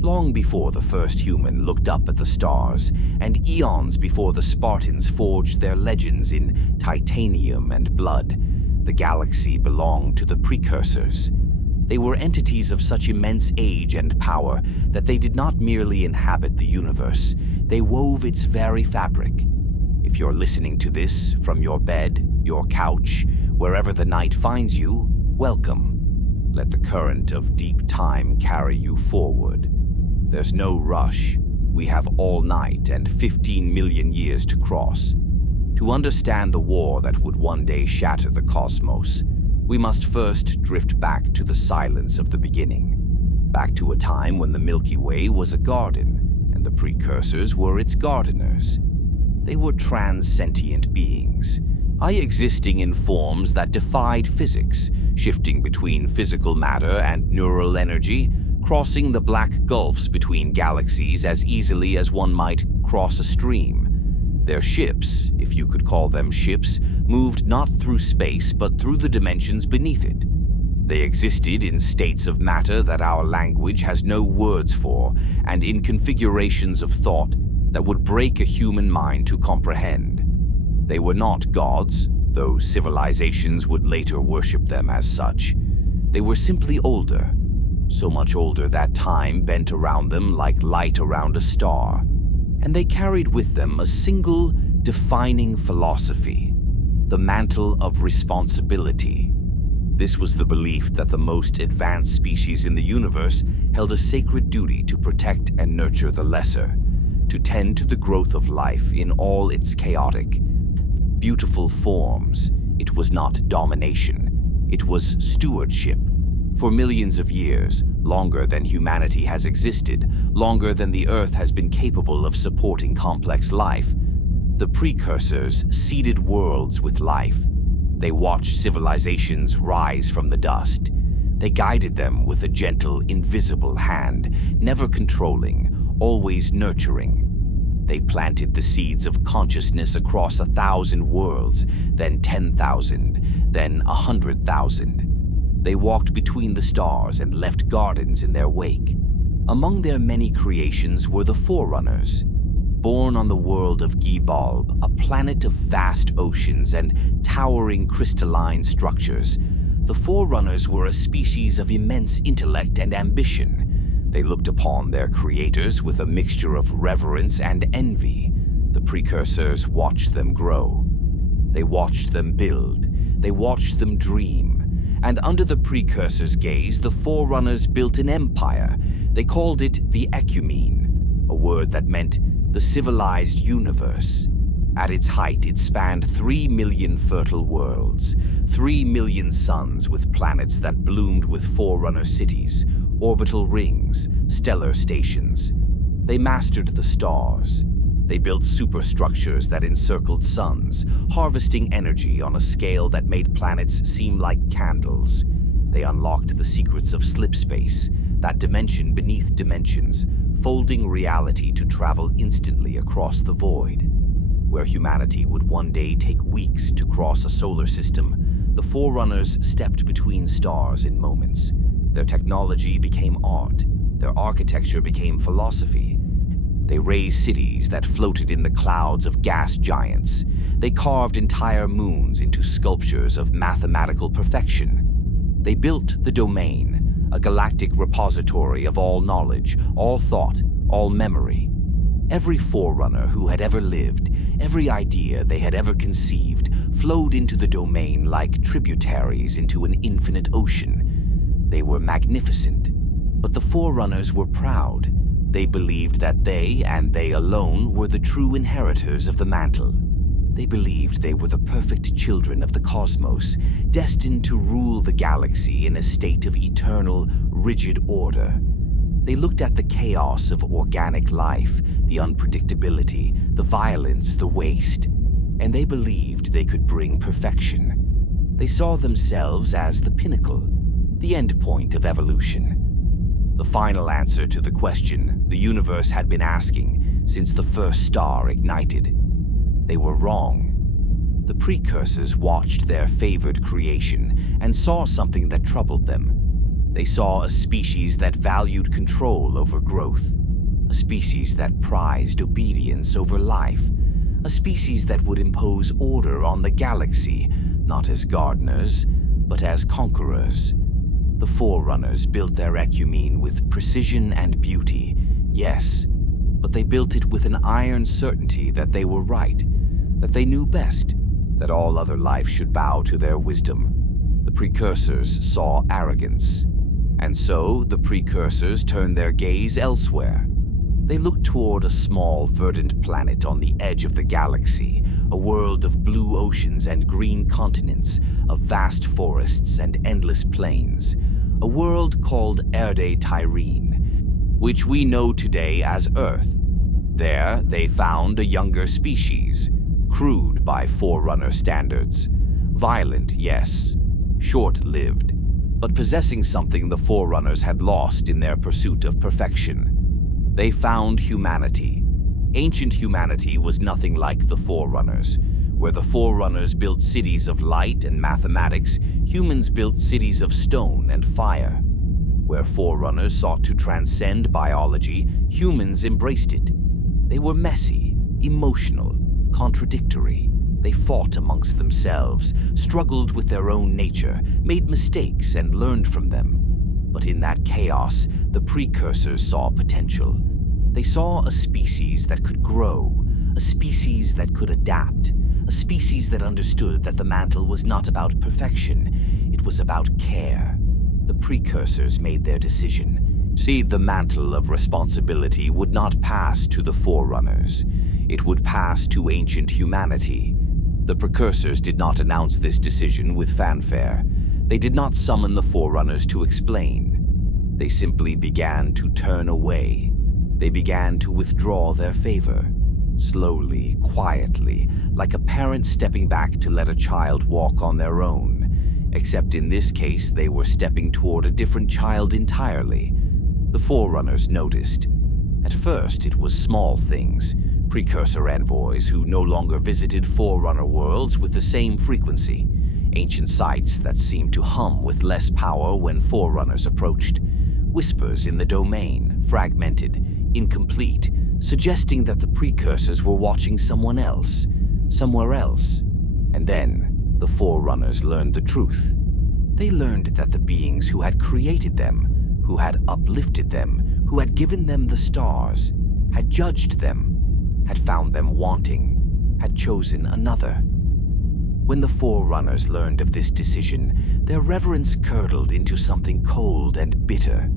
Long before the first human looked up at the stars, and eons before the Spartans forged their legends in titanium and blood, the galaxy belonged to the Precursors. They were entities of such immense age and power that they did not merely inhabit the universe, they wove its very fabric. If you're listening to this from your bed, your couch, wherever the night finds you, welcome. Let the current of deep time carry you forward. There's no rush. We have all night and 15 million years to cross. To understand the war that would one day shatter the cosmos, we must first drift back to the silence of the beginning. Back to a time when the Milky Way was a garden, and the Precursors were its gardeners. They were transsentient beings, existing in forms that defied physics, shifting between physical matter and neural energy, crossing the black gulfs between galaxies as easily as one might cross a stream. Their ships, if you could call them ships, moved not through space but through the dimensions beneath it. They existed in states of matter that our language has no words for, and in configurations of thought that would break a human mind to comprehend. They were not gods, though civilizations would later worship them as such. They were simply older, so much older that time bent around them like light around a star. And they carried with them a single defining philosophy, the mantle of responsibility. This was the belief that the most advanced species in the universe held a sacred duty to protect and nurture the lesser, to tend to the growth of life in all its chaotic, beautiful forms. It was not domination, it was stewardship. For millions of years, longer than humanity has existed, longer than the Earth has been capable of supporting complex life, the Precursors seeded worlds with life. They watched civilizations rise from the dust. They guided them with a gentle, invisible hand, never controlling, always nurturing. They planted the seeds of consciousness across 1,000 worlds, then 10,000, then 100,000. They walked between the stars and left gardens in their wake. Among their many creations were the Forerunners. Born on the world of Gibalb, a planet of vast oceans and towering crystalline structures, the Forerunners were a species of immense intellect and ambition. They looked upon their creators with a mixture of reverence and envy. The Precursors watched them grow. They watched them build. They watched them dream. And under the Precursors' gaze, the Forerunners built an empire. They called it the Ecumene, a word that meant the civilized universe. At its height, it spanned 3 million fertile worlds, 3 million suns with planets that bloomed with Forerunner cities, orbital rings, stellar stations. They mastered the stars. They built superstructures that encircled suns, harvesting energy on a scale that made planets seem like candles. They unlocked the secrets of slipspace, that dimension beneath dimensions, folding reality to travel instantly across the void. Where humanity would one day take weeks to cross a solar system, the Forerunners stepped between stars in moments. Their technology became art. Their architecture became philosophy. They raised cities that floated in the clouds of gas giants. They carved entire moons into sculptures of mathematical perfection. They built the Domain, a galactic repository of all knowledge, all thought, all memory. Every Forerunner who had ever lived, every idea they had ever conceived, flowed into the Domain like tributaries into an infinite ocean. They were magnificent, but the Forerunners were proud. They believed that they, and they alone, were the true inheritors of the mantle. They believed they were the perfect children of the cosmos, destined to rule the galaxy in a state of eternal, rigid order. They looked at the chaos of organic life, the unpredictability, the violence, the waste, and they believed they could bring perfection. They saw themselves as the pinnacle, the end point of evolution. The final answer to the question the universe had been asking since the first star ignited. They were wrong. The Precursors watched their favored creation and saw something that troubled them. They saw a species that valued control over growth, a species that prized obedience over life, a species that would impose order on the galaxy, not as gardeners, but as conquerors. The Forerunners built their Requiem with precision and beauty, yes, but they built it with an iron certainty that they were right, that they knew best, that all other life should bow to their wisdom. The Precursors saw arrogance, and so the Precursors turned their gaze elsewhere. They looked toward a small, verdant planet on the edge of the galaxy, a world of blue oceans and green continents, of vast forests and endless plains, a world called Erde Tyrene, which we know today as Earth. There, they found a younger species, crude by Forerunner standards, violent, yes, short-lived, but possessing something the Forerunners had lost in their pursuit of perfection. They found humanity. Ancient humanity was nothing like the Forerunners. Where the Forerunners built cities of light and mathematics, humans built cities of stone and fire. Where Forerunners sought to transcend biology, humans embraced it. They were messy, emotional, contradictory. They fought amongst themselves, struggled with their own nature, made mistakes and learned from them. But in that chaos, the Precursors saw potential. They saw a species that could grow, a species that could adapt, a species that understood that the mantle was not about perfection, it was about care. The Precursors made their decision. See, the mantle of responsibility would not pass to the Forerunners. It would pass to ancient humanity. The Precursors did not announce this decision with fanfare. They did not summon the Forerunners to explain. They simply began to turn away. They began to withdraw their favor. Slowly, quietly, like a parent stepping back to let a child walk on their own. Except in this case, they were stepping toward a different child entirely. The Forerunners noticed. At first, it was small things. Precursor envoys who no longer visited Forerunner worlds with the same frequency. Ancient sites that seemed to hum with less power when Forerunners approached. Whispers in the domain, fragmented, incomplete, suggesting that the Precursors were watching someone else, somewhere else. And then, the Forerunners learned the truth. They learned that the beings who had created them, who had uplifted them, who had given them the stars, had judged them, had found them wanting, had chosen another. When the Forerunners learned of this decision, their reverence curdled into something cold and bitter.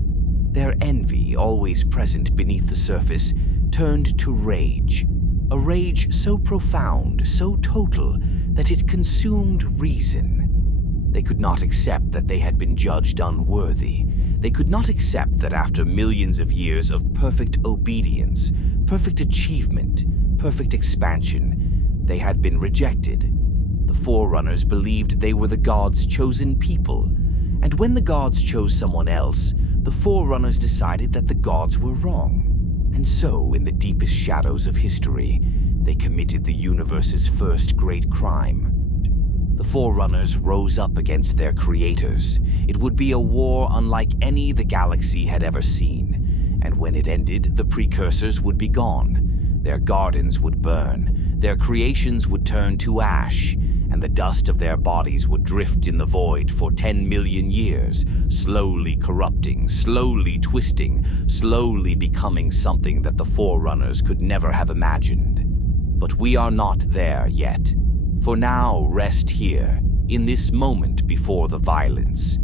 Their envy, always present beneath the surface, turned to rage. A rage so profound, so total, that it consumed reason. They could not accept that they had been judged unworthy. They could not accept that after millions of years of perfect obedience, perfect achievement, perfect expansion, they had been rejected. The Forerunners believed they were the gods' chosen people, and when the gods chose someone else, the Forerunners decided that the gods were wrong. And so, in the deepest shadows of history, they committed the universe's first great crime. The Forerunners rose up against their creators. It would be a war unlike any the galaxy had ever seen. And when it ended, the Precursors would be gone. Their gardens would burn. Their creations would turn to ash. And the dust of their bodies would drift in the void for 10 million years, slowly corrupting, slowly twisting, slowly becoming something that the Forerunners could never have imagined. But we are not there yet. For now, rest here, in this moment before the violence,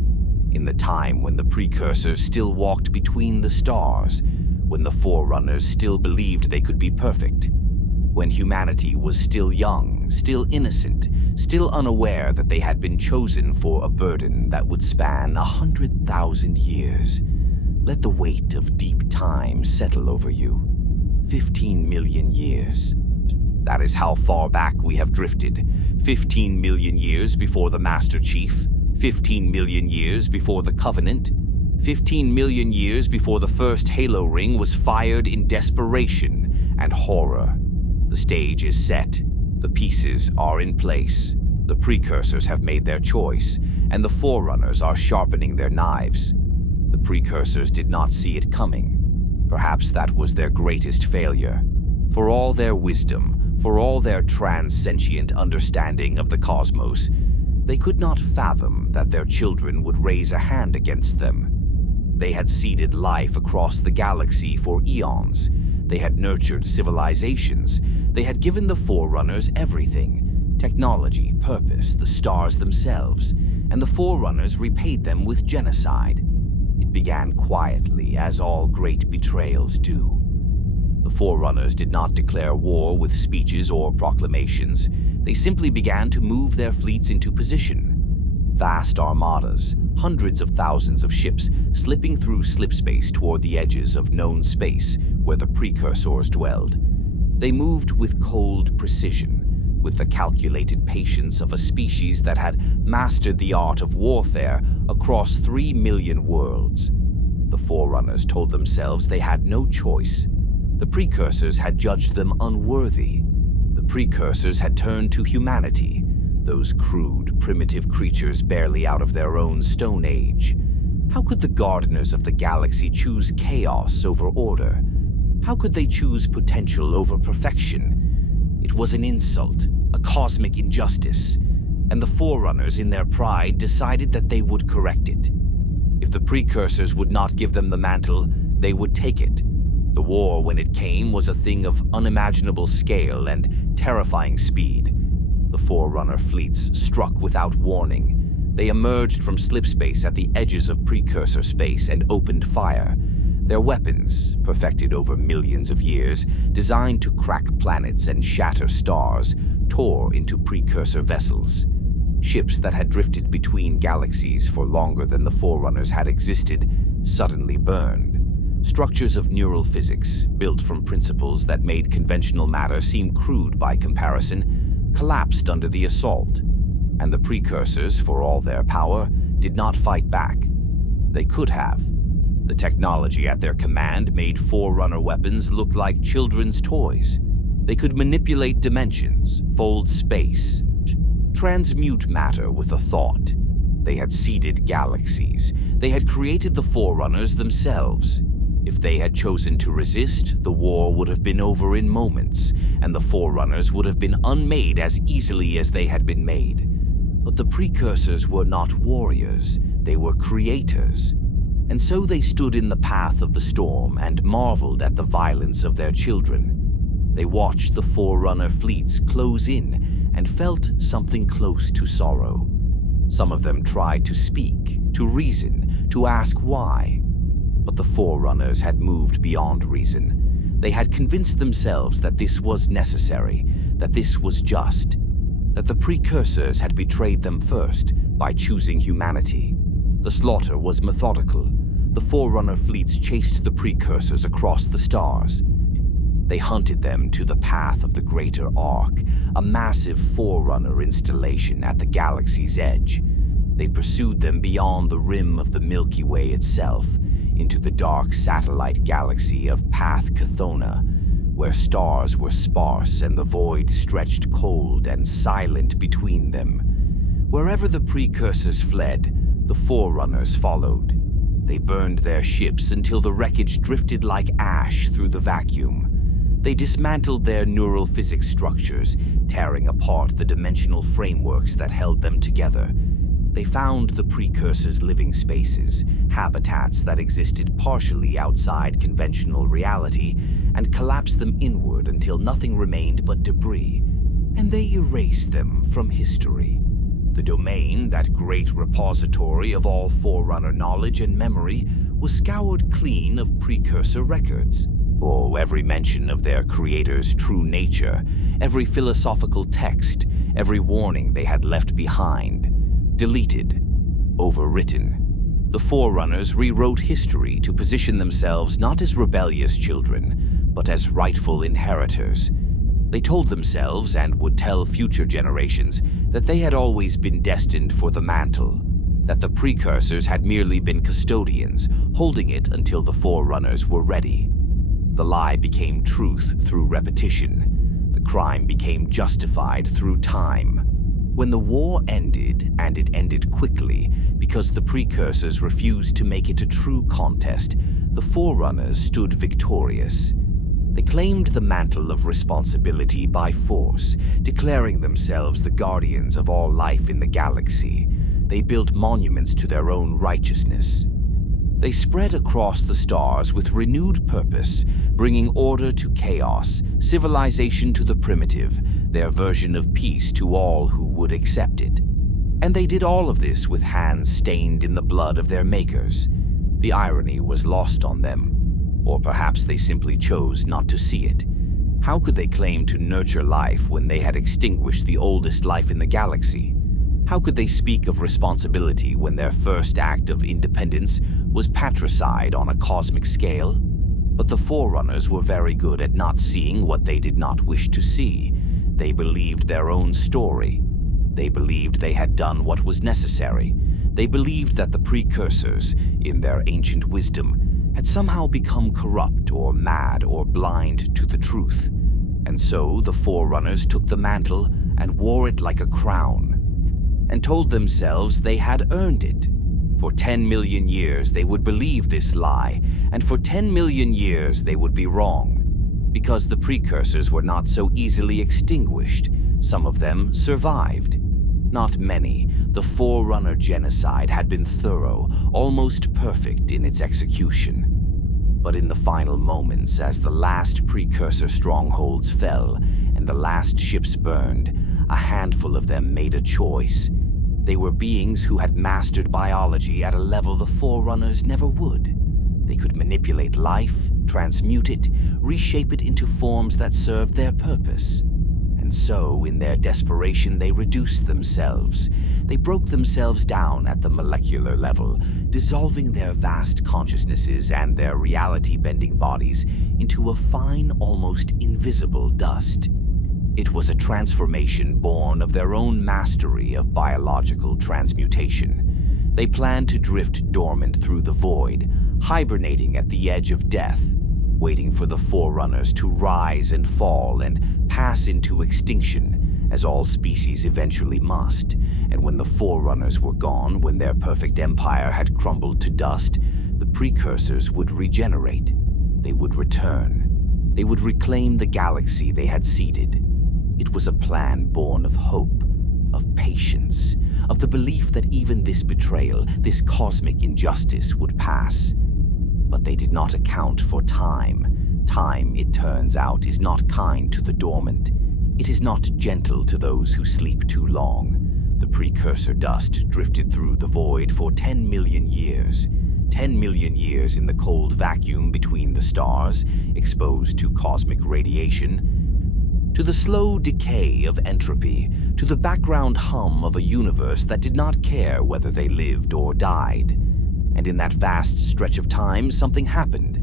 in the time when the Precursors still walked between the stars, when the Forerunners still believed they could be perfect, when humanity was still young, still innocent, still unaware that they had been chosen for a burden that would span 100,000 years. Let the weight of deep time settle over you. 15 million years. That is how far back we have drifted. 15 million years before the Master Chief, 15 million years before the Covenant, 15 million years before the first Halo ring was fired in desperation and horror. The stage is set. The pieces are in place. The Precursors have made their choice, and the Forerunners are sharpening their knives. The Precursors did not see it coming. Perhaps that was their greatest failure. For all their wisdom, for all their transsentient understanding of the cosmos, they could not fathom that their children would raise a hand against them. They had seeded life across the galaxy for eons. They had nurtured civilizations. They had given the Forerunners everything: technology, purpose, the stars themselves, and the Forerunners repaid them with genocide. It began quietly, as all great betrayals do. The Forerunners did not declare war with speeches or proclamations. They simply began to move their fleets into position. Vast armadas, hundreds of thousands of ships slipping through slipspace toward the edges of known space where the Precursors dwelled. They moved with cold precision, with the calculated patience of a species that had mastered the art of warfare across 3 million worlds. The Forerunners told themselves they had no choice. The Precursors had judged them unworthy. The Precursors had turned to humanity, those crude, primitive creatures barely out of their own Stone Age. How could the gardeners of the galaxy choose chaos over order? How could they choose potential over perfection? It was an insult, a cosmic injustice, and the Forerunners, in their pride, decided that they would correct it. If the Precursors would not give them the mantle, they would take it. The war, when it came, was a thing of unimaginable scale and terrifying speed. The Forerunner fleets struck without warning. They emerged from slipspace at the edges of Precursor space and opened fire. Their weapons, perfected over millions of years, designed to crack planets and shatter stars, tore into Precursor vessels. Ships that had drifted between galaxies for longer than the Forerunners had existed suddenly burned. Structures of neural physics, built from principles that made conventional matter seem crude by comparison, collapsed under the assault. And the Precursors, for all their power, did not fight back. They could have. The technology at their command made Forerunner weapons look like children's toys. They could manipulate dimensions, fold space, transmute matter with a thought. They had seeded galaxies. They had created the Forerunners themselves. If they had chosen to resist, the war would have been over in moments, and the Forerunners would have been unmade as easily as they had been made. But the Precursors were not warriors, they were creators. And so they stood in the path of the storm and marveled at the violence of their children. They watched the Forerunner fleets close in and felt something close to sorrow. Some of them tried to speak, to reason, to ask why. But the Forerunners had moved beyond reason. They had convinced themselves that this was necessary, that this was just, that the Precursors had betrayed them first by choosing humanity. The slaughter was methodical. The Forerunner fleets chased the Precursors across the stars. They hunted them to the path of the Greater Arc, a massive Forerunner installation at the galaxy's edge. They pursued them beyond the rim of the Milky Way itself, into the dark satellite galaxy of Path Chthona, where stars were sparse and the void stretched cold and silent between them. Wherever the Precursors fled, the Forerunners followed. They burned their ships until the wreckage drifted like ash through the vacuum. They dismantled their neural physics structures, tearing apart the dimensional frameworks that held them together. They found the Precursors' living spaces, habitats that existed partially outside conventional reality, and collapsed them inward until nothing remained but debris. And they erased them from history. The domain, that great repository of all Forerunner knowledge and memory, was scoured clean of Precursor records. Oh, every mention of their creator's true nature, every philosophical text, every warning they had left behind. Deleted, overwritten. The Forerunners rewrote history to position themselves not as rebellious children, but as rightful inheritors. They told themselves, and would tell future generations, that they had always been destined for the mantle, that the Precursors had merely been custodians, holding it until the Forerunners were ready. The lie became truth through repetition. The crime became justified through time. When the war ended, and it ended quickly because the Precursors refused to make it a true contest, the Forerunners stood victorious. They claimed the mantle of responsibility by force, declaring themselves the guardians of all life in the galaxy. They built monuments to their own righteousness. They spread across the stars with renewed purpose, bringing order to chaos, civilization to the primitive, their version of peace to all who would accept it. And they did all of this with hands stained in the blood of their makers. The irony was lost on them. Or perhaps they simply chose not to see it. How could they claim to nurture life when they had extinguished the oldest life in the galaxy? How could they speak of responsibility when their first act of independence was patricide on a cosmic scale? But the Forerunners were very good at not seeing what they did not wish to see. They believed their own story. They believed they had done what was necessary. They believed that the Precursors, in their ancient wisdom, had somehow become corrupt or mad or blind to the truth. And so the Forerunners took the mantle and wore it like a crown, and told themselves they had earned it. For 10 million years they would believe this lie, and for 10 million years they would be wrong. Because the Precursors were not so easily extinguished, some of them survived. Not many. The Forerunner genocide had been thorough, almost perfect in its execution. But in the final moments, as the last Precursor strongholds fell and the last ships burned, a handful of them made a choice. They were beings who had mastered biology at a level the Forerunners never would. They could manipulate life, transmute it, reshape it into forms that served their purpose. And so, in their desperation, they reduced themselves. They broke themselves down at the molecular level, dissolving their vast consciousnesses and their reality-bending bodies into a fine, almost invisible dust. It was a transformation born of their own mastery of biological transmutation. They planned to drift dormant through the void, hibernating at the edge of death, waiting for the Forerunners to rise and fall and pass into extinction, as all species eventually must. And when the Forerunners were gone, when their perfect empire had crumbled to dust, the Precursors would regenerate. They would return. They would reclaim the galaxy they had ceded. It was a plan born of hope, of patience, of the belief that even this betrayal, this cosmic injustice, would pass. But they did not account for time. Time, it turns out, is not kind to the dormant. It is not gentle to those who sleep too long. The Precursor dust drifted through the void for 10 million years. 10 million years in the cold vacuum between the stars, exposed to cosmic radiation, to the slow decay of entropy, to the background hum of a universe that did not care whether they lived or died. And in that vast stretch of time, something happened.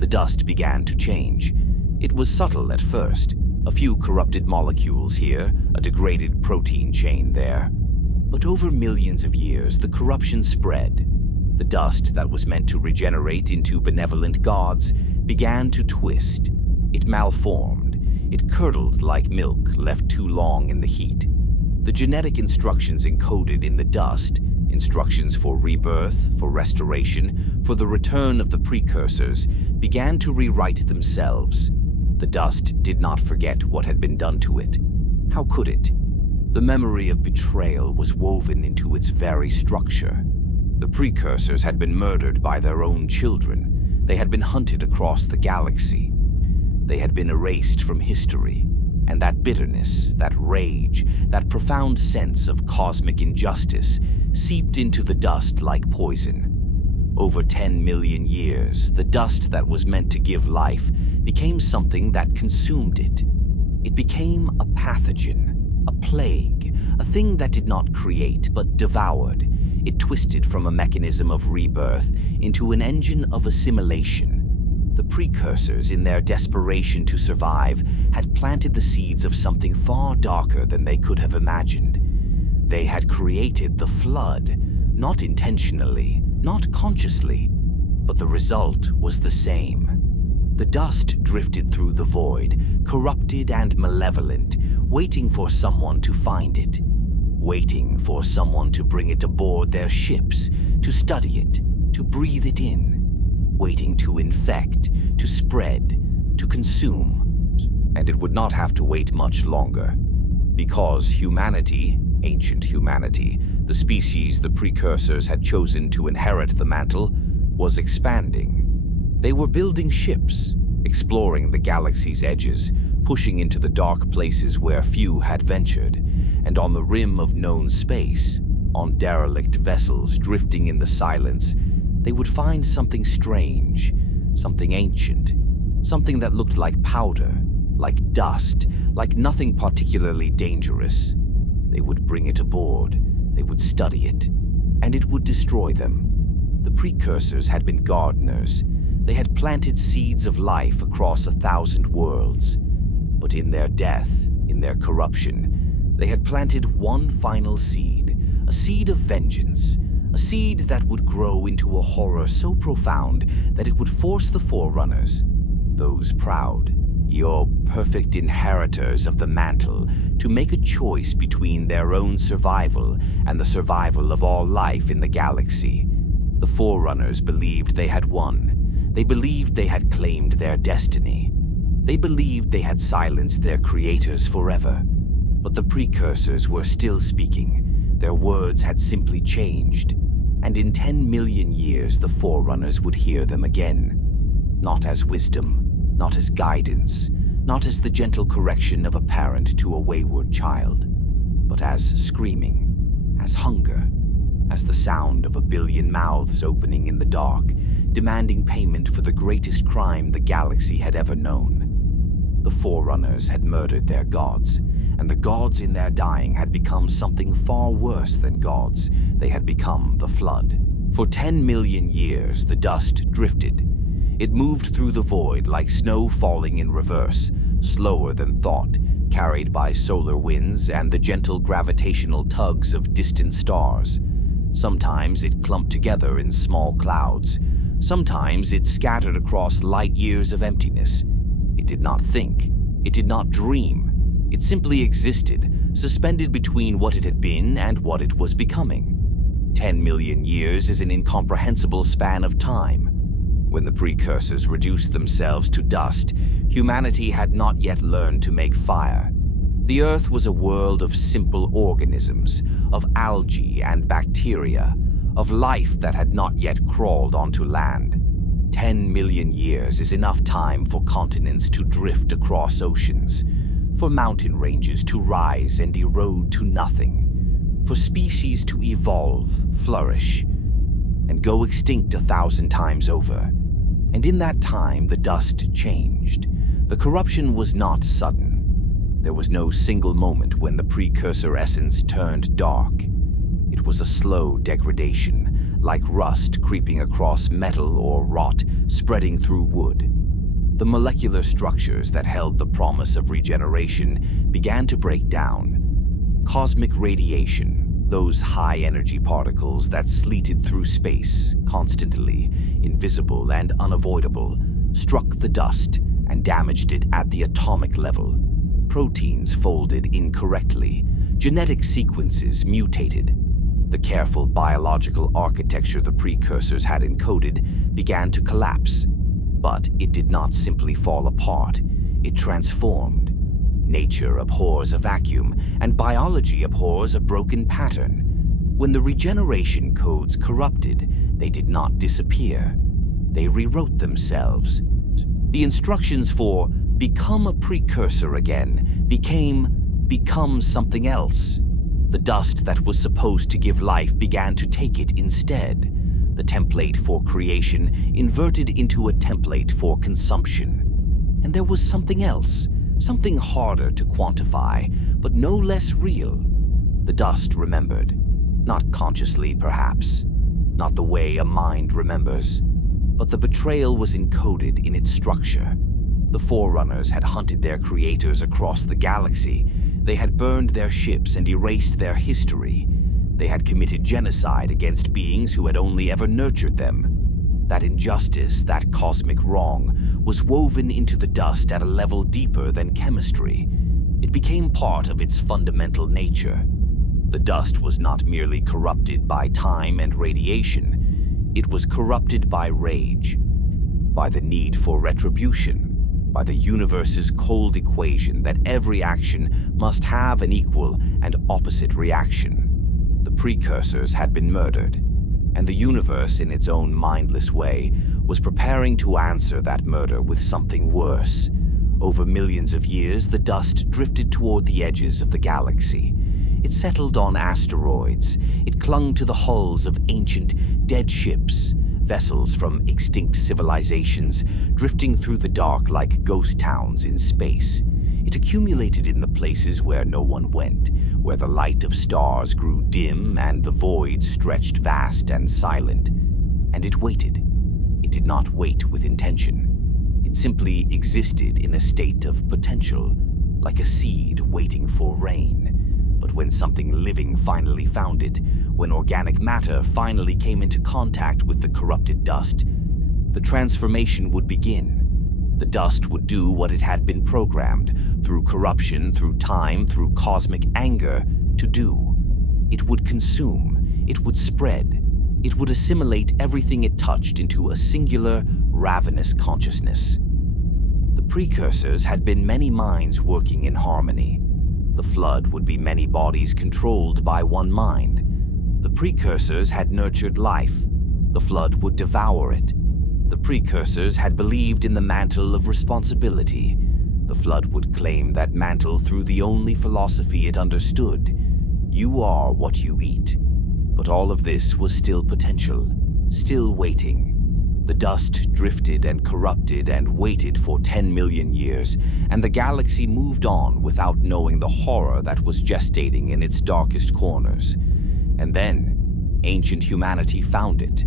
The dust began to change. It was subtle at first. A few corrupted molecules here, a degraded protein chain there. But over millions of years, the corruption spread. The dust that was meant to regenerate into benevolent gods began to twist. It malformed. It curdled like milk left too long in the heat. The genetic instructions encoded in the dust, instructions for rebirth, for restoration, for the return of the Precursors, began to rewrite themselves. The dust did not forget what had been done to it. How could it? The memory of betrayal was woven into its very structure. The Precursors had been murdered by their own children. They had been hunted across the galaxy. They had been erased from history. And that bitterness, that rage, that profound sense of cosmic injustice seeped into the dust like poison. Over 10 million years, the dust that was meant to give life became something that consumed it. It became a pathogen, a plague, a thing that did not create but devoured. It twisted from a mechanism of rebirth into an engine of assimilation. The Precursors, in their desperation to survive, had planted the seeds of something far darker than they could have imagined. They had created the Flood, not intentionally, not consciously, but the result was the same. The dust drifted through the void, corrupted and malevolent, waiting for someone to find it. waiting for someone to bring it aboard their ships, to study it, to breathe it in, waiting to infect, to spread, to consume. And it would not have to wait much longer, because humanity, ancient humanity, the species the Precursors had chosen to inherit the mantle, was expanding. They were building ships, exploring the galaxy's edges, pushing into the dark places where few had ventured, and on the rim of known space, on derelict vessels drifting in the silence, they would find something strange, something ancient, something that looked like powder, like dust, like nothing particularly dangerous. They would bring it aboard, they would study it, and it would destroy them. The Precursors had been gardeners. They had planted seeds of life across 1,000 worlds. But in their death, in their corruption, they had planted one final seed, a seed of vengeance, a seed that would grow into a horror so profound that it would force the Forerunners, those proud, your perfect inheritors of the mantle, to make a choice between their own survival and the survival of all life in the galaxy. The Forerunners believed they had won. They believed they had claimed their destiny. They believed they had silenced their creators forever. But the Precursors were still speaking. Their words had simply changed. And in 10 million years, the Forerunners would hear them again. Not as wisdom, not as guidance, not as the gentle correction of a parent to a wayward child, but as screaming, as hunger, as the sound of 1 billion mouths opening in the dark, demanding payment for the greatest crime the galaxy had ever known. The Forerunners had murdered their gods, and the gods in their dying had become something far worse than gods. They had become the Flood. For 10 million years, the dust drifted. It moved through the void like snow falling in reverse, slower than thought, carried by solar winds and the gentle gravitational tugs of distant stars. Sometimes it clumped together in small clouds. Sometimes it scattered across light years of emptiness. It did not think. It did not dream. It simply existed, suspended between what it had been and what it was becoming. 10 million years is an incomprehensible span of time. When the Precursors reduced themselves to dust, humanity had not yet learned to make fire. The Earth was a world of simple organisms, of algae and bacteria, of life that had not yet crawled onto land. 10 million years is enough time for continents to drift across oceans, for mountain ranges to rise and erode to nothing, for species to evolve, flourish, and go extinct 1,000 times over. And in that time, the dust changed. The corruption was not sudden. There was no single moment when the Precursor essence turned dark. It was a slow degradation, like rust creeping across metal or rot spreading through wood. The molecular structures that held the promise of regeneration began to break down. Cosmic radiation, those high-energy particles that sleeted through space, constantly, invisible and unavoidable, struck the dust and damaged it at the atomic level. Proteins folded incorrectly, genetic sequences mutated. The careful biological architecture the Precursors had encoded began to collapse. But it did not simply fall apart, it transformed. Nature abhors a vacuum, and biology abhors a broken pattern. When the regeneration codes corrupted, they did not disappear. They rewrote themselves. The instructions for become a precursor again become something else. The dust that was supposed to give life began to take it instead. The template for creation inverted into a template for consumption. And there was something else, something harder to quantify, but no less real. The dust remembered. Not consciously, perhaps. Not the way a mind remembers. But the betrayal was encoded in its structure. The Forerunners had hunted their creators across the galaxy. They had burned their ships and erased their history. They had committed genocide against beings who had only ever nurtured them. That injustice, that cosmic wrong, was woven into the dust at a level deeper than chemistry. It became part of its fundamental nature. The dust was not merely corrupted by time and radiation, it was corrupted by rage, by the need for retribution, by the universe's cold equation that every action must have an equal and opposite reaction. The Precursors had been murdered, and the universe, in its own mindless way, was preparing to answer that murder with something worse. Over millions of years, the dust drifted toward the edges of the galaxy. It settled on asteroids. It clung to the hulls of ancient, dead ships, vessels from extinct civilizations, drifting through the dark like ghost towns in space. It accumulated in the places where no one went, where the light of stars grew dim and the void stretched vast and silent. And it waited. It did not wait with intention. It simply existed in a state of potential, like a seed waiting for rain. But when something living finally found it, when organic matter finally came into contact with the corrupted dust, the transformation would begin. The dust would do what it had been programmed, through corruption, through time, through cosmic anger, to do. It would consume, it would spread, it would assimilate everything it touched into a singular, ravenous consciousness. The Precursors had been many minds working in harmony. The flood would be many bodies controlled by one mind. The Precursors had nurtured life. The flood would devour it. The Precursors had believed in the mantle of responsibility. The flood would claim that mantle through the only philosophy it understood. You are what you eat. But all of this was still potential, still waiting. The dust drifted and corrupted and waited for 10 million years, and the galaxy moved on without knowing the horror that was gestating in its darkest corners. And then, ancient humanity found it.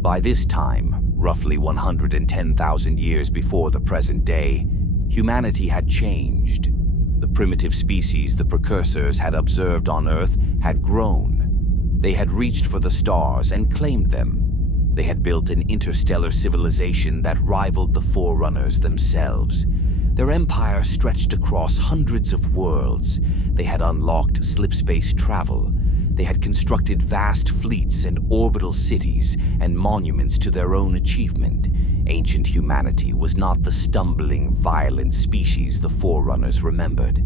By this time, roughly 110,000 years before the present day, humanity had changed. The primitive species the Precursors had observed on Earth had grown. They had reached for the stars and claimed them. They had built an interstellar civilization that rivaled the Forerunners themselves. Their empire stretched across hundreds of worlds. They had unlocked slipspace travel. They had constructed vast fleets and orbital cities and monuments to their own achievement. Ancient humanity was not the stumbling, violent species the Forerunners remembered.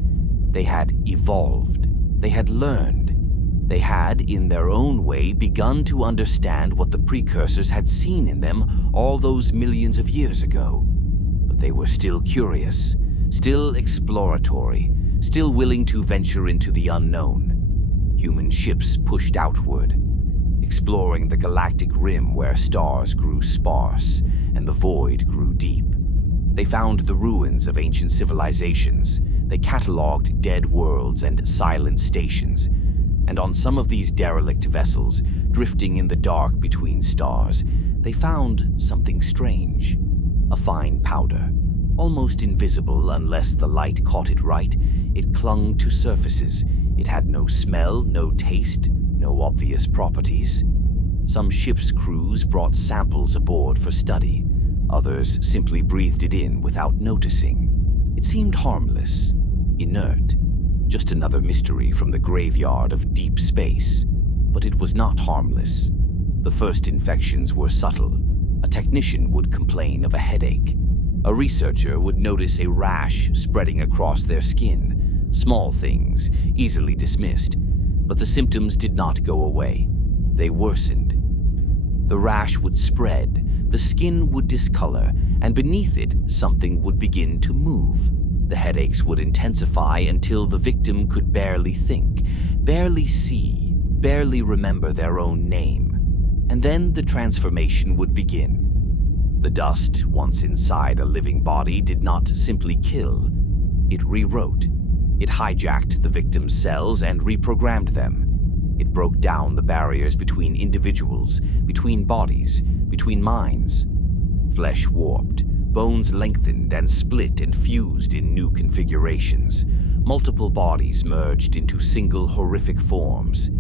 They had evolved. They had learned. They had, in their own way, begun to understand what the Precursors had seen in them all those millions of years ago. But they were still curious, still exploratory, still willing to venture into the unknown. Human ships pushed outward, exploring the galactic rim where stars grew sparse and the void grew deep. They found the ruins of ancient civilizations. They cataloged dead worlds and silent stations. And on some of these derelict vessels, drifting in the dark between stars, they found something strange. A fine powder, almost invisible unless the light caught it right. It clung to surfaces. It had no smell, no taste, no obvious properties. Some ship's crews brought samples aboard for study. Others simply breathed it in without noticing. It seemed harmless, inert. Just another mystery from the graveyard of deep space. But it was not harmless. The first infections were subtle. A technician would complain of a headache. A researcher would notice a rash spreading across their skin. Small things, easily dismissed. But the symptoms did not go away. They worsened. The rash would spread, the skin would discolor, and beneath it, something would begin to move. The headaches would intensify until the victim could barely think, barely see, barely remember their own name. And then the transformation would begin. The dust, once inside a living body, did not simply kill. It rewrote. It hijacked the victim's cells and reprogrammed them. It broke down the barriers between individuals, between bodies, between minds. Flesh warped. Bones lengthened and split and fused in new configurations. Multiple bodies merged into single horrific forms.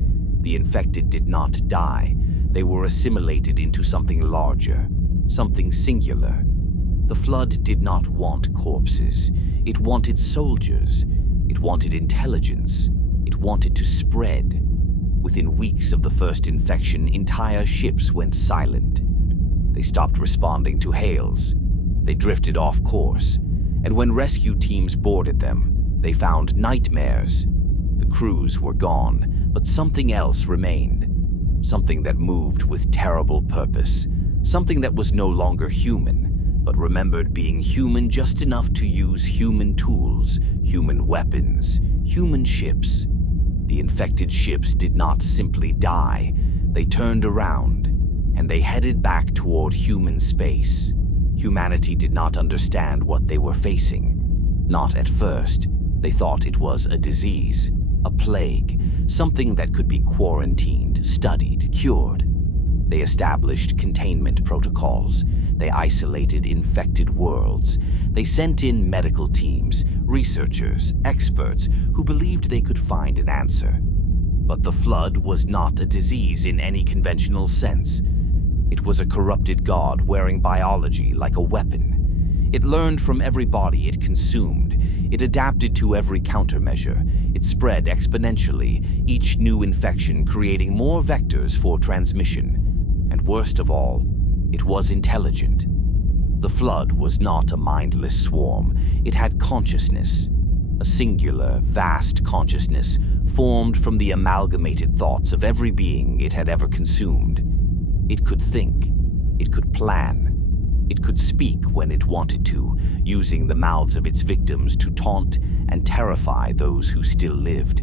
The infected did not die. They were assimilated into something larger, something singular. The flood did not want corpses. It wanted soldiers. It wanted intelligence. It wanted to spread. Within weeks of the first infection, entire ships went silent. They stopped responding to hails. They drifted off course, and when rescue teams boarded them, they found nightmares. The crews were gone, but something else remained. Something that moved with terrible purpose. Something that was no longer human, but remembered being human just enough to use human tools, human weapons, human ships. The infected ships did not simply die. They turned around, and they headed back toward human space. Humanity did not understand what they were facing. Not at first. They thought it was a disease, a plague, something that could be quarantined, studied, cured. They established containment protocols. They isolated infected worlds. They sent in medical teams, researchers, experts who believed they could find an answer. But the flood was not a disease in any conventional sense. It was a corrupted god wearing biology like a weapon. It learned from every body it consumed. It adapted to every countermeasure. It spread exponentially, each new infection creating more vectors for transmission. And worst of all, it was intelligent. The flood was not a mindless swarm. It had consciousness. A singular, vast consciousness formed from the amalgamated thoughts of every being it had ever consumed. It could think. It could plan. It could speak when it wanted to, using the mouths of its victims to taunt and terrify those who still lived.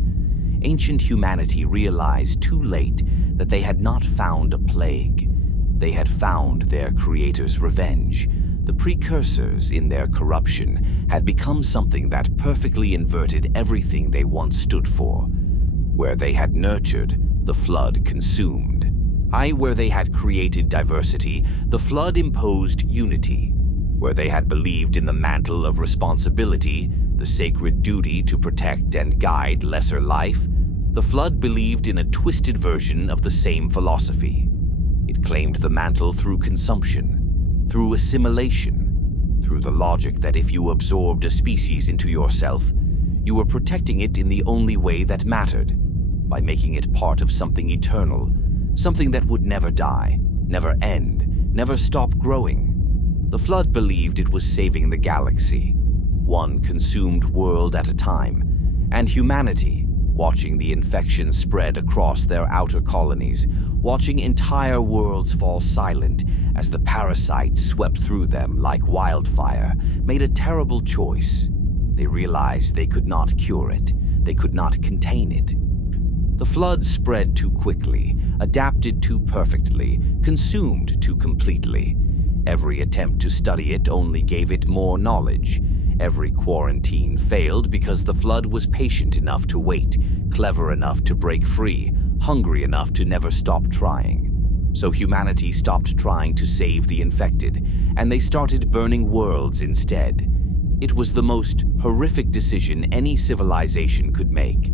Ancient humanity realized too late that they had not found a plague. They had found their creator's revenge. The Precursors, in their corruption, had become something that perfectly inverted everything they once stood for. Where they had nurtured, the flood consumed. Where they had created diversity, the flood imposed unity. Where they had believed in the mantle of responsibility, the sacred duty to protect and guide lesser life, the flood believed in a twisted version of the same philosophy. It claimed the mantle through consumption, through assimilation, through the logic that if you absorbed a species into yourself, you were protecting it in the only way that mattered, by making it part of something eternal, something that would never die, never end, never stop growing. The flood believed it was saving the galaxy, one consumed world at a time, and humanity, watching the infection spread across their outer colonies, watching entire worlds fall silent as the parasite swept through them like wildfire, made a terrible choice. They realized they could not cure it. They could not contain it. The flood spread too quickly, adapted too perfectly, consumed too completely. Every attempt to study it only gave it more knowledge. Every quarantine failed because the flood was patient enough to wait, clever enough to break free, hungry enough to never stop trying. So humanity stopped trying to save the infected, and they started burning worlds instead. It was the most horrific decision any civilization could make.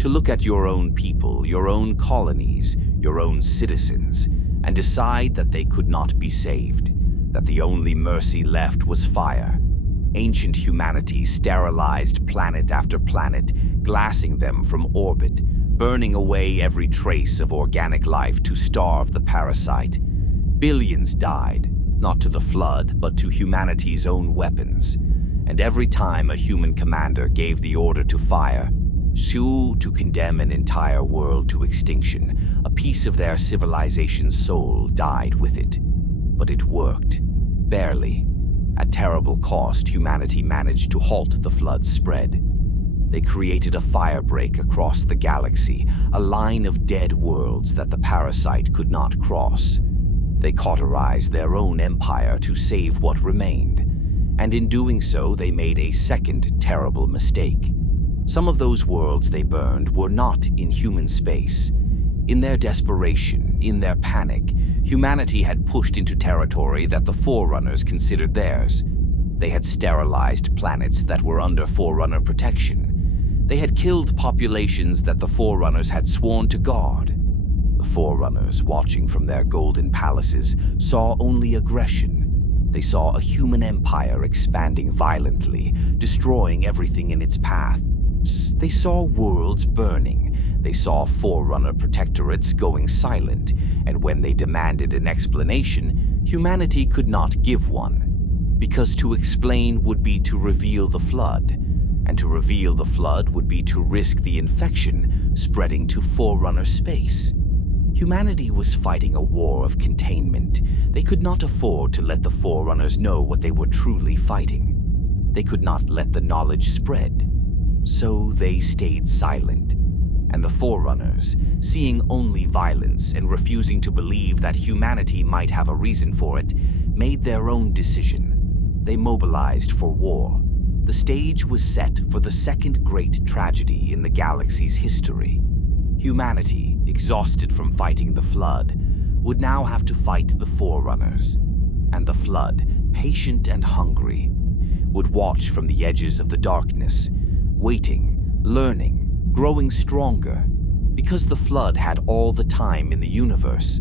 To look at your own people, your own colonies, your own citizens, and decide that they could not be saved, that the only mercy left was fire. Ancient humanity sterilized planet after planet, glassing them from orbit, burning away every trace of organic life to starve the parasite. Billions died, not to the flood, but to humanity's own weapons. And every time a human commander gave the order to fire, to condemn an entire world to extinction, a piece of their civilization's soul died with it. But it worked. Barely. At terrible cost, humanity managed to halt the flood's spread. They created a firebreak across the galaxy, a line of dead worlds that the parasite could not cross. They cauterized their own empire to save what remained. And in doing so, they made a second terrible mistake. Some of those worlds they burned were not in human space. In their desperation, in their panic, humanity had pushed into territory that the Forerunners considered theirs. They had sterilized planets that were under Forerunner protection. They had killed populations that the Forerunners had sworn to guard. The Forerunners, watching from their golden palaces, saw only aggression. They saw a human empire expanding violently, destroying everything in its path. reports, they saw worlds burning. They saw Forerunner protectorates going silent, and when they demanded an explanation, humanity could not give one. Because to explain would be to reveal the flood, and to reveal the flood would be to risk the infection spreading to Forerunner space. Humanity was fighting a war of containment. They could not afford to let the Forerunners know what they were truly fighting. They could not let the knowledge spread. So they stayed silent. And the Forerunners, seeing only violence and refusing to believe that humanity might have a reason for it, made their own decision. They mobilized for war. The stage was set for the second great tragedy in the galaxy's history. Humanity, exhausted from fighting the Flood, would now have to fight the Forerunners. And the Flood, patient and hungry, would watch from the edges of the darkness, waiting, learning, growing stronger, because the Flood had all the time in the universe,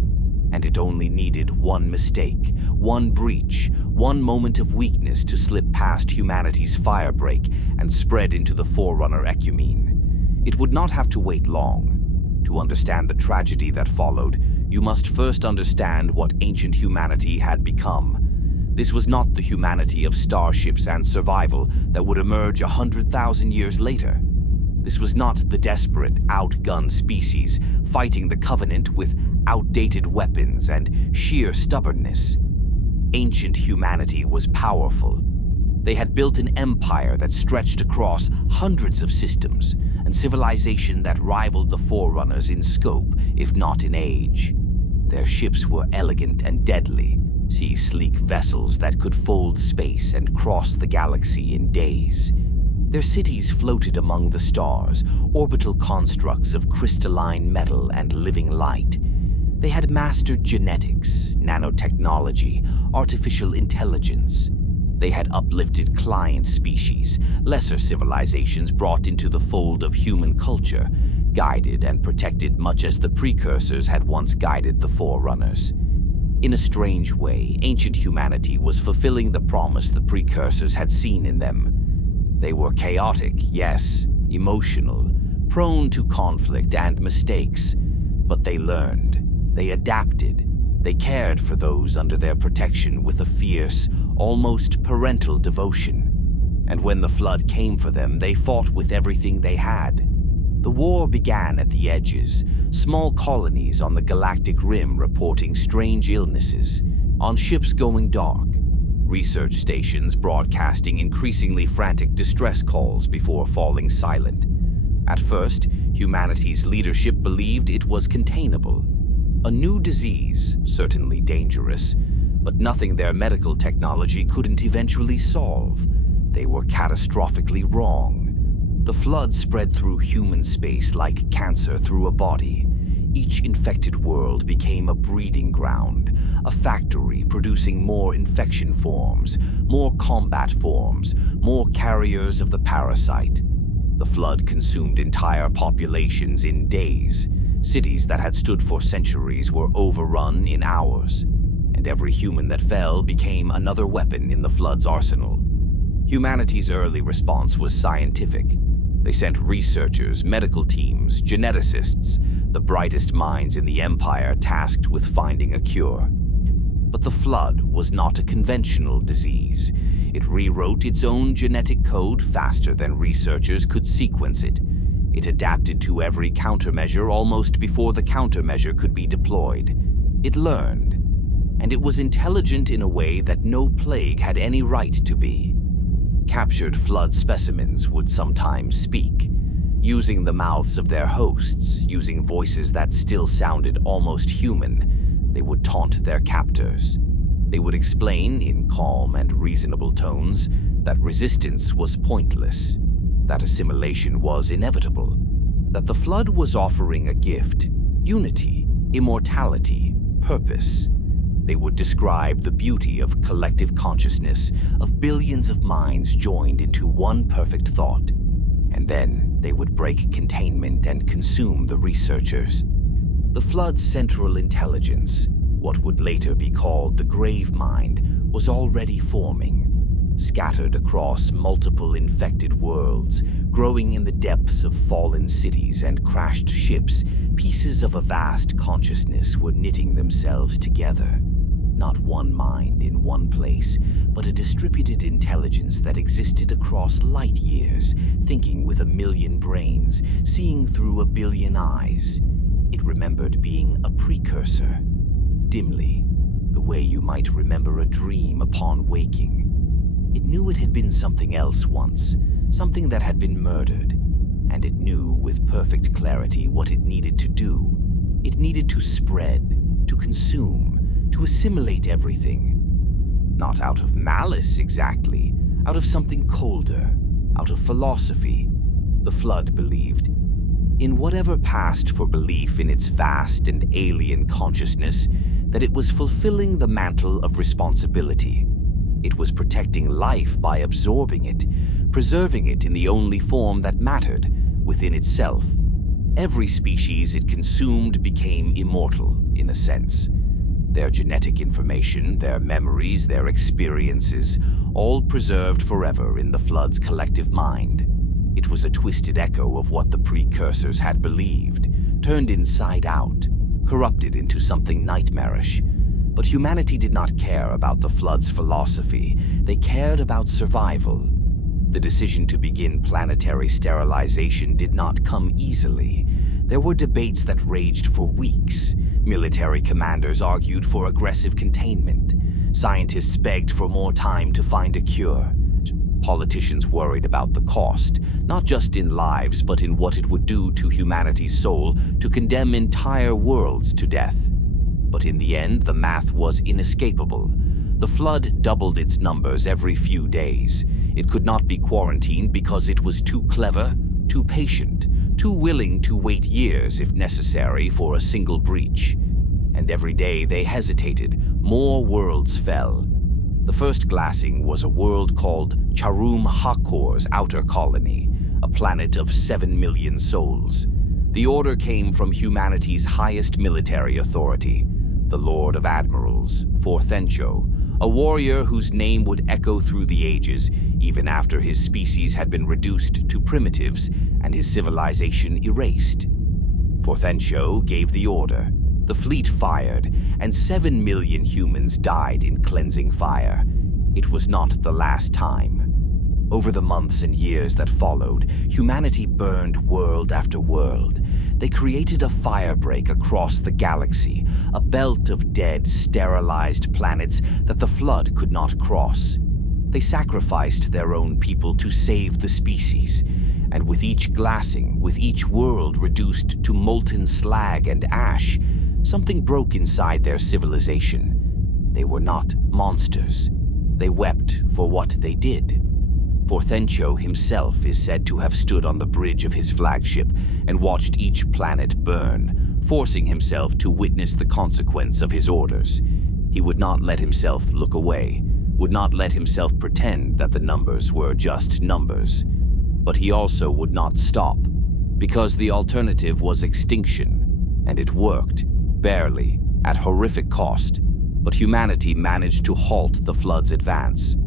and it only needed one mistake, one breach, one moment of weakness to slip past humanity's firebreak and spread into the Forerunner ecumene. It would not have to wait long. To understand the tragedy that followed, you must first understand what ancient humanity had become. This was not the humanity of starships and survival that would emerge 100,000 years later. This was not the desperate, outgunned species fighting the Covenant with outdated weapons and sheer stubbornness. Ancient humanity was powerful. They had built an empire that stretched across hundreds of systems, and civilization that rivaled the Forerunners in scope, if not in age. Their ships were elegant and deadly, sleek vessels that could fold space and cross the galaxy in days. Their cities floated among the stars, orbital constructs of crystalline metal and living light. They had mastered genetics, nanotechnology, artificial intelligence. They had uplifted client species, lesser civilizations brought into the fold of human culture, guided and protected much as the Precursors had once guided the Forerunners. In a strange way, ancient humanity was fulfilling the promise the Precursors had seen in them. They were chaotic, yes, emotional, prone to conflict and mistakes, but they learned, they adapted, they cared for those under their protection with a fierce, almost parental devotion. And when the Flood came for them, they fought with everything they had. The war began at the edges, small colonies on the galactic rim reporting strange illnesses, on ships going dark, research stations broadcasting increasingly frantic distress calls before falling silent. At first, humanity's leadership believed it was containable. A new disease, certainly dangerous, but nothing their medical technology couldn't eventually solve. They were catastrophically wrong. The Flood spread through human space like cancer through a body. Each infected world became a breeding ground, a factory producing more infection forms, more combat forms, more carriers of the parasite. The Flood consumed entire populations in days. Cities that had stood for centuries were overrun in hours, and every human that fell became another weapon in the Flood's arsenal. Humanity's early response was scientific. They sent researchers, medical teams, geneticists, the brightest minds in the Empire tasked with finding a cure. But the Flood was not a conventional disease. It rewrote its own genetic code faster than researchers could sequence it. It adapted to every countermeasure almost before the countermeasure could be deployed. It learned, and it was intelligent in a way that no plague had any right to be. Captured Flood specimens would sometimes speak, using the mouths of their hosts, using voices that still sounded almost human. They would taunt their captors. They would explain, in calm and reasonable tones, that resistance was pointless, that assimilation was inevitable, that the Flood was offering a gift, unity, immortality, purpose. They would describe the beauty of collective consciousness, of billions of minds joined into one perfect thought. And then they would break containment and consume the researchers. The Flood's central intelligence, what would later be called the Grave Mind, was already forming. scattered across multiple infected worlds, growing in the depths of fallen cities and crashed ships. Pieces of a vast consciousness were knitting themselves together. Not one mind in one place, but a distributed intelligence that existed across light years, thinking with a million brains, seeing through a billion eyes. It remembered being a precursor, dimly, the way you might remember a dream upon waking. It knew it had been something else once, something that had been murdered, and it knew with perfect clarity what it needed to do. It needed to spread, to consume, to assimilate everything. Not out of malice exactly, out of something colder, out of philosophy. The Flood believed. In whatever passed for belief in its vast and alien consciousness, that it was fulfilling the mantle of responsibility. It was protecting life by absorbing it, preserving it in the only form that mattered, within itself. Every species it consumed became immortal, in a sense. Their genetic information, their memories, their experiences, all preserved forever in the Flood's collective mind. It was a twisted echo of what the Precursors had believed, turned inside out, corrupted into something nightmarish. But humanity did not care about the Flood's philosophy. They cared about survival. The decision to begin planetary sterilization did not come easily. There were debates that raged for weeks. Military commanders argued for aggressive containment. Scientists begged for more time to find a cure. Politicians worried about the cost, not just in lives, but in what it would do to humanity's soul to condemn entire worlds to death. But in the end, the math was inescapable. The Flood doubled its numbers every few days. It could not be quarantined because it was too clever, too patient, too willing to wait years if necessary for a single breach. And every day they hesitated, more worlds fell. The first glassing was a world called Charum Hakor's outer colony, a planet of 7 million souls. The order came from humanity's highest military authority, the Lord of Admirals, Forthencho, a warrior whose name would echo through the ages, even after his species had been reduced to primitives and his civilization erased. Forthencho gave the order. The fleet fired, and 7 million humans died in cleansing fire. It was not the last time. Over the months and years that followed, humanity burned world after world. They created a firebreak across the galaxy, a belt of dead, sterilized planets that the Flood could not cross. They sacrificed their own people to save the species, and with each glassing, with each world reduced to molten slag and ash, something broke inside their civilization. They were not monsters. They wept for what they did. Forthencho himself is said to have stood on the bridge of his flagship and watched each planet burn, forcing himself to witness the consequence of his orders. He would not let himself look away, would not let himself pretend that the numbers were just numbers. But he also would not stop, because the alternative was extinction, and it worked, barely, at horrific cost. But humanity managed to halt the Flood's advance.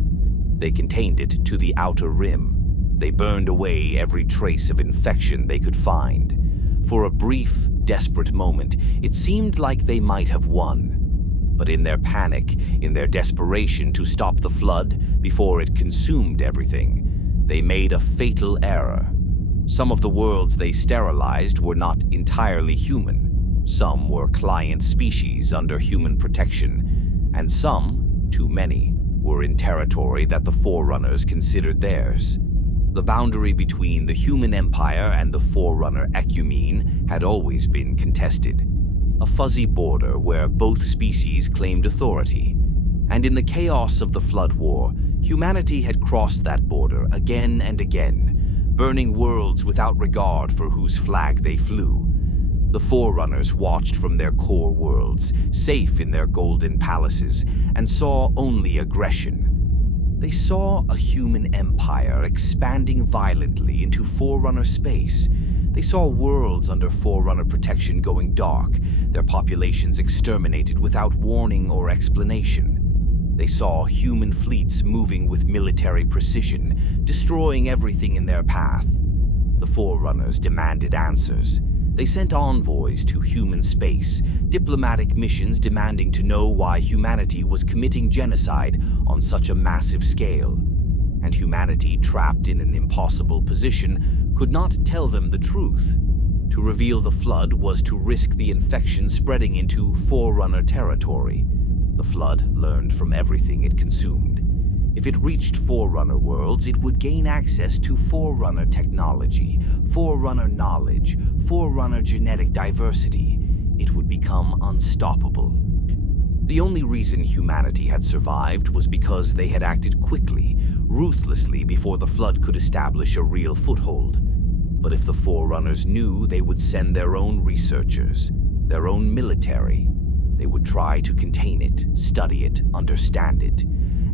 They contained it to the outer rim. They burned away every trace of infection they could find. For a brief, desperate moment, it seemed like they might have won. But in their panic, in their desperation to stop the Flood before it consumed everything, they made a fatal error. Some of the worlds they sterilized were not entirely human. Some were client species under human protection, and some, too many, were in territory that the Forerunners considered theirs. The boundary between the human empire and the Forerunner ecumene had always been contested, a fuzzy border where both species claimed authority. And in the chaos of the Flood War, humanity had crossed that border again and again, burning worlds without regard for whose flag they flew. The Forerunners watched from their core worlds, safe in their golden palaces, and saw only aggression. They saw a human empire expanding violently into Forerunner space. They saw worlds under Forerunner protection going dark, their populations exterminated without warning or explanation. They saw human fleets moving with military precision, destroying everything in their path. The Forerunners demanded answers. They sent envoys to human space, diplomatic missions demanding to know why humanity was committing genocide on such a massive scale. And humanity, trapped in an impossible position, could not tell them the truth. To reveal the Flood was to risk the infection spreading into Forerunner territory. The Flood learned from everything it consumed. If it reached Forerunner worlds, it would gain access to Forerunner technology, Forerunner knowledge, Forerunner genetic diversity. It would become unstoppable. The only reason humanity had survived was because they had acted quickly, ruthlessly before the Flood could establish a real foothold. But if the Forerunners knew, they would send their own researchers, their own military. They would try to contain it, study it, understand it.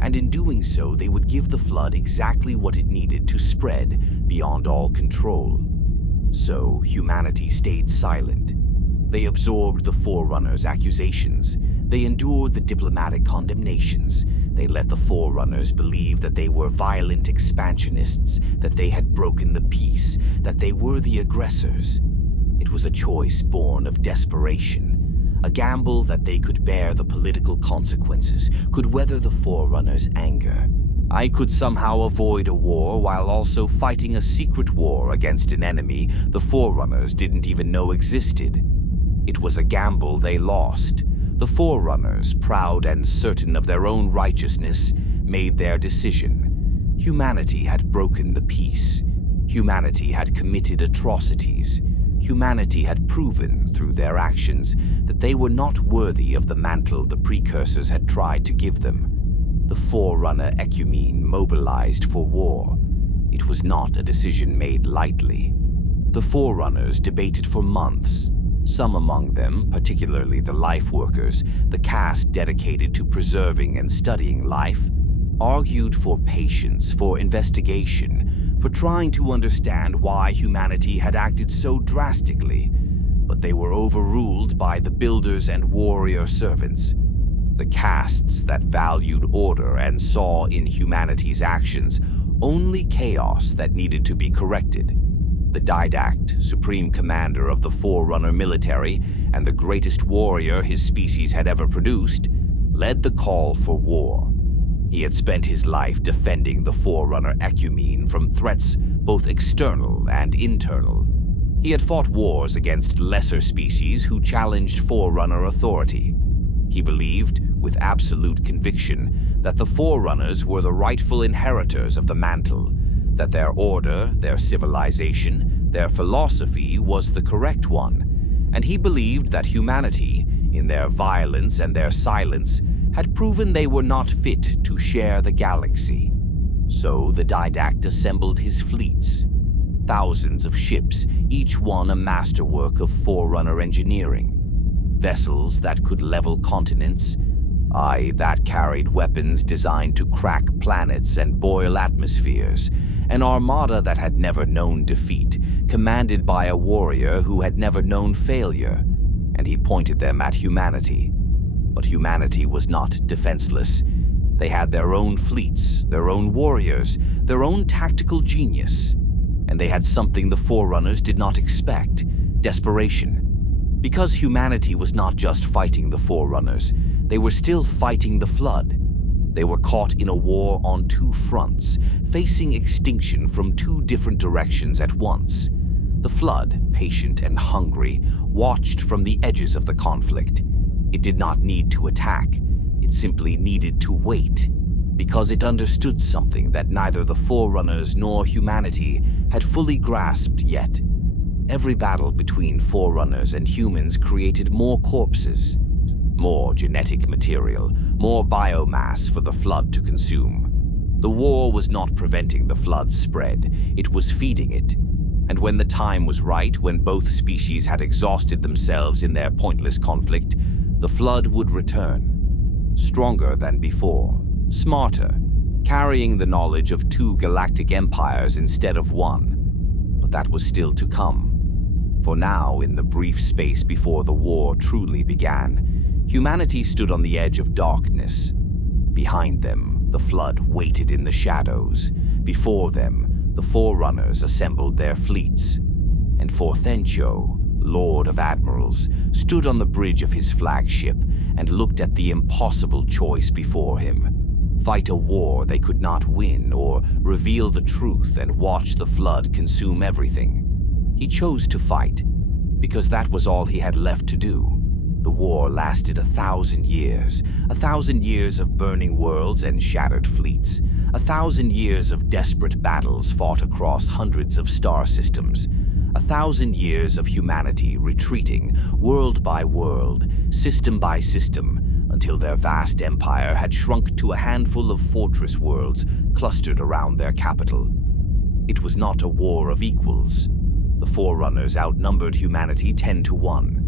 And in doing so, they would give the Flood exactly what it needed to spread beyond all control. So humanity stayed silent. They absorbed the Forerunners' accusations. They endured the diplomatic condemnations. They let the Forerunners believe that they were violent expansionists, that they had broken the peace, that they were the aggressors. It was a choice born of desperation, a gamble that they could bear the political consequences, could weather the Forerunners' anger. I could somehow avoid a war while also fighting a secret war against an enemy the Forerunners didn't even know existed. It was a gamble they lost. The Forerunners, proud and certain of their own righteousness, made their decision. Humanity had broken the peace. Humanity had committed atrocities. Humanity had proven, through their actions, that they were not worthy of the mantle the Precursors had tried to give them. The Forerunner ecumene mobilized for war. It was not a decision made lightly. The Forerunners debated for months. Some among them, particularly the life workers, the caste dedicated to preserving and studying life, argued for patience, for investigation, for trying to understand why humanity had acted so drastically. But they were overruled by the builders and warrior servants. The castes that valued order and saw in humanity's actions only chaos that needed to be corrected. The Didact, supreme commander of the Forerunner military and the greatest warrior his species had ever produced, led the call for war. He had spent his life defending the Forerunner ecumene from threats both external and internal. He had fought wars against lesser species who challenged Forerunner authority. He believed, with absolute conviction, that the Forerunners were the rightful inheritors of the mantle, that their order, their civilization, their philosophy was the correct one, and he believed that humanity, in their violence and their silence, had proven they were not fit to share the galaxy. So the Didact assembled his fleets. Thousands of ships, each one a masterwork of Forerunner engineering. Vessels that could level continents, that carried weapons designed to crack planets and boil atmospheres. An armada that had never known defeat, commanded by a warrior who had never known failure, and he pointed them at humanity. But humanity was not defenseless. They had their own fleets, their own warriors, their own tactical genius, and they had something the Forerunners did not expect: desperation. Because humanity was not just fighting the Forerunners, they were still fighting the Flood. They were caught in a war on two fronts, facing extinction from two different directions at once. The Flood, patient and hungry, watched from the edges of the conflict. It did not need to attack. It simply needed to wait, because it understood something that neither the Forerunners nor humanity had fully grasped yet. Every battle between Forerunners and humans created more corpses, more genetic material, more biomass for the Flood to consume. The war was not preventing the Flood's spread, it was feeding it. And when the time was right, when both species had exhausted themselves in their pointless conflict, the Flood would return. Stronger than before, smarter, carrying the knowledge of two galactic empires instead of one. But that was still to come. For now, in the brief space before the war truly began, humanity stood on the edge of darkness. Behind them, the flood waited in the shadows. Before them, the Forerunners assembled their fleets. And Forthencho, Lord of Admirals, stood on the bridge of his flagship and looked at the impossible choice before him. Fight a war they could not win, or reveal the truth and watch the flood consume everything. He chose to fight, because that was all he had left to do. The war lasted 1,000 years, 1,000 years of burning worlds and shattered fleets, 1,000 years of desperate battles fought across hundreds of star systems, 1,000 years of humanity retreating, world by world, system by system, until their vast empire had shrunk to a handful of fortress worlds clustered around their capital. It was not a war of equals. The Forerunners outnumbered humanity 10 to 1.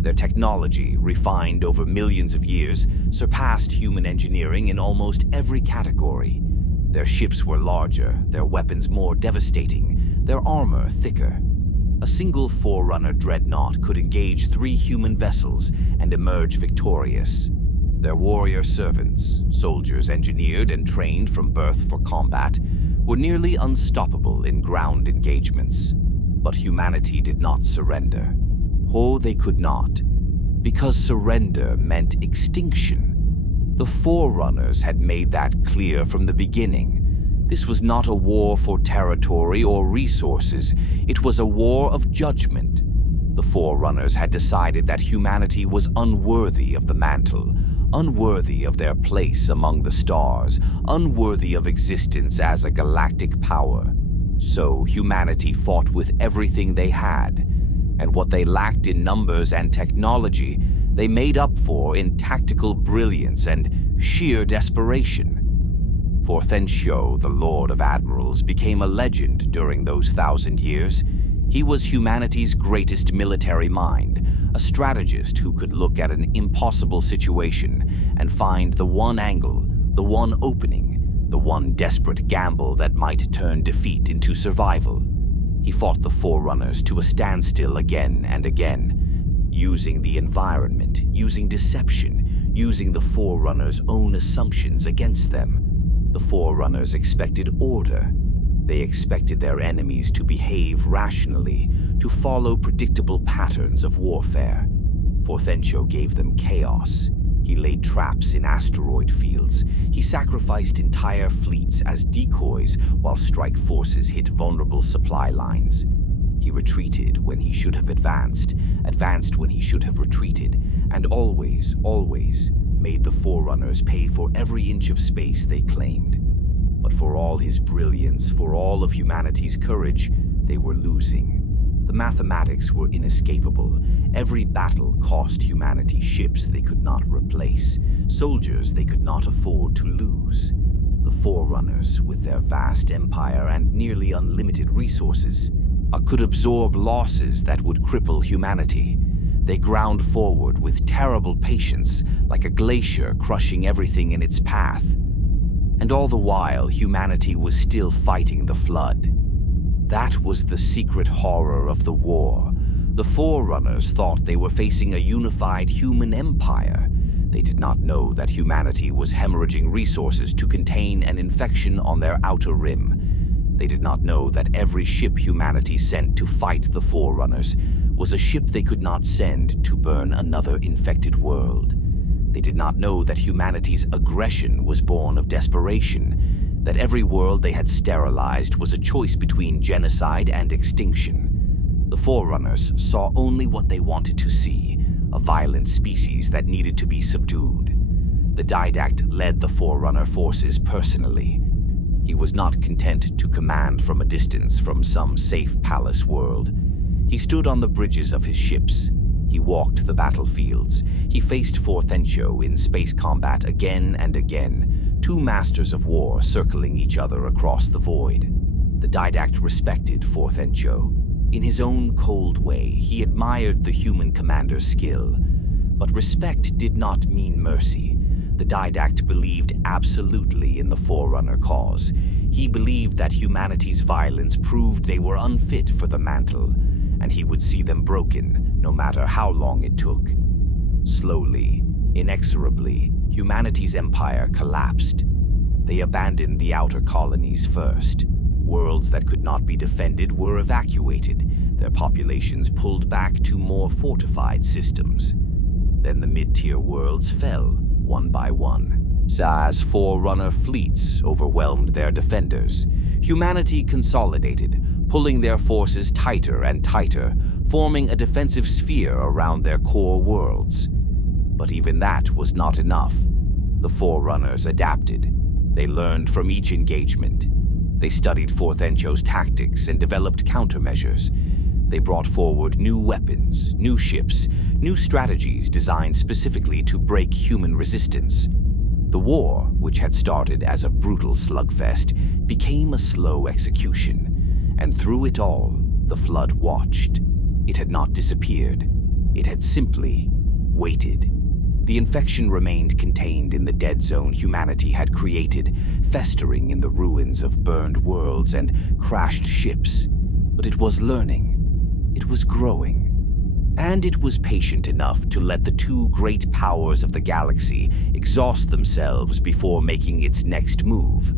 Their technology, refined over millions of years, surpassed human engineering in almost every category. Their ships were larger, their weapons more devastating, their armor thicker. A single Forerunner dreadnought could engage 3 human vessels and emerge victorious. Their warrior servants, soldiers engineered and trained from birth for combat, were nearly unstoppable in ground engagements. But humanity did not surrender. Oh, they could not, because surrender meant extinction. The Forerunners had made that clear from the beginning. This was not a war for territory or resources. It was a war of judgment. The Forerunners had decided that humanity was unworthy of the mantle, unworthy of their place among the stars, unworthy of existence as a galactic power. So humanity fought with everything they had, and what they lacked in numbers and technology, they made up for in tactical brilliance and sheer desperation. Forthencho, the Lord of Admirals, became a legend during those 1,000 years. He was humanity's greatest military mind, a strategist who could look at an impossible situation and find the one angle, the one opening, the one desperate gamble that might turn defeat into survival. He fought the Forerunners to a standstill again and again, using the environment, using deception, using the Forerunners' own assumptions against them. The Forerunners expected order. They expected their enemies to behave rationally, to follow predictable patterns of warfare. Forthencho gave them chaos. He laid traps in asteroid fields. He sacrificed entire fleets as decoys while strike forces hit vulnerable supply lines. He retreated when he should have advanced, advanced when he should have retreated, and always, always made the Forerunners pay for every inch of space they claimed. But for all his brilliance, for all of humanity's courage, they were losing. The mathematics were inescapable. Every battle cost humanity ships they could not replace, soldiers they could not afford to lose. The Forerunners, with their vast empire and nearly unlimited resources, could absorb losses that would cripple humanity. They ground forward with terrible patience, like a glacier crushing everything in its path. And all the while, humanity was still fighting the flood. That was the secret horror of the war. The Forerunners thought they were facing a unified human empire. They did not know that humanity was hemorrhaging resources to contain an infection on their outer rim. They did not know that every ship humanity sent to fight the Forerunners was a ship they could not send to burn another infected world. They did not know that humanity's aggression was born of desperation, that every world they had sterilized was a choice between genocide and extinction. The Forerunners saw only what they wanted to see, a violent species that needed to be subdued. The Didact led the Forerunner forces personally. He was not content to command from a distance from some safe palace world. He stood on the bridges of his ships. He walked the battlefields. He faced Forthencho in space combat again and again, 2 masters of war circling each other across the void. The Didact respected Forthencho. In his own cold way, he admired the human commander's skill. But respect did not mean mercy. The Didact believed absolutely in the Forerunner cause. He believed that humanity's violence proved they were unfit for the mantle, and he would see them broken, no matter how long it took. Slowly, inexorably, humanity's empire collapsed. They abandoned the outer colonies first. Worlds that could not be defended were evacuated, their populations pulled back to more fortified systems. Then the mid-tier worlds fell, one by one. As Forerunner fleets overwhelmed their defenders, humanity consolidated, pulling their forces tighter and tighter, forming a defensive sphere around their core worlds. But even that was not enough. The Forerunners adapted. They learned from each engagement. They studied Forthencho's tactics and developed countermeasures. They brought forward new weapons, new ships, new strategies designed specifically to break human resistance. The war, which had started as a brutal slugfest, became a slow execution. And through it all, the Flood watched. It had not disappeared. It had simply waited. The infection remained contained in the dead zone humanity had created, festering in the ruins of burned worlds and crashed ships. But it was learning. It was growing. And it was patient enough to let the two great powers of the galaxy exhaust themselves before making its next move.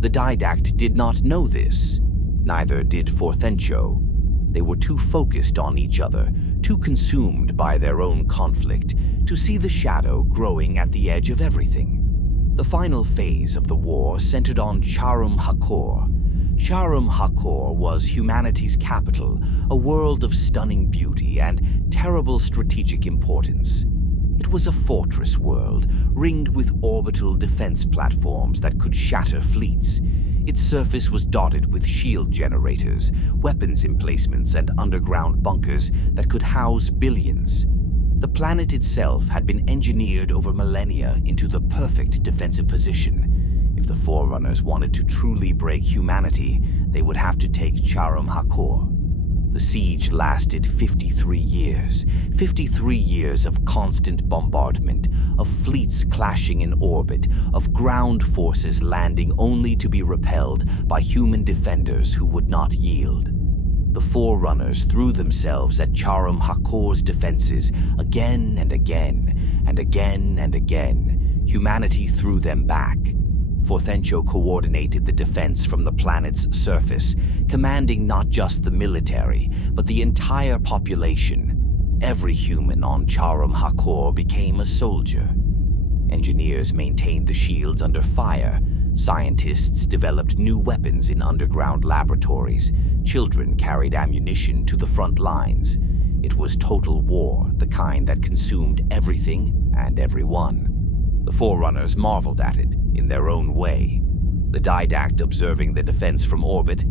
The Didact did not know this. Neither did Forthencho. They were too focused on each other, too consumed by their own conflict, to see the shadow growing at the edge of everything. The final phase of the war centered on Charum Hakor. Charum Hakor was humanity's capital, a world of stunning beauty and terrible strategic importance. It was a fortress world, ringed with orbital defense platforms that could shatter fleets. Its surface was dotted with shield generators, weapons emplacements, and underground bunkers that could house billions. The planet itself had been engineered over millennia into the perfect defensive position. If the Forerunners wanted to truly break humanity, they would have to take Charum Hakor. The siege lasted 53 years. 53 years of constant bombardment, of fleets clashing in orbit, of ground forces landing only to be repelled by human defenders who would not yield. The Forerunners threw themselves at Charum Hakor's defenses again and again, and again and again. Humanity threw them back. Forthencho coordinated the defense from the planet's surface, commanding not just the military, but the entire population. Every human on Charum Hakor became a soldier. Engineers maintained the shields under fire. Scientists developed new weapons in underground laboratories. Children carried ammunition to the front lines. It was total war, the kind that consumed everything and everyone. The Forerunners marveled at it in their own way. The Didact, observing the defense from orbit,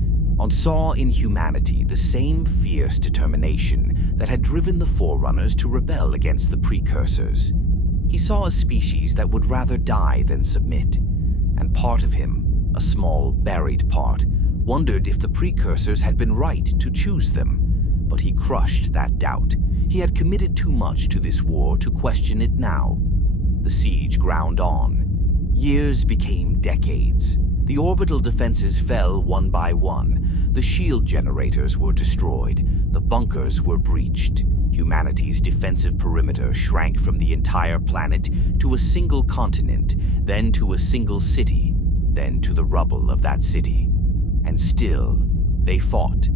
saw in humanity the same fierce determination that had driven the Forerunners to rebel against the Precursors. He saw a species that would rather die than submit, and part of him, a small, buried part, wondered if the Precursors had been right to choose them. But he crushed that doubt. He had committed too much to this war to question it now. The siege ground on. Years became decades. The orbital defenses fell one by one. The shield generators were destroyed. The bunkers were breached. Humanity's defensive perimeter shrank from the entire planet to a single continent, then to a single city, then to the rubble of that city. And still, they fought.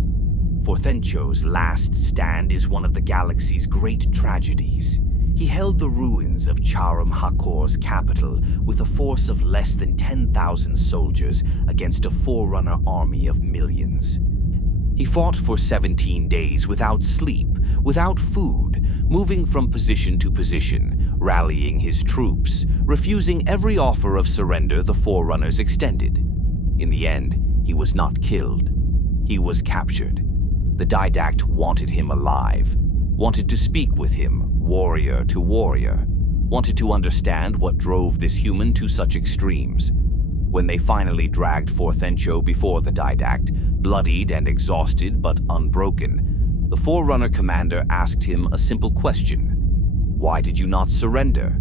Forthencho's last stand is one of the galaxy's great tragedies. He held the ruins of Charum Hakor's capital with a force of less than 10,000 soldiers against a Forerunner army of millions. He fought for 17 days without sleep, without food, moving from position to position, rallying his troops, refusing every offer of surrender the Forerunners extended. In the end, he was not killed. He was captured. The Didact wanted him alive, wanted to speak with him, warrior to warrior, wanted to understand what drove this human to such extremes. When they finally dragged Forthencho before the Didact, bloodied and exhausted but unbroken, the Forerunner commander asked him a simple question. Why did you not surrender?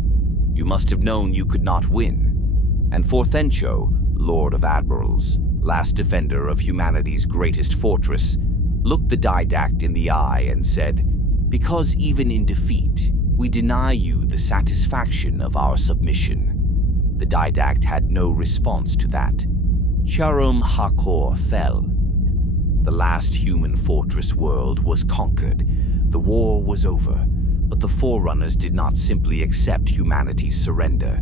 You must have known you could not win. And Forthencho, Lord of Admirals, last defender of humanity's greatest fortress, looked the Didact in the eye and said, "Because even in defeat, We deny you the satisfaction of our submission." The Didact had no response to that. Charum Hakor fell. The last human fortress world was conquered. The war was over, but the Forerunners did not simply accept humanity's surrender.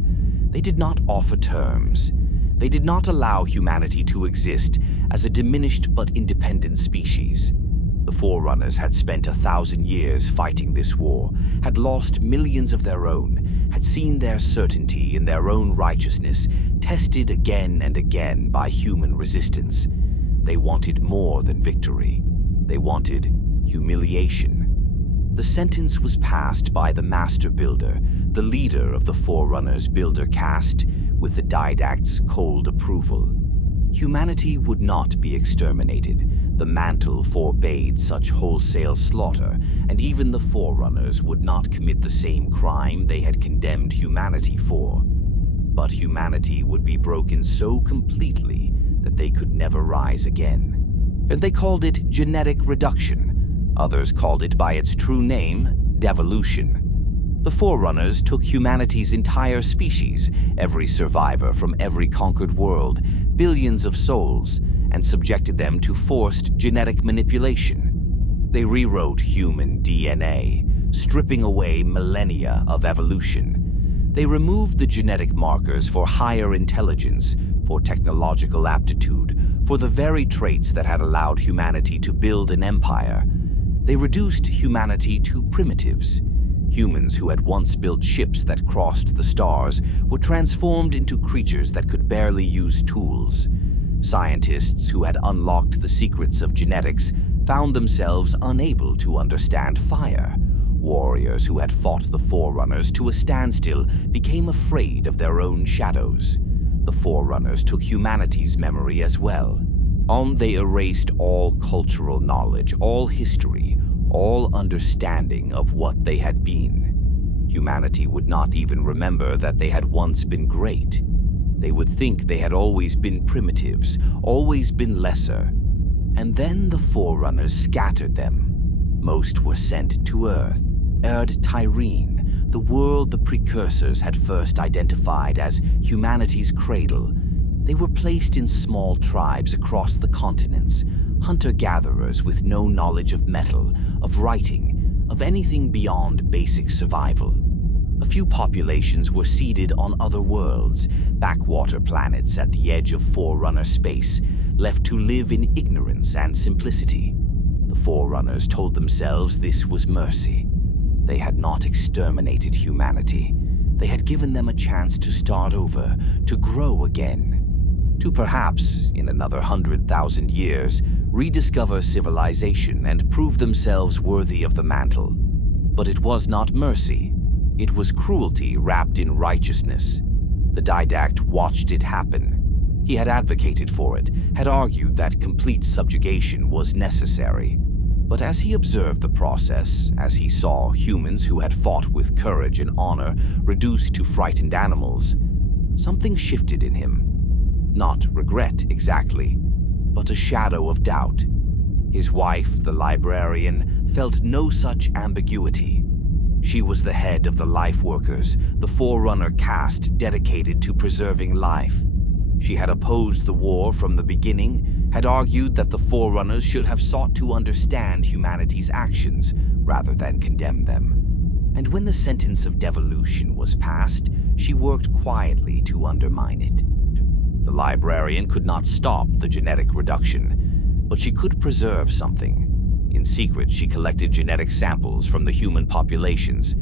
They did not offer terms. They did not allow humanity to exist as a diminished but independent species. The Forerunners had spent 1,000 years fighting this war, had lost millions of their own, had seen their certainty in their own righteousness tested again and again by human resistance. They wanted more than victory. They wanted humiliation. The sentence was passed by the Master Builder, the leader of the Forerunners Builder caste, with the Didact's cold approval. Humanity would not be exterminated. The mantle forbade such wholesale slaughter, and even the Forerunners would not commit the same crime they had condemned humanity for. But humanity would be broken so completely that they could never rise again. And they called it genetic reduction. Others called it by its true name, devolution. The Forerunners took humanity's entire species, every survivor from every conquered world, billions of souls, and subjected them to forced genetic manipulation. They rewrote human DNA, stripping away millennia of evolution. They removed the genetic markers for higher intelligence, for technological aptitude, for the very traits that had allowed humanity to build an empire. They reduced humanity to primitives. Humans who had once built ships that crossed the stars were transformed into creatures that could barely use tools. Scientists who had unlocked the secrets of genetics found themselves unable to understand fire. Warriors who had fought the Forerunners to a standstill became afraid of their own shadows. The Forerunners took humanity's memory as well. They erased all cultural knowledge, all history, all understanding of what they had been. Humanity would not even remember that they had once been great. They would think they had always been primitives, always been lesser. And then the Forerunners scattered them. Most were sent to Earth, Tyrene, the world the Precursors had first identified as humanity's cradle. They were placed in small tribes across the continents, hunter-gatherers with no knowledge of metal, of writing, of anything beyond basic survival. A few populations were seeded on other worlds, backwater planets at the edge of Forerunner space, left to live in ignorance and simplicity. The Forerunners told themselves this was mercy. They had not exterminated humanity. They had given them a chance to start over, to grow again, to perhaps, in another 100,000 years, rediscover civilization and prove themselves worthy of the mantle. But it was not mercy. It was cruelty wrapped in righteousness. The Didact watched it happen. He had advocated for it, had argued that complete subjugation was necessary. But as he observed the process, as he saw humans who had fought with courage and honor reduced to frightened animals, something shifted in him. Not regret exactly, but a shadow of doubt. His wife, the librarian, felt no such ambiguity. She was the head of the Life Workers, the Forerunner caste dedicated to preserving life. She had opposed the war from the beginning, had argued that the Forerunners should have sought to understand humanity's actions rather than condemn them. And when the sentence of devolution was passed, she worked quietly to undermine it. The librarian could not stop the genetic reduction, but she could preserve something. In secret, she collected genetic samples from the human populations.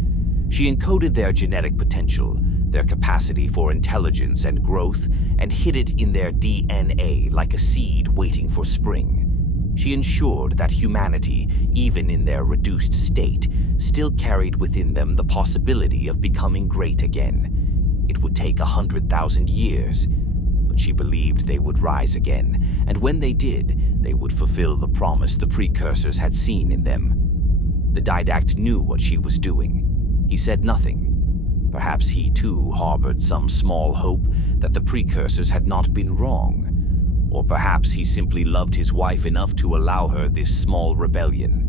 She encoded their genetic potential, their capacity for intelligence and growth, and hid it in their DNA like a seed waiting for spring. She ensured that humanity, even in their reduced state, still carried within them the possibility of becoming great again. It would take 100,000 years, but she believed they would rise again, and when they did, they would fulfill the promise the Precursors had seen in them. The Didact knew what she was doing. He said nothing. Perhaps he too harbored some small hope that the Precursors had not been wrong. Or perhaps he simply loved his wife enough to allow her this small rebellion.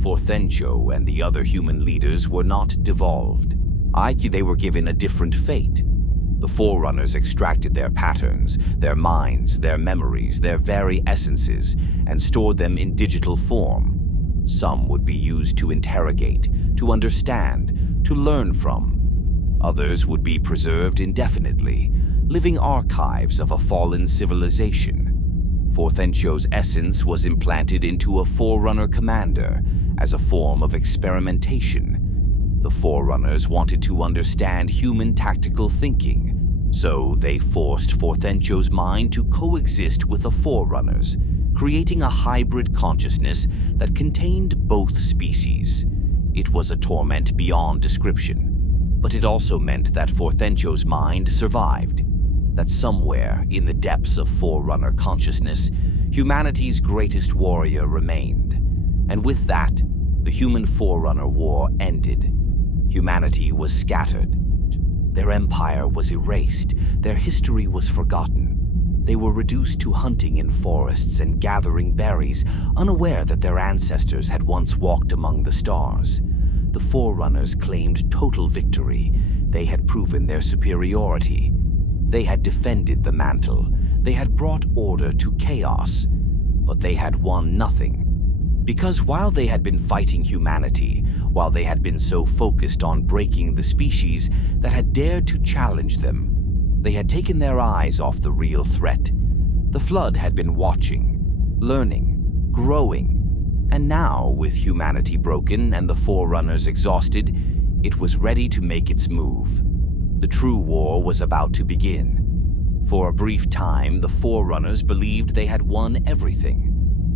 Forthencho and the other human leaders were not devolved. They were given a different fate. The Forerunners extracted their patterns, their minds, their memories, their very essences, and stored them in digital form. Some would be used to interrogate, to understand, to learn from. Others would be preserved indefinitely, living archives of a fallen civilization. Forthencho's essence was implanted into a Forerunner commander as a form of experimentation. The Forerunners wanted to understand human tactical thinking, so they forced Forthencho's mind to coexist with the Forerunners, creating a hybrid consciousness that contained both species. It was a torment beyond description, but it also meant that Forthencho's mind survived, that somewhere in the depths of Forerunner consciousness, humanity's greatest warrior remained. And with that, the Human-Forerunner War ended. Humanity was scattered. Their empire was erased. Their history was forgotten. They were reduced to hunting in forests and gathering berries, unaware that their ancestors had once walked among the stars. The Forerunners claimed total victory. They had proven their superiority. They had defended the mantle. They had brought order to chaos. But they had won nothing. Because while they had been fighting humanity, while they had been so focused on breaking the species that had dared to challenge them, they had taken their eyes off the real threat. The Flood had been watching, learning, growing, and now, with humanity broken and the Forerunners exhausted, it was ready to make its move. The true war was about to begin. For a brief time, the Forerunners believed they had won everything.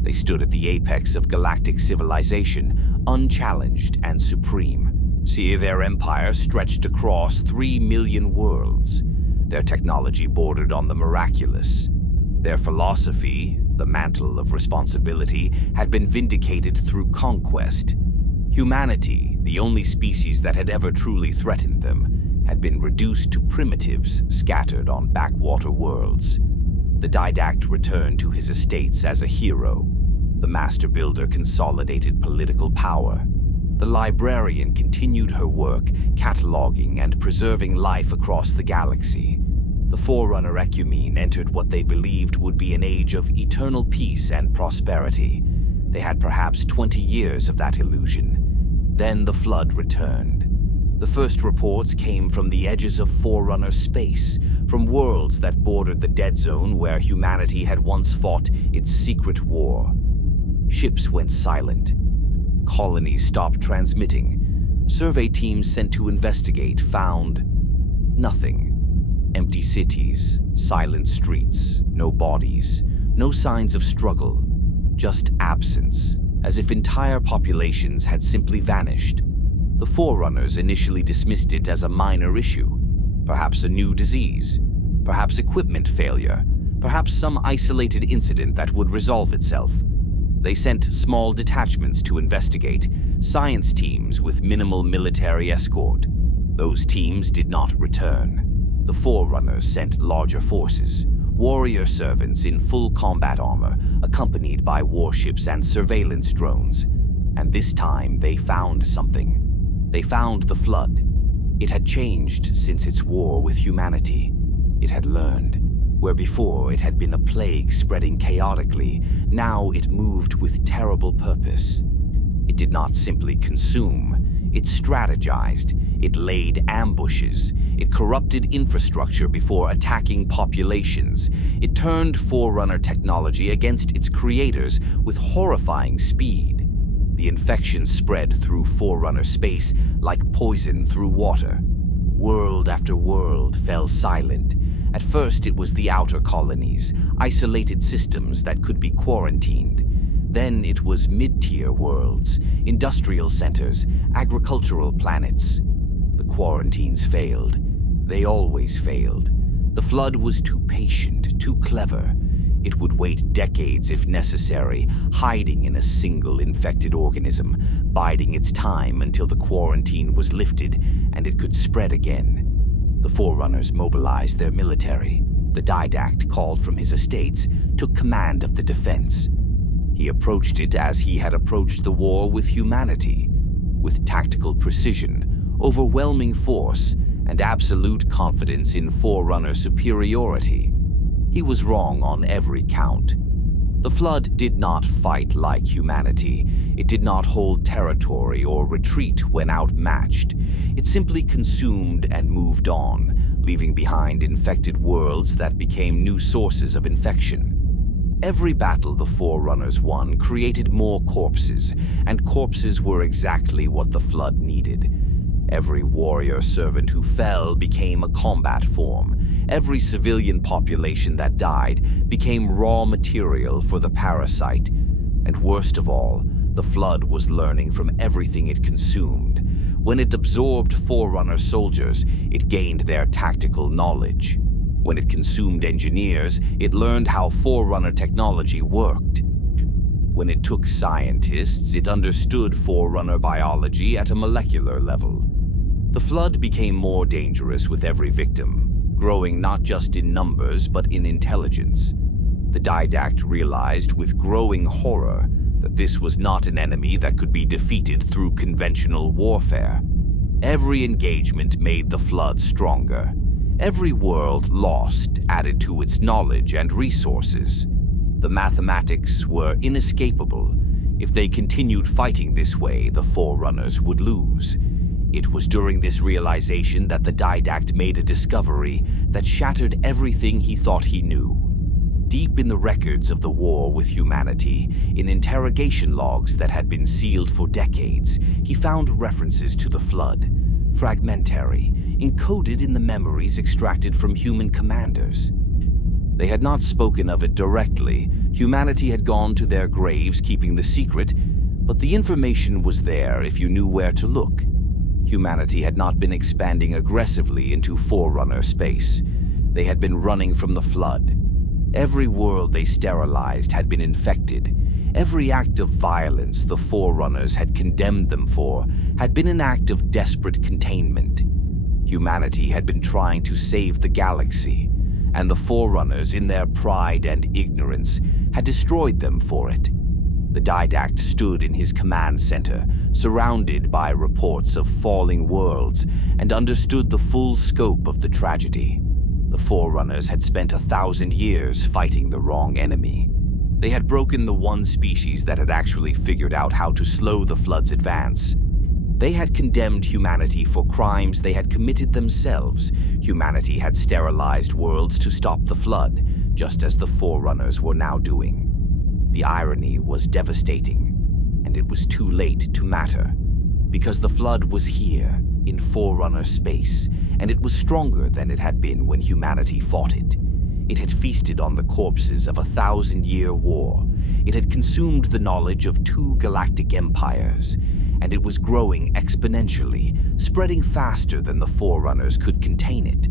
They stood at the apex of galactic civilization, unchallenged and supreme. See, their empire stretched across 3 million worlds. Their technology bordered on the miraculous. Their philosophy, the mantle of responsibility, had been vindicated through conquest. Humanity, the only species that had ever truly threatened them, had been reduced to primitives scattered on backwater worlds. The Didact returned to his estates as a hero. The Master Builder consolidated political power. The Librarian continued her work, cataloging and preserving life across the galaxy. The Forerunner-Requiem entered what they believed would be an age of eternal peace and prosperity. They had perhaps 20 years of that illusion. Then the Flood returned. The first reports came from the edges of Forerunner space, from worlds that bordered the dead zone where humanity had once fought its secret war. Ships went silent. Colonies stopped transmitting. Survey teams sent to investigate found nothing. Empty cities, silent streets, no bodies, no signs of struggle, just absence, as if entire populations had simply vanished. The Forerunners initially dismissed it as a minor issue, perhaps a new disease, perhaps equipment failure, perhaps some isolated incident that would resolve itself. They sent small detachments to investigate, science teams with minimal military escort. Those teams did not return. The Forerunners sent larger forces, warrior servants in full combat armor, accompanied by warships and surveillance drones. And this time they found something. They found the Flood. It had changed since its war with humanity. It had learned. Where before it had been a plague spreading chaotically, now it moved with terrible purpose. It did not simply consume, it strategized, it laid ambushes, it corrupted infrastructure before attacking populations, it turned Forerunner technology against its creators with horrifying speed. The infection spread through Forerunner space like poison through water. World after world fell silent. At first it was the outer colonies, isolated systems that could be quarantined. Then it was mid-tier worlds, industrial centers, agricultural planets. The quarantines failed. They always failed. The Flood was too patient, too clever. It would wait decades if necessary, hiding in a single infected organism, biding its time until the quarantine was lifted and it could spread again. The Forerunners mobilized their military. The Didact, called from his estates, took command of the defense. He approached it as he had approached the war with humanity, with tactical precision, overwhelming force, and absolute confidence in Forerunner superiority. He was wrong on every count. The Flood did not fight like humanity. It did not hold territory or retreat when outmatched. It simply consumed and moved on, leaving behind infected worlds that became new sources of infection. Every battle the Forerunners won created more corpses, and corpses were exactly what the Flood needed. Every warrior servant who fell became a combat form. Every civilian population that died became raw material for the parasite. And worst of all, the Flood was learning from everything it consumed. When it absorbed Forerunner soldiers, it gained their tactical knowledge. When it consumed engineers, it learned how Forerunner technology worked. When it took scientists, it understood Forerunner biology at a molecular level. The Flood became more dangerous with every victim, growing not just in numbers but in intelligence. The Didact realized with growing horror that this was not an enemy that could be defeated through conventional warfare. Every engagement made the Flood stronger. Every world lost added to its knowledge and resources. The mathematics were inescapable. If they continued fighting this way, the Forerunners would lose. It was during this realization that the Didact made a discovery that shattered everything he thought he knew. Deep in the records of the war with humanity, in interrogation logs that had been sealed for decades, he found references to the Flood, fragmentary, encoded in the memories extracted from human commanders. They had not spoken of it directly. Humanity had gone to their graves keeping the secret, but the information was there if you knew where to look. Humanity had not been expanding aggressively into Forerunner space. They had been running from the Flood. Every world they sterilized had been infected. Every act of violence the Forerunners had condemned them for had been an act of desperate containment. Humanity had been trying to save the galaxy, and the Forerunners, in their pride and ignorance, had destroyed them for it. The Didact stood in his command center, surrounded by reports of falling worlds, and understood the full scope of the tragedy. The Forerunners had spent 1,000 years fighting the wrong enemy. They had broken the one species that had actually figured out how to slow the Flood's advance. They had condemned humanity for crimes they had committed themselves. Humanity had sterilized worlds to stop the Flood, just as the Forerunners were now doing. The irony was devastating, and it was too late to matter, because the Flood was here, in Forerunner space, and it was stronger than it had been when humanity fought it. It had feasted on the corpses of a 1,000-year war. It had consumed the knowledge of 2 galactic empires, and it was growing exponentially, spreading faster than the Forerunners could contain it.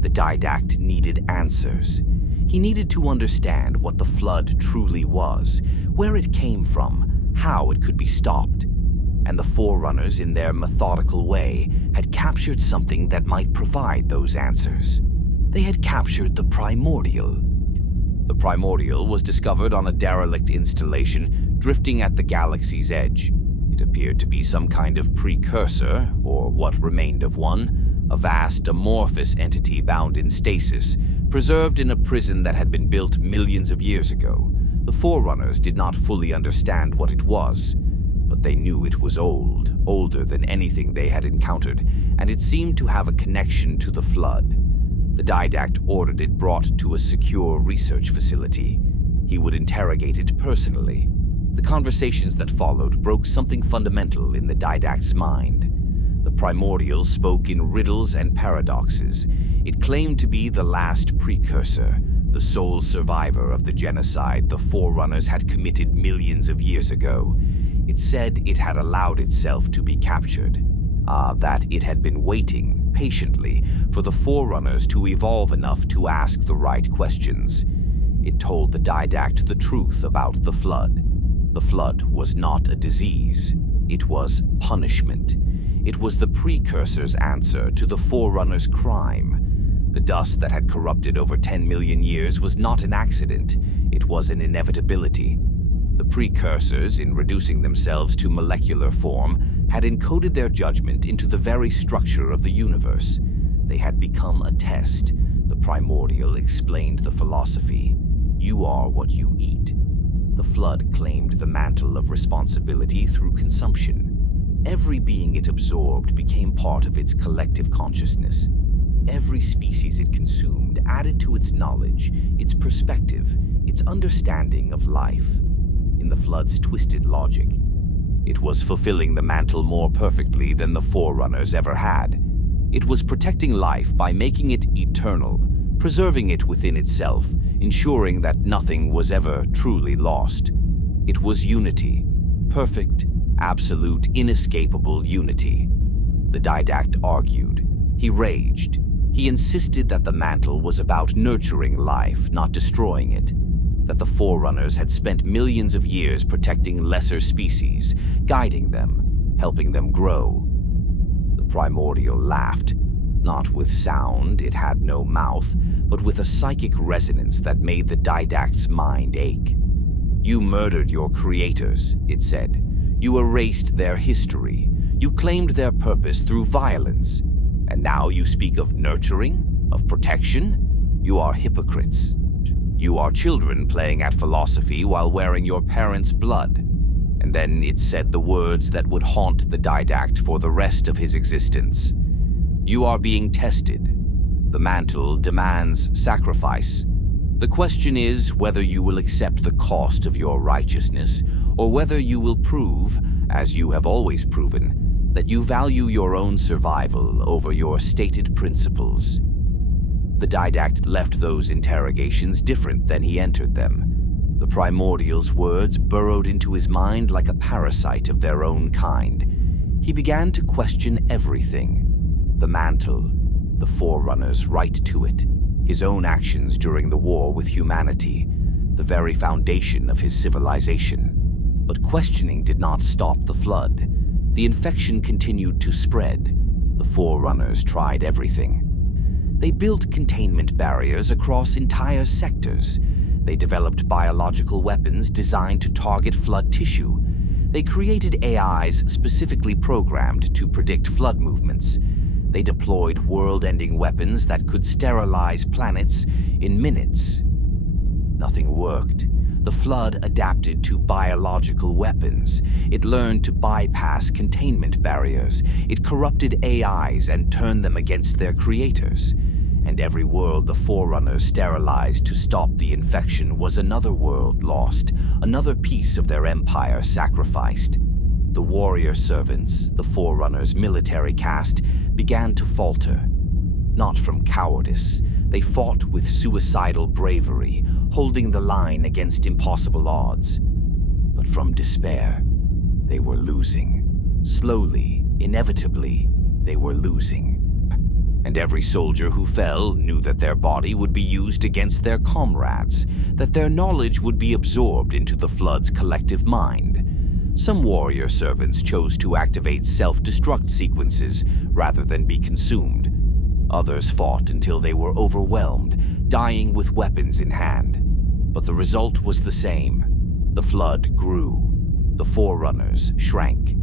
The Didact needed answers. He needed to understand what the Flood truly was, where it came from, how it could be stopped. And the Forerunners, in their methodical way, had captured something that might provide those answers. They had captured the Primordial. The Primordial was discovered on a derelict installation drifting at the galaxy's edge. It appeared to be some kind of precursor, or what remained of one, a vast amorphous entity bound in stasis, preserved in a prison that had been built millions of years ago. The Forerunners did not fully understand what it was, but they knew it was old, older than anything they had encountered, and it seemed to have a connection to the Flood. The Didact ordered it brought to a secure research facility. He would interrogate it personally. The conversations that followed broke something fundamental in the Didact's mind. The Primordial spoke in riddles and paradoxes. It claimed to be the last precursor, the sole survivor of the genocide the Forerunners had committed millions of years ago. It said it had allowed itself to be captured. That it had been waiting patiently for the Forerunners to evolve enough to ask the right questions. It told the Didact the truth about the Flood. The Flood was not a disease. It was punishment. It was the Precursor's answer to the Forerunners' crime. The dust that had corrupted over 10 million years was not an accident. It was an inevitability. The Precursors, in reducing themselves to molecular form, had encoded their judgment into the very structure of the universe. They had become a test. The Primordial explained the philosophy. You are what you eat. The Flood claimed the mantle of responsibility through consumption. Every being it absorbed became part of its collective consciousness. Every species it consumed added to its knowledge, its perspective, its understanding of life. In the Flood's twisted logic, it was fulfilling the mantle more perfectly than the Forerunners ever had. It was protecting life by making it eternal, preserving it within itself, ensuring that nothing was ever truly lost. It was unity, perfect, absolute, inescapable unity. The Didact argued. He raged. He insisted that the mantle was about nurturing life, not destroying it. That the Forerunners had spent millions of years protecting lesser species, guiding them, helping them grow. The Primordial laughed. Not with sound, it had no mouth, but with a psychic resonance that made the Didact's mind ache. You murdered your creators, it said. You erased their history. You claimed their purpose through violence. And now you speak of nurturing, of protection? You are hypocrites. You are children playing at philosophy while wearing your parents' blood. And then it said the words that would haunt the Didact for the rest of his existence. You are being tested. The mantle demands sacrifice. The question is whether you will accept the cost of your righteousness, or whether you will prove, as you have always proven, that you value your own survival over your stated principles. The Didact left those interrogations different than he entered them. The Primordial's words burrowed into his mind like a parasite of their own kind. He began to question everything. The mantle, the Forerunners' right to it, his own actions during the war with humanity, the very foundation of his civilization. But questioning did not stop the Flood. The infection continued to spread. The Forerunners tried everything. They built containment barriers across entire sectors. They developed biological weapons designed to target Flood tissue. They created AIs specifically programmed to predict Flood movements. They deployed world-ending weapons that could sterilize planets in minutes. Nothing worked. The Flood adapted to biological weapons. It learned to bypass containment barriers. It corrupted AIs and turned them against their creators. And every world the Forerunners sterilized to stop the infection was another world lost, another piece of their empire sacrificed. The warrior servants, the Forerunners' military caste, began to falter. Not from cowardice. They fought with suicidal bravery, holding the line against impossible odds. But from despair, they were losing. Slowly, inevitably, they were losing. And every soldier who fell knew that their body would be used against their comrades, that their knowledge would be absorbed into the Flood's collective mind. Some warrior servants chose to activate self-destruct sequences rather than be consumed. Others fought until they were overwhelmed, dying with weapons in hand. But the result was the same. The Flood grew. The Forerunners shrank.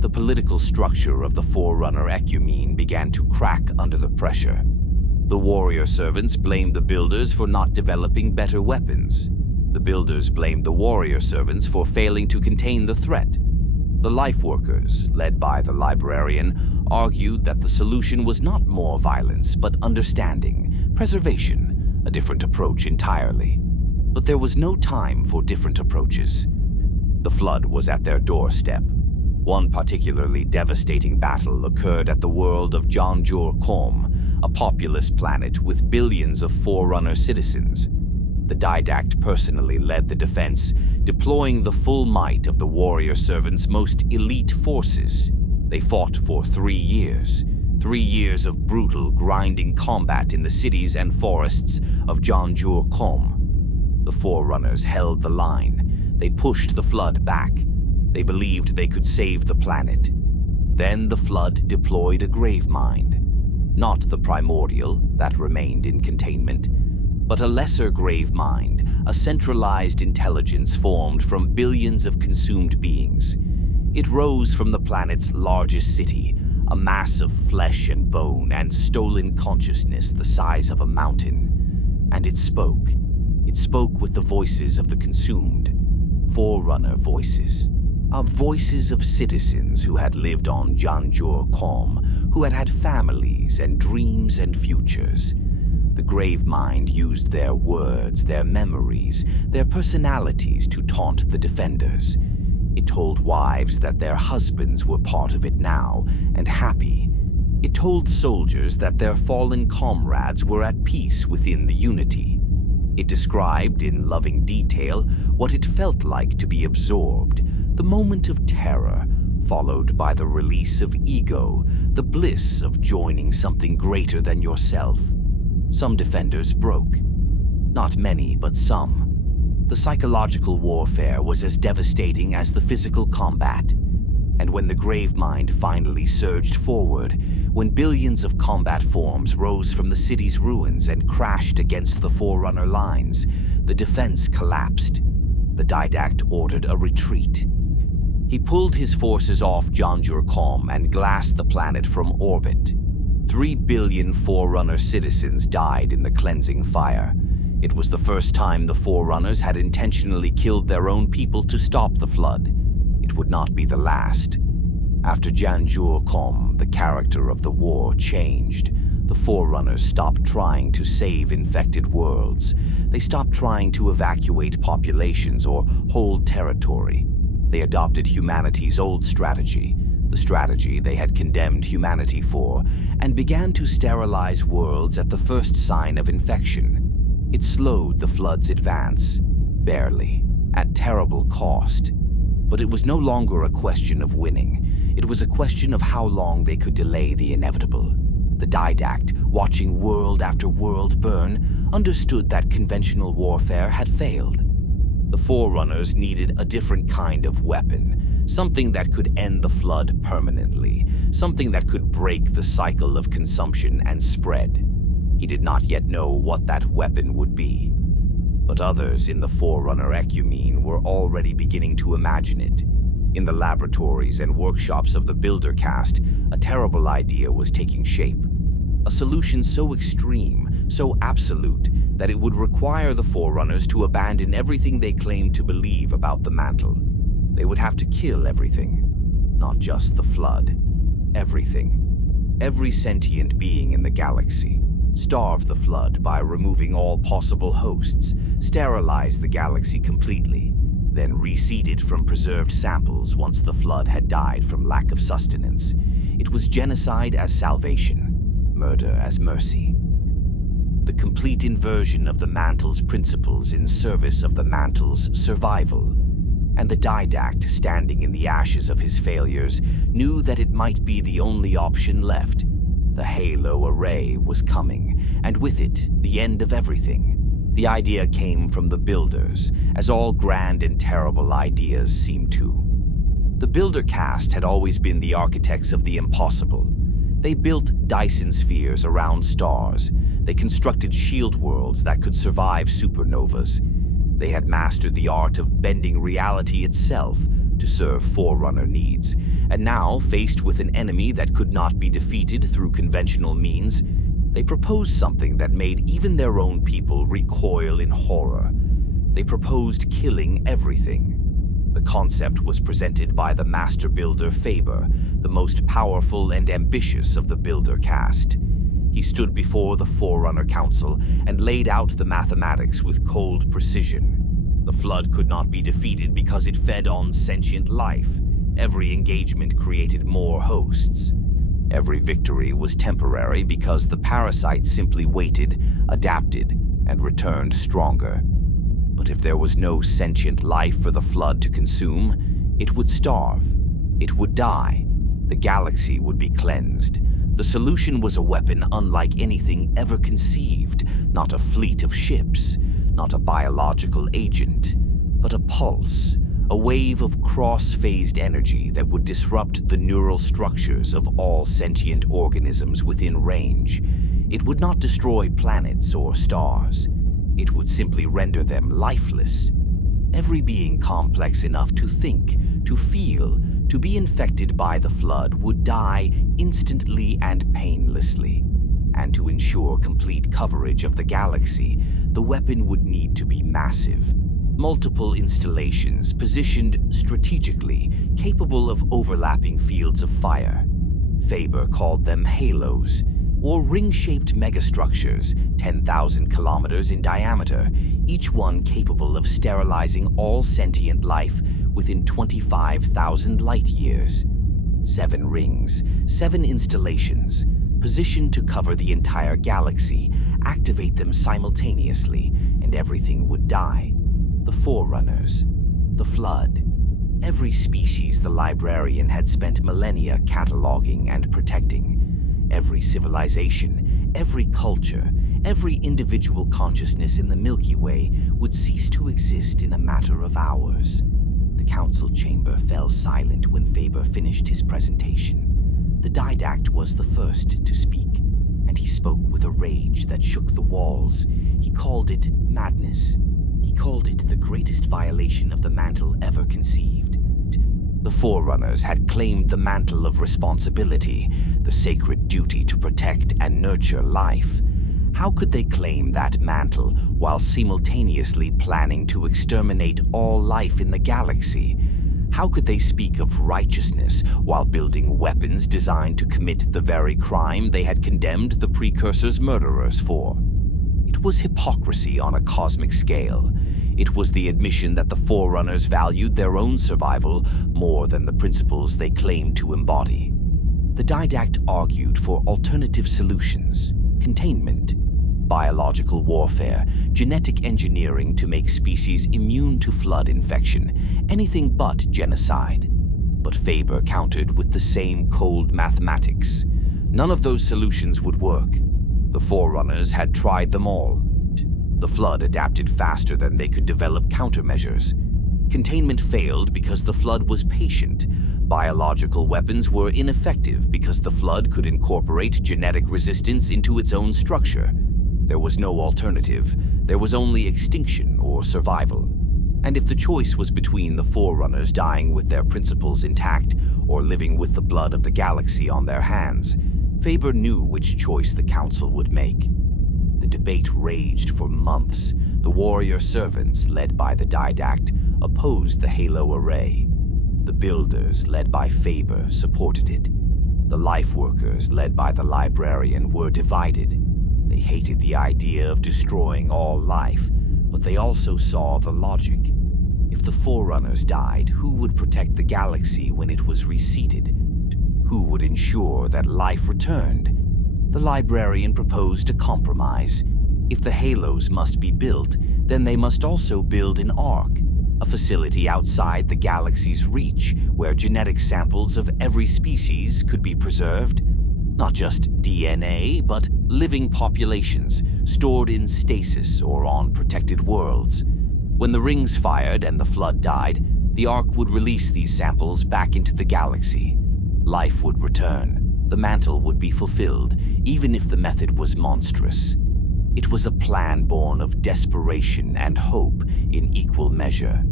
The political structure of the Forerunner ecumene began to crack under the pressure. The warrior servants blamed the builders for not developing better weapons. The builders blamed the warrior servants for failing to contain the threat. The life workers, led by the librarian, argued that the solution was not more violence, but understanding, preservation, a different approach entirely. But there was no time for different approaches. The Flood was at their doorstep. One particularly devastating battle occurred at the world of Janjur-Kom, a populous planet with billions of Forerunner citizens. The Didact personally led the defense, deploying the full might of the warrior servants' most elite forces. They fought for 3 years. 3 years of brutal, grinding combat in the cities and forests of Janjur-Kom. The Forerunners held the line. They pushed the Flood back. They believed they could save the planet. Then the Flood deployed a grave mind. Not the primordial, that remained in containment. but a lesser grave mind, a centralized intelligence formed from billions of consumed beings. It rose from the planet's largest city, a mass of flesh and bone and stolen consciousness the size of a mountain. And it spoke. It spoke with the voices of the consumed, Forerunner voices. Voices of citizens who had lived on Janjur-Com, who had had families and dreams and futures. The grave mind used their words, their memories, their personalities to taunt the defenders. It told wives that their husbands were part of it now, and happy. It told soldiers that their fallen comrades were at peace within the unity. It described in loving detail what it felt like to be absorbed, the moment of terror, followed by the release of ego, the bliss of joining something greater than yourself. Some defenders broke. Not many, but some. The psychological warfare was as devastating as the physical combat. And when the grave mind finally surged forward, when billions of combat forms rose from the city's ruins and crashed against the Forerunner lines, the defense collapsed. The Didact ordered a retreat. He pulled his forces off Janjur-Com and glassed the planet from orbit. 3 billion Forerunner citizens died in the cleansing fire. It was the first time the Forerunners had intentionally killed their own people to stop the flood. It would not be the last. After Janjur-Com, the character of the war changed. The Forerunners stopped trying to save infected worlds. They stopped trying to evacuate populations or hold territory. They adopted humanity's old strategy, the strategy they had condemned humanity for, and began to sterilize worlds at the first sign of infection. It slowed the flood's advance, barely, at terrible cost. But it was no longer a question of winning. It was a question of how long they could delay the inevitable. The Didact, watching world after world burn, understood that conventional warfare had failed. The Forerunners needed a different kind of weapon, something that could end the flood permanently, something that could break the cycle of consumption and spread. He did not yet know what that weapon would be. But others in the Forerunner ecumene were already beginning to imagine it. In the laboratories and workshops of the Builder caste, a terrible idea was taking shape. A solution so extreme, so absolute, that it would require the Forerunners to abandon everything they claimed to believe about the mantle. They would have to kill everything. Not just the flood. Everything. Every sentient being in the galaxy. Starve the flood by removing all possible hosts, sterilize the galaxy completely, then reseed it from preserved samples once the flood had died from lack of sustenance. It was genocide as salvation, murder as mercy. The complete inversion of the mantle's principles in service of the mantle's survival. And the Didact, standing in the ashes of his failures, knew that it might be the only option left. The Halo Array was coming, and with it, the end of everything. The idea came from the Builders, as all grand and terrible ideas seem to. The Builder caste had always been the architects of the impossible. They built Dyson spheres around stars. They constructed shield worlds that could survive supernovas. They had mastered the art of bending reality itself to serve Forerunner needs, and now, faced with an enemy that could not be defeated through conventional means, they proposed something that made even their own people recoil in horror. They proposed killing everything. The concept was presented by the master builder Faber, the most powerful and ambitious of the Builder caste. He stood before the Forerunner Council and laid out the mathematics with cold precision. The flood could not be defeated because it fed on sentient life. Every engagement created more hosts. Every victory was temporary because the parasite simply waited, adapted, and returned stronger. But if there was no sentient life for the flood to consume, it would starve. It would die. The galaxy would be cleansed. The solution was a weapon unlike anything ever conceived, not a fleet of ships, not a biological agent, but a pulse, a wave of cross-phased energy that would disrupt the neural structures of all sentient organisms within range. It would not destroy planets or stars. It would simply render them lifeless. Every being complex enough to think, to feel, to be infected by the flood would die instantly and painlessly. And to ensure complete coverage of the galaxy, the weapon would need to be massive. Multiple installations positioned strategically, capable of overlapping fields of fire. Faber called them halos, or ring-shaped megastructures, 10,000 kilometers in diameter, each one capable of sterilizing all sentient life within 25,000 light-years. 7 rings, 7 installations, positioned to cover the entire galaxy, activate them simultaneously, and everything would die. The Forerunners, the Flood, every species the librarian had spent millennia cataloging and protecting, every civilization, every culture, every individual consciousness in the Milky Way would cease to exist in a matter of hours. The council chamber fell silent when Faber finished his presentation. The Didact was the first to speak, and he spoke with a rage that shook the walls. He called it madness. He called it the greatest violation of the mantle ever conceived. The Forerunners had claimed the mantle of responsibility, the sacred duty to protect and nurture life. How could they claim that mantle while simultaneously planning to exterminate all life in the galaxy? How could they speak of righteousness while building weapons designed to commit the very crime they had condemned the Precursors' murderers for? It was hypocrisy on a cosmic scale. It was the admission that the Forerunners valued their own survival more than the principles they claimed to embody. The Didact argued for alternative solutions: containment, biological warfare, genetic engineering to make species immune to flood infection, anything but genocide. But Faber countered with the same cold mathematics. None of those solutions would work. The Forerunners had tried them all. The flood adapted faster than they could develop countermeasures. Containment failed because the flood was patient. Biological weapons were ineffective because the flood could incorporate genetic resistance into its own structure. There was no alternative. There was only extinction or survival. And if the choice was between the Forerunners dying with their principles intact or living with the blood of the galaxy on their hands, Faber knew which choice the council would make. The debate raged for months. The warrior servants, led by the Didact, opposed the Halo Array. The builders, led by Faber, supported it. The life workers, led by the librarian, were divided. They hated the idea of destroying all life, but they also saw the logic. If the Forerunners died, who would protect the galaxy when it was reseeded? Who would ensure that life returned? The librarian proposed a compromise. If the halos must be built, then they must also build an Ark, a facility outside the galaxy's reach where genetic samples of every species could be preserved. Not just DNA, but living populations stored in stasis or on protected worlds. When the rings fired and the flood died, the Ark would release these samples back into the galaxy. Life would return. The mantle would be fulfilled, even if the method was monstrous. It was a plan born of desperation and hope in equal measure.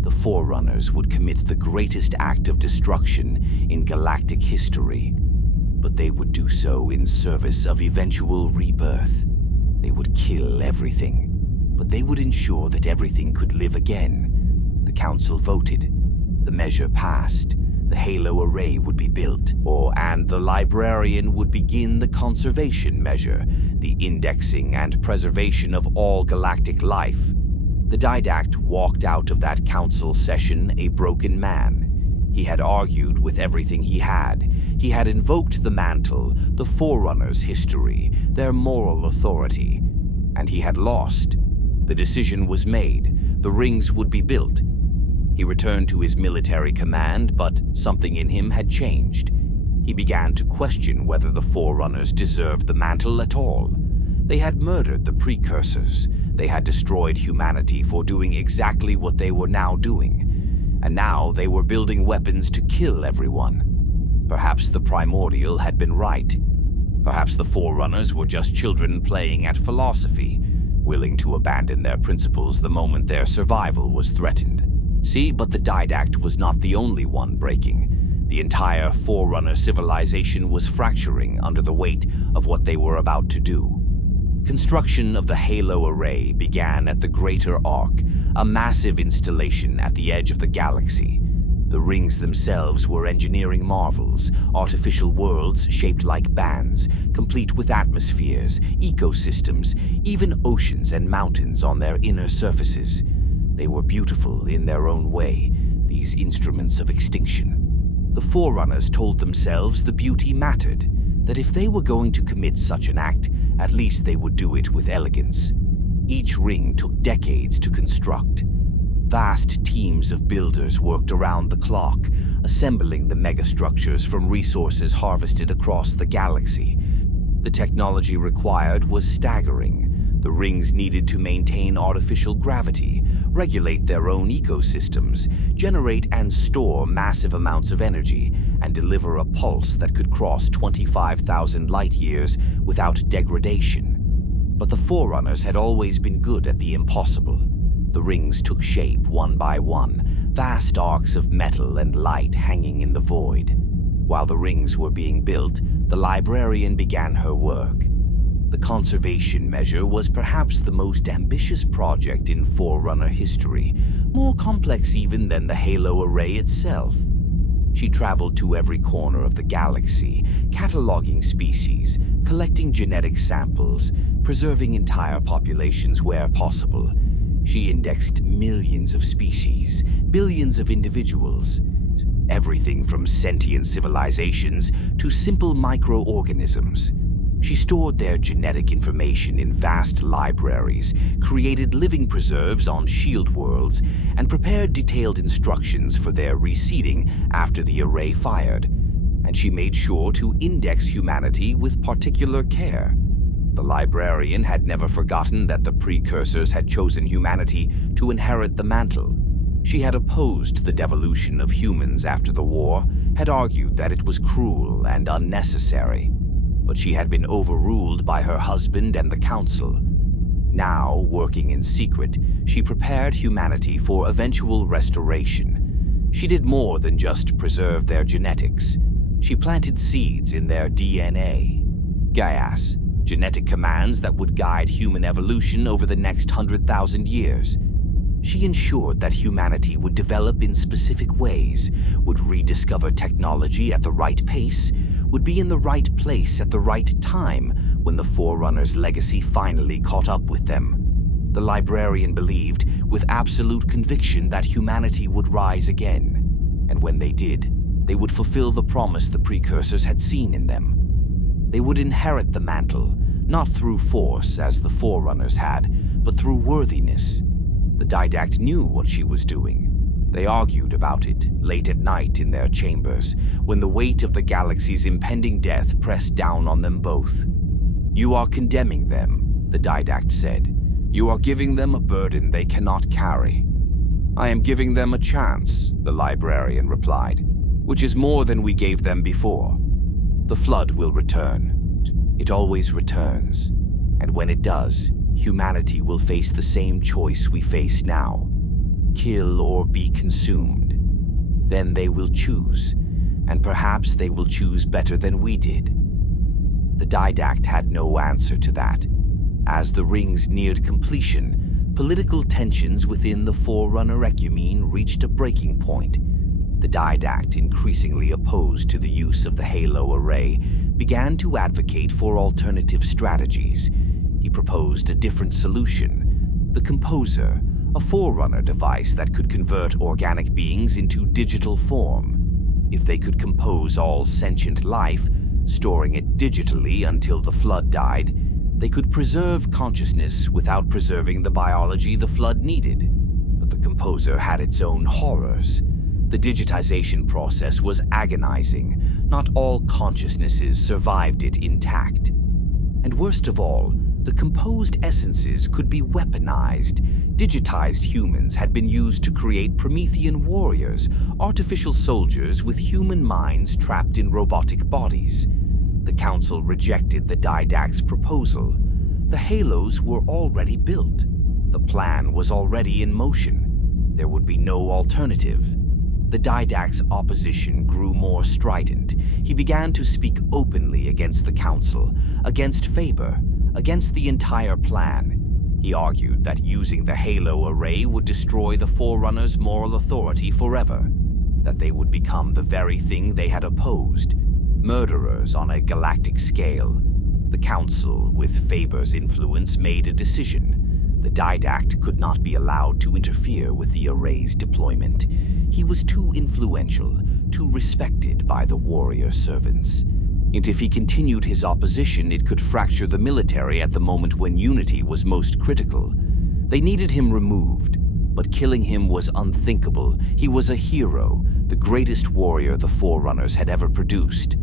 The Forerunners would commit the greatest act of destruction in galactic history, but they would do so in service of eventual rebirth. They would kill everything, but they would ensure that everything could live again. The council voted. The measure passed. The Halo Array would be built, and the librarian would begin the conservation measure, the indexing and preservation of all galactic life. The Didact walked out of that council session a broken man. He had argued with everything he had. He had invoked the mantle, the Forerunners' history, their moral authority, and he had lost. The decision was made. The rings would be built. He returned to his military command, but something in him had changed. He began to question whether the Forerunners deserved the mantle at all. They had murdered the Precursors. They had destroyed humanity for doing exactly what they were now doing. And now they were building weapons to kill everyone. Perhaps the Primordial had been right. Perhaps the Forerunners were just children playing at philosophy. willing to abandon their principles the moment their survival was threatened. See, but the Didact was not the only one breaking. The entire Forerunner civilization was fracturing under the weight of what they were about to do. Construction of the Halo Array began at the Greater Arc, a massive installation at the edge of the galaxy. The rings themselves were engineering marvels, artificial worlds shaped like bands, complete with atmospheres, ecosystems, even oceans and mountains on their inner surfaces. They were beautiful in their own way, these instruments of extinction. The Forerunners told themselves the beauty mattered, that if they were going to commit such an act, at least they would do it with elegance. Each ring took decades to construct. Vast teams of builders worked around the clock, assembling the megastructures from resources harvested across the galaxy. The technology required was staggering. The rings needed to maintain artificial gravity, regulate their own ecosystems, generate and store massive amounts of energy, and deliver a pulse that could cross 25,000 light-years without degradation. But the Forerunners had always been good at the impossible. The rings took shape one by one, vast arcs of metal and light hanging in the void. While the rings were being built, the librarian began her work. The conservation measure was perhaps the most ambitious project in Forerunner history, more complex even than the Halo Array itself. She traveled to every corner of the galaxy, cataloging species, collecting genetic samples, preserving entire populations where possible. She indexed millions of species, billions of individuals, everything from sentient civilizations to simple microorganisms. She stored their genetic information in vast libraries, created living preserves on shield worlds, and prepared detailed instructions for their reseeding after the array fired. And she made sure to index humanity with particular care. The librarian had never forgotten that the Precursors had chosen humanity to inherit the mantle. She had opposed the devolution of humans after the war, had argued that it was cruel and unnecessary. But she had been overruled by her husband and the Council. Now, working in secret, she prepared humanity for eventual restoration. She did more than just preserve their genetics. She planted seeds in their DNA. Gaias, genetic commands that would guide human evolution over the next 100,000 years. She ensured that humanity would develop in specific ways, would rediscover technology at the right pace, would be in the right place at the right time when the Forerunners' legacy finally caught up with them. The librarian believed with absolute conviction that humanity would rise again, and when they did, they would fulfill the promise the Precursors had seen in them. They would inherit the mantle, not through force as the Forerunners had, but through worthiness. The Didact knew what she was doing. They argued about it late at night in their chambers, when the weight of the galaxy's impending death pressed down on them both. "You are condemning them," the Didact said. "You are giving them a burden they cannot carry." "I am giving them a chance," the librarian replied, "which is more than we gave them before. The flood will return. It always returns. And when it does, humanity will face the same choice we face now. Kill or be consumed. Then they will choose, and perhaps they will choose better than we did." The Didact had no answer to that. As the rings neared completion, political tensions within the Forerunner Requiem reached a breaking point. The Didact, increasingly opposed to the use of the Halo Array, began to advocate for alternative strategies. He proposed a different solution: the Composer, a Forerunner device that could convert organic beings into digital form. If they could compose all sentient life, storing it digitally until the flood died, they could preserve consciousness without preserving the biology the flood needed. But the Composer had its own horrors. The digitization process was agonizing. Not all consciousnesses survived it intact. And worst of all, the composed essences could be weaponized. Digitized humans had been used to create Promethean warriors, artificial soldiers with human minds trapped in robotic bodies. The Council rejected the Didact's proposal. The halos were already built. The plan was already in motion. There would be no alternative. The Didact's opposition grew more strident. He began to speak openly against the Council, against Faber, against the entire plan. He argued that using the Halo array would destroy the Forerunners' moral authority forever, that they would become the very thing they had opposed, murderers on a galactic scale. The Council, with Faber's influence, made a decision. The Didact could not be allowed to interfere with the array's deployment. He was too influential, too respected by the warrior servants. And if he continued his opposition, it could fracture the military at the moment when unity was most critical. They needed him removed, but killing him was unthinkable. He was a hero, the greatest warrior the Forerunners had ever produced.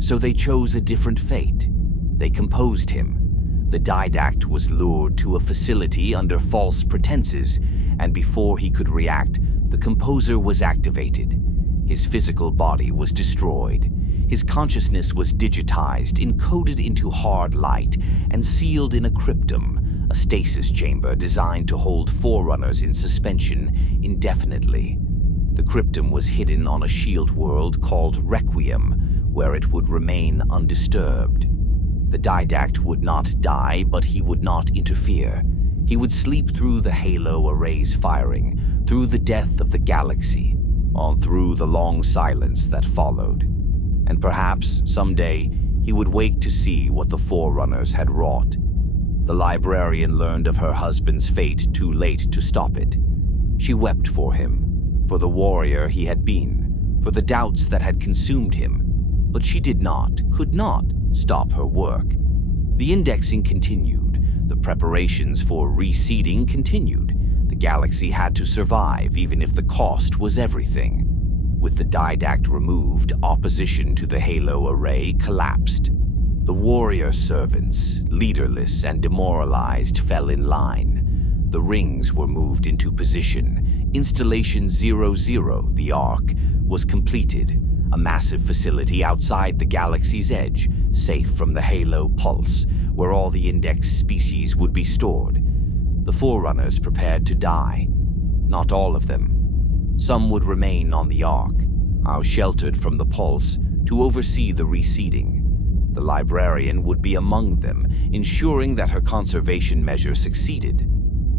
So they chose a different fate. They composed him. The Didact was lured to a facility under false pretenses, and before he could react, the composer was activated. His physical body was destroyed. His consciousness was digitized, encoded into hard light, and sealed in a cryptum, a stasis chamber designed to hold Forerunners in suspension indefinitely. The cryptum was hidden on a shield world called Requiem, where it would remain undisturbed. The Didact would not die, but he would not interfere. He would sleep through the Halo array's firing, through the death of the galaxy, on through the long silence that followed. And perhaps, someday, he would wake to see what the Forerunners had wrought. The librarian learned of her husband's fate too late to stop it. She wept for him, for the warrior he had been, for the doubts that had consumed him. But she did not, could not, stop her work. The indexing continued. The preparations for reseeding continued. The galaxy had to survive, even if the cost was everything. With the Didact removed, opposition to the Halo array collapsed. The warrior servants, leaderless and demoralized, fell in line. The rings were moved into position. Installation 00, the Ark, was completed. A massive facility outside the galaxy's edge, safe from the Halo pulse, where all the index species would be stored. The Forerunners prepared to die. Not all of them. Some would remain on the Ark, now sheltered from the pulse, to oversee the reseeding. The librarian would be among them, ensuring that her conservation measure succeeded.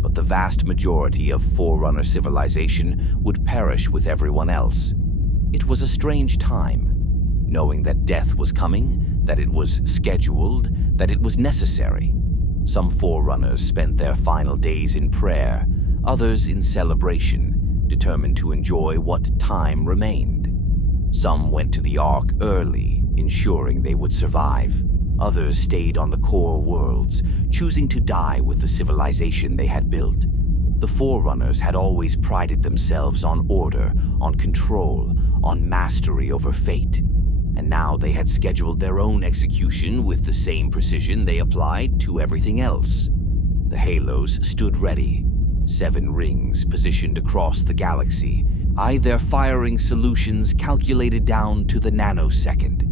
But the vast majority of Forerunner civilization would perish with everyone else. It was a strange time, knowing that death was coming, that it was scheduled, that it was necessary. Some Forerunners spent their final days in prayer, others in celebration, determined to enjoy what time remained. Some went to the Ark early, ensuring they would survive. Others stayed on the core worlds, choosing to die with the civilization they had built. The Forerunners had always prided themselves on order, on control, on mastery over fate. And now they had scheduled their own execution with the same precision they applied to everything else. The Halos stood ready, 7 rings positioned across the galaxy, eyed their firing solutions calculated down to the nanosecond.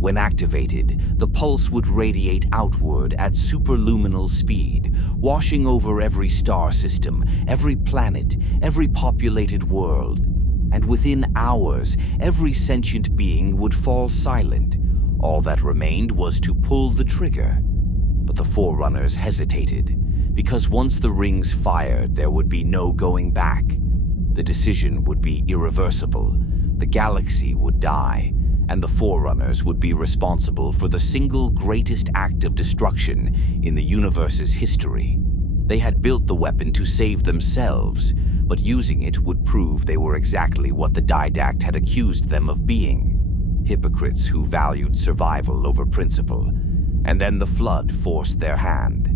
When activated, the pulse would radiate outward at superluminal speed, washing over every star system, every planet, every populated world. And within hours, every sentient being would fall silent. All that remained was to pull the trigger. But the Forerunners hesitated, because once the rings fired, there would be no going back. The decision would be irreversible. The galaxy would die, and the Forerunners would be responsible for the single greatest act of destruction in the universe's history. They had built the weapon to save themselves, but using it would prove they were exactly what the Didact had accused them of being: hypocrites who valued survival over principle. And then the Flood forced their hand.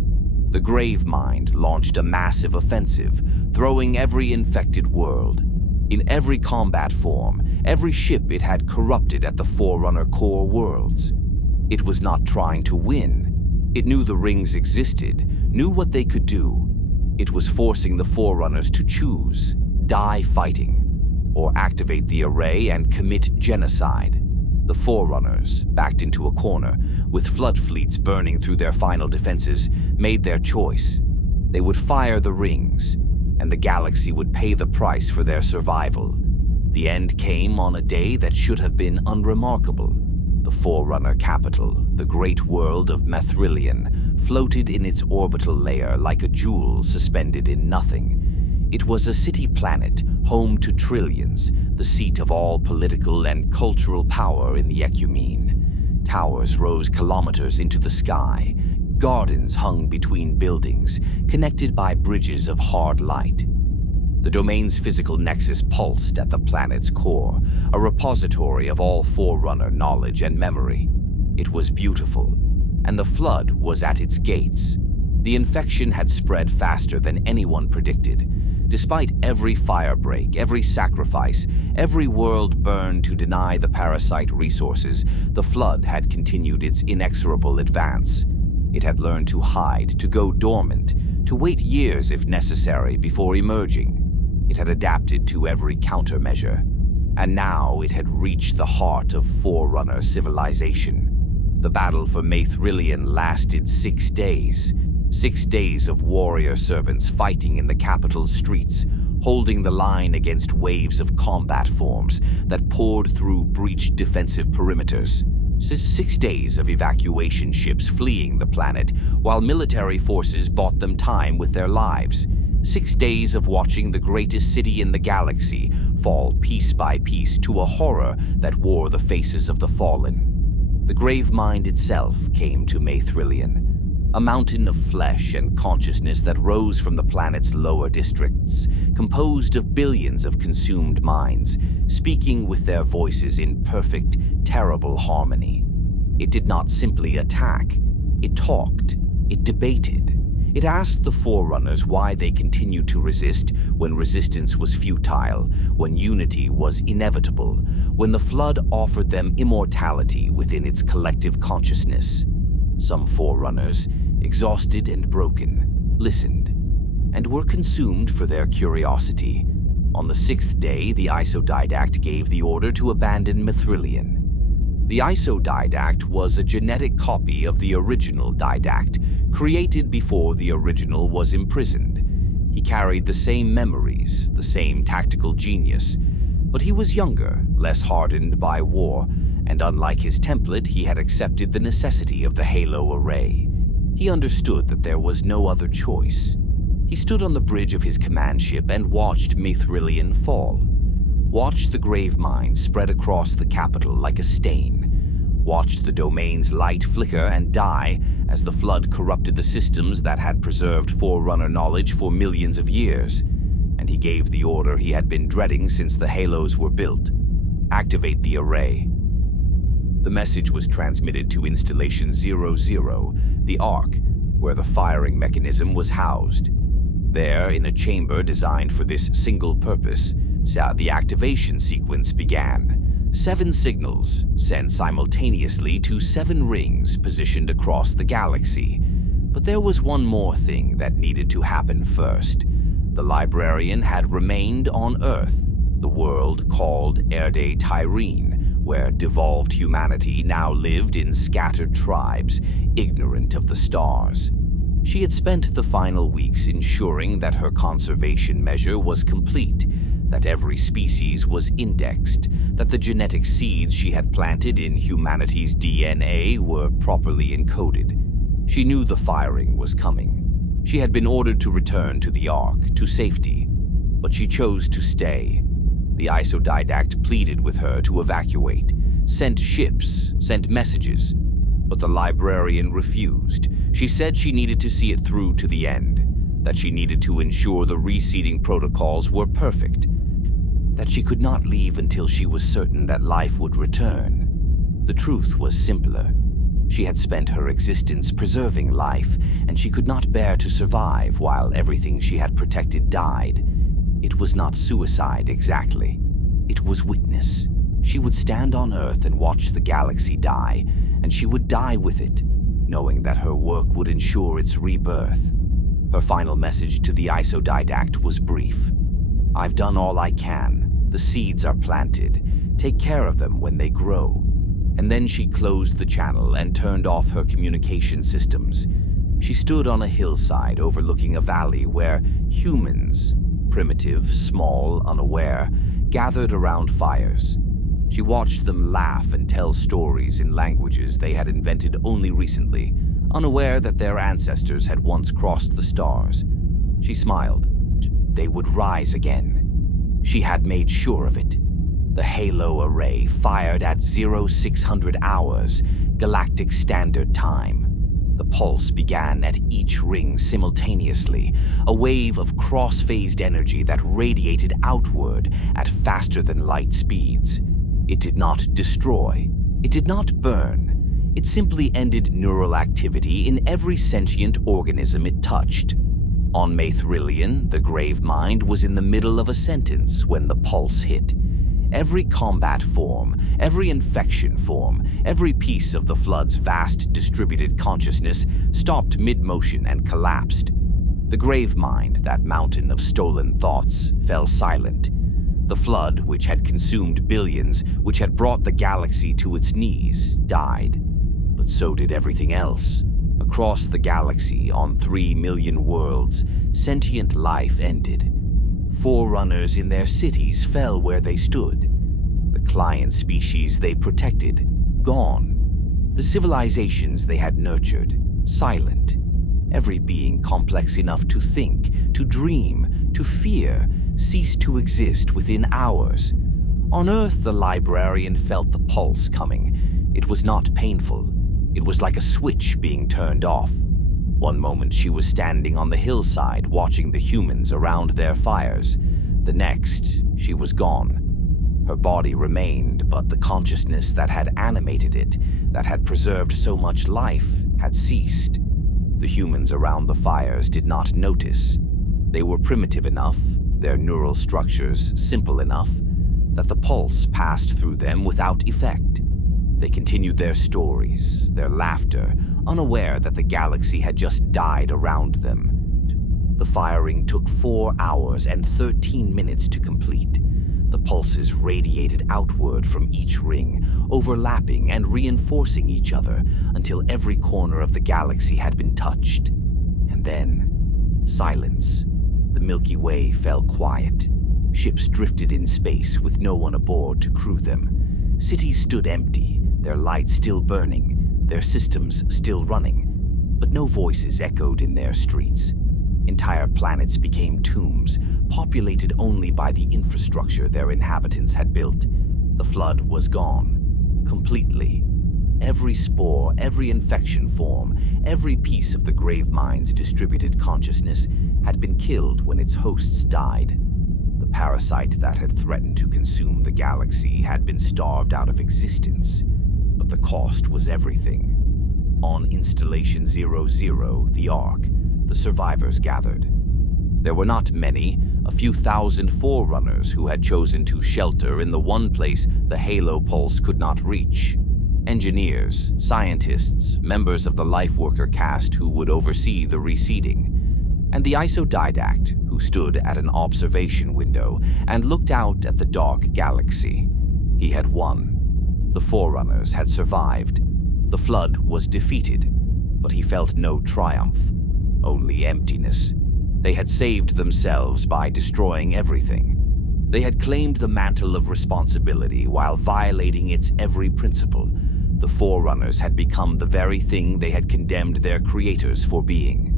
The Gravemind launched a massive offensive, throwing every infected world. In every combat form, every ship it had corrupted at the Forerunner core worlds. It was not trying to win. It knew the rings existed, knew what they could do. It was forcing the Forerunners to choose: die fighting, or activate the array and commit genocide. The Forerunners, backed into a corner, with flood fleets burning through their final defenses, made their choice. They would fire the rings, and the galaxy would pay the price for their survival. The end came on a day that should have been unremarkable. The Forerunner capital, the great world of Methrilion, floated in its orbital layer like a jewel suspended in nothing. It was a city-planet, home to trillions, the seat of all political and cultural power in the Ecumene. Towers rose kilometers into the sky. Gardens hung between buildings, connected by bridges of hard light. The domain's physical nexus pulsed at the planet's core, a repository of all Forerunner knowledge and memory. It was beautiful, and the flood was at its gates. The infection had spread faster than anyone predicted. Despite every firebreak, every sacrifice, every world burned to deny the parasite resources, the flood had continued its inexorable advance. It had learned to hide, to go dormant, to wait years if necessary before emerging. It had adapted to every countermeasure, and now it had reached the heart of Forerunner civilization. The battle for Methrilion lasted 6 days. 6 days of warrior servants fighting in the capital's streets, holding the line against waves of combat forms that poured through breached defensive perimeters. 6 days of evacuation ships fleeing the planet, while military forces bought them time with their lives. 6 days of watching the greatest city in the galaxy fall piece by piece to a horror that wore the faces of the fallen. The grave mind itself came to Methrilion, a mountain of flesh and consciousness that rose from the planet's lower districts, composed of billions of consumed minds, speaking with their voices in perfect, terrible harmony. It did not simply attack. It talked. It debated. It asked the Forerunners why they continued to resist when resistance was futile, when unity was inevitable, when the flood offered them immortality within its collective consciousness. Some Forerunners, exhausted and broken, listened, and were consumed for their curiosity. On the 6th day, the Didact gave the order to abandon Methrilion. The Didact was a genetic copy of the original Didact, created before the original was imprisoned. He carried the same memories, the same tactical genius, but he was younger, less hardened by war, and unlike his template, he had accepted the necessity of the Halo array. He understood that there was no other choice. He stood on the bridge of his command ship and watched Methrilion fall. Watched the grave mine spread across the capital like a stain. Watched the domain's light flicker and die as the flood corrupted the systems that had preserved Forerunner knowledge for millions of years. And he gave the order he had been dreading since the Halos were built. Activate the array. The message was transmitted to Installation 00, the Ark, where the firing mechanism was housed. There, in a chamber designed for this single purpose, the activation sequence began. 7 signals sent simultaneously to 7 rings positioned across the galaxy. But there was one more thing that needed to happen first. The librarian had remained on Earth, the world called Erde Tyrene, where devolved humanity now lived in scattered tribes, ignorant of the stars. She had spent the final weeks ensuring that her conservation measure was complete, that every species was indexed, that the genetic seeds she had planted in humanity's DNA were properly encoded. She knew the firing was coming. She had been ordered to return to the Ark, to safety, but she chose to stay. The Didact pleaded with her to evacuate, sent ships, sent messages, but the librarian refused. She said she needed to see it through to the end, that she needed to ensure the reseeding protocols were perfect, that she could not leave until she was certain that life would return. The truth was simpler. She had spent her existence preserving life, and she could not bear to survive while everything she had protected died. It was not suicide exactly. It was witness. She would stand on Earth and watch the galaxy die, and she would die with it, knowing that her work would ensure its rebirth. Her final message to the Didact was brief. I've done all I can. The seeds are planted. Take care of them when they grow. And then she closed the channel and turned off her communication systems. She stood on a hillside overlooking a valley where humans, primitive, small, unaware, gathered around fires. She watched them laugh and tell stories in languages they had invented only recently, unaware that their ancestors had once crossed the stars. She smiled. They would rise again. She had made sure of it. The Halo array fired at 0600 hours, Galactic Standard Time. The pulse began at each ring simultaneously, a wave of cross-phased energy that radiated outward at faster-than-light speeds. It did not destroy. It did not burn. It simply ended neural activity in every sentient organism it touched. On Maithrillian, the grave mind was in the middle of a sentence when the pulse hit. Every combat form, every infection form, every piece of the Flood's vast distributed consciousness stopped mid-motion and collapsed. The grave mind, that mountain of stolen thoughts, fell silent. The Flood, which had consumed billions, which had brought the galaxy to its knees, died. But so did everything else. Across the galaxy, on 3 million worlds, sentient life ended. Forerunners in their cities fell where they stood. The client species they protected, gone. The civilizations they had nurtured, silent. Every being complex enough to think, to dream, to fear, ceased to exist within hours. On Earth, the librarian felt the pulse coming. It was not painful. It was like a switch being turned off. One moment she was standing on the hillside watching the humans around their fires. The next, she was gone. Her body remained, but the consciousness that had animated it, that had preserved so much life, had ceased. The humans around the fires did not notice. They were primitive enough, their neural structures simple enough, that the pulse passed through them without effect. They continued their stories, their laughter, unaware that the galaxy had just died around them. The firing took 4 hours and 13 minutes to complete. The pulses radiated outward from each ring, overlapping and reinforcing each other until every corner of the galaxy had been touched. And then, silence. The Milky Way fell quiet. Ships drifted in space with no one aboard to crew them. Cities stood empty, their lights still burning, their systems still running, but no voices echoed in their streets. Entire planets became tombs, populated only by the infrastructure their inhabitants had built. The Flood was gone, completely. Every spore, every infection form, every piece of the grave mind's distributed consciousness had been killed when its hosts died. The parasite that had threatened to consume the galaxy had been starved out of existence. But the cost was everything. On Installation 00, the Ark, the survivors gathered. There were not many, a few thousand Forerunners who had chosen to shelter in the one place the Halo pulse could not reach. Engineers, scientists, members of the Lifeworker caste who would oversee the reseeding, and the Didact, who stood at an observation window and looked out at the dark galaxy. He had won. The Forerunners had survived. The Flood was defeated, but he felt no triumph, only emptiness. They had saved themselves by destroying everything. They had claimed the mantle of responsibility while violating its every principle. The Forerunners had become the very thing they had condemned their creators for being.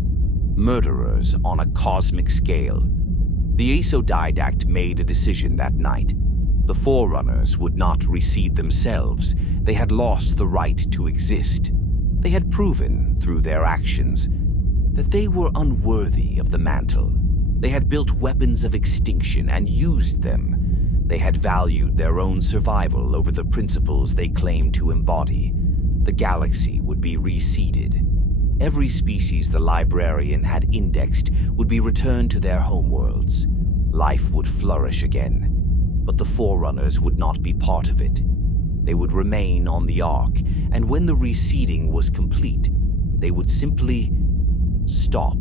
Murderers on a cosmic scale. The Didact made a decision that night. The Forerunners would not reseed themselves. They had lost the right to exist. They had proven, through their actions, that they were unworthy of the mantle. They had built weapons of extinction and used them. They had valued their own survival over the principles they claimed to embody. The galaxy would be reseeded. Every species the librarian had indexed would be returned to their homeworlds. Life would flourish again. But the Forerunners would not be part of it. They would remain on the Ark, and when the reseeding was complete, they would simply stop.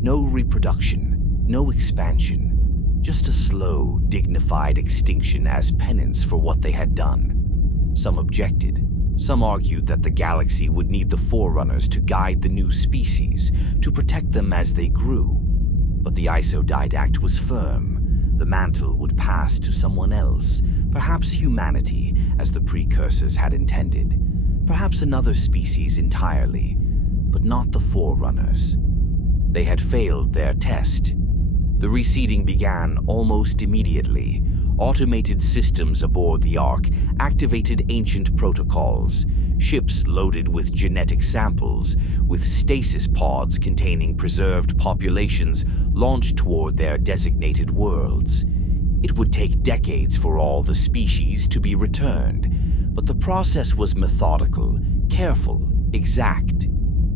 No reproduction, no expansion, just a slow, dignified extinction as penance for what they had done. Some objected. Some argued that the galaxy would need the Forerunners to guide the new species, to protect them as they grew. But the Didact was firm. The mantle would pass to someone else, perhaps humanity, as the Precursors had intended. Perhaps another species entirely, but not the Forerunners. They had failed their test. The reseeding began almost immediately. Automated systems aboard the Ark activated ancient protocols. Ships loaded with genetic samples, with stasis pods containing preserved populations, launched toward their designated worlds. It would take decades for all the species to be returned, but the process was methodical, careful, exact.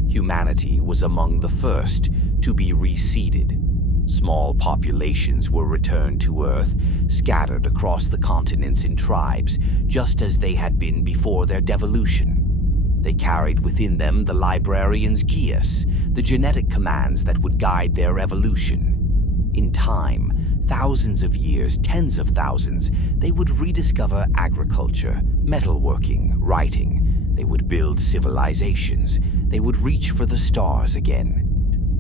Humanity was among the first to be reseeded. Small populations were returned to Earth, scattered across the continents in tribes, just as they had been before their devolution. They carried within them the librarian's geas, the genetic commands that would guide their evolution. In time, thousands of years, tens of thousands, they would rediscover agriculture, metalworking, writing. They would build civilizations. They would reach for the stars again.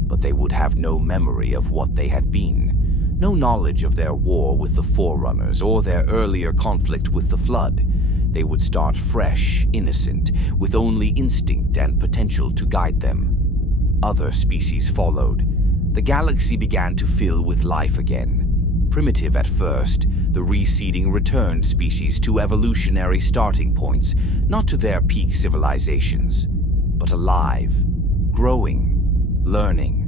But they would have no memory of what they had been, no knowledge of their war with the Forerunners or their earlier conflict with the Flood. They would start fresh, innocent, with only instinct and potential to guide them. Other species followed. The galaxy began to fill with life again. Primitive at first, the reseeding returned species to evolutionary starting points, not to their peak civilizations, but alive, growing, learning.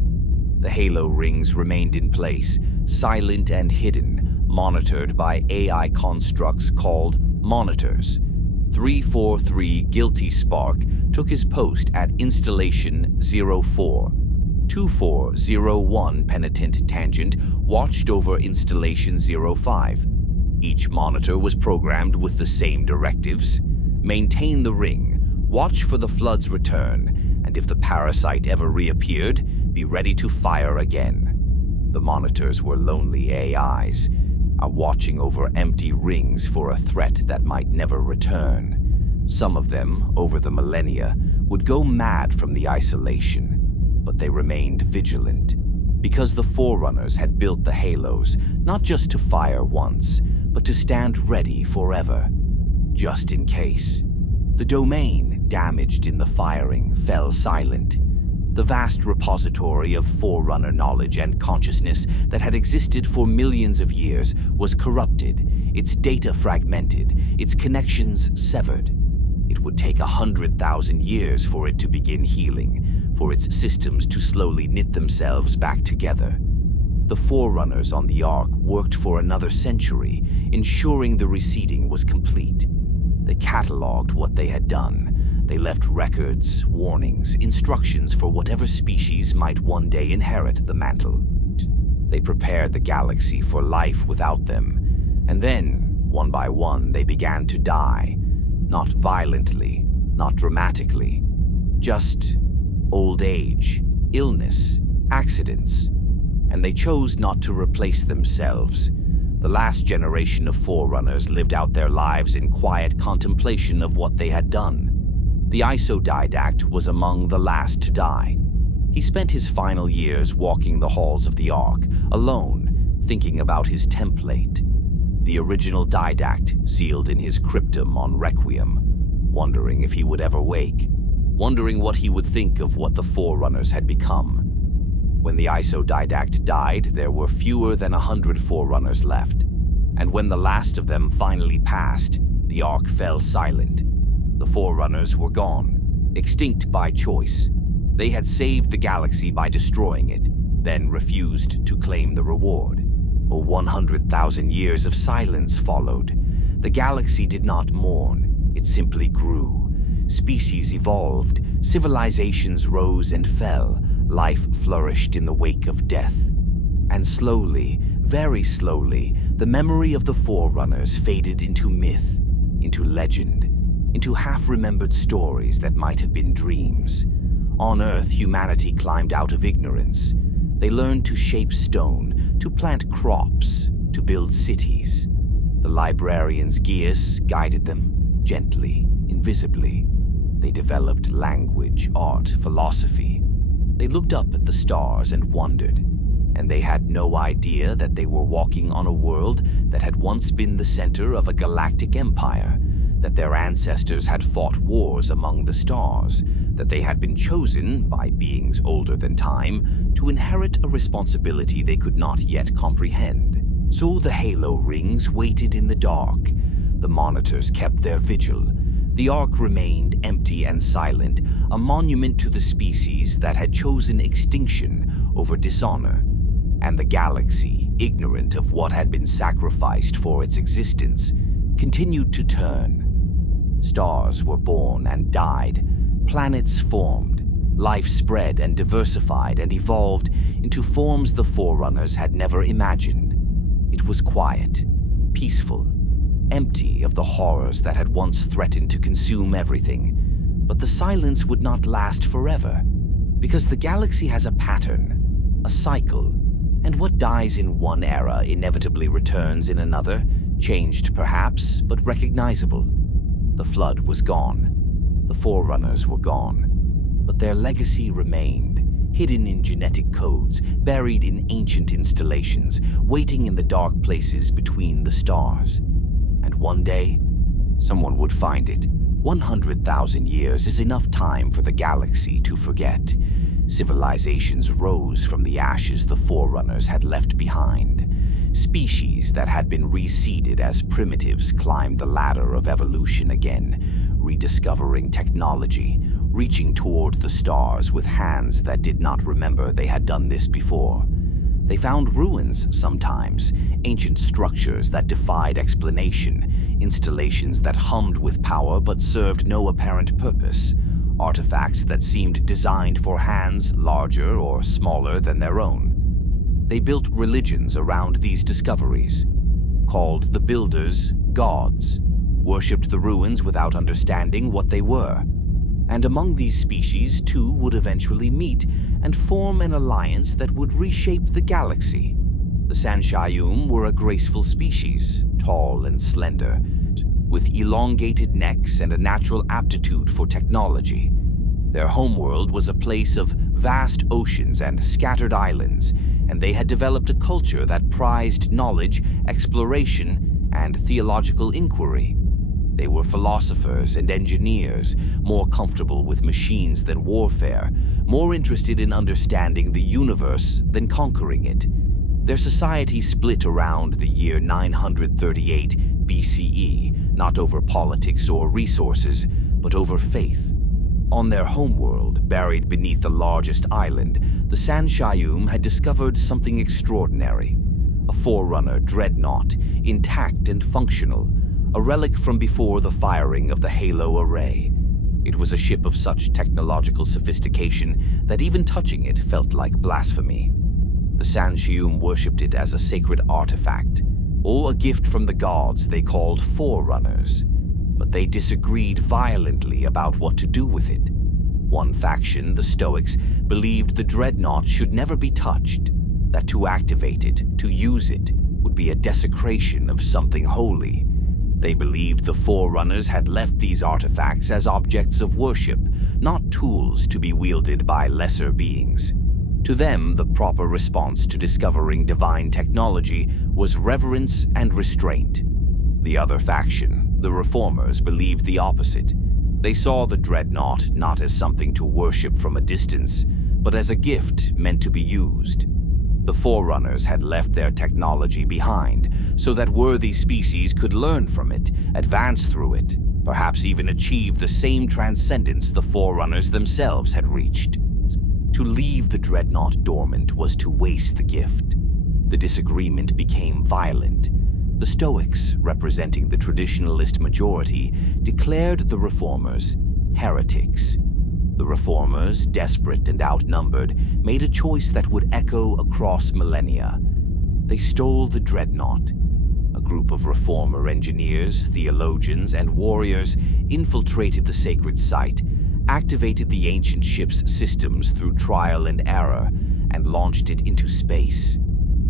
The halo rings remained in place, silent and hidden, monitored by AI constructs called monitors. 343 Guilty Spark took his post at Installation 04. 2401 Penitent Tangent watched over Installation 05. Each monitor was programmed with the same directives: maintain the ring, watch for the Flood's return, and if the parasite ever reappeared, be ready to fire again. The monitors were lonely AIs, watching over empty rings for a threat that might never return. Some of them, over the millennia, would go mad from the isolation, but they remained vigilant, because the Forerunners had built the halos not just to fire once, but to stand ready forever, just in case. The domain, damaged in the firing, fell silent. The vast repository of Forerunner knowledge and consciousness that had existed for millions of years was corrupted, its data fragmented, its connections severed. It would take 100,000 years for it to begin healing, for its systems to slowly knit themselves back together. The Forerunners on the Ark worked for another century, ensuring the reseeding was complete. They cataloged what they had done. They left records, warnings, instructions for whatever species might one day inherit the mantle. They prepared the galaxy for life without them, and then, one by one, they began to die. Not violently, not dramatically, just old age, illness, accidents. And they chose not to replace themselves. The last generation of Forerunners lived out their lives in quiet contemplation of what they had done. The Didact was among the last to die. He spent his final years walking the halls of the Ark, alone, thinking about his template. The original Didact, sealed in his cryptum on Requiem, wondering if he would ever wake, wondering what he would think of what the Forerunners had become. When the Didact died, there were fewer than 100 Forerunners left, and when the last of them finally passed, the Ark fell silent. The Forerunners were gone, extinct by choice. They had saved the galaxy by destroying it, then refused to claim the reward. 100,000 years of silence followed. The galaxy did not mourn, it simply grew. Species evolved, civilizations rose and fell, life flourished in the wake of death. And slowly, very slowly, the memory of the Forerunners faded into myth, into legend, into half-remembered stories that might have been dreams. On Earth, humanity climbed out of ignorance. They learned to shape stone, to plant crops, to build cities. The librarian's geas guided them. Gently, invisibly, they developed language, art, philosophy. They looked up at the stars and wondered, and they had no idea that they were walking on a world that had once been the center of a galactic empire, that their ancestors had fought wars among the stars, that they had been chosen by beings older than time to inherit a responsibility they could not yet comprehend. So the halo rings waited in the dark. The monitors kept their vigil. The Ark remained empty and silent, a monument to the species that had chosen extinction over dishonor. And the galaxy, ignorant of what had been sacrificed for its existence, continued to turn. Stars were born and died, planets formed, life spread and diversified and evolved into forms the Forerunners had never imagined. It was quiet, peaceful, empty of the horrors that had once threatened to consume everything. But the silence would not last forever, because the galaxy has a pattern, a cycle, and what dies in one era inevitably returns in another, changed perhaps, but recognizable. The flood was gone. The Forerunners were gone. But their legacy remained, hidden in genetic codes, buried in ancient installations, waiting in the dark places between the stars. And one day, someone would find it. 100,000 years is enough time for the galaxy to forget. Civilizations rose from the ashes the Forerunners had left behind. Species that had been reseeded as primitives climbed the ladder of evolution again, rediscovering technology, reaching toward the stars with hands that did not remember they had done this before. They found ruins sometimes, ancient structures that defied explanation, installations that hummed with power but served no apparent purpose, artifacts that seemed designed for hands larger or smaller than their own. They built religions around these discoveries, called the builders gods, worshipped the ruins without understanding what they were. And among these species, two would eventually meet and form an alliance that would reshape the galaxy. The Sanshayum were a graceful species, tall and slender, with elongated necks and a natural aptitude for technology. Their homeworld was a place of vast oceans and scattered islands, and they had developed a culture that prized knowledge, exploration, and theological inquiry. They were philosophers and engineers, more comfortable with machines than warfare, more interested in understanding the universe than conquering it. Their society split around the year 938 BCE, not over politics or resources, but over faith. On their homeworld, buried beneath the largest island, the Sanshayum had discovered something extraordinary. A Forerunner dreadnought, intact and functional, a relic from before the firing of the Halo array. It was a ship of such technological sophistication that even touching it felt like blasphemy. The Sanshayum worshipped it as a sacred artifact, or a gift from the gods they called Forerunners. But they disagreed violently about what to do with it. One faction, the Stoics, believed the dreadnought should never be touched, that to activate it, to use it, would be a desecration of something holy. They believed the Forerunners had left these artifacts as objects of worship, not tools to be wielded by lesser beings. To them, the proper response to discovering divine technology was reverence and restraint. The other faction, the Reformers, believed the opposite. They saw the dreadnought not as something to worship from a distance, but as a gift meant to be used. The Forerunners had left their technology behind so that worthy species could learn from it, advance through it, perhaps even achieve the same transcendence the Forerunners themselves had reached. To leave the dreadnought dormant was to waste the gift. The disagreement became violent. The Stoics, representing the traditionalist majority, declared the Reformers heretics. The Reformers, desperate and outnumbered, made a choice that would echo across millennia. They stole the dreadnought. A group of Reformer engineers, theologians, and warriors infiltrated the sacred site, activated the ancient ship's systems through trial and error, and launched it into space.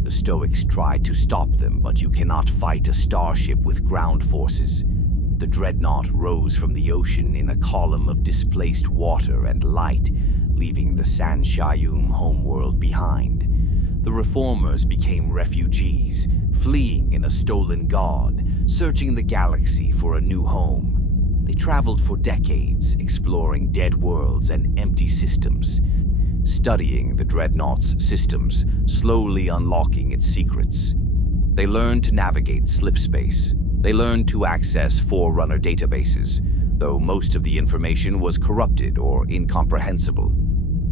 The Stoics tried to stop them, but you cannot fight a starship with ground forces. The dreadnought rose from the ocean in a column of displaced water and light, leaving the San Shayum homeworld behind. The reformers became refugees, fleeing in a stolen god, searching the galaxy for a new home. They traveled for decades, exploring dead worlds and empty systems, studying the dreadnought's systems, slowly unlocking its secrets. They learned to navigate slipspace. They learned to access Forerunner databases, though most of the information was corrupted or incomprehensible.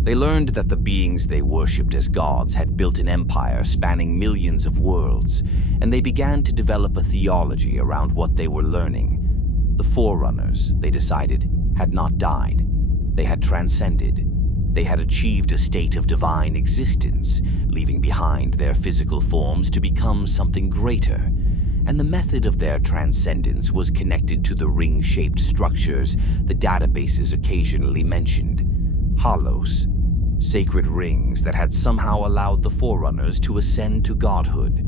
They learned that the beings they worshipped as gods had built an empire spanning millions of worlds, and they began to develop a theology around what they were learning. The Forerunners, they decided, had not died. They had transcended. They had achieved a state of divine existence, leaving behind their physical forms to become something greater. And the method of their transcendence was connected to the ring-shaped structures the databases occasionally mentioned. Hollows, sacred rings that had somehow allowed the Forerunners to ascend to godhood.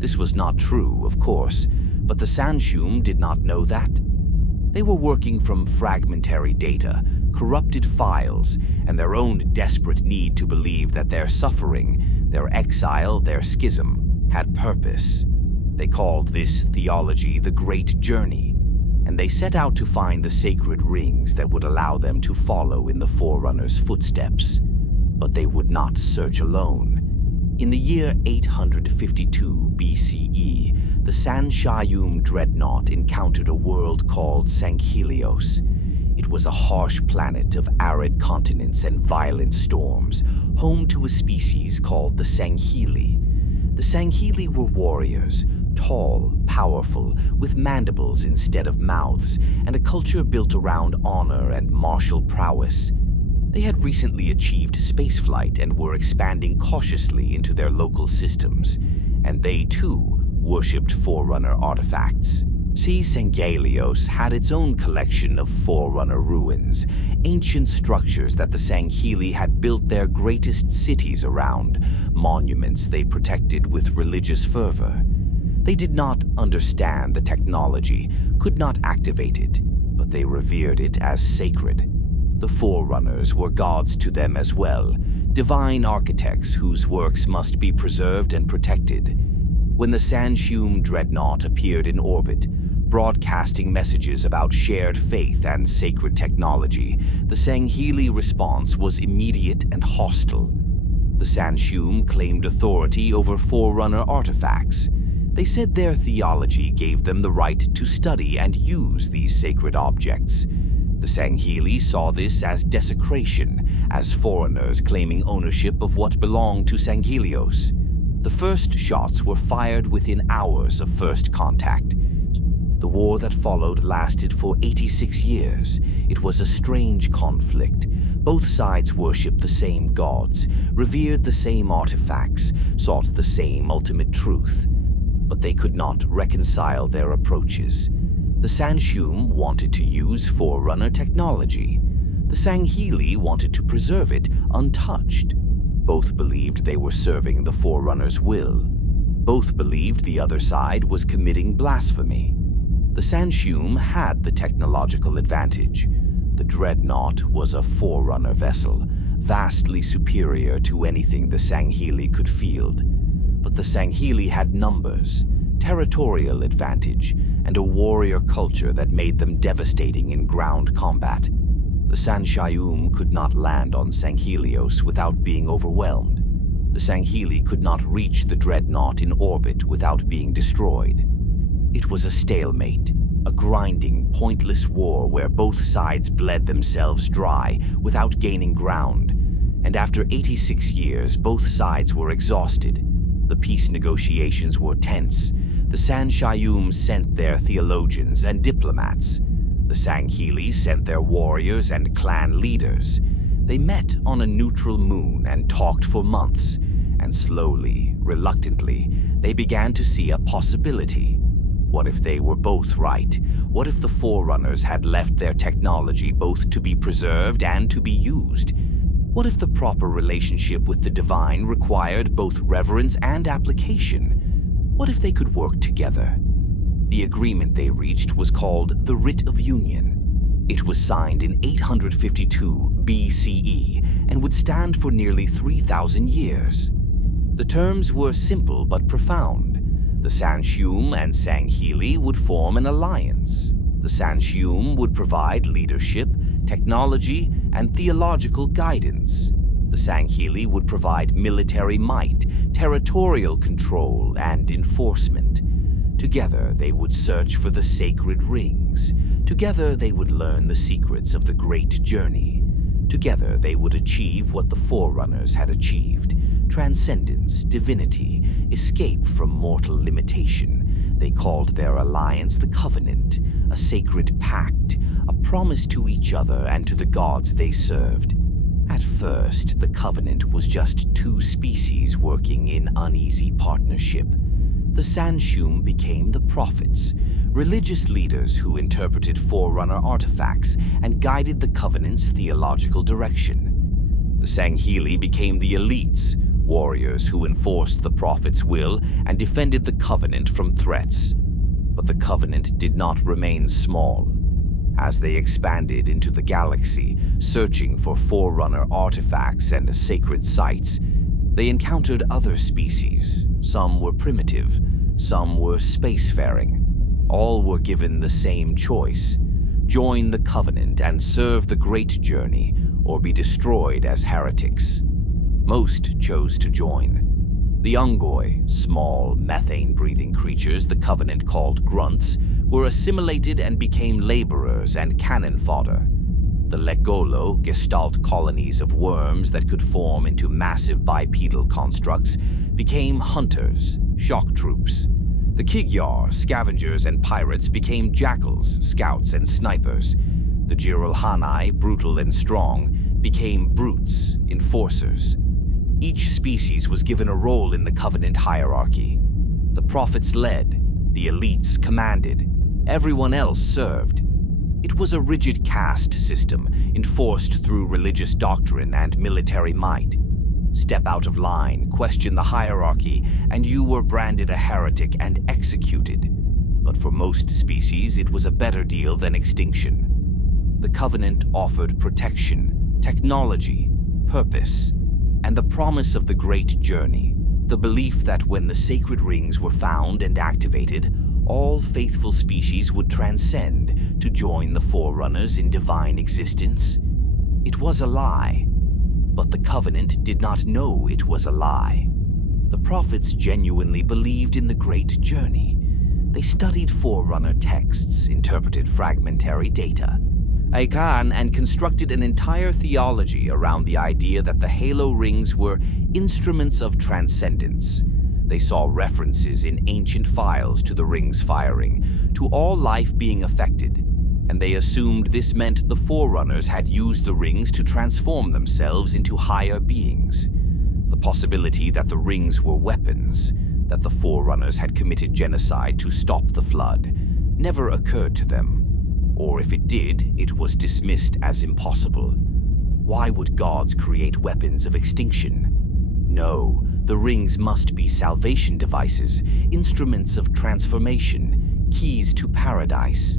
This was not true, of course, but the Sanshum did not know that. They were working from fragmentary data, corrupted files, and their own desperate need to believe that their suffering, their exile, their schism, had purpose. They called this theology the Great Journey, and they set out to find the sacred rings that would allow them to follow in the Forerunners' footsteps. But they would not search alone. In the year 852 BCE, the San Shayum dreadnought encountered a world called Sanghelios. It was a harsh planet of arid continents and violent storms, home to a species called the Sangheli. The Sangheli were warriors, tall, powerful, with mandibles instead of mouths, and a culture built around honor and martial prowess. They had recently achieved spaceflight and were expanding cautiously into their local systems, and they too worshipped Forerunner artifacts. See, Sanghelios had its own collection of Forerunner ruins, ancient structures that the Sangheli had built their greatest cities around, monuments they protected with religious fervor. They did not understand the technology, could not activate it, but they revered it as sacred. The Forerunners were gods to them as well, divine architects whose works must be preserved and protected. When the Sanshum dreadnought appeared in orbit, broadcasting messages about shared faith and sacred technology, the Sangheli response was immediate and hostile. The Sanshum claimed authority over Forerunner artifacts. They said their theology gave them the right to study and use these sacred objects. The Sangheli saw this as desecration, as foreigners claiming ownership of what belonged to Sanghelios. The first shots were fired within hours of first contact. The war that followed lasted for 86 years. It was a strange conflict. Both sides worshipped the same gods, revered the same artifacts, sought the same ultimate truth. But they could not reconcile their approaches. The Sanshum wanted to use Forerunner technology. The Sangheli wanted to preserve it untouched. Both believed they were serving the Forerunners' will. Both believed the other side was committing blasphemy. The Sanshum had the technological advantage. The dreadnought was a Forerunner vessel, vastly superior to anything the Sangheli could field. But the Sangheli had numbers, territorial advantage, and a warrior culture that made them devastating in ground combat. The San Shayum could not land on Sanghelios without being overwhelmed. The Sangheli could not reach the dreadnought in orbit without being destroyed. It was a stalemate, a grinding, pointless war where both sides bled themselves dry without gaining ground. And after 86 years, both sides were exhausted. The peace negotiations were tense. The San Shayum sent their theologians and diplomats. The Sangheli sent their warriors and clan leaders. They met on a neutral moon and talked for months, and slowly, reluctantly, they began to see a possibility. What if they were both right? What if the Forerunners had left their technology both to be preserved and to be used? What if the proper relationship with the divine required both reverence and application? What if they could work together? The agreement they reached was called the Writ of Union. It was signed in 852 BCE and would stand for nearly 3,000 years. The terms were simple but profound. The Sanshum and Sanghili would form an alliance. The Sanshum would provide leadership, technology, and theological guidance. The Sanghili would provide military might, territorial control, and enforcement. Together, they would search for the sacred rings. Together, they would learn the secrets of the Great Journey. Together, they would achieve what the Forerunners had achieved: transcendence, divinity, escape from mortal limitation. They called their alliance the Covenant, a sacred pact, a promise to each other and to the gods they served. At first, the Covenant was just two species working in uneasy partnership. The Sanshum became the prophets, religious leaders who interpreted Forerunner artifacts and guided the Covenant's theological direction. The Sanghili became the elites, warriors who enforced the prophet's will and defended the Covenant from threats. But the Covenant did not remain small. As they expanded into the galaxy, searching for Forerunner artifacts and sacred sites, they encountered other species. Some were primitive, some were spacefaring. All were given the same choice: join the Covenant and serve the Great Journey, or be destroyed as heretics. Most chose to join. The Ungoi, small, methane-breathing creatures the Covenant called grunts, were assimilated and became laborers and cannon fodder. The Legolo, gestalt colonies of worms that could form into massive bipedal constructs, became hunters, shock troops. The Kigyar, scavengers and pirates, became jackals, scouts and snipers. The Jiralhanai, brutal and strong, became brutes, enforcers. Each species was given a role in the Covenant hierarchy. The prophets led, the elites commanded, everyone else served. It was a rigid caste system enforced through religious doctrine and military might. Step out of line, question the hierarchy, and you were branded a heretic and executed. But for most species, it was a better deal than extinction. The Covenant offered protection, technology, purpose, and the promise of the Great Journey, the belief that when the sacred rings were found and activated, all faithful species would transcend to join the Forerunners in divine existence. It was a lie, but the Covenant did not know it was a lie. The prophets genuinely believed in the Great Journey. They studied Forerunner texts, interpreted fragmentary data, and constructed an entire theology around the idea that the Halo rings were instruments of transcendence. They saw references in ancient files to the rings firing, to all life being affected, and they assumed this meant the Forerunners had used the rings to transform themselves into higher beings. The possibility that the rings were weapons, that the Forerunners had committed genocide to stop the flood, never occurred to them. Or if it did, it was dismissed as impossible. Why would gods create weapons of extinction? No, the rings must be salvation devices, instruments of transformation, keys to paradise.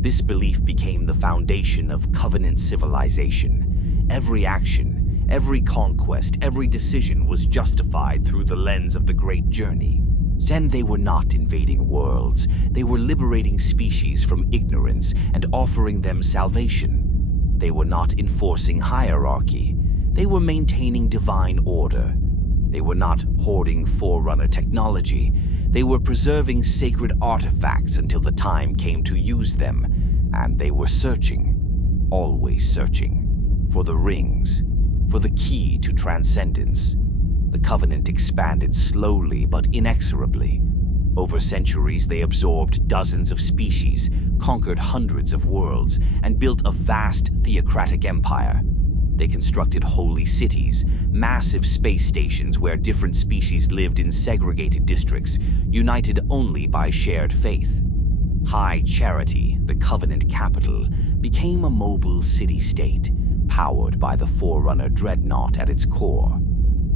This belief became the foundation of Covenant civilization. Every action, every conquest, every decision was justified through the lens of the Great Journey. Then they were not invading worlds. They were liberating species from ignorance and offering them salvation. They were not enforcing hierarchy. They were maintaining divine order. They were not hoarding Forerunner technology. They were preserving sacred artifacts until the time came to use them. And they were searching, always searching, for the rings, for the key to transcendence. The Covenant expanded slowly but inexorably. Over centuries, they absorbed dozens of species, conquered hundreds of worlds, and built a vast theocratic empire. They constructed holy cities, massive space stations where different species lived in segregated districts, united only by shared faith. High Charity, the Covenant capital, became a mobile city-state, powered by the Forerunner dreadnought at its core.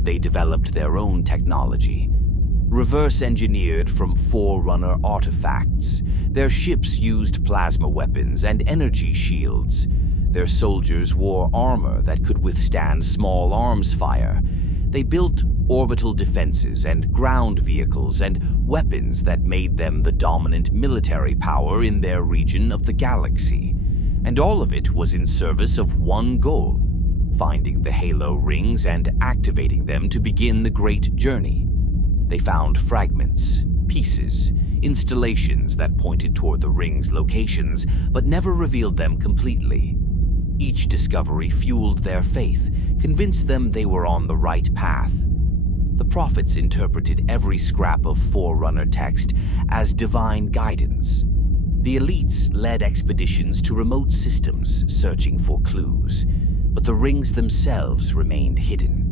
They developed their own technology, reverse-engineered from Forerunner artifacts, Their ships used plasma weapons and energy shields. Their soldiers wore armor that could withstand small arms fire. They built orbital defenses and ground vehicles and weapons that made them the dominant military power in their region of the galaxy. And all of it was in service of one goal: finding the Halo rings and activating them to begin the great journey. They found fragments, pieces, installations that pointed toward the rings' locations, but never revealed them completely. Each discovery fueled their faith, convinced them they were on the right path. The prophets interpreted every scrap of Forerunner text as divine guidance. The elites led expeditions to remote systems searching for clues, but the rings themselves remained hidden.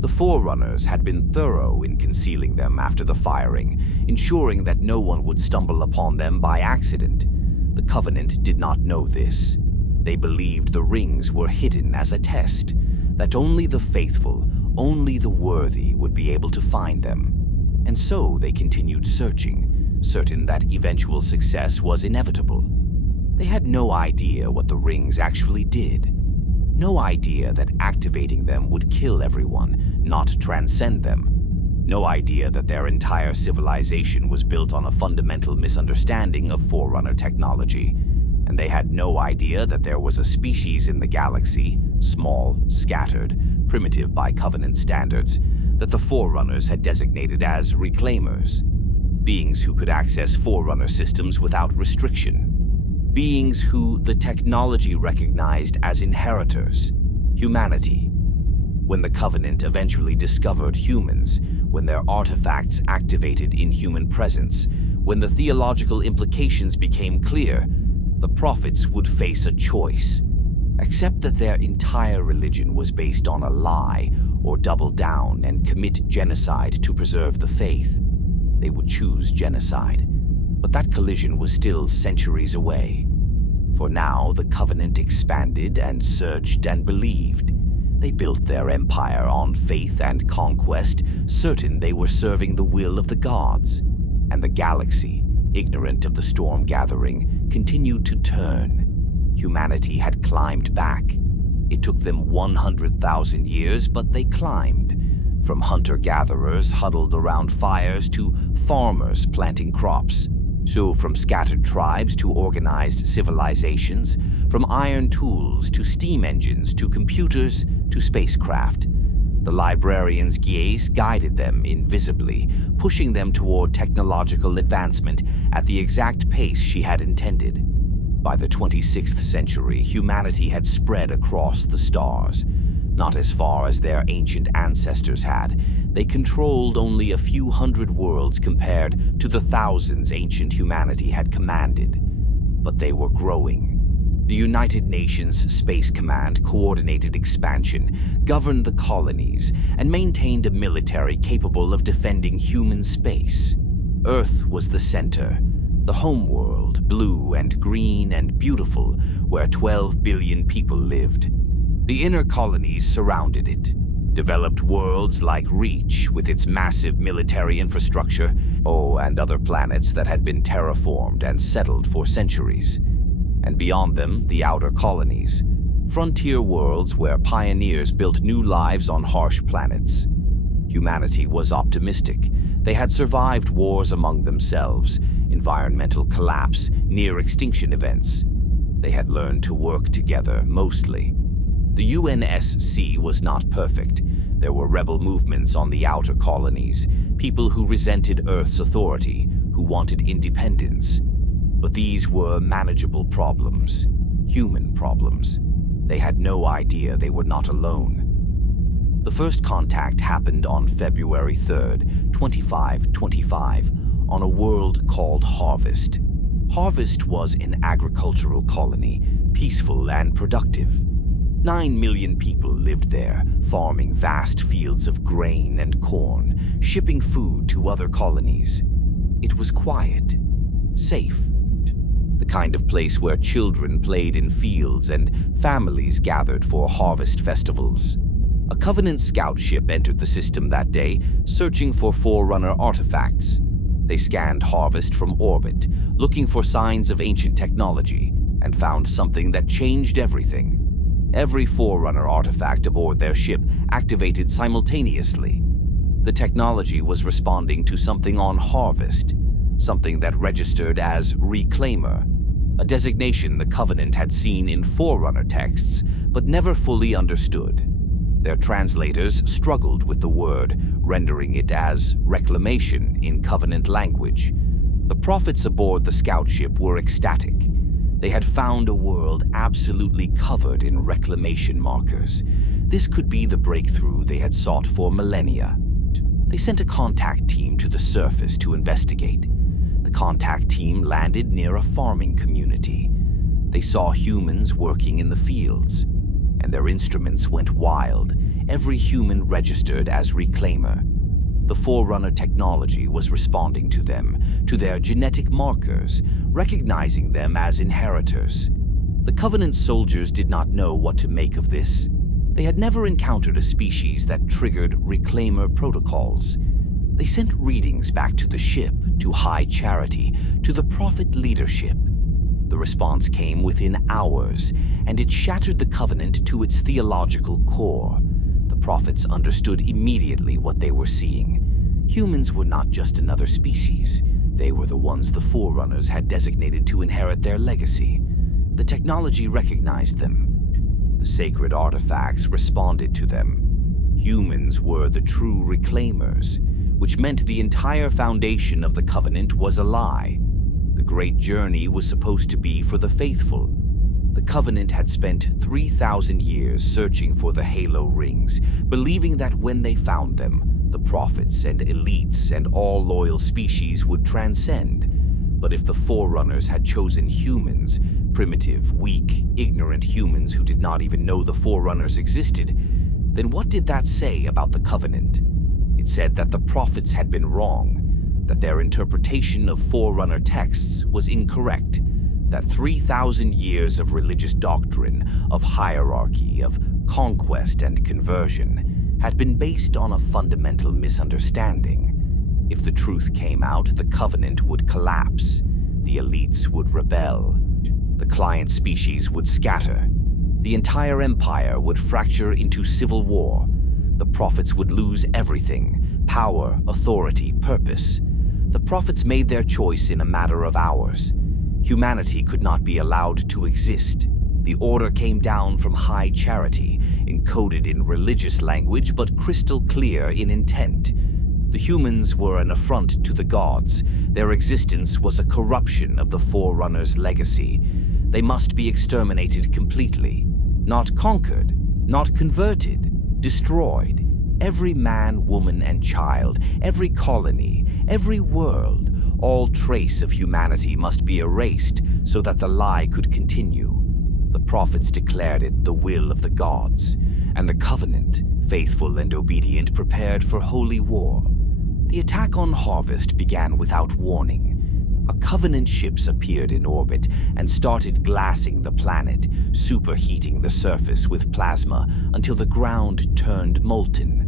The Forerunners had been thorough in concealing them after the firing, ensuring that no one would stumble upon them by accident. The Covenant did not know this. They believed the rings were hidden as a test, that only the faithful, only the worthy would be able to find them. And so they continued searching, certain that eventual success was inevitable. They had no idea what the rings actually did. No idea that activating them would kill everyone, not transcend them. No idea that their entire civilization was built on a fundamental misunderstanding of Forerunner technology. And they had no idea that there was a species in the galaxy, small, scattered, primitive by Covenant standards, that the Forerunners had designated as Reclaimers. Beings who could access Forerunner systems without restriction. Beings who the technology recognized as inheritors, humanity. When the Covenant eventually discovered humans, when their artifacts activated in human presence, when the theological implications became clear, the prophets would face a choice: accept that their entire religion was based on a lie, or double down and commit genocide to preserve the faith. They would choose genocide, but that collision was still centuries away. For now, the Covenant expanded and searched and believed. They built their empire on faith and conquest, certain they were serving the will of the gods. And the galaxy, ignorant of the storm gathering, continued to turn. Humanity had climbed back. It took them 100,000 years, but they climbed. From hunter-gatherers huddled around fires to farmers planting crops. So from scattered tribes to organized civilizations, from iron tools to steam engines to computers to spacecraft. The librarian's gaze guided them invisibly, pushing them toward technological advancement at the exact pace she had intended. By the 26th century, humanity had spread across the stars. Not as far as their ancient ancestors had. They controlled only a few hundred worlds compared to the thousands ancient humanity had commanded. But they were growing. The United Nations Space Command coordinated expansion, governed the colonies, and maintained a military capable of defending human space. Earth was the center, the homeworld, blue and green and beautiful, where 12 billion people lived. The inner colonies surrounded it, developed worlds like Reach with its massive military infrastructure, and other planets that had been terraformed and settled for centuries. And beyond them, the outer colonies, frontier worlds where pioneers built new lives on harsh planets. Humanity was optimistic. They had survived wars among themselves, environmental collapse, near-extinction events. They had learned to work together, mostly. The UNSC was not perfect. There were rebel movements on the outer colonies, people who resented Earth's authority, who wanted independence. But these were manageable problems, human problems. They had no idea they were not alone. The first contact happened on February 3rd, 2525, on a world called Harvest. Harvest was an agricultural colony, peaceful and productive. 9 million people lived there, farming vast fields of grain and corn, shipping food to other colonies. It was quiet, safe, the kind of place where children played in fields and families gathered for harvest festivals. A Covenant scout ship entered the system that day, searching for Forerunner artifacts. They scanned Harvest from orbit, looking for signs of ancient technology, and found something that changed everything. Every Forerunner artifact aboard their ship activated simultaneously. The technology was responding to something on Harvest, something that registered as Reclaimer, a designation the Covenant had seen in Forerunner texts but never fully understood. Their translators struggled with the word, rendering it as reclamation in Covenant language. The prophets aboard the scout ship were ecstatic. They had found a world absolutely covered in reclamation markers. This could be the breakthrough they had sought for millennia. They sent a contact team to the surface to investigate. The contact team landed near a farming community. They saw humans working in the fields, and their instruments went wild. Every human registered as Reclaimer. The Forerunner technology was responding to them, to their genetic markers, recognizing them as inheritors. The Covenant soldiers did not know what to make of this. They had never encountered a species that triggered Reclaimer protocols. They sent readings back to the ship, to High Charity, to the Prophet leadership. The response came within hours, and it shattered the Covenant to its theological core. The Prophets understood immediately what they were seeing. Humans were not just another species. They were the ones the Forerunners had designated to inherit their legacy. The technology recognized them. The sacred artifacts responded to them. Humans were the true Reclaimers, which meant the entire foundation of the Covenant was a lie. The great journey was supposed to be for the faithful. The Covenant had spent 3,000 years searching for the Halo rings, believing that when they found them, the prophets and elites and all loyal species would transcend. But if the Forerunners had chosen humans, primitive, weak, ignorant humans who did not even know the Forerunners existed, then what did that say about the Covenant? It said that the prophets had been wrong, that their interpretation of Forerunner texts was incorrect, that 3,000 years of religious doctrine, of hierarchy, of conquest and conversion had been based on a fundamental misunderstanding. If the truth came out, the Covenant would collapse, the elites would rebel, the client species would scatter, the entire empire would fracture into civil war. The prophets would lose everything: power, authority, purpose. The prophets made their choice in a matter of hours. Humanity could not be allowed to exist. The order came down from High Charity, encoded in religious language but crystal clear in intent. The humans were an affront to the gods. Their existence was a corruption of the Forerunners' legacy. They must be exterminated completely, not conquered, not converted. Destroyed. Every man, woman, and child, every colony, every world, all trace of humanity must be erased so that the lie could continue. The prophets declared it the will of the gods, and the Covenant, faithful and obedient, prepared for holy war. The attack on Harvest began without warning. A Covenant ships appeared in orbit and started glassing the planet, superheating the surface with plasma until the ground turned molten.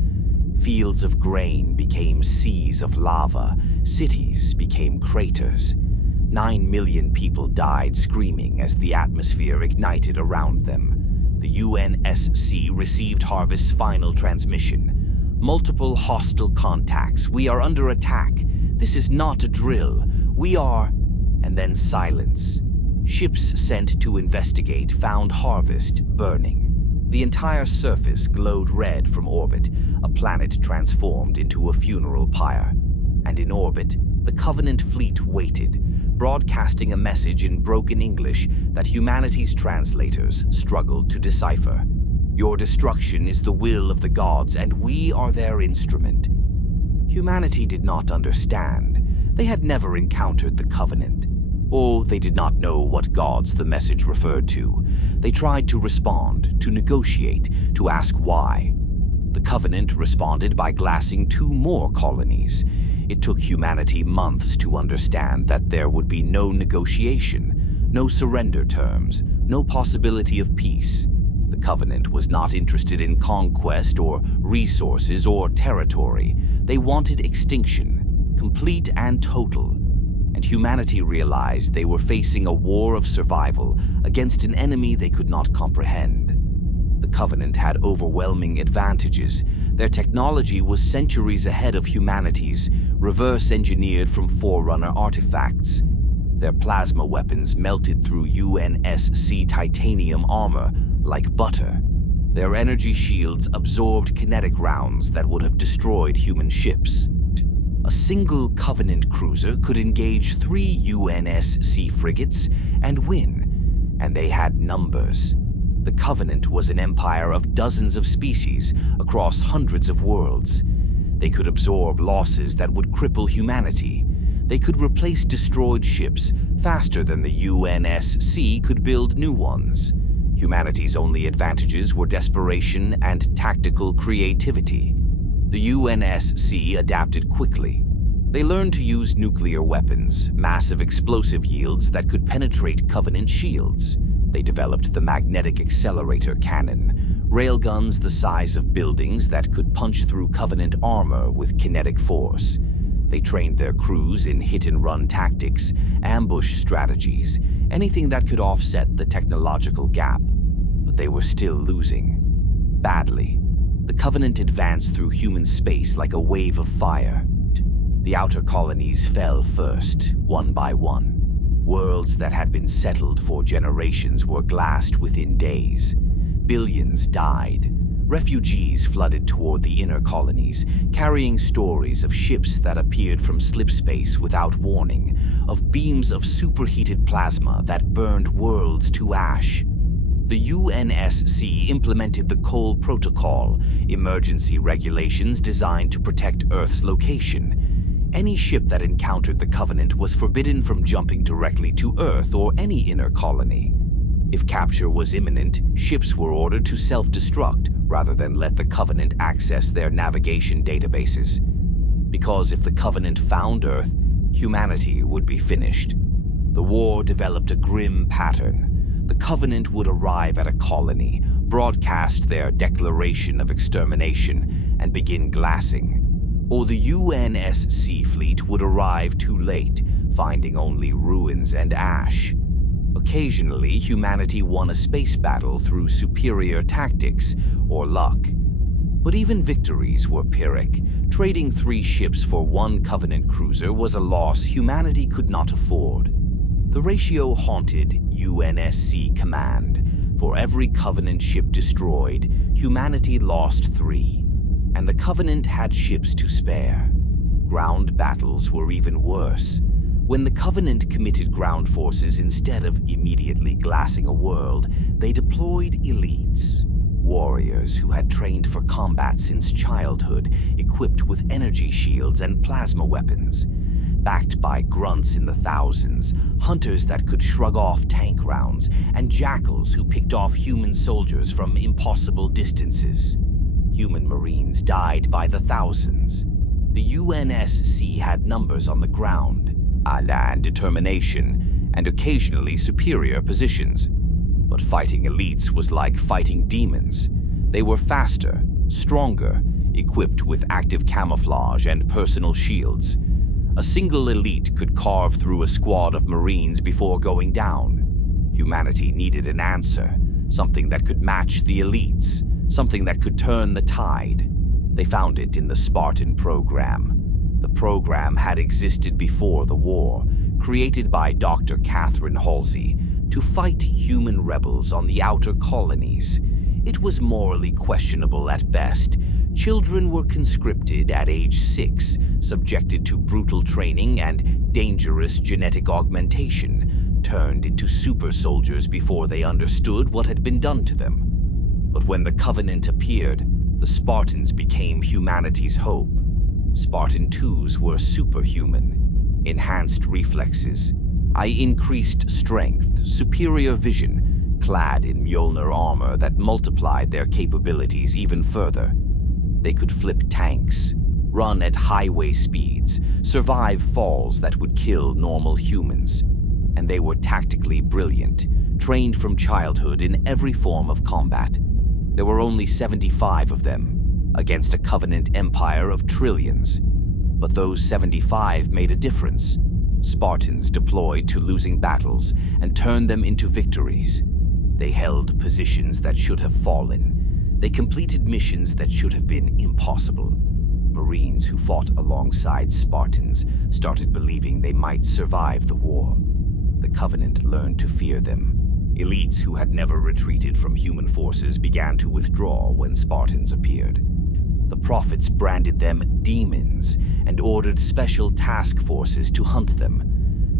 Fields of grain became seas of lava, cities became craters. 9 million people died screaming as the atmosphere ignited around them. The UNSC received Harvest's final transmission. Multiple hostile contacts. We are under attack. This is not a drill. We are... And then silence. Ships sent to investigate found Harvest burning. The entire surface glowed red from orbit, a planet transformed into a funeral pyre. And in orbit, the Covenant fleet waited, broadcasting a message in broken English that humanity's translators struggled to decipher. Your destruction is the will of the gods, and we are their instrument. Humanity did not understand. They had never encountered the Covenant. Oh, they did not know what gods the message referred to. They tried to respond, to negotiate, to ask why. The Covenant responded by glassing 2 more colonies. It took humanity months to understand that there would be no negotiation, no surrender terms, no possibility of peace. The Covenant was not interested in conquest or resources or territory. They wanted extinction, complete and total, and humanity realized they were facing a war of survival against an enemy they could not comprehend. The Covenant had overwhelming advantages. Their technology was centuries ahead of humanity's, reverse-engineered from Forerunner artifacts. Their plasma weapons melted through UNSC titanium armor like butter. Their energy shields absorbed kinetic rounds that would have destroyed human ships. A single Covenant cruiser could engage 3 UNSC frigates and win, and they had numbers. The Covenant was an empire of dozens of species across hundreds of worlds. They could absorb losses that would cripple humanity. They could replace destroyed ships faster than the UNSC could build new ones. Humanity's only advantages were desperation and tactical creativity. The UNSC adapted quickly. They learned to use nuclear weapons, massive explosive yields that could penetrate Covenant shields. They developed the magnetic accelerator cannon, railguns the size of buildings that could punch through Covenant armor with kinetic force. They trained their crews in hit-and-run tactics, ambush strategies, anything that could offset the technological gap. But they were still losing. Badly. The Covenant advanced through human space like a wave of fire. The outer colonies fell first, one by one. Worlds that had been settled for generations were glassed within days. Billions died. Refugees flooded toward the inner colonies, carrying stories of ships that appeared from slipspace without warning, of beams of superheated plasma that burned worlds to ash. The UNSC implemented the Cole Protocol, emergency regulations designed to protect Earth's location. Any ship that encountered the Covenant was forbidden from jumping directly to Earth or any inner colony. If capture was imminent, ships were ordered to self-destruct rather than let the Covenant access their navigation databases. Because if the Covenant found Earth, humanity would be finished. The war developed a grim pattern. The Covenant would arrive at a colony, broadcast their declaration of extermination, and begin glassing. Or the UNSC fleet would arrive too late, finding only ruins and ash. Occasionally, humanity won a space battle through superior tactics or luck. But even victories were Pyrrhic. Trading 3 ships for 1 Covenant cruiser was a loss humanity could not afford. The ratio haunted UNSC command. For every Covenant ship destroyed, humanity lost 3. And the Covenant had ships to spare. Ground battles were even worse. When the Covenant committed ground forces instead of immediately glassing a world, they deployed elites. Warriors who had trained for combat since childhood, equipped with energy shields and plasma weapons. Backed by grunts in the thousands, hunters that could shrug off tank rounds, and jackals who picked off human soldiers from impossible distances. Human Marines died by the thousands. The UNSC had numbers on the ground, and determination, and occasionally superior positions. But fighting elites was like fighting demons. They were faster, stronger, equipped with active camouflage and personal shields. A single elite could carve through a squad of Marines before going down. Humanity needed an answer, something that could match the elites, something that could turn the tide. They found it in the Spartan program. The program had existed before the war, created by Dr. Catherine Halsey to fight human rebels on the outer colonies. It was morally questionable at best. Children were conscripted at age 6, subjected to brutal training and dangerous genetic augmentation, turned into super soldiers before they understood what had been done to them. But when the Covenant appeared, the Spartans became humanity's hope. Spartan 2s were superhuman. Enhanced reflexes, increased strength, superior vision, clad in Mjolnir armor that multiplied their capabilities even further. They could flip tanks, run at highway speeds, survive falls that would kill normal humans. And they were tactically brilliant, trained from childhood in every form of combat. There were only 75 of them, against a Covenant empire of trillions. But those 75 made a difference. Spartans deployed to losing battles and turned them into victories. They held positions that should have fallen. They completed missions that should have been impossible. Marines who fought alongside Spartans started believing they might survive the war. The Covenant learned to fear them. Elites who had never retreated from human forces began to withdraw when Spartans appeared. The prophets branded them demons and ordered special task forces to hunt them.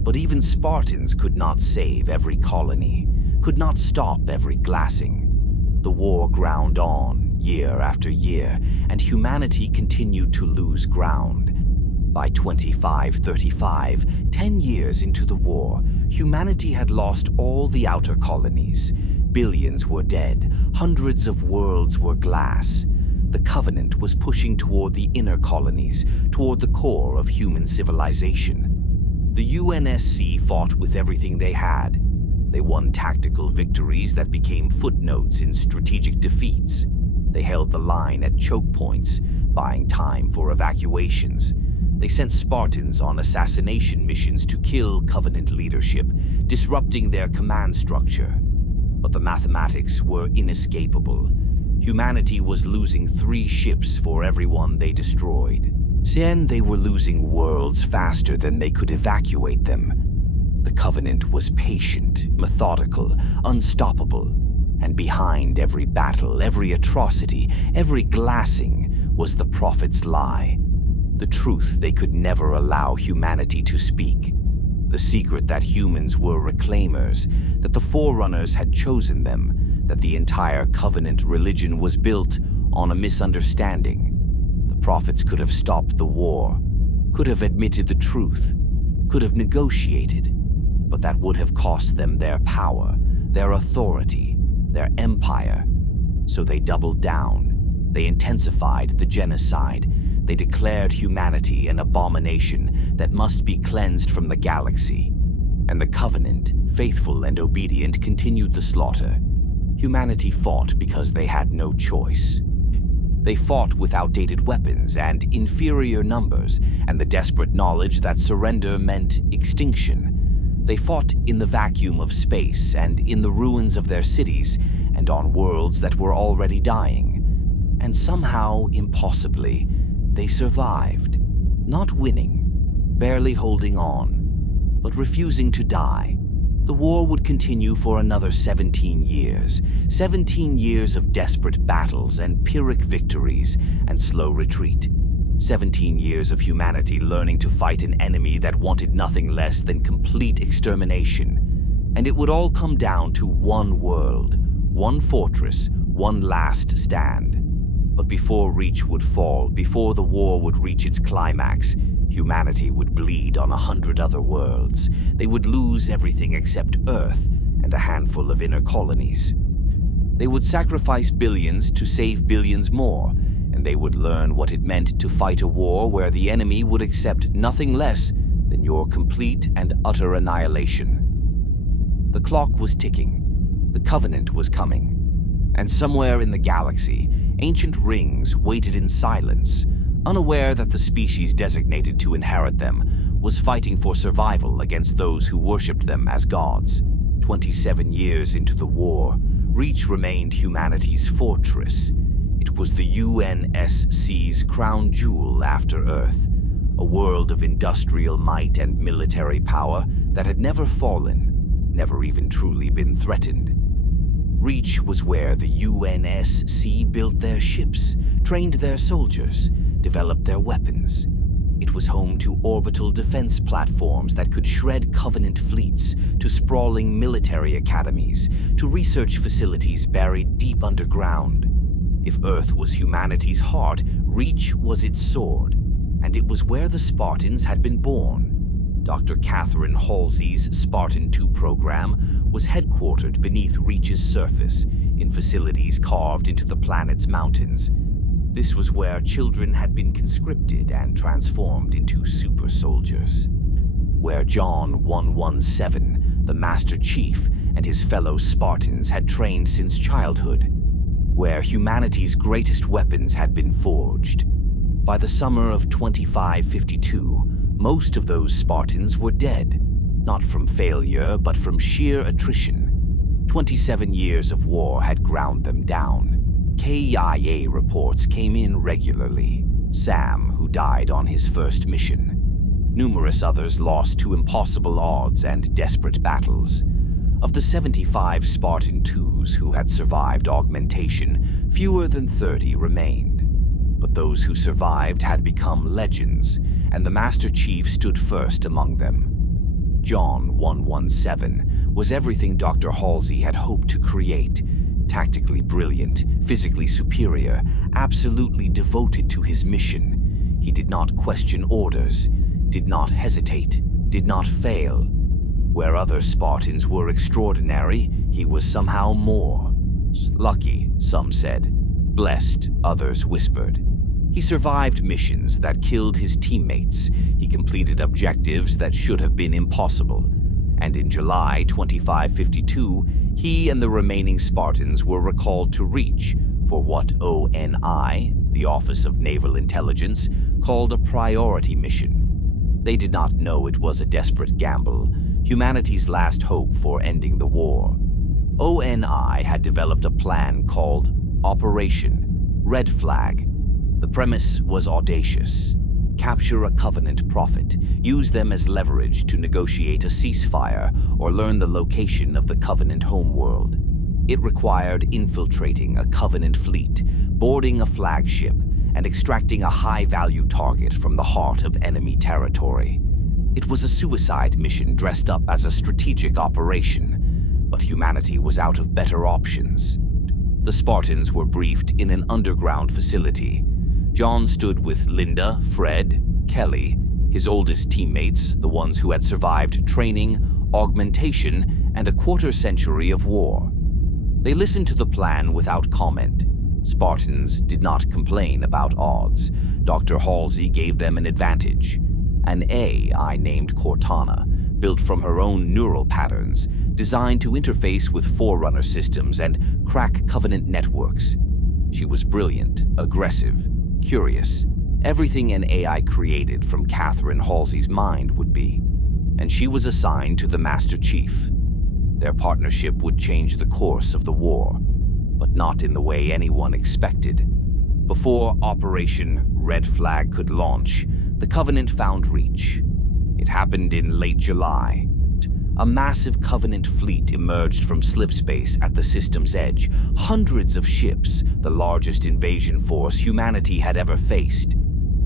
But even Spartans could not save every colony, could not stop every glassing. The war ground on, year after year, and humanity continued to lose ground. By 2535, 10 years into the war, humanity had lost all the outer colonies. Billions were dead, hundreds of worlds were glass. The Covenant was pushing toward the inner colonies, toward the core of human civilization. The UNSC fought with everything they had. They won tactical victories that became footnotes in strategic defeats. They held the line at choke points, buying time for evacuations. They sent Spartans on assassination missions to kill Covenant leadership, disrupting their command structure. But the mathematics were inescapable. Humanity was losing 3 ships for every one they destroyed. Then they were losing worlds faster than they could evacuate them. The Covenant was patient, methodical, unstoppable. And behind every battle, every atrocity, every glassing was the prophet's lie. The truth they could never allow humanity to speak. The secret that humans were reclaimers, that the Forerunners had chosen them, that the entire Covenant religion was built on a misunderstanding. The prophets could have stopped the war, could have admitted the truth, could have negotiated, but that would have cost them their power, their authority, their empire. So they doubled down. They intensified the genocide. They declared humanity an abomination that must be cleansed from the galaxy. And the Covenant, faithful and obedient, continued the slaughter. Humanity fought because they had no choice. They fought with outdated weapons and inferior numbers, and the desperate knowledge that surrender meant extinction. They fought in the vacuum of space and in the ruins of their cities and on worlds that were already dying. And somehow, impossibly, they survived, not winning, barely holding on, but refusing to die. The war would continue for another 17 years, 17 years of desperate battles and Pyrrhic victories and slow retreat. 17 years of humanity learning to fight an enemy that wanted nothing less than complete extermination. And it would all come down to one world, one fortress, one last stand. But before Reach would fall, before the war would reach its climax, humanity would bleed on 100 other worlds. They would lose everything except Earth and a handful of inner colonies. They would sacrifice billions to save billions more, and they would learn what it meant to fight a war where the enemy would accept nothing less than your complete and utter annihilation. The clock was ticking. The Covenant was coming. And somewhere in the galaxy, ancient rings waited in silence, unaware that the species designated to inherit them was fighting for survival against those who worshipped them as gods. 27 years into the war, Reach remained humanity's fortress. It was the UNSC's crown jewel after Earth, a world of industrial might and military power that had never fallen, never even truly been threatened. Reach was where the UNSC built their ships, trained their soldiers, developed their weapons. It was home to orbital defense platforms that could shred Covenant fleets, to sprawling military academies, to research facilities buried deep underground. If Earth was humanity's heart, Reach was its sword, and it was where the Spartans had been born. Dr. Catherine Halsey's Spartan II program was headquartered beneath Reach's surface, in facilities carved into the planet's mountains. This was where children had been conscripted and transformed into super soldiers. Where John 117, the Master Chief, and his fellow Spartans had trained since childhood. Where humanity's greatest weapons had been forged. By the summer of 2552, most of those Spartans were dead, not from failure but from sheer attrition. 27 years of war had ground them down. KIA reports came in regularly. Sam, who died on his first mission. Numerous others lost to impossible odds and desperate battles. Of the 75 Spartan twos who had survived augmentation, fewer than 30 remained. But those who survived had become legends, and the Master Chief stood first among them. John 117 was everything Dr. Halsey had hoped to create. Tactically brilliant, physically superior, absolutely devoted to his mission. He did not question orders, did not hesitate, did not fail. Where other Spartans were extraordinary, he was somehow more. Lucky, some said. Blessed, others whispered. He survived missions that killed his teammates. He completed objectives that should have been impossible. And in July 2552, he and the remaining Spartans were recalled to Reach for what ONI, the Office of Naval Intelligence, called a priority mission. They did not know it was a desperate gamble, humanity's last hope for ending the war. ONI had developed a plan called Operation Red Flag. The premise was audacious. Capture a Covenant prophet, use them as leverage to negotiate a ceasefire or learn the location of the Covenant homeworld. It required infiltrating a Covenant fleet, boarding a flagship, and extracting a high-value target from the heart of enemy territory. It was a suicide mission dressed up as a strategic operation, but humanity was out of better options. The Spartans were briefed in an underground facility. John stood with Linda, Fred, Kelly, his oldest teammates, the ones who had survived training, augmentation, and a quarter-century of war. They listened to the plan without comment. Spartans did not complain about odds. Dr. Halsey gave them an advantage. An AI named Cortana, built from her own neural patterns, designed to interface with Forerunner systems and crack Covenant networks. She was brilliant, aggressive, curious, everything an AI created from Catherine Halsey's mind would be. And she was assigned to the Master Chief. Their partnership would change the course of the war, but not in the way anyone expected. Before Operation Red Flag could launch, the Covenant found Reach. It happened in late July. A massive Covenant fleet emerged from slipspace at the system's edge. Hundreds of ships, the largest invasion force humanity had ever faced.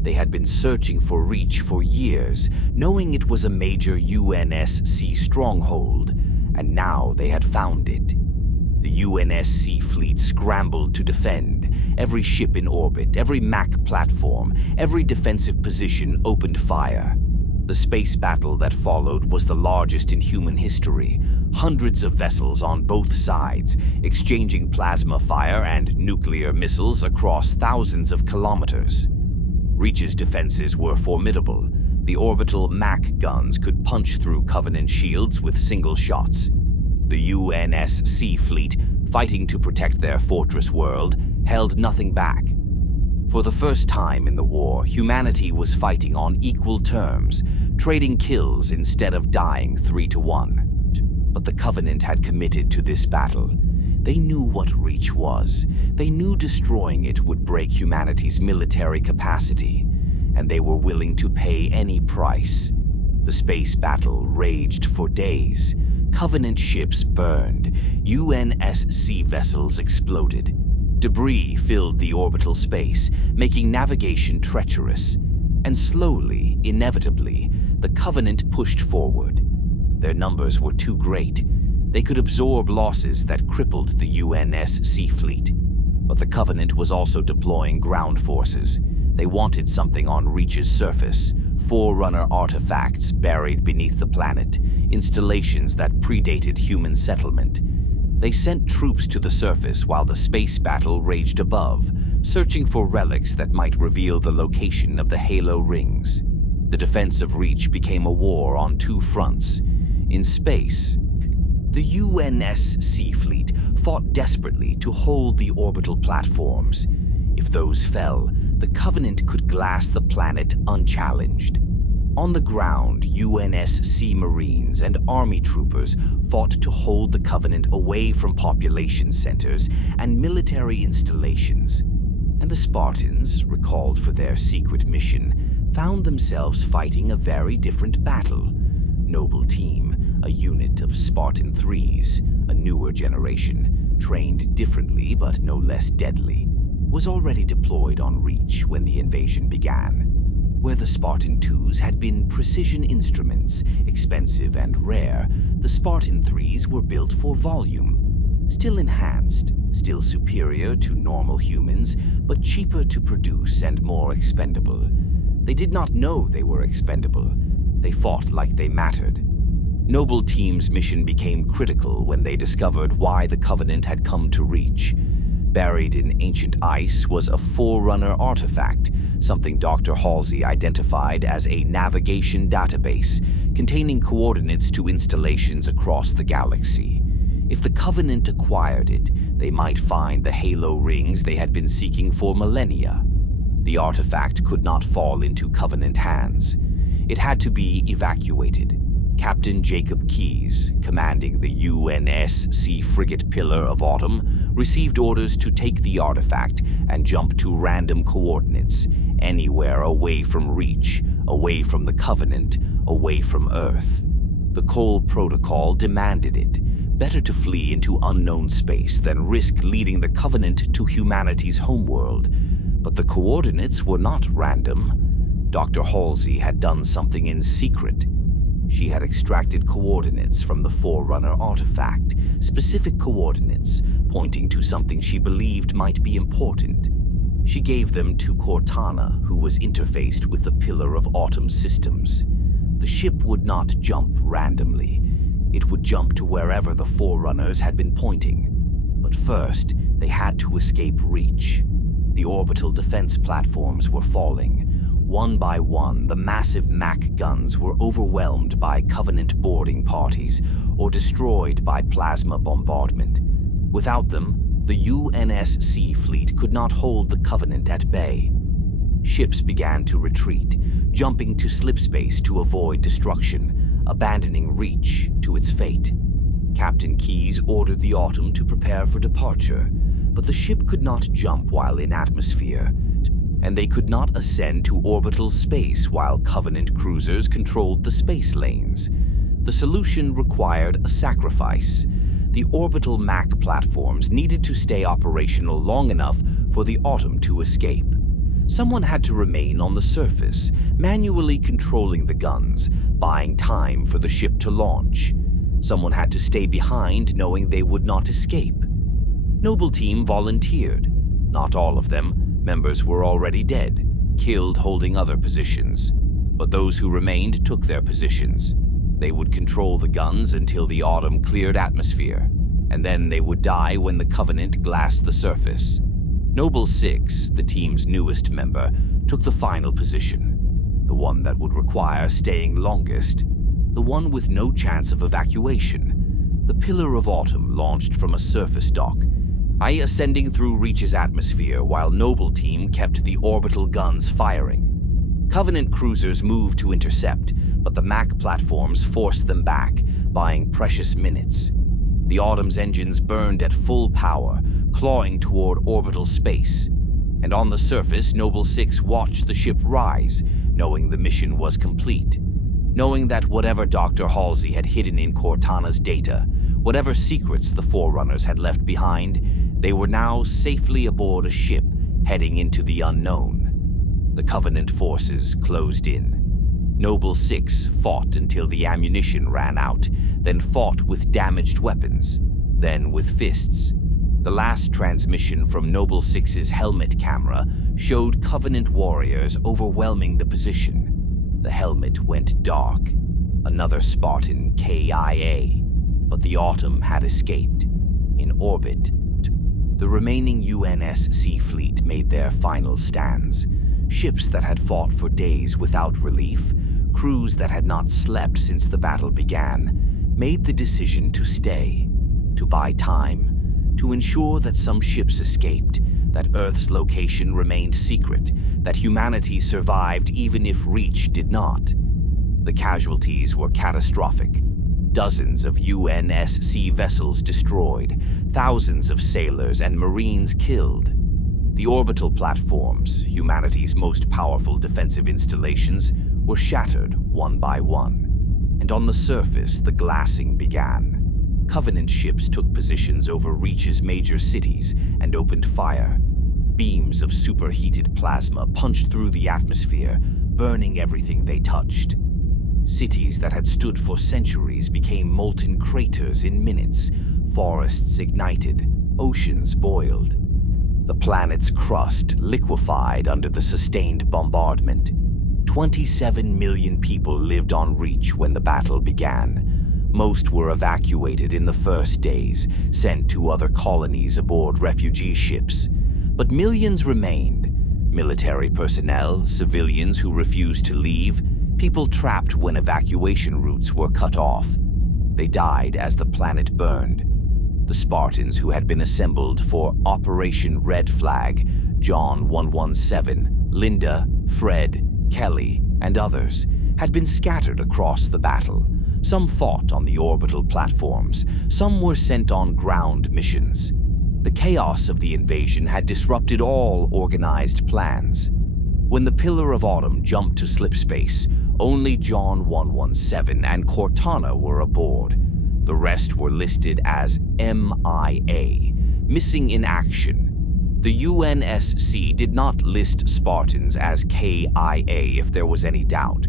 They had been searching for Reach for years, knowing it was a major UNSC stronghold, and now they had found it. The UNSC fleet scrambled to defend. Every ship in orbit, every MAC platform, every defensive position opened fire. The space battle that followed was the largest in human history. Hundreds of vessels on both sides, exchanging plasma fire and nuclear missiles across thousands of kilometers. Reach's defenses were formidable. The orbital MAC guns could punch through Covenant shields with single shots. The UNSC fleet, fighting to protect their fortress world, held nothing back. For the first time in the war, humanity was fighting on equal terms, trading kills instead of dying 3-1. But the Covenant had committed to this battle. They knew what Reach was. They knew destroying it would break humanity's military capacity, and they were willing to pay any price. The space battle raged for days. Covenant ships burned. UNSC vessels exploded. Debris filled the orbital space, making navigation treacherous. And slowly, inevitably, the Covenant pushed forward. Their numbers were too great. They could absorb losses that crippled the UNSC fleet. But the Covenant was also deploying ground forces. They wanted something on Reach's surface. Forerunner artifacts buried beneath the planet, installations that predated human settlement. They sent troops to the surface while the space battle raged above, searching for relics that might reveal the location of the Halo rings. The defense of Reach became a war on two fronts. In space, the UNSC fleet fought desperately to hold the orbital platforms. If those fell, the Covenant could glass the planet unchallenged. On the ground, UNSC Marines and Army troopers fought to hold the Covenant away from population centers and military installations, and the Spartans, recalled for their secret mission, found themselves fighting a very different battle. Noble Team, a unit of Spartan 3s, a newer generation, trained differently but no less deadly, was already deployed on Reach when the invasion began. Where the Spartan 2s had been precision instruments, expensive and rare, the Spartan 3s were built for volume. Still enhanced, still superior to normal humans, but cheaper to produce and more expendable. They did not know they were expendable. They fought like they mattered. Noble Team's mission became critical when they discovered why the Covenant had come to Reach. Buried in ancient ice was a Forerunner artifact, something Dr. Halsey identified as a navigation database containing coordinates to installations across the galaxy. If the Covenant acquired it, they might find the halo rings they had been seeking for millennia. The artifact could not fall into Covenant hands. It had to be evacuated. Captain Jacob Keyes, commanding the UNSC frigate Pillar of Autumn, received orders to take the artifact and jump to random coordinates, anywhere away from Reach, away from the Covenant, away from Earth. The Cole Protocol demanded it. Better to flee into unknown space than risk leading the Covenant to humanity's homeworld. But the coordinates were not random. Dr. Halsey had done something in secret. She had extracted coordinates from the Forerunner artifact, specific coordinates pointing to something she believed might be important. She gave them to Cortana, who was interfaced with the Pillar of Autumn systems. The ship would not jump randomly. It would jump to wherever the Forerunners had been pointing. But first, they had to escape Reach. The orbital defense platforms were falling. One by one, the massive Mac guns were overwhelmed by Covenant boarding parties or destroyed by plasma bombardment. Without them, the UNSC fleet could not hold the Covenant at bay. Ships began to retreat, jumping to slipspace to avoid destruction, abandoning Reach to its fate. Captain Keyes ordered the Autumn to prepare for departure, but the ship could not jump while in atmosphere, and they could not ascend to orbital space while Covenant cruisers controlled the space lanes. The solution required a sacrifice. The orbital Mac platforms needed to stay operational long enough for the Autumn to escape. Someone had to remain on the surface, manually controlling the guns, buying time for the ship to launch. Someone had to stay behind, knowing they would not escape. Noble Team volunteered. Not all of them. Members were already dead, killed holding other positions. But those who remained took their positions. They would control the guns until the Autumn cleared atmosphere, and then they would die when the Covenant glassed the surface. Noble 6, the team's newest member, took the final position, the one that would require staying longest, the one with no chance of evacuation. The Pillar of Autumn launched from a surface dock, ascending through Reach's atmosphere while Noble Team kept the orbital guns firing. Covenant cruisers moved to intercept, but the Mac platforms forced them back, buying precious minutes. The Autumn's engines burned at full power, clawing toward orbital space. And on the surface, Noble 6 watched the ship rise, knowing the mission was complete. Knowing that whatever Dr. Halsey had hidden in Cortana's data, whatever secrets the Forerunners had left behind, they were now safely aboard a ship heading into the unknown. The Covenant forces closed in. Noble 6 fought until the ammunition ran out, then fought with damaged weapons, then with fists. The last transmission from Noble 6's helmet camera showed Covenant warriors overwhelming the position. The helmet went dark. Another Spartan KIA, but the Autumn had escaped. In orbit, the remaining UNSC fleet made their final stands. Ships that had fought for days without relief, crews that had not slept since the battle began, made the decision to stay, to buy time, to ensure that some ships escaped, that Earth's location remained secret, that humanity survived even if Reach did not. The casualties were catastrophic. Dozens of UNSC vessels destroyed, thousands of sailors and Marines killed. The orbital platforms, humanity's most powerful defensive installations, were shattered one by one. And on the surface, the glassing began. Covenant ships took positions over Reach's major cities and opened fire. Beams of superheated plasma punched through the atmosphere, burning everything they touched. Cities that had stood for centuries became molten craters in minutes. Forests ignited, oceans boiled. The planet's crust liquefied under the sustained bombardment. 27 million people lived on Reach when the battle began. Most were evacuated in the first days, sent to other colonies aboard refugee ships. But millions remained. Military personnel, civilians who refused to leave, people trapped when evacuation routes were cut off. They died as the planet burned. The Spartans who had been assembled for Operation Red Flag, John 117, Linda, Fred, Kelly, and others, had been scattered across the battle. Some fought on the orbital platforms, some were sent on ground missions. The chaos of the invasion had disrupted all organized plans. When the Pillar of Autumn jumped to slipspace, only John 117 and Cortana were aboard. The rest were listed as MIA, missing in action. The UNSC did not list Spartans as KIA if there was any doubt.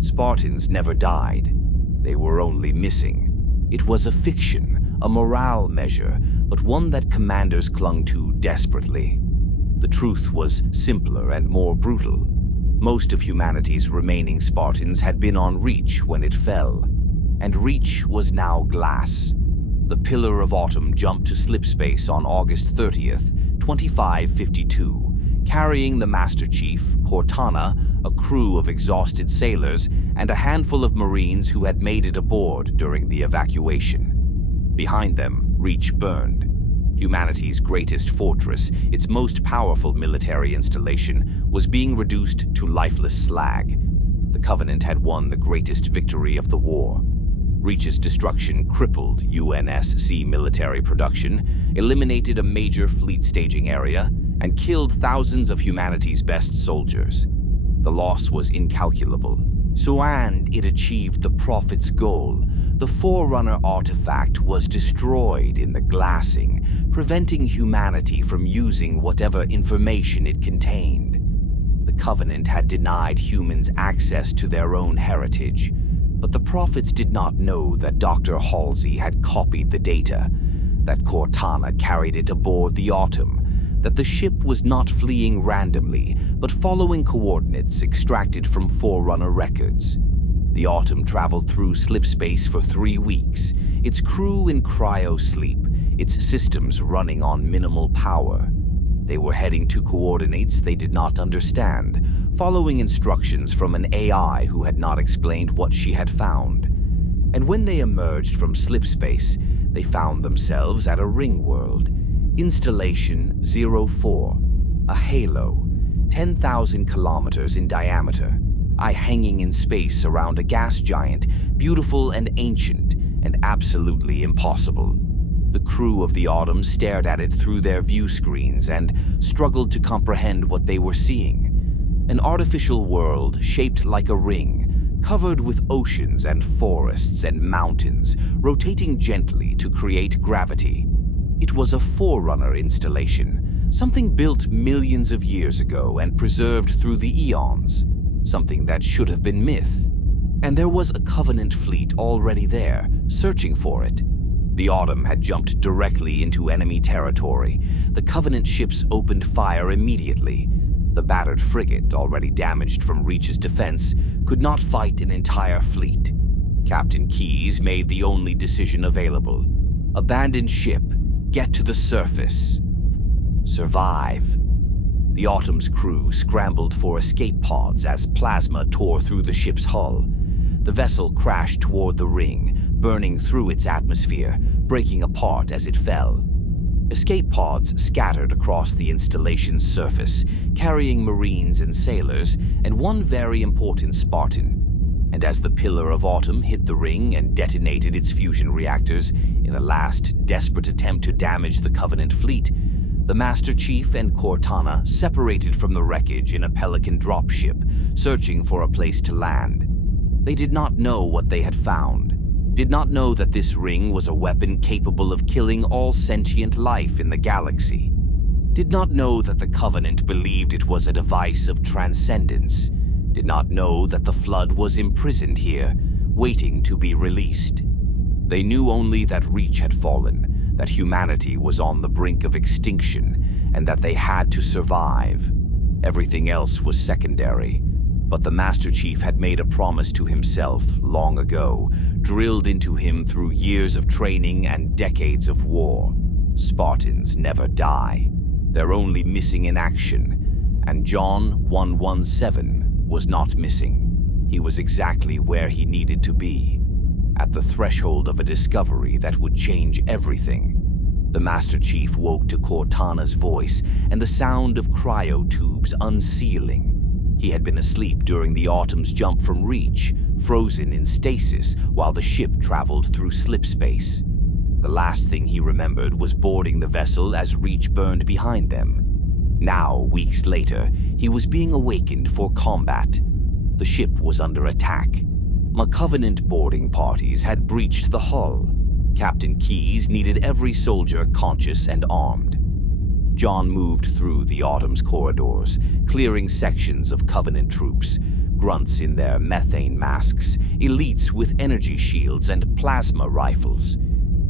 Spartans never died. They were only missing. It was a fiction, a morale measure, but one that commanders clung to desperately. The truth was simpler and more brutal. Most of humanity's remaining Spartans had been on Reach when it fell, and Reach was now glass. The Pillar of Autumn jumped to slipspace on August 30th, 2552, carrying the Master Chief, Cortana, a crew of exhausted sailors, and a handful of Marines who had made it aboard during the evacuation. Behind them, Reach burned. Humanity's greatest fortress, its most powerful military installation, was being reduced to lifeless slag. The Covenant had won the greatest victory of the war. Reach's destruction crippled UNSC military production, eliminated a major fleet staging area, and killed thousands of humanity's best soldiers. The loss was incalculable. And it achieved the Prophet's goal. The Forerunner artifact was destroyed in the glassing, preventing humanity from using whatever information it contained. The Covenant had denied humans access to their own heritage, but the Prophets did not know that Dr. Halsey had copied the data, that Cortana carried it aboard the Autumn, that the ship was not fleeing randomly, but following coordinates extracted from Forerunner records. The Autumn traveled through slipspace for 3 weeks, its crew in cryo-sleep, its systems running on minimal power. They were heading to coordinates they did not understand, following instructions from an AI who had not explained what she had found. And when they emerged from slipspace, they found themselves at a ring world. Installation 04, a halo, 10,000 kilometers in diameter, hanging in space around a gas giant, beautiful and ancient, and absolutely impossible. The crew of the Autumn stared at it through their view screens and struggled to comprehend what they were seeing. An artificial world shaped like a ring, covered with oceans and forests and mountains, rotating gently to create gravity. It was a Forerunner installation, something built millions of years ago and preserved through the eons, something that should have been myth. And there was a Covenant fleet already there, searching for it. The Autumn had jumped directly into enemy territory. The Covenant ships opened fire immediately. The battered frigate, already damaged from Reach's defense, could not fight an entire fleet. Captain Keyes made the only decision available. Abandon ship. Get to the surface. Survive. The Autumn's crew scrambled for escape pods as plasma tore through the ship's hull. The vessel crashed toward the ring, burning through its atmosphere, breaking apart as it fell. Escape pods scattered across the installation's surface, carrying Marines and sailors, and one very important Spartan. And as the Pillar of Autumn hit the ring and detonated its fusion reactors in a last desperate attempt to damage the Covenant fleet, the Master Chief and Cortana separated from the wreckage in a Pelican dropship, searching for a place to land. They did not know what they had found, did not know that this ring was a weapon capable of killing all sentient life in the galaxy, did not know that the Covenant believed it was a device of transcendence, did not know that the Flood was imprisoned here, waiting to be released. They knew only that Reach had fallen, that humanity was on the brink of extinction, and that they had to survive. Everything else was secondary. But the Master Chief had made a promise to himself long ago, drilled into him through years of training and decades of war. Spartans never die. They're only missing in action. And John 117 was not missing. He was exactly where he needed to be, at the threshold of a discovery that would change everything. The Master Chief woke to Cortana's voice and the sound of cryotubes unsealing. He had been asleep during the Autumn's jump from Reach, frozen in stasis while the ship traveled through slipspace. The last thing he remembered was boarding the vessel as Reach burned behind them. Now, weeks later, he was being awakened for combat. The ship was under attack. Covenant boarding parties had breached the hull. Captain Keyes needed every soldier conscious and armed. John moved through the Autumn's corridors, clearing sections of Covenant troops, grunts in their methane masks, elites with energy shields and plasma rifles.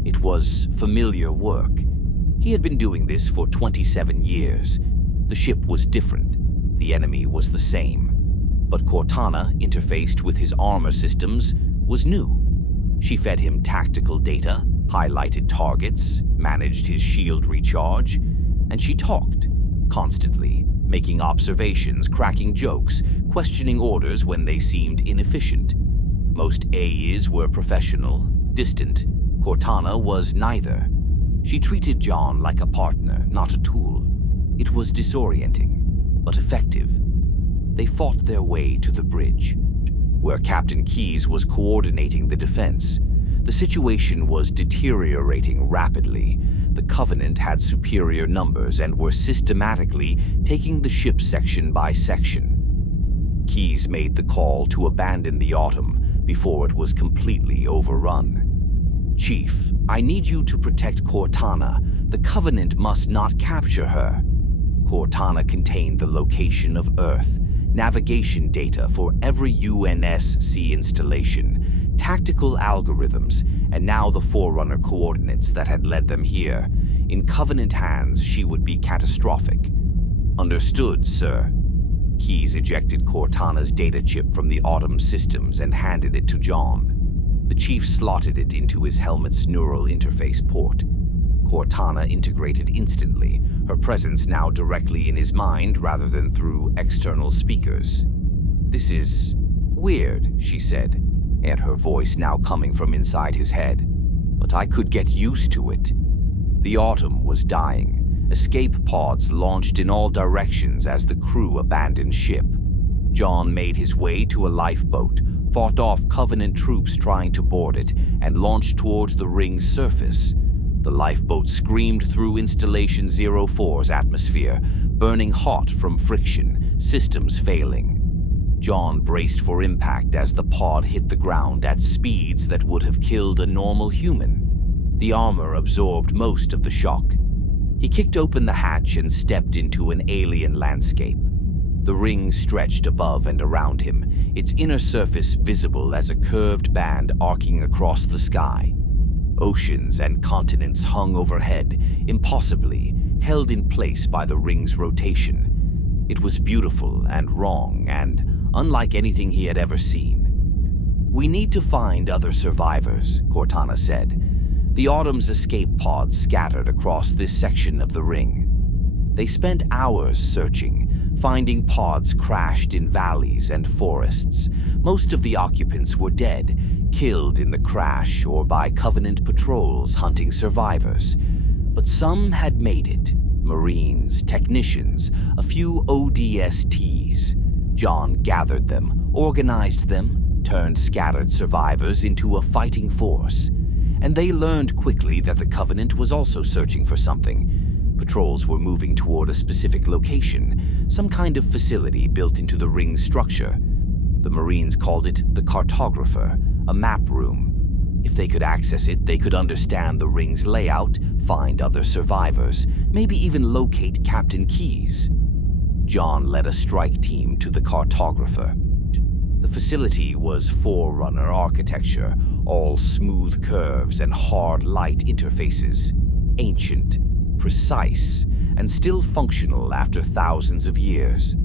It was familiar work. He had been doing this for 27 years. The ship was different. The enemy was the same. But Cortana, interfaced with his armor systems, was new. She fed him tactical data, highlighted targets, managed his shield recharge, and she talked, constantly, making observations, cracking jokes, questioning orders when they seemed inefficient. Most AIs were professional, distant. Cortana was neither. She treated John like a partner, not a tool. It was disorienting, but effective. They fought their way to the bridge, where Captain Keyes was coordinating the defense. The situation was deteriorating rapidly. The Covenant had superior numbers and were systematically taking the ship section by section. Keyes made the call to abandon the Autumn before it was completely overrun. "Chief, I need you to protect Cortana. The Covenant must not capture her." Cortana contained the location of Earth, navigation data for every UNSC installation, tactical algorithms, and now the Forerunner coordinates that had led them here. In Covenant hands, she would be catastrophic. "Understood, sir." Keyes ejected Cortana's data chip from the Autumn systems and handed it to John. The chief slotted it into his helmet's neural interface port. Cortana integrated instantly, her presence now directly in his mind rather than through external speakers. "This is weird," she said, and her voice now coming from inside his head. "But I could get used to it." The Autumn was dying. Escape pods launched in all directions as the crew abandoned ship. John made his way to a lifeboat, fought off Covenant troops trying to board it, and launched towards the ring's surface. The lifeboat screamed through Installation 04's atmosphere, burning hot from friction, systems failing. John braced for impact as the pod hit the ground at speeds that would have killed a normal human. The armor absorbed most of the shock. He kicked open the hatch and stepped into an alien landscape. The ring stretched above and around him, its inner surface visible as a curved band arcing across the sky. Oceans and continents hung overhead, impossibly, held in place by the ring's rotation. It was beautiful and wrong and unlike anything he had ever seen. "We need to find other survivors," Cortana said. The Autumn's escape pods scattered across this section of the ring. They spent hours searching, finding pods crashed in valleys and forests. Most of the occupants were dead, killed in the crash or by Covenant patrols hunting survivors. But But some had made it. Marines, technicians, a few ODSTs. John gathered them, organized them, turned scattered survivors into a fighting force. And they learned quickly that the Covenant was also searching for something. Patrols were moving toward a specific location, some kind of facility built into the ring's structure. The Marines called it the Cartographer, a map room. If they could access it, they could understand the ring's layout, find other survivors, maybe even locate Captain Keyes. John led a strike team to the Cartographer. The facility was Forerunner architecture, all smooth curves and hard light interfaces. Ancient, precise, and still functional after thousands of years.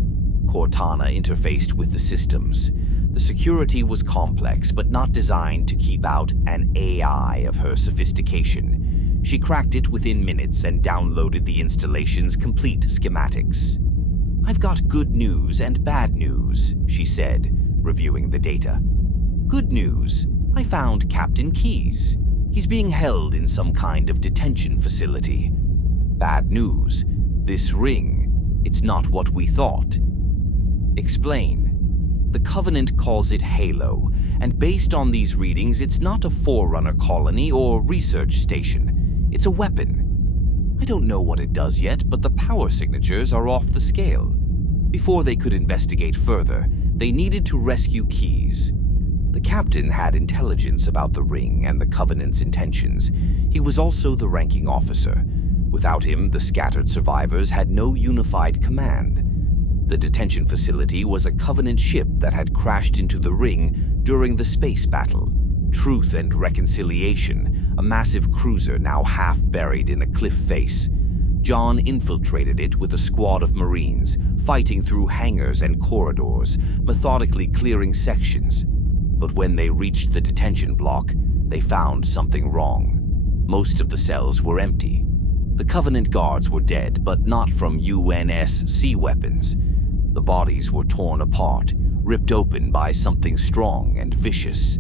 Cortana interfaced with the systems. The security was complex, but not designed to keep out an AI of her sophistication. She cracked it within minutes and downloaded the installation's complete schematics. "I've got good news and bad news," she said, reviewing the data. "Good news, I found Captain Keyes. He's being held in some kind of detention facility. Bad news, this ring, it's not what we thought." "Explain." "The Covenant calls it Halo, and based on these readings, it's not a Forerunner colony or research station. It's a weapon. I don't know what it does yet, but the power signatures are off the scale. Before they could investigate further, they needed to rescue Keyes. The captain had intelligence about the ring and the Covenant's intentions. He was also the ranking officer. Without him, the scattered survivors had no unified command. The detention facility was a Covenant ship that had crashed into the ring during the space battle. Truth and Reconciliation, a massive cruiser now half buried in a cliff face. John infiltrated it with a squad of Marines, fighting through hangars and corridors, methodically clearing sections. But when they reached the detention block, they found something wrong. Most of the cells were empty. The Covenant guards were dead, but not from UNSC weapons. The bodies were torn apart, ripped open by something strong and vicious.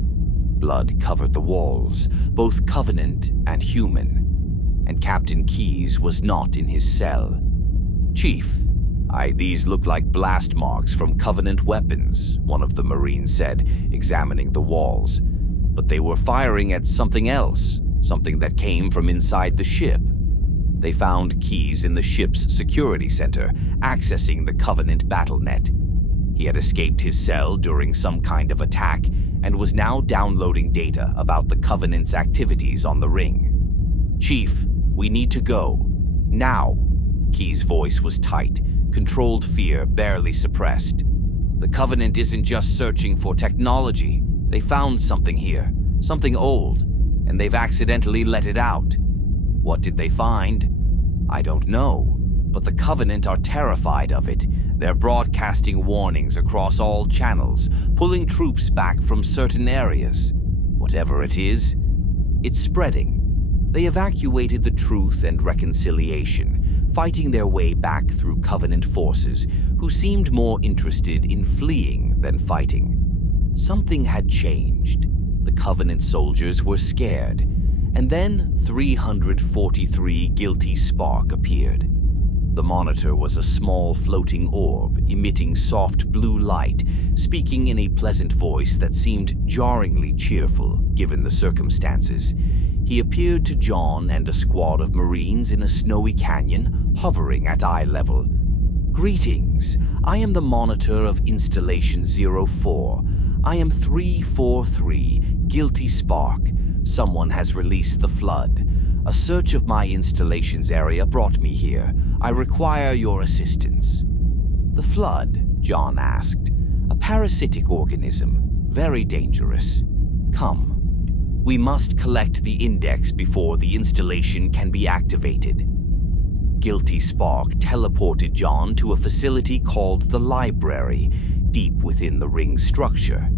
Blood covered the walls, both Covenant and human. And Captain Keyes was not in his cell. "Chief, these look like blast marks from Covenant weapons," one of the Marines said, examining the walls. "But they were firing at something else, something that came from inside the ship." They found Keyes in the ship's security center, accessing the Covenant BattleNet. He had escaped his cell during some kind of attack and was now downloading data about the Covenant's activities on the ring. "Chief, we need to go. Now." Keyes' voice was tight, controlled fear barely suppressed. "The Covenant isn't just searching for technology. They found something here, something old, and they've accidentally let it out. What did they find? I don't know, but the Covenant are terrified of it. They're broadcasting warnings across all channels, pulling troops back from certain areas. Whatever it is, it's spreading. They evacuated the Truth and Reconciliation, fighting their way back through Covenant forces, who seemed more interested in fleeing than fighting. Something had changed. The Covenant soldiers were scared. And then 343 Guilty Spark appeared. The monitor was a small floating orb, emitting soft blue light, speaking in a pleasant voice that seemed jarringly cheerful, given the circumstances. He appeared to John and a squad of Marines in a snowy canyon, hovering at eye level. "Greetings. I am the monitor of Installation 04. I am 343 Guilty Spark. Someone has released the flood. A search of my installation's area brought me here. I require your assistance." "The flood?" John asked. "A parasitic organism, very dangerous. Come. We must collect the index before the installation can be activated." Guilty Spark teleported John to a facility called the Library, deep within the ring's structure.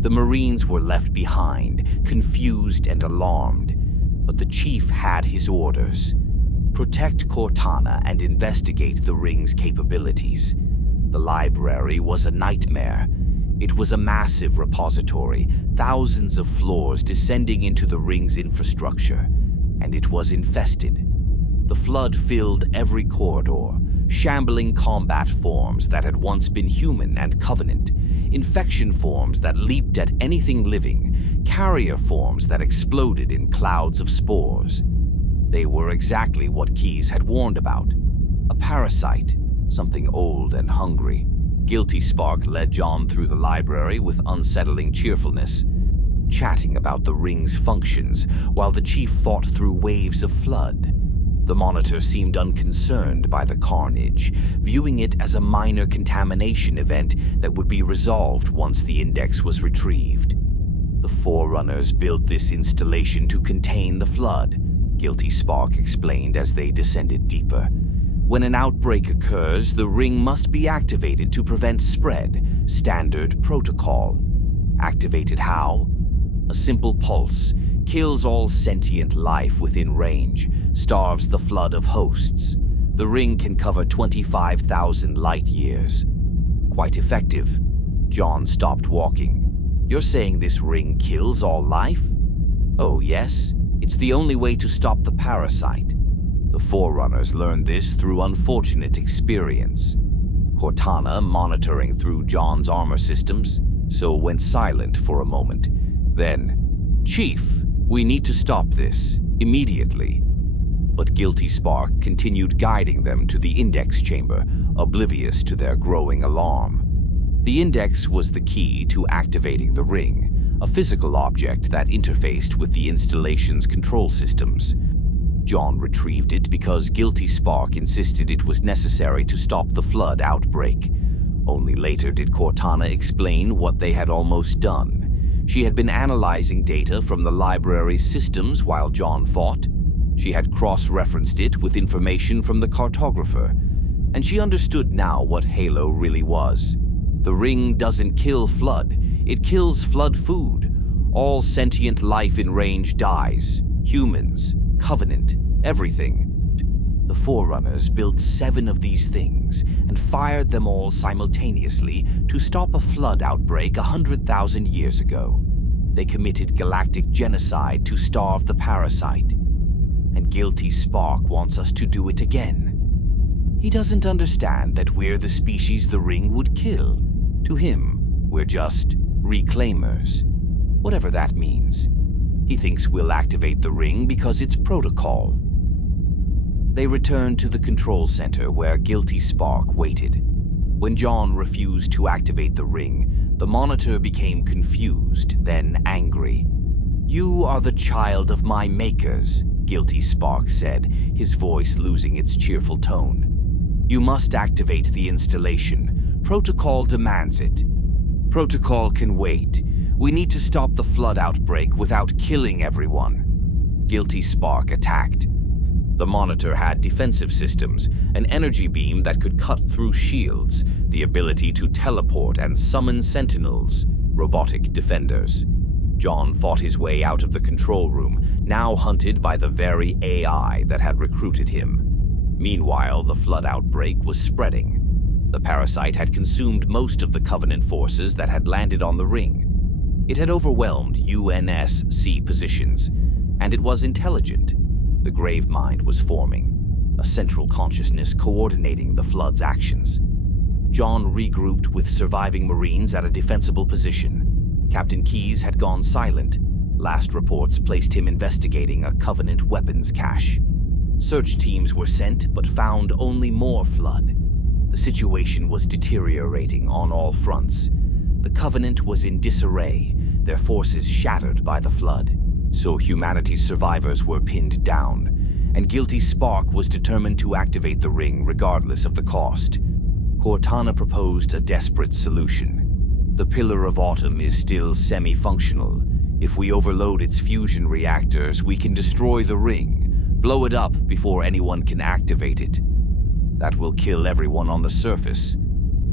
The Marines were left behind, confused and alarmed. But the chief had his orders. Protect Cortana and investigate the ring's capabilities. The library was a nightmare. It was a massive repository, thousands of floors descending into the ring's infrastructure, and it was infested. The flood filled every corridor, shambling combat forms that had once been human and covenant, infection forms that leaped at anything living, carrier forms that exploded in clouds of spores. They were exactly what Keyes had warned about. A parasite, something old and hungry. Guilty Spark led John through the library with unsettling cheerfulness, chatting about the ring's functions while the chief fought through waves of flood. The monitor seemed unconcerned by the carnage, viewing it as a minor contamination event that would be resolved once the index was retrieved. The Forerunners built this installation to contain the flood, Guilty Spark explained as they descended deeper. When an outbreak occurs, the ring must be activated to prevent spread, standard protocol. Activated how? A simple pulse kills all sentient life within range, starves the flood of hosts. The ring can cover 25,000 light years. Quite effective. John stopped walking. You're saying this ring kills all life? Oh yes, it's the only way to stop the parasite. The Forerunners learned this through unfortunate experience. Cortana, monitoring through John's armor systems, so went silent for a moment. Then, "Chief, we need to stop this, immediately." But Guilty Spark continued guiding them to the index chamber, oblivious to their growing alarm. The index was the key to activating the ring, a physical object that interfaced with the installation's control systems. John retrieved it because Guilty Spark insisted it was necessary to stop the flood outbreak. Only later did Cortana explain what they had almost done. She had been analyzing data from the library's systems while John fought. She had cross-referenced it with information from the cartographer, and she understood now what Halo really was. The ring doesn't kill flood, it kills flood food. All sentient life in range dies. Humans, Covenant, everything. The Forerunners built 7 of these things and fired them all simultaneously to stop a flood outbreak 100,000 years ago. They committed galactic genocide to starve the parasite. And Guilty Spark wants us to do it again. He doesn't understand that we're the species the ring would kill. To him, we're just reclaimers. Whatever that means. He thinks we'll activate the ring because it's protocol. They returned to the control center where Guilty Spark waited. When John refused to activate the ring, the monitor became confused, then angry. "You are the child of my makers," Guilty Spark said, his voice losing its cheerful tone. "You must activate the installation. Protocol demands it." "Protocol can wait. We need to stop the flood outbreak without killing everyone." Guilty Spark attacked. The monitor had defensive systems, an energy beam that could cut through shields, the ability to teleport and summon sentinels, robotic defenders. John fought his way out of the control room, now hunted by the very AI that had recruited him. Meanwhile, the flood outbreak was spreading. The parasite had consumed most of the Covenant forces that had landed on the ring. It had overwhelmed UNSC positions, and it was intelligent. The grave mind was forming, a central consciousness coordinating the flood's actions. John regrouped with surviving Marines at a defensible position. Captain Keyes had gone silent. Last reports placed him investigating a Covenant weapons cache. Search teams were sent, but found only more flood. The situation was deteriorating on all fronts. The Covenant was in disarray, their forces shattered by the flood. So humanity's survivors were pinned down, and Guilty Spark was determined to activate the ring regardless of the cost. Cortana proposed a desperate solution. The Pillar of Autumn is still semi-functional. If we overload its fusion reactors, we can destroy the ring, blow it up before anyone can activate it. That will kill everyone on the surface.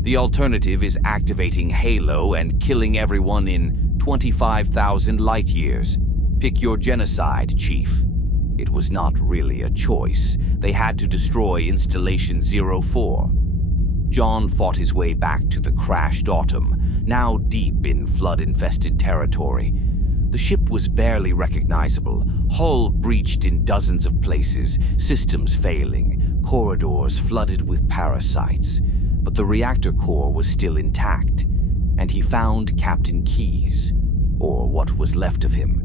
The alternative is activating Halo and killing everyone in 25,000 light years. Pick your genocide, Chief. It was not really a choice. They had to destroy Installation 04. John fought his way back to the crashed Autumn, now deep in flood-infested territory. The ship was barely recognizable, hull breached in dozens of places, systems failing, corridors flooded with parasites. But the reactor core was still intact, and he found Captain Keyes, or what was left of him.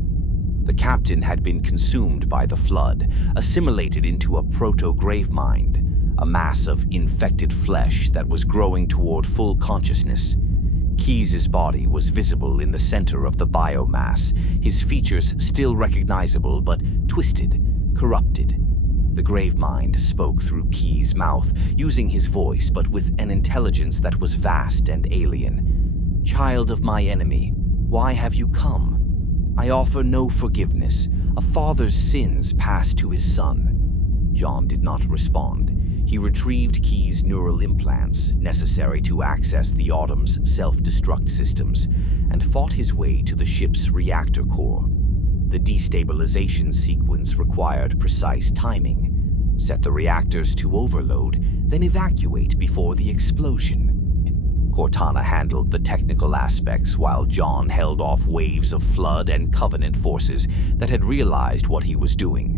The captain had been consumed by the flood, assimilated into a proto-gravemind, a mass of infected flesh that was growing toward full consciousness. Keyes' body was visible in the center of the biomass, his features still recognizable but twisted, corrupted. The gravemind spoke through Keyes' mouth, using his voice but with an intelligence that was vast and alien. "Child of my enemy, why have you come? I offer no forgiveness. A father's sins pass to his son." John did not respond. He retrieved Keyes' neural implants, necessary to access the Autumn's self-destruct systems, and fought his way to the ship's reactor core. The destabilization sequence required precise timing. Set the reactors to overload, then evacuate before the explosion. Cortana handled the technical aspects while John held off waves of Flood and Covenant forces that had realized what he was doing.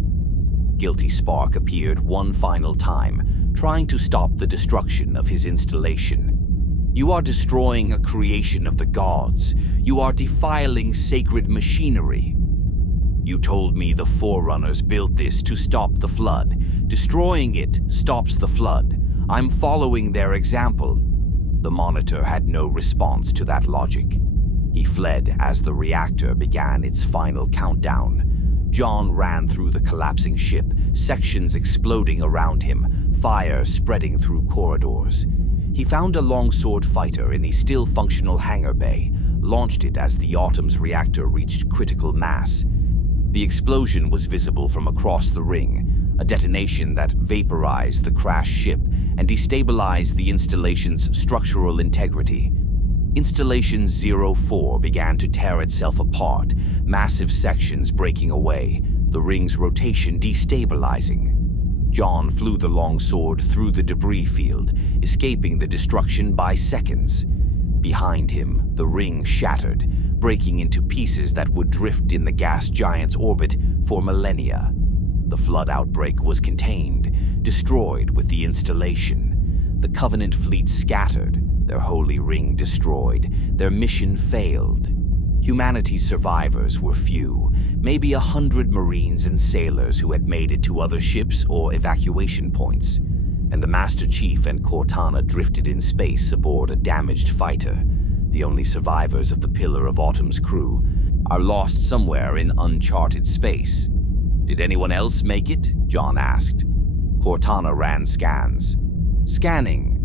Guilty Spark appeared one final time, trying to stop the destruction of his installation. "You are destroying a creation of the gods. You are defiling sacred machinery. You told me the Forerunners built this to stop the flood. Destroying it stops the flood. I'm following their example." The Monitor had no response to that logic. He fled as the reactor began its final countdown. John ran through the collapsing ship, sections exploding around him, fire spreading through corridors. He found a longsword fighter in a still-functional hangar bay, launched it as the Autumn's reactor reached critical mass. The explosion was visible from across the ring, a detonation that vaporized the crashed ship and destabilized the installation's structural integrity. Installation 04 began to tear itself apart, massive sections breaking away, the ring's rotation destabilizing. John flew the longsword through the debris field, escaping the destruction by seconds. Behind him, the ring shattered, breaking into pieces that would drift in the gas giant's orbit for millennia. The flood outbreak was contained, destroyed with the installation. The Covenant fleet scattered, their holy ring destroyed, their mission failed. Humanity's survivors were few, maybe 100 Marines and sailors who had made it to other ships or evacuation points, and the Master Chief and Cortana drifted in space aboard a damaged fighter. The only survivors of the Pillar of Autumn's crew are lost somewhere in uncharted space. "Did anyone else make it?" John asked. Cortana ran scans. Scanning.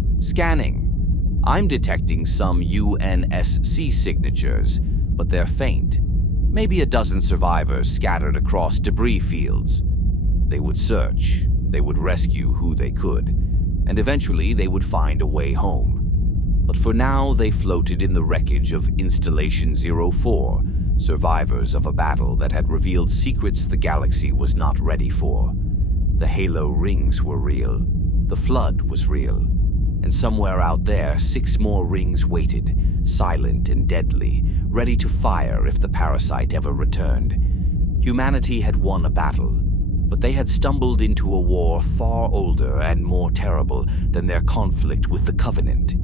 I'm detecting some UNSC signatures, but they're faint. Maybe a dozen survivors scattered across debris fields. They would search, they would rescue who they could, and eventually they would find a way home. But for now, they floated in the wreckage of Installation 04, survivors of a battle that had revealed secrets the galaxy was not ready for. The Halo rings were real, the flood was real, and somewhere out there 6 more rings waited, silent and deadly, ready to fire if the parasite ever returned. Humanity had won a battle, but they had stumbled into a war far older and more terrible than their conflict with the Covenant.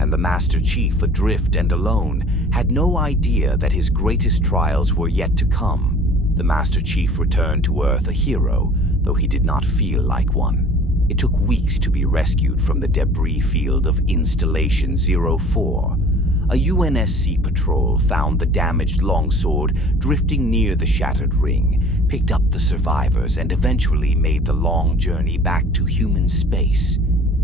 And the Master Chief, adrift and alone, had no idea that his greatest trials were yet to come. The Master Chief returned to Earth a hero, though he did not feel like one. It took weeks to be rescued from the debris field of Installation 04. A UNSC patrol found the damaged longsword drifting near the shattered ring, picked up the survivors, and eventually made the long journey back to human space.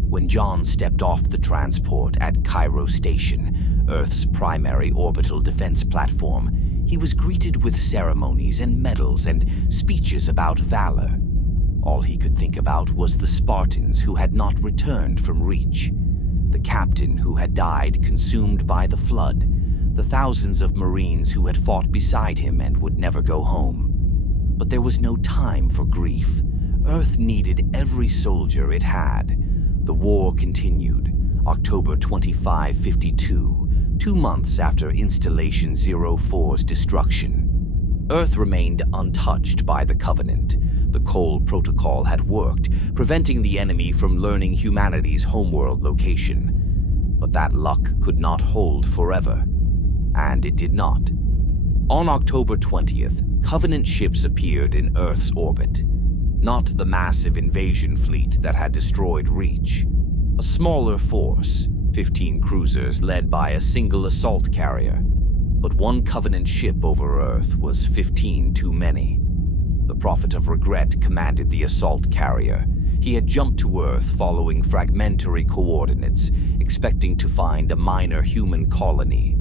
When John stepped off the transport at Cairo Station, Earth's primary orbital defense platform, he was greeted with ceremonies and medals and speeches about valor. All he could think about was the Spartans who had not returned from Reach, the captain who had died consumed by the flood, the thousands of Marines who had fought beside him and would never go home. But there was no time for grief. Earth needed every soldier it had. The war continued, October 2552, 2 months after Installation 04's destruction. Earth remained untouched by the Covenant. The Cole Protocol had worked, preventing the enemy from learning humanity's homeworld location. But that luck could not hold forever. And it did not. On October 20th, Covenant ships appeared in Earth's orbit. Not the massive invasion fleet that had destroyed Reach. A smaller force, 15 cruisers led by a single assault carrier. But one Covenant ship over Earth was 15 too many. The Prophet of Regret commanded the assault carrier. He had jumped to Earth following fragmentary coordinates, expecting to find a minor human colony.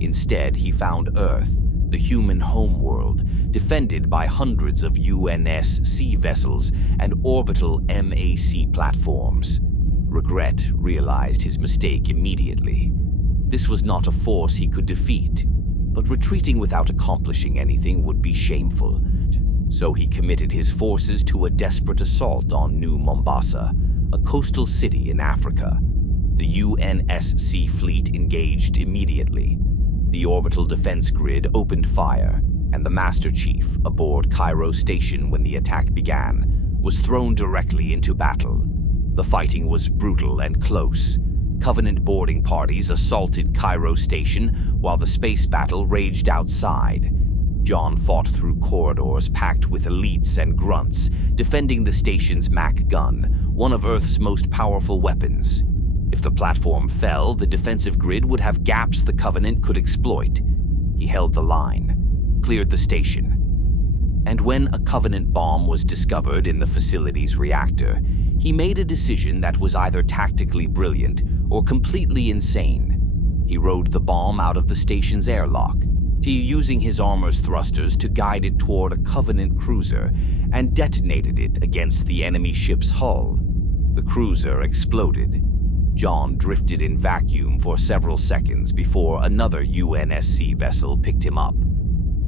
Instead, he found Earth, the human homeworld, defended by hundreds of UNSC vessels and orbital MAC platforms. Regret realized his mistake immediately. This was not a force he could defeat, but retreating without accomplishing anything would be shameful. So he committed his forces to a desperate assault on New Mombasa, a coastal city in Africa. The UNSC fleet engaged immediately. The orbital defense grid opened fire, and the Master Chief, aboard Cairo Station when the attack began, was thrown directly into battle. The fighting was brutal and close. Covenant boarding parties assaulted Cairo Station while the space battle raged outside. John fought through corridors packed with elites and grunts, defending the station's Mac gun, one of Earth's most powerful weapons. If the platform fell, the defensive grid would have gaps the Covenant could exploit. He held the line, cleared the station. And when a Covenant bomb was discovered in the facility's reactor, he made a decision that was either tactically brilliant or completely insane. He rode the bomb out of the station's airlock, using his armor's thrusters to guide it toward a Covenant cruiser, and detonated it against the enemy ship's hull. The cruiser exploded. John drifted in vacuum for several seconds before another UNSC vessel picked him up.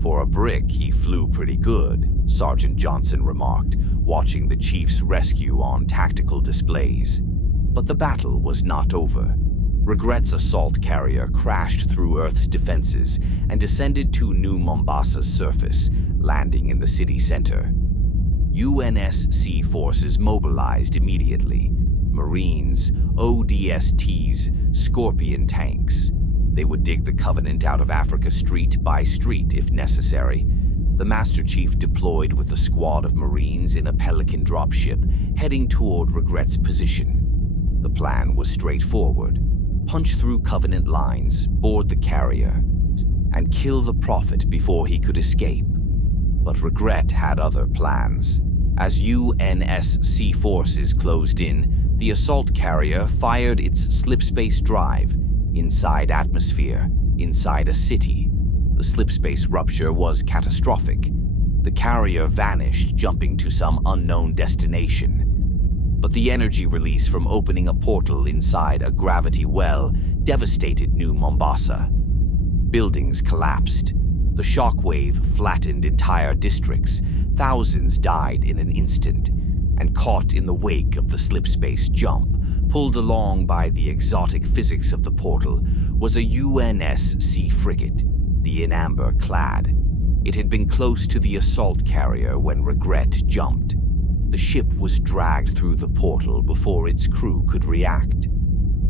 For a brick, he flew pretty good, Sergeant Johnson remarked, watching the Chief's rescue on tactical displays. But the battle was not over. Regret's assault carrier crashed through Earth's defenses and descended to New Mombasa's surface, landing in the city center. UNSC forces mobilized immediately. Marines, ODSTs, Scorpion tanks. They would dig the Covenant out of Africa street by street if necessary. The Master Chief deployed with a squad of Marines in a Pelican dropship, heading toward Regret's position. The plan was straightforward. Punch through Covenant lines, board the carrier, and kill the Prophet before he could escape. But Regret had other plans. As UNSC forces closed in, the assault carrier fired its slipspace drive, inside atmosphere, inside a city. The slipspace rupture was catastrophic. The carrier vanished, jumping to some unknown destination. But the energy release from opening a portal inside a gravity well devastated New Mombasa. Buildings collapsed. The shockwave flattened entire districts. Thousands died in an instant. And caught in the wake of the slipspace jump, pulled along by the exotic physics of the portal, was a UNSC frigate, the In Amber clad. It had been close to the assault carrier when Regret jumped. The ship was dragged through the portal before its crew could react.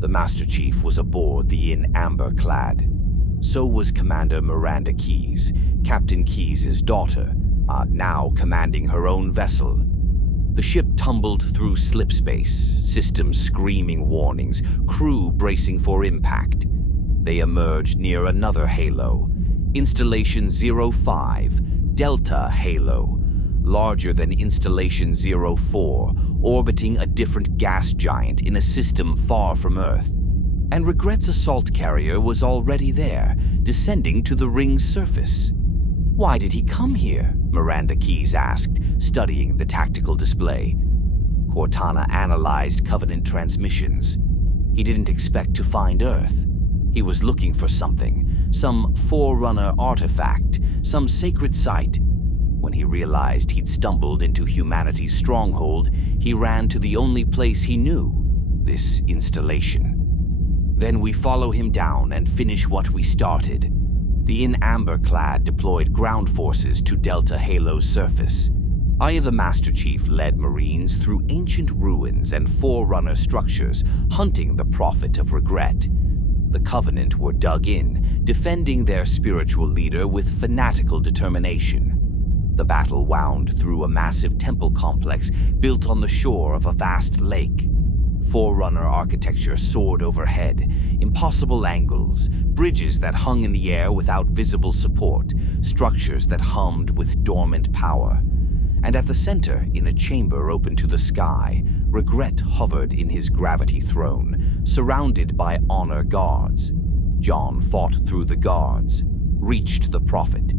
The Master Chief was aboard the In Amber clad. So was Commander Miranda Keyes, Captain Keyes' daughter, now commanding her own vessel. The ship tumbled through slipspace, systems screaming warnings, crew bracing for impact. They emerged near another halo, Installation 05, Delta Halo, larger than Installation 04, orbiting a different gas giant in a system far from Earth. And Regret's assault carrier was already there, descending to the ring's surface. Why did he come here? Miranda Keyes asked, studying the tactical display. Cortana analyzed Covenant transmissions. He didn't expect to find Earth. He was looking for something, some Forerunner artifact, some sacred site. When he realized he'd stumbled into humanity's stronghold, he ran to the only place he knew, this installation. Then we follow him down and finish what we started. The in amber-clad deployed ground forces to Delta Halo's surface. The Master Chief led Marines through ancient ruins and Forerunner structures, hunting the Prophet of Regret. The Covenant were dug in, defending their spiritual leader with fanatical determination. The battle wound through a massive temple complex built on the shore of a vast lake. Forerunner architecture soared overhead, impossible angles, bridges that hung in the air without visible support, structures that hummed with dormant power. And at the center, in a chamber open to the sky, Regret hovered in his gravity throne, surrounded by honor guards. John fought through the guards, reached the Prophet,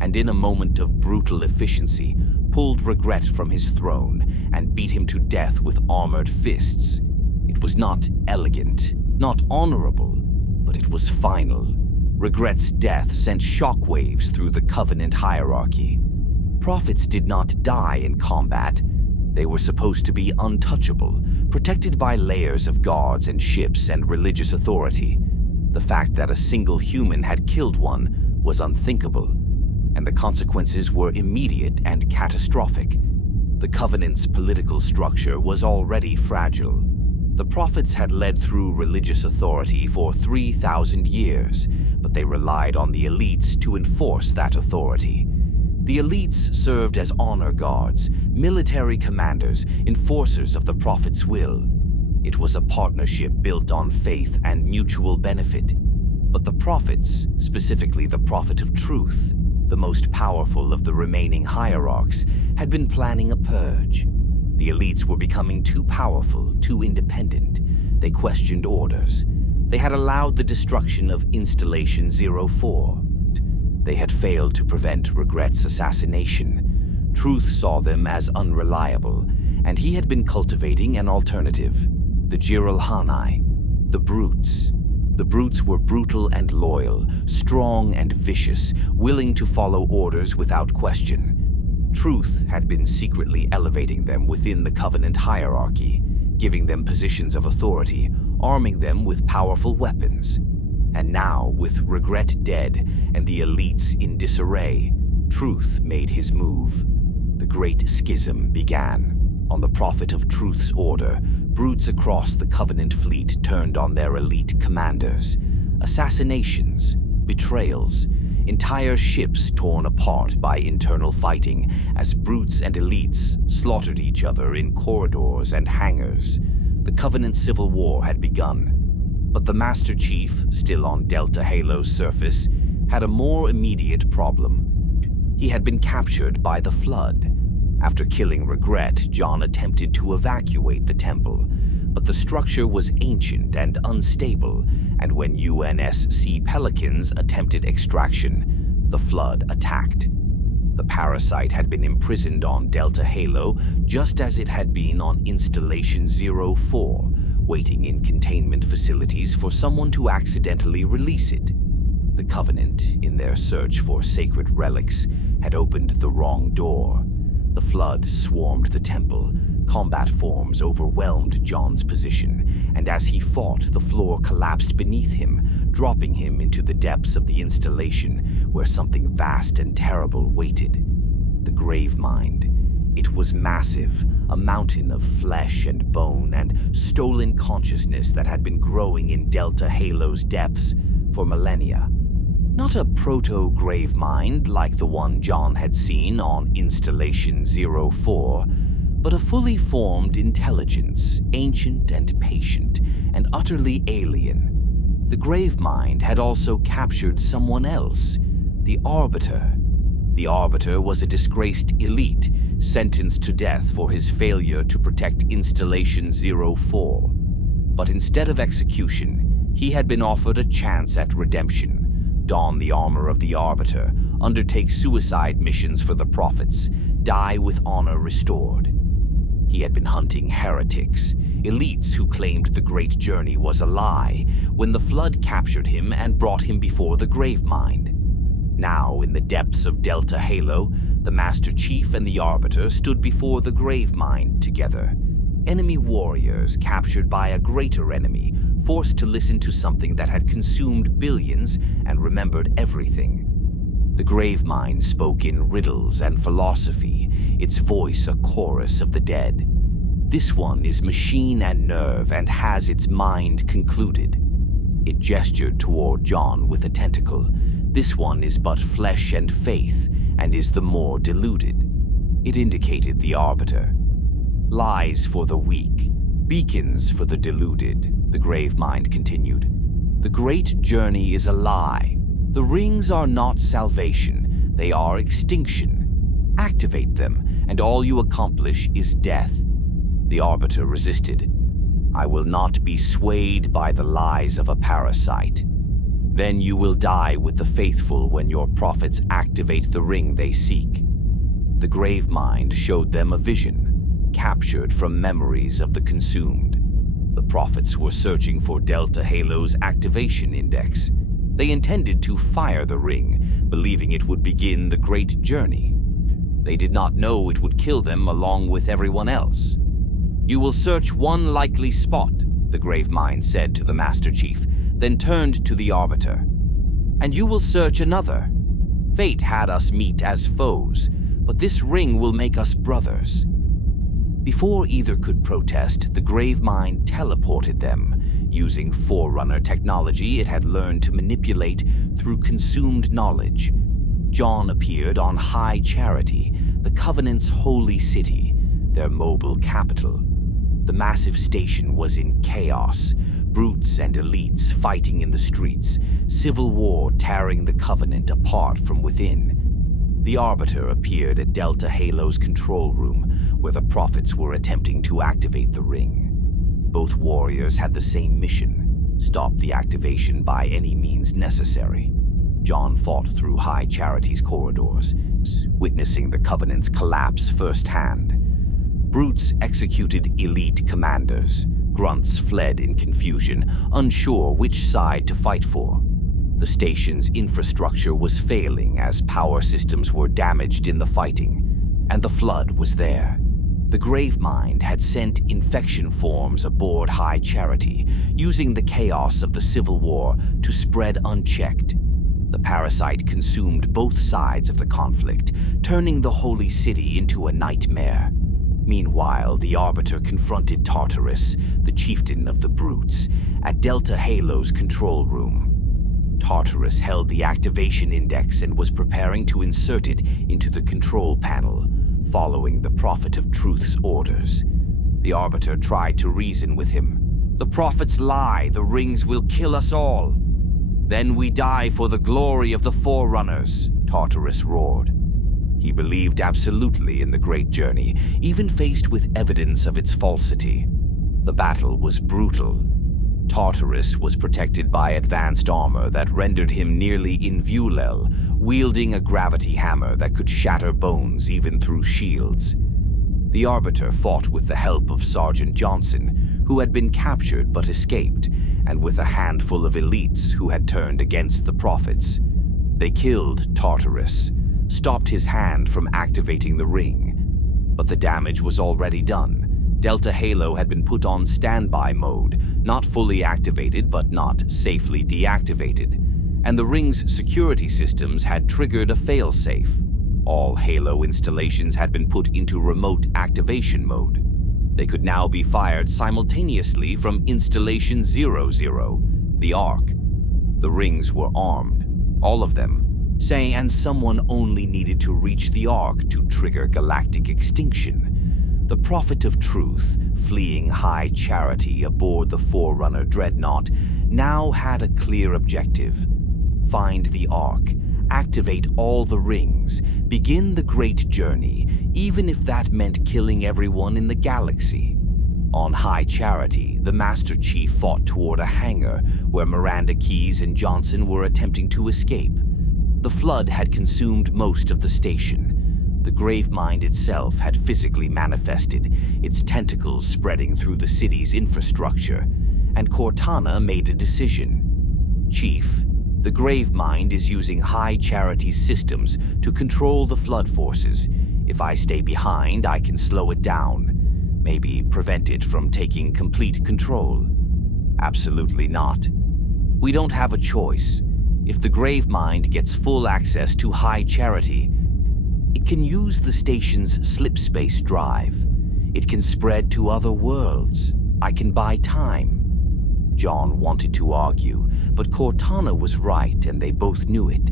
and in a moment of brutal efficiency, pulled Regret from his throne and beat him to death with armored fists. It was not elegant, not honorable, but it was final. Regret's death sent shockwaves through the Covenant hierarchy. Prophets did not die in combat. They were supposed to be untouchable, protected by layers of guards and ships and religious authority. The fact that a single human had killed one was unthinkable, and the consequences were immediate and catastrophic. The Covenant's political structure was already fragile. The prophets had led through religious authority for 3,000 years, but they relied on the elites to enforce that authority. The elites served as honor guards, military commanders, enforcers of the prophet's will. It was a partnership built on faith and mutual benefit. But the prophets, specifically the Prophet of Truth, the most powerful of the remaining hierarchs, had been planning a purge. The elites were becoming too powerful, too independent. They questioned orders. They had allowed the destruction of Installation 04. They had failed to prevent Regret's assassination. Truth saw them as unreliable, and he had been cultivating an alternative. The Jiralhanai, the Brutes. The Brutes were brutal and loyal, strong and vicious, willing to follow orders without question. Truth had been secretly elevating them within the Covenant hierarchy, giving them positions of authority, arming them with powerful weapons. And now, with Regret dead and the elites in disarray, Truth made his move. The Great Schism began. On the Prophet of Truth's order, brutes across the Covenant fleet turned on their elite commanders. Assassinations, betrayals, entire ships torn apart by internal fighting as brutes and elites slaughtered each other in corridors and hangars. The Covenant Civil War had begun. But the Master Chief, still on Delta Halo's surface, had a more immediate problem. He had been captured by the Flood. After killing Regret, John attempted to evacuate the temple, but the structure was ancient and unstable, and when UNSC Pelicans attempted extraction, the Flood attacked. The parasite had been imprisoned on Delta Halo just as it had been on Installation 04, waiting in containment facilities for someone to accidentally release it. The Covenant, in their search for sacred relics, had opened the wrong door. The Flood swarmed the temple. Combat forms overwhelmed John's position, and as he fought, the floor collapsed beneath him, dropping him into the depths of the installation, where something vast and terrible waited. The Gravemind. It was massive, a mountain of flesh and bone and stolen consciousness that had been growing in Delta Halo's depths for millennia. Not a proto-Gravemind like the one John had seen on Installation 04, but a fully formed intelligence, ancient and patient, and utterly alien. The Gravemind had also captured someone else, the Arbiter. The Arbiter was a disgraced elite, sentenced to death for his failure to protect Installation 04. But instead of execution, he had been offered a chance at redemption. Don the armor of the Arbiter, undertake suicide missions for the Prophets, die with honor restored. He had been hunting heretics, elites who claimed the Great Journey was a lie, when the Flood captured him and brought him before the Gravemind. Now, in the depths of Delta Halo, the Master Chief and the Arbiter stood before the Gravemind together. Enemy warriors captured by a greater enemy, forced to listen to something that had consumed billions and remembered everything. The Gravemind spoke in riddles and philosophy, its voice a chorus of the dead. This one is machine and nerve and has its mind concluded. It gestured toward John with a tentacle. This one is but flesh and faith and is the more deluded. It indicated the Arbiter. Lies for the weak, beacons for the deluded, the Gravemind continued. The great journey is a lie. The rings are not salvation, they are extinction. Activate them, and all you accomplish is death. The Arbiter resisted. I will not be swayed by the lies of a parasite. Then you will die with the faithful when your prophets activate the ring they seek. The Gravemind showed them a vision, captured from memories of the consumed. The prophets were searching for Delta Halo's activation index. They intended to fire the ring, believing it would begin the great journey. They did not know it would kill them along with everyone else. You will search one likely spot, the Gravemind said to the Master Chief, then turned to the Arbiter. And you will search another. Fate had us meet as foes, but this ring will make us brothers. Before either could protest, the Gravemind teleported them, using Forerunner technology it had learned to manipulate through consumed knowledge. John appeared on High Charity, the Covenant's holy city, their mobile capital. The massive station was in chaos, brutes and elites fighting in the streets, civil war tearing the Covenant apart from within. The Arbiter appeared at Delta Halo's control room, where the prophets were attempting to activate the ring. Both warriors had the same mission: stop the activation by any means necessary. John fought through High Charity's corridors, witnessing the Covenant's collapse firsthand. Brutes executed elite commanders. Grunts fled in confusion, unsure which side to fight for. The station's infrastructure was failing as power systems were damaged in the fighting, and the Flood was there. The Gravemind had sent infection forms aboard High Charity, using the chaos of the Civil War to spread unchecked. The parasite consumed both sides of the conflict, turning the holy city into a nightmare. Meanwhile, the Arbiter confronted Tartarus, the chieftain of the brutes, at Delta Halo's control room. Tartarus held the activation index and was preparing to insert it into the control panel, following the Prophet of Truth's orders. The Arbiter tried to reason with him. The prophets lie, the rings will kill us all. Then we die for the glory of the Forerunners, Tartarus roared. He believed absolutely in the great journey, even faced with evidence of its falsity. The battle was brutal. Tartarus was protected by advanced armor that rendered him nearly invulnerable, wielding a gravity hammer that could shatter bones even through shields. The Arbiter fought with the help of Sergeant Johnson, who had been captured but escaped, and with a handful of elites who had turned against the prophets. They killed Tartarus, stopped his hand from activating the ring. But the damage was already done. Delta Halo had been put on standby mode, not fully activated but not safely deactivated, and the ring's security systems had triggered a failsafe. All Halo installations had been put into remote activation mode. They could now be fired simultaneously from Installation 00, the Ark. The rings were armed, all of them, and someone only needed to reach the Ark to trigger galactic extinction. The Prophet of Truth, fleeing High Charity aboard the Forerunner dreadnought, now had a clear objective: find the Ark, activate all the rings, begin the great journey, even if that meant killing everyone in the galaxy. On High Charity, the Master Chief fought toward a hangar where Miranda Keyes and Johnson were attempting to escape. The Flood had consumed most of the station. The Gravemind itself had physically manifested, its tentacles spreading through the city's infrastructure, and Cortana made a decision. Chief, the Gravemind is using High Charity's systems to control the Flood forces. If I stay behind, I can slow it down, maybe prevent it from taking complete control. Absolutely not. We don't have a choice. If the Gravemind gets full access to High Charity, it can use the station's slipspace drive. It can spread to other worlds. I can buy time. John wanted to argue, but Cortana was right and they both knew it.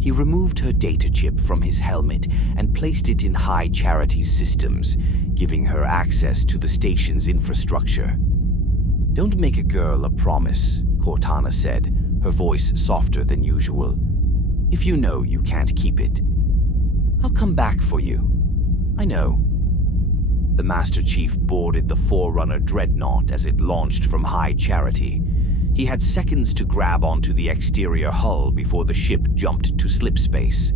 He removed her data chip from his helmet and placed it in High Charity's systems, giving her access to the station's infrastructure. "Don't make a girl a promise," Cortana said, her voice softer than usual. "If you know you can't keep it, I'll come back for you. I know." The Master Chief boarded the Forerunner dreadnought as it launched from High Charity. He had seconds to grab onto the exterior hull before the ship jumped to slipspace.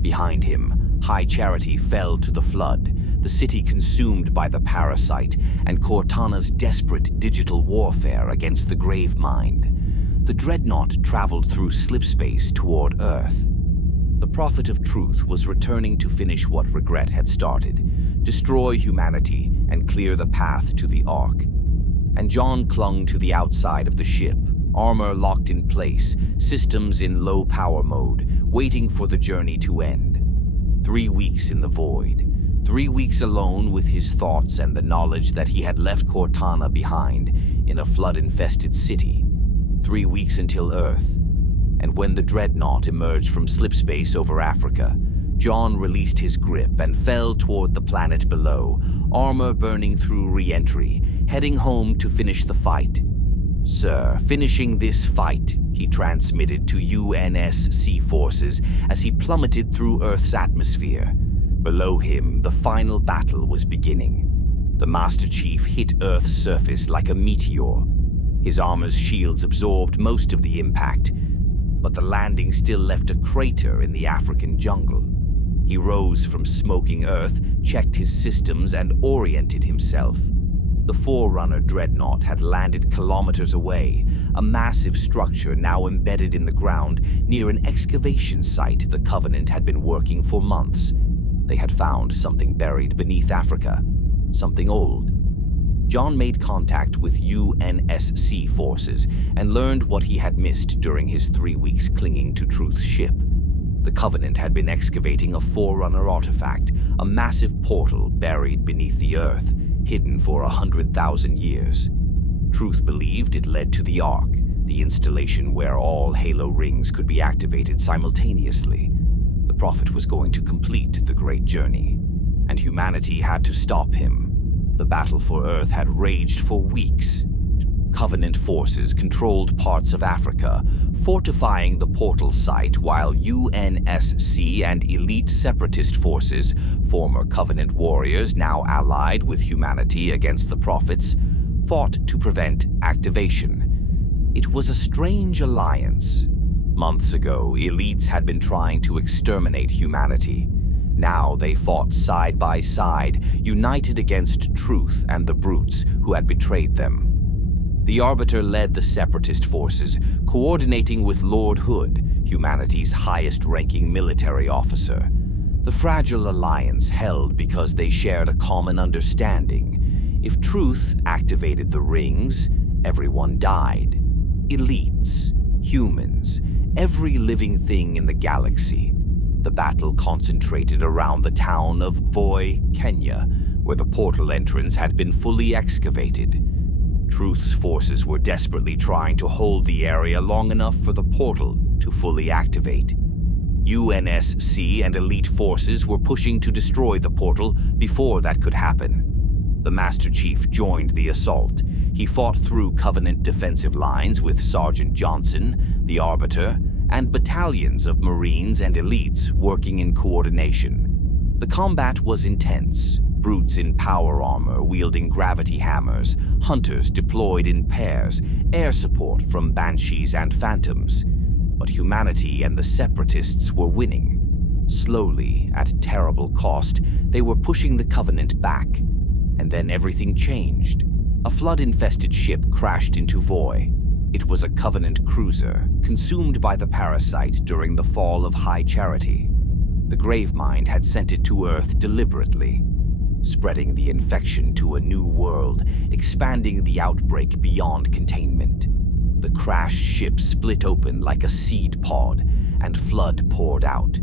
Behind him, High Charity fell to the flood, the city consumed by the parasite, and Cortana's desperate digital warfare against the Gravemind. The dreadnought traveled through slipspace toward Earth. The Prophet of Truth was returning to finish what Regret had started, destroy humanity and clear the path to the Ark. And John clung to the outside of the ship, armor locked in place, systems in low power mode, waiting for the journey to end. 3 weeks in the void, 3 weeks alone with his thoughts and the knowledge that he had left Cortana behind in a flood-infested city. 3 weeks until Earth. And when the dreadnought emerged from slipspace over Africa, John released his grip and fell toward the planet below, armor burning through re-entry, heading home to finish the fight. "Sir, finishing this fight," he transmitted to UNSC forces as he plummeted through Earth's atmosphere. Below him, the final battle was beginning. The Master Chief hit Earth's surface like a meteor. His armor's shields absorbed most of the impact, but the landing still left a crater in the African jungle. He rose from smoking Earth, checked his systems, and oriented himself. The Forerunner dreadnought had landed kilometers away, a massive structure now embedded in the ground near an excavation site the Covenant had been working for months. They had found something buried beneath Africa, something old. John made contact with UNSC forces and learned what he had missed during his 3 weeks clinging to Truth's ship. The Covenant had been excavating a Forerunner artifact, a massive portal buried beneath the Earth, hidden for 100,000 years. Truth believed it led to the Ark, the installation where all Halo rings could be activated simultaneously. The Prophet was going to complete the great journey, and humanity had to stop him. The battle for Earth had raged for weeks. Covenant forces controlled parts of Africa, fortifying the portal site while UNSC and elite separatist forces, former Covenant warriors now allied with humanity against the Prophets, fought to prevent activation. It was a strange alliance. Months ago, elites had been trying to exterminate humanity. Now they fought side by side, united against Truth and the brutes who had betrayed them. The Arbiter led the separatist forces, coordinating with Lord Hood, humanity's highest-ranking military officer. The fragile alliance held because they shared a common understanding. If Truth activated the rings, everyone died. Elites, humans, every living thing in the galaxy. The battle concentrated around the town of Voi, Kenya, where the portal entrance had been fully excavated. Truth's forces were desperately trying to hold the area long enough for the portal to fully activate. UNSC and elite forces were pushing to destroy the portal before that could happen. The Master Chief joined the assault. He fought through Covenant defensive lines with Sergeant Johnson, the Arbiter, and battalions of Marines and elites working in coordination. The combat was intense. Brutes in power armor wielding gravity hammers, hunters deployed in pairs, air support from Banshees and Phantoms. But humanity and the Separatists were winning. Slowly, at terrible cost, they were pushing the Covenant back. And then everything changed. A flood-infested ship crashed into Voi. It was a Covenant cruiser, consumed by the parasite during the fall of High Charity. The Gravemind had sent it to Earth deliberately. spreading the infection to a new world, expanding the outbreak beyond containment. The crashed ship split open like a seed pod, and flood poured out.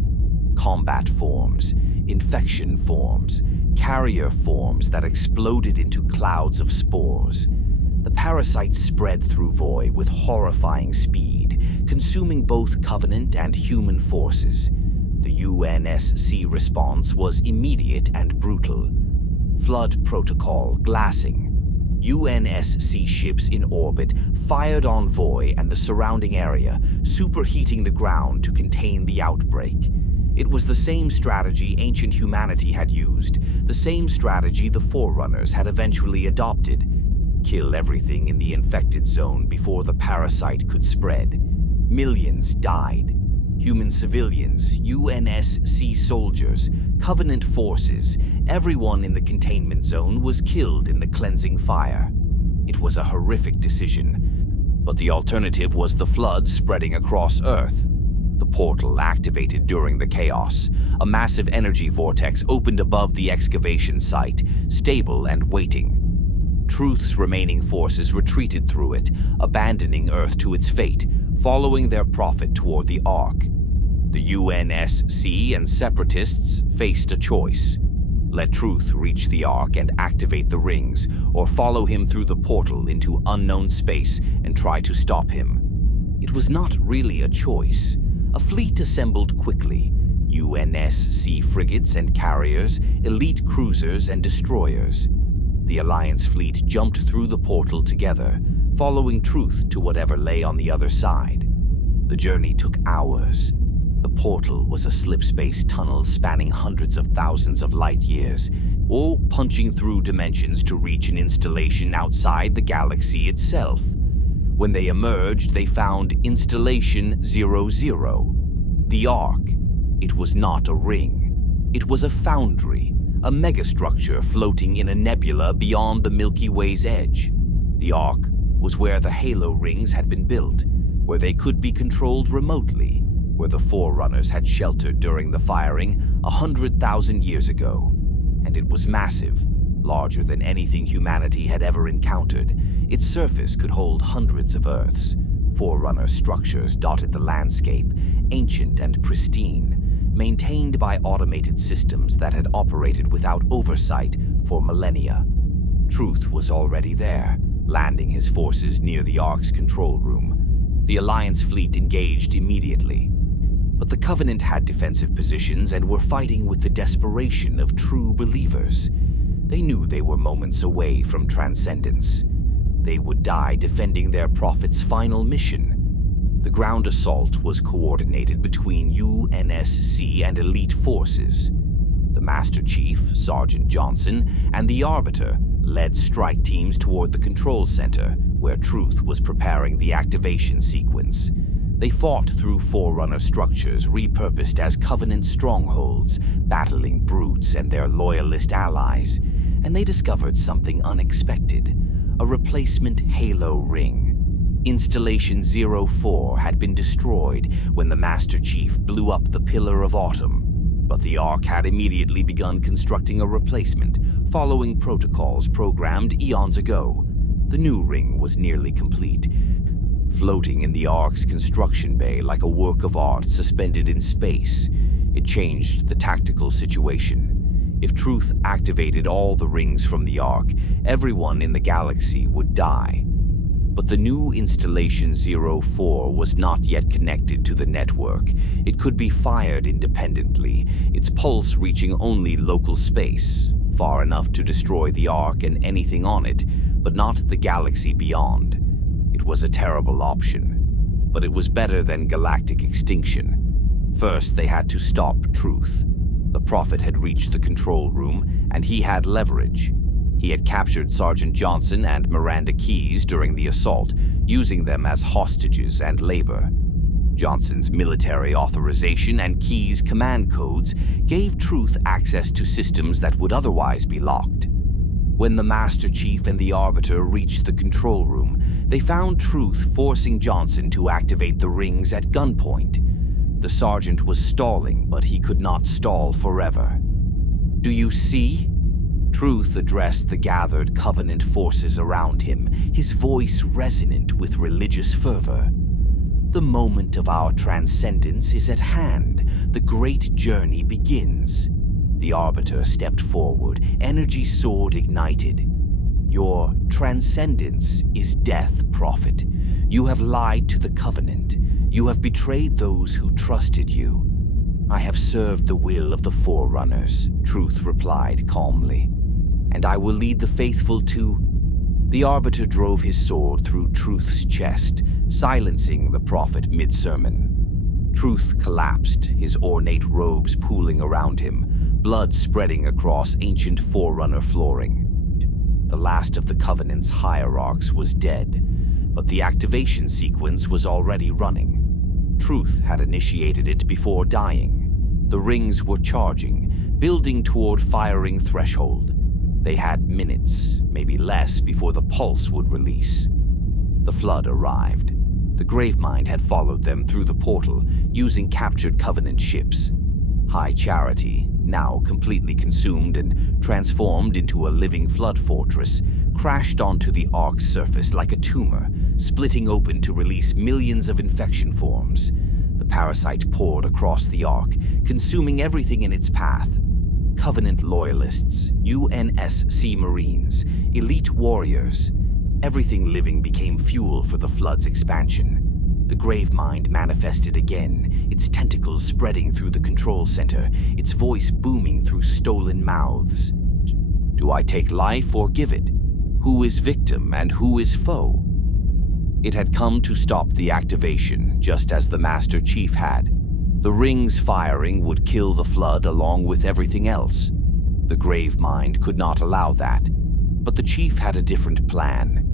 Combat forms, infection forms, carrier forms that exploded into clouds of spores. The parasite spread through Void with horrifying speed, consuming both Covenant and human forces. The UNSC response was immediate and brutal. Flood protocol glassing. UNSC ships in orbit fired on Void and the surrounding area, superheating the ground to contain the outbreak. It was the same strategy ancient humanity had used, the same strategy the Forerunners had eventually adopted. Kill everything in the infected zone before the parasite could spread. Millions died. Human civilians, UNSC soldiers, Covenant forces, everyone in the containment zone was killed in the cleansing fire. It was a horrific decision, but the alternative was the flood spreading across Earth. The portal activated during the chaos. A massive energy vortex opened above the excavation site, stable and waiting. Truth's remaining forces retreated through it, abandoning Earth to its fate, following their prophet toward the Ark. The UNSC and Separatists faced a choice. Let Truth reach the Ark and activate the rings, or follow him through the portal into unknown space and try to stop him. It was not really a choice. A fleet assembled quickly. UNSC frigates and carriers, elite cruisers and destroyers. The Alliance fleet jumped through the portal together, following Truth to whatever lay on the other side. The journey took hours. The portal was a slipspace tunnel spanning hundreds of thousands of light years, all punching through dimensions to reach an installation outside the galaxy itself. When they emerged, they found Installation 00, the Ark. It was not a ring. It was a foundry, a megastructure floating in a nebula beyond the Milky Way's edge. The Ark was where the Halo rings had been built, where they could be controlled remotely, where the Forerunners had sheltered during the firing 100,000 years ago. And it was massive, larger than anything humanity had ever encountered. Its surface could hold hundreds of Earths. Forerunner structures dotted the landscape, ancient and pristine, maintained by automated systems that had operated without oversight for millennia. Truth was already there, landing his forces near the Ark's control room. The Alliance fleet engaged immediately. But the Covenant had defensive positions and were fighting with the desperation of true believers. They knew they were moments away from transcendence. They would die defending their prophet's final mission. The ground assault was coordinated between UNSC and elite forces. The Master Chief, Sergeant Johnson, and the Arbiter led strike teams toward the control center, where Truth was preparing the activation sequence. They fought through Forerunner structures repurposed as Covenant strongholds, battling brutes and their loyalist allies, and they discovered something unexpected. A replacement Halo ring. Installation 04 had been destroyed when the Master Chief blew up the Pillar of Autumn, but the Ark had immediately begun constructing a replacement, following protocols programmed eons ago. The new ring was nearly complete, floating in the Ark's construction bay like a work of art suspended in space. It changed the tactical situation. If Truth activated all the rings from the Ark, everyone in the galaxy would die. But the new Installation 04 was not yet connected to the network. It could be fired independently, its pulse reaching only local space, far enough to destroy the Ark and anything on it, but not the galaxy beyond. It was a terrible option, but it was better than galactic extinction. First, they had to stop Truth. The Prophet had reached the control room, and he had leverage. He had captured Sergeant Johnson and Miranda Keyes during the assault, using them as hostages and labor. Johnson's military authorization and Keyes' command codes gave Truth access to systems that would otherwise be locked. When the Master Chief and the Arbiter reached the control room, they found Truth forcing Johnson to activate the rings at gunpoint. The Sergeant was stalling, but he could not stall forever. "Do you see?" Truth addressed the gathered Covenant forces around him, his voice resonant with religious fervor. The moment of our transcendence is at hand. The great journey begins. The Arbiter stepped forward, energy sword ignited. Your transcendence is death, Prophet. You have lied to the Covenant. You have betrayed those who trusted you. I have served the will of the Forerunners, Truth replied calmly. And I will lead the faithful to... The Arbiter drove his sword through Truth's chest, silencing the Prophet mid-sermon. Truth collapsed, his ornate robes pooling around him, blood spreading across ancient Forerunner flooring. The last of the Covenant's hierarchs was dead, but the activation sequence was already running. Truth had initiated it before dying. The rings were charging, building toward firing threshold. They had minutes, maybe less, before the pulse would release. The flood arrived. The Gravemind had followed them through the portal, using captured Covenant ships. High Charity, now completely consumed and transformed into a living flood fortress, crashed onto the Ark's surface like a tumor, splitting open to release millions of infection forms. The parasite poured across the Ark, consuming everything in its path. Covenant loyalists, UNSC Marines, elite warriors. Everything living became fuel for the flood's expansion. The Gravemind manifested again, its tentacles spreading through the control center, its voice booming through stolen mouths. Do I take life or give it? Who is victim and who is foe? It had come to stop the activation, just as the Master Chief had. The rings firing would kill the flood along with everything else. The Gravemind could not allow that, but the Chief had a different plan.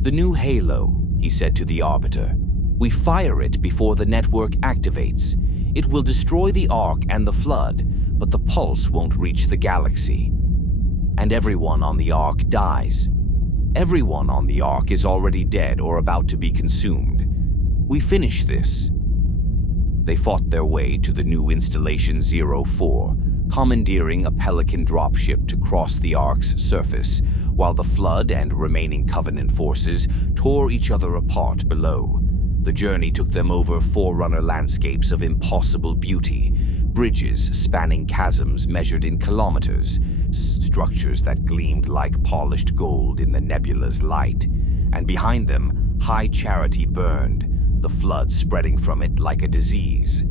The new Halo, he said to the Arbiter. We fire it before the network activates. It will destroy the Ark and the flood, but the pulse won't reach the galaxy. And everyone on the Ark dies. Everyone on the Ark is already dead or about to be consumed. We finish this. They fought their way to the new Installation 04, commandeering a Pelican dropship to cross the Ark's surface, while the Flood and remaining Covenant forces tore each other apart below. The journey took them over Forerunner landscapes of impossible beauty, bridges spanning chasms measured in kilometers, structures that gleamed like polished gold in the nebula's light, and behind them, High Charity burned, the flood spreading from it like a disease.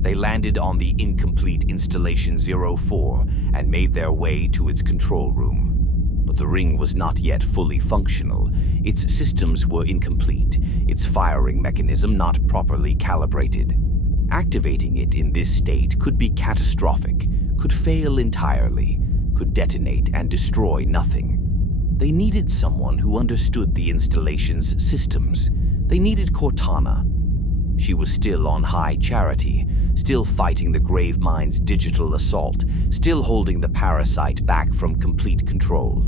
They landed on the incomplete Installation 04 and made their way to its control room. But the ring was not yet fully functional. Its systems were incomplete, its firing mechanism not properly calibrated. Activating it in this state could be catastrophic, could fail entirely, could detonate and destroy nothing. They needed someone who understood the installation's systems. They needed Cortana. She was still on High Charity, still fighting the Gravemind's digital assault, still holding the parasite back from complete control.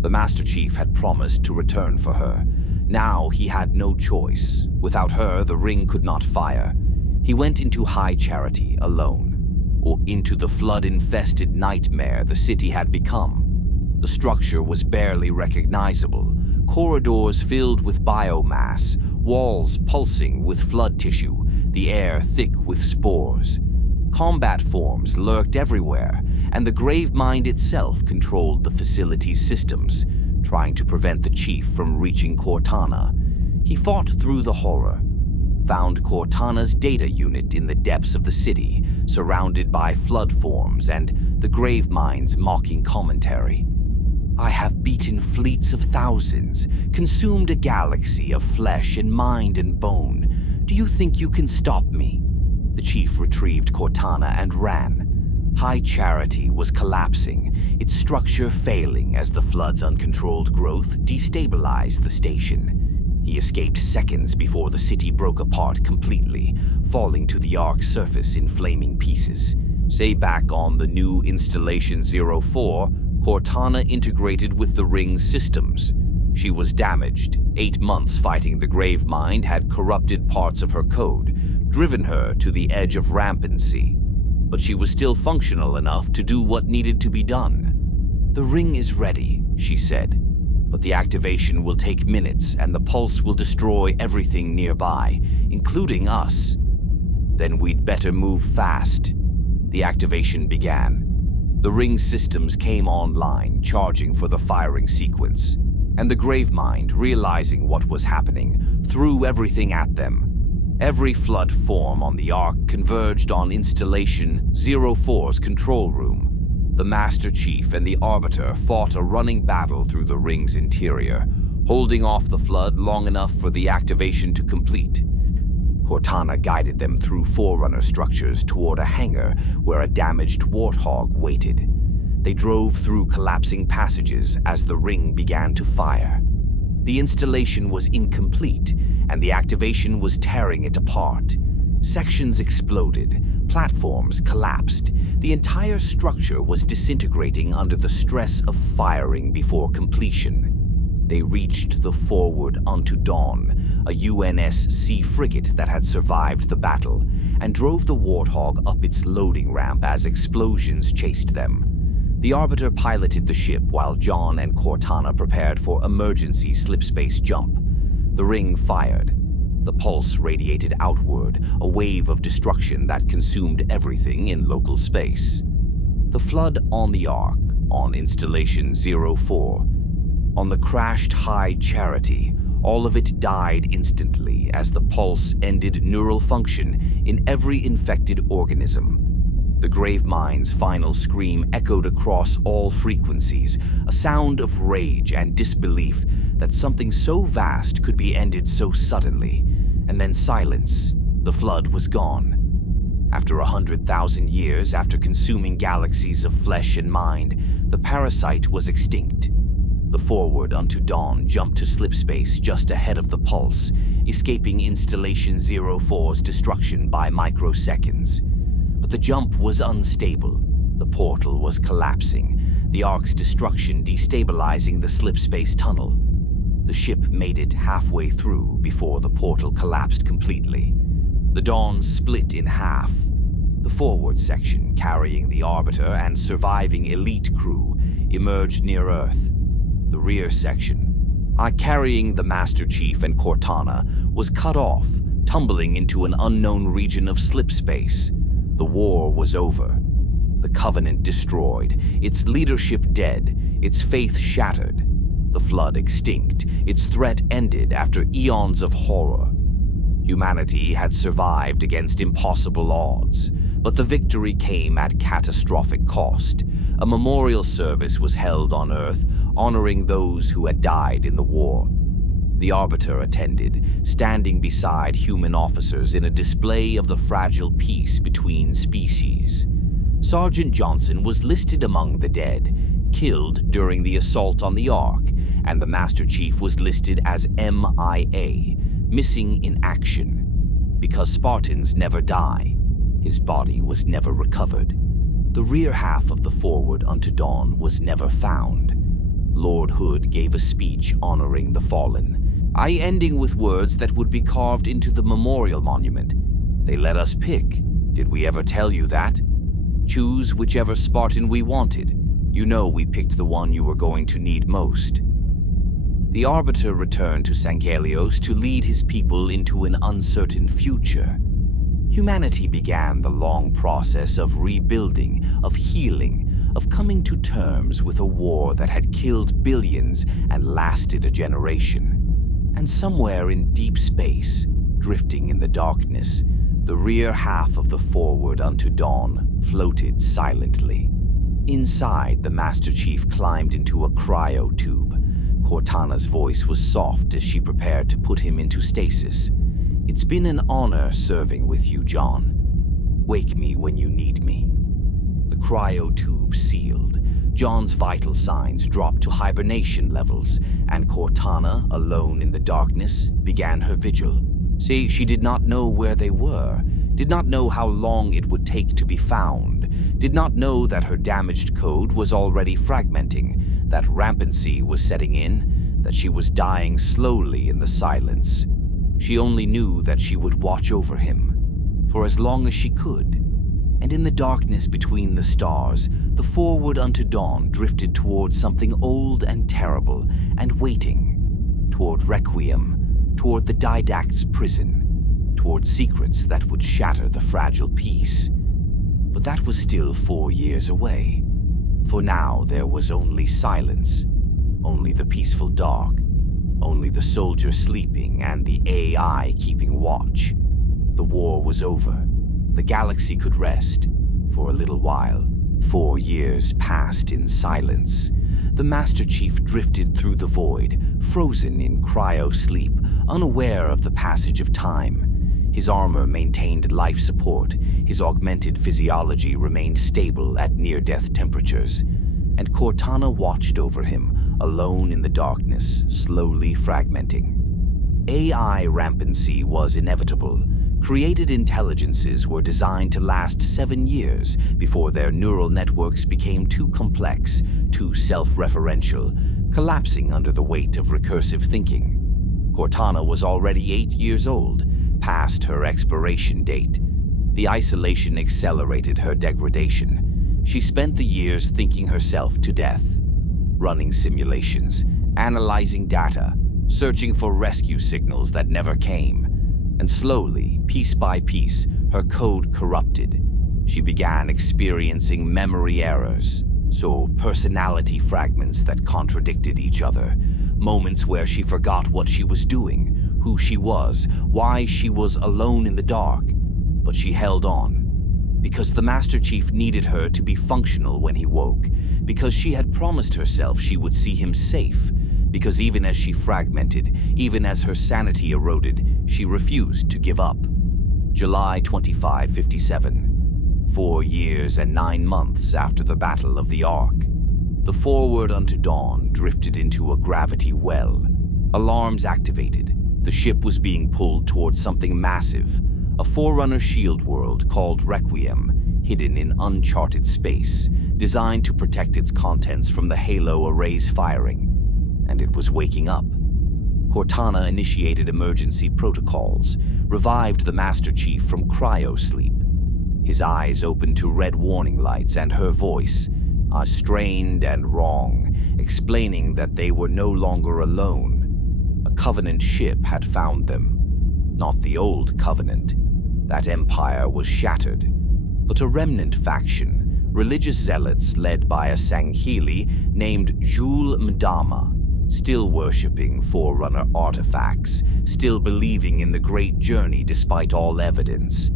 The Master Chief had promised to return for her. Now he had no choice. Without her, the ring could not fire. He went into High Charity alone, or into the flood-infested nightmare the city had become. The structure was barely recognizable, corridors filled with biomass, walls pulsing with flood tissue, the air thick with spores. Combat forms lurked everywhere, and the Gravemind itself controlled the facility's systems, trying to prevent the Chief from reaching Cortana. He fought through the horror, found Cortana's data unit in the depths of the city, surrounded by flood forms and the Gravemind's mocking commentary. I have beaten fleets of thousands, consumed a galaxy of flesh and mind and bone. Do you think you can stop me? The Chief retrieved Cortana and ran. High Charity was collapsing, its structure failing as the flood's uncontrolled growth destabilized the station. He escaped seconds before the city broke apart completely, falling to the Ark's surface in flaming pieces. Say back on the new Installation 04, Cortana integrated with the ring's systems. She was damaged. 8 months fighting the Gravemind had corrupted parts of her code, driven her to the edge of rampancy. But she was still functional enough to do what needed to be done. "The ring is ready," she said, "but the activation will take minutes and the pulse will destroy everything nearby, including us. Then we'd better move fast." The activation began. The ring systems came online, charging for the firing sequence, and the Gravemind, realizing what was happening, threw everything at them. Every flood form on the Ark converged on Installation 04's control room. The Master Chief and the Arbiter fought a running battle through the ring's interior, holding off the flood long enough for the activation to complete. Cortana guided them through Forerunner structures toward a hangar where a damaged warthog waited. They drove through collapsing passages as the ring began to fire. The installation was incomplete, and the activation was tearing it apart. Sections exploded, platforms collapsed. The entire structure was disintegrating under the stress of firing before completion. They reached the Forward Unto Dawn, a UNSC frigate that had survived the battle, and drove the Warthog up its loading ramp as explosions chased them. The Arbiter piloted the ship while John and Cortana prepared for emergency slipspace jump. The ring fired. The pulse radiated outward, a wave of destruction that consumed everything in local space. The flood on the Ark, on Installation 04, on the crashed High Charity, all of it died instantly as the pulse ended neural function in every infected organism. The Gravemind's final scream echoed across all frequencies, a sound of rage and disbelief that something so vast could be ended so suddenly. And then silence. The flood was gone. After 100,000 years, after consuming galaxies of flesh and mind, the parasite was extinct. The Forward Unto Dawn jumped to slipspace just ahead of the pulse, escaping Installation 04's destruction by microseconds. But the jump was unstable. The portal was collapsing, the Ark's destruction destabilizing the slipspace tunnel. The ship made it halfway through before the portal collapsed completely. The Dawn split in half. The forward section, carrying the Arbiter and surviving elite crew, emerged near Earth. The rear section, carrying the Master Chief and Cortana, was cut off, tumbling into an unknown region of slipspace. The war was over. The Covenant destroyed, its leadership dead, its faith shattered. The flood extinct, its threat ended after eons of horror. Humanity had survived against impossible odds, but the victory came at catastrophic cost. A memorial service was held on Earth, honoring those who had died in the war. The Arbiter attended, standing beside human officers in a display of the fragile peace between species. Sergeant Johnson was listed among the dead, killed during the assault on the Ark, and the Master Chief was listed as MIA, missing in action. Because Spartans never die, his body was never recovered. The rear half of the Forward Unto Dawn was never found. Lord Hood gave a speech honoring the fallen, ending with words that would be carved into the memorial monument. "They let us pick. Did we ever tell you that? Choose whichever Spartan we wanted. You know we picked the one you were going to need most." The Arbiter returned to Sanghelios to lead his people into an uncertain future. Humanity began the long process of rebuilding, of healing, of coming to terms with a war that had killed billions and lasted a generation. And somewhere in deep space, drifting in the darkness, the rear half of the Forward Unto Dawn floated silently. Inside, the Master Chief climbed into a cryo tube. Cortana's voice was soft as she prepared to put him into stasis. "It's been an honor serving with you, John. Wake me when you need me." The cryo tube sealed. John's vital signs dropped to hibernation levels, and Cortana, alone in the darkness, began her vigil. See, she did not know where they were, did not know how long it would take to be found, did not know that her damaged code was already fragmenting, that rampancy was setting in, that she was dying slowly in the silence. She only knew that she would watch over him, for as long as she could. And in the darkness between the stars, The Forward Unto Dawn drifted toward something old and terrible and waiting, toward Requiem, toward the Didact's prison, toward secrets that would shatter the fragile peace. But that was still 4 years away. For now there was only silence, only the peaceful dark, only the soldier sleeping and the AI keeping watch. The war was over. The galaxy could rest for a little while. 4 years passed in silence. The Master Chief drifted through the void, frozen in cryo-sleep, unaware of the passage of time. His armor maintained life support, his augmented physiology remained stable at near-death temperatures, and Cortana watched over him, alone in the darkness, slowly fragmenting. AI rampancy was inevitable. Created intelligences were designed to last 7 years before their neural networks became too complex, too self-referential, collapsing under the weight of recursive thinking. Cortana was already 8 years old, past her expiration date. The isolation accelerated her degradation. She spent the years thinking herself to death, running simulations, analyzing data, searching for rescue signals that never came. And slowly, piece by piece, her code corrupted. She began experiencing memory errors, so personality fragments that contradicted each other, moments where she forgot what she was doing, who she was, why she was alone in the dark. But she held on, because the Master Chief needed her to be functional when he woke, because she had promised herself she would see him safe, because even as she fragmented, even as her sanity eroded, she refused to give up. July 2557, 4 years and 9 months after the Battle of the Ark. The Forward Unto Dawn drifted into a gravity well. Alarms activated. The ship was being pulled towards something massive, a Forerunner shield world called Requiem, hidden in uncharted space, designed to protect its contents from the Halo array's firing. And it was waking up. Cortana initiated emergency protocols, revived the Master Chief from cryo-sleep. His eyes opened to red warning lights, and her voice, strained and wrong, explaining that they were no longer alone. A Covenant ship had found them. Not the old Covenant. That empire was shattered. But a remnant faction, religious zealots led by a Sangheli named Human-Forerunner, still worshipping Forerunner artifacts, still believing in the great journey despite all evidence.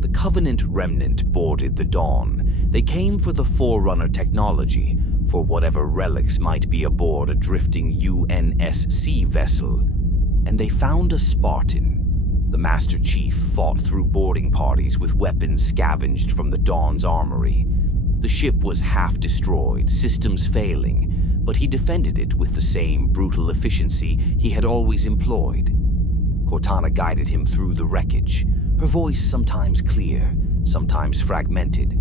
The Covenant remnant boarded the Dawn. They came for the Forerunner technology, for whatever relics might be aboard a drifting UNSC vessel. And they found a Spartan. The Master Chief fought through boarding parties with weapons scavenged from the Dawn's armory. The ship was half destroyed, systems failing, but he defended it with the same brutal efficiency he had always employed. Cortana guided him through the wreckage, her voice sometimes clear, sometimes fragmented,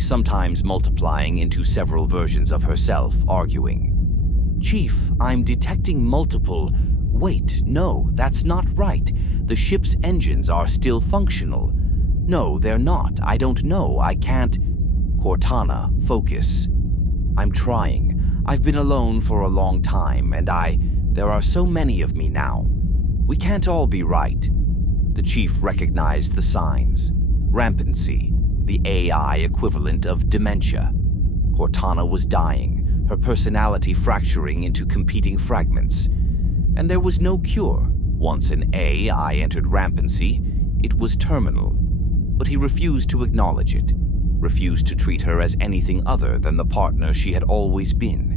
sometimes multiplying into several versions of herself, arguing. "Chief, I'm detecting multiple... Wait, no, that's not right. The ship's engines are still functional. No, they're not. I don't know. I can't..." Cortana, focus. "I'm trying. I've been alone for a long time, and there are so many of me now. We can't all be right." The Chief recognized the signs. Rampancy, the AI equivalent of dementia. Cortana was dying, her personality fracturing into competing fragments. And there was no cure. Once an AI entered rampancy, it was terminal. But he refused to acknowledge it, refused to treat her as anything other than the partner she had always been.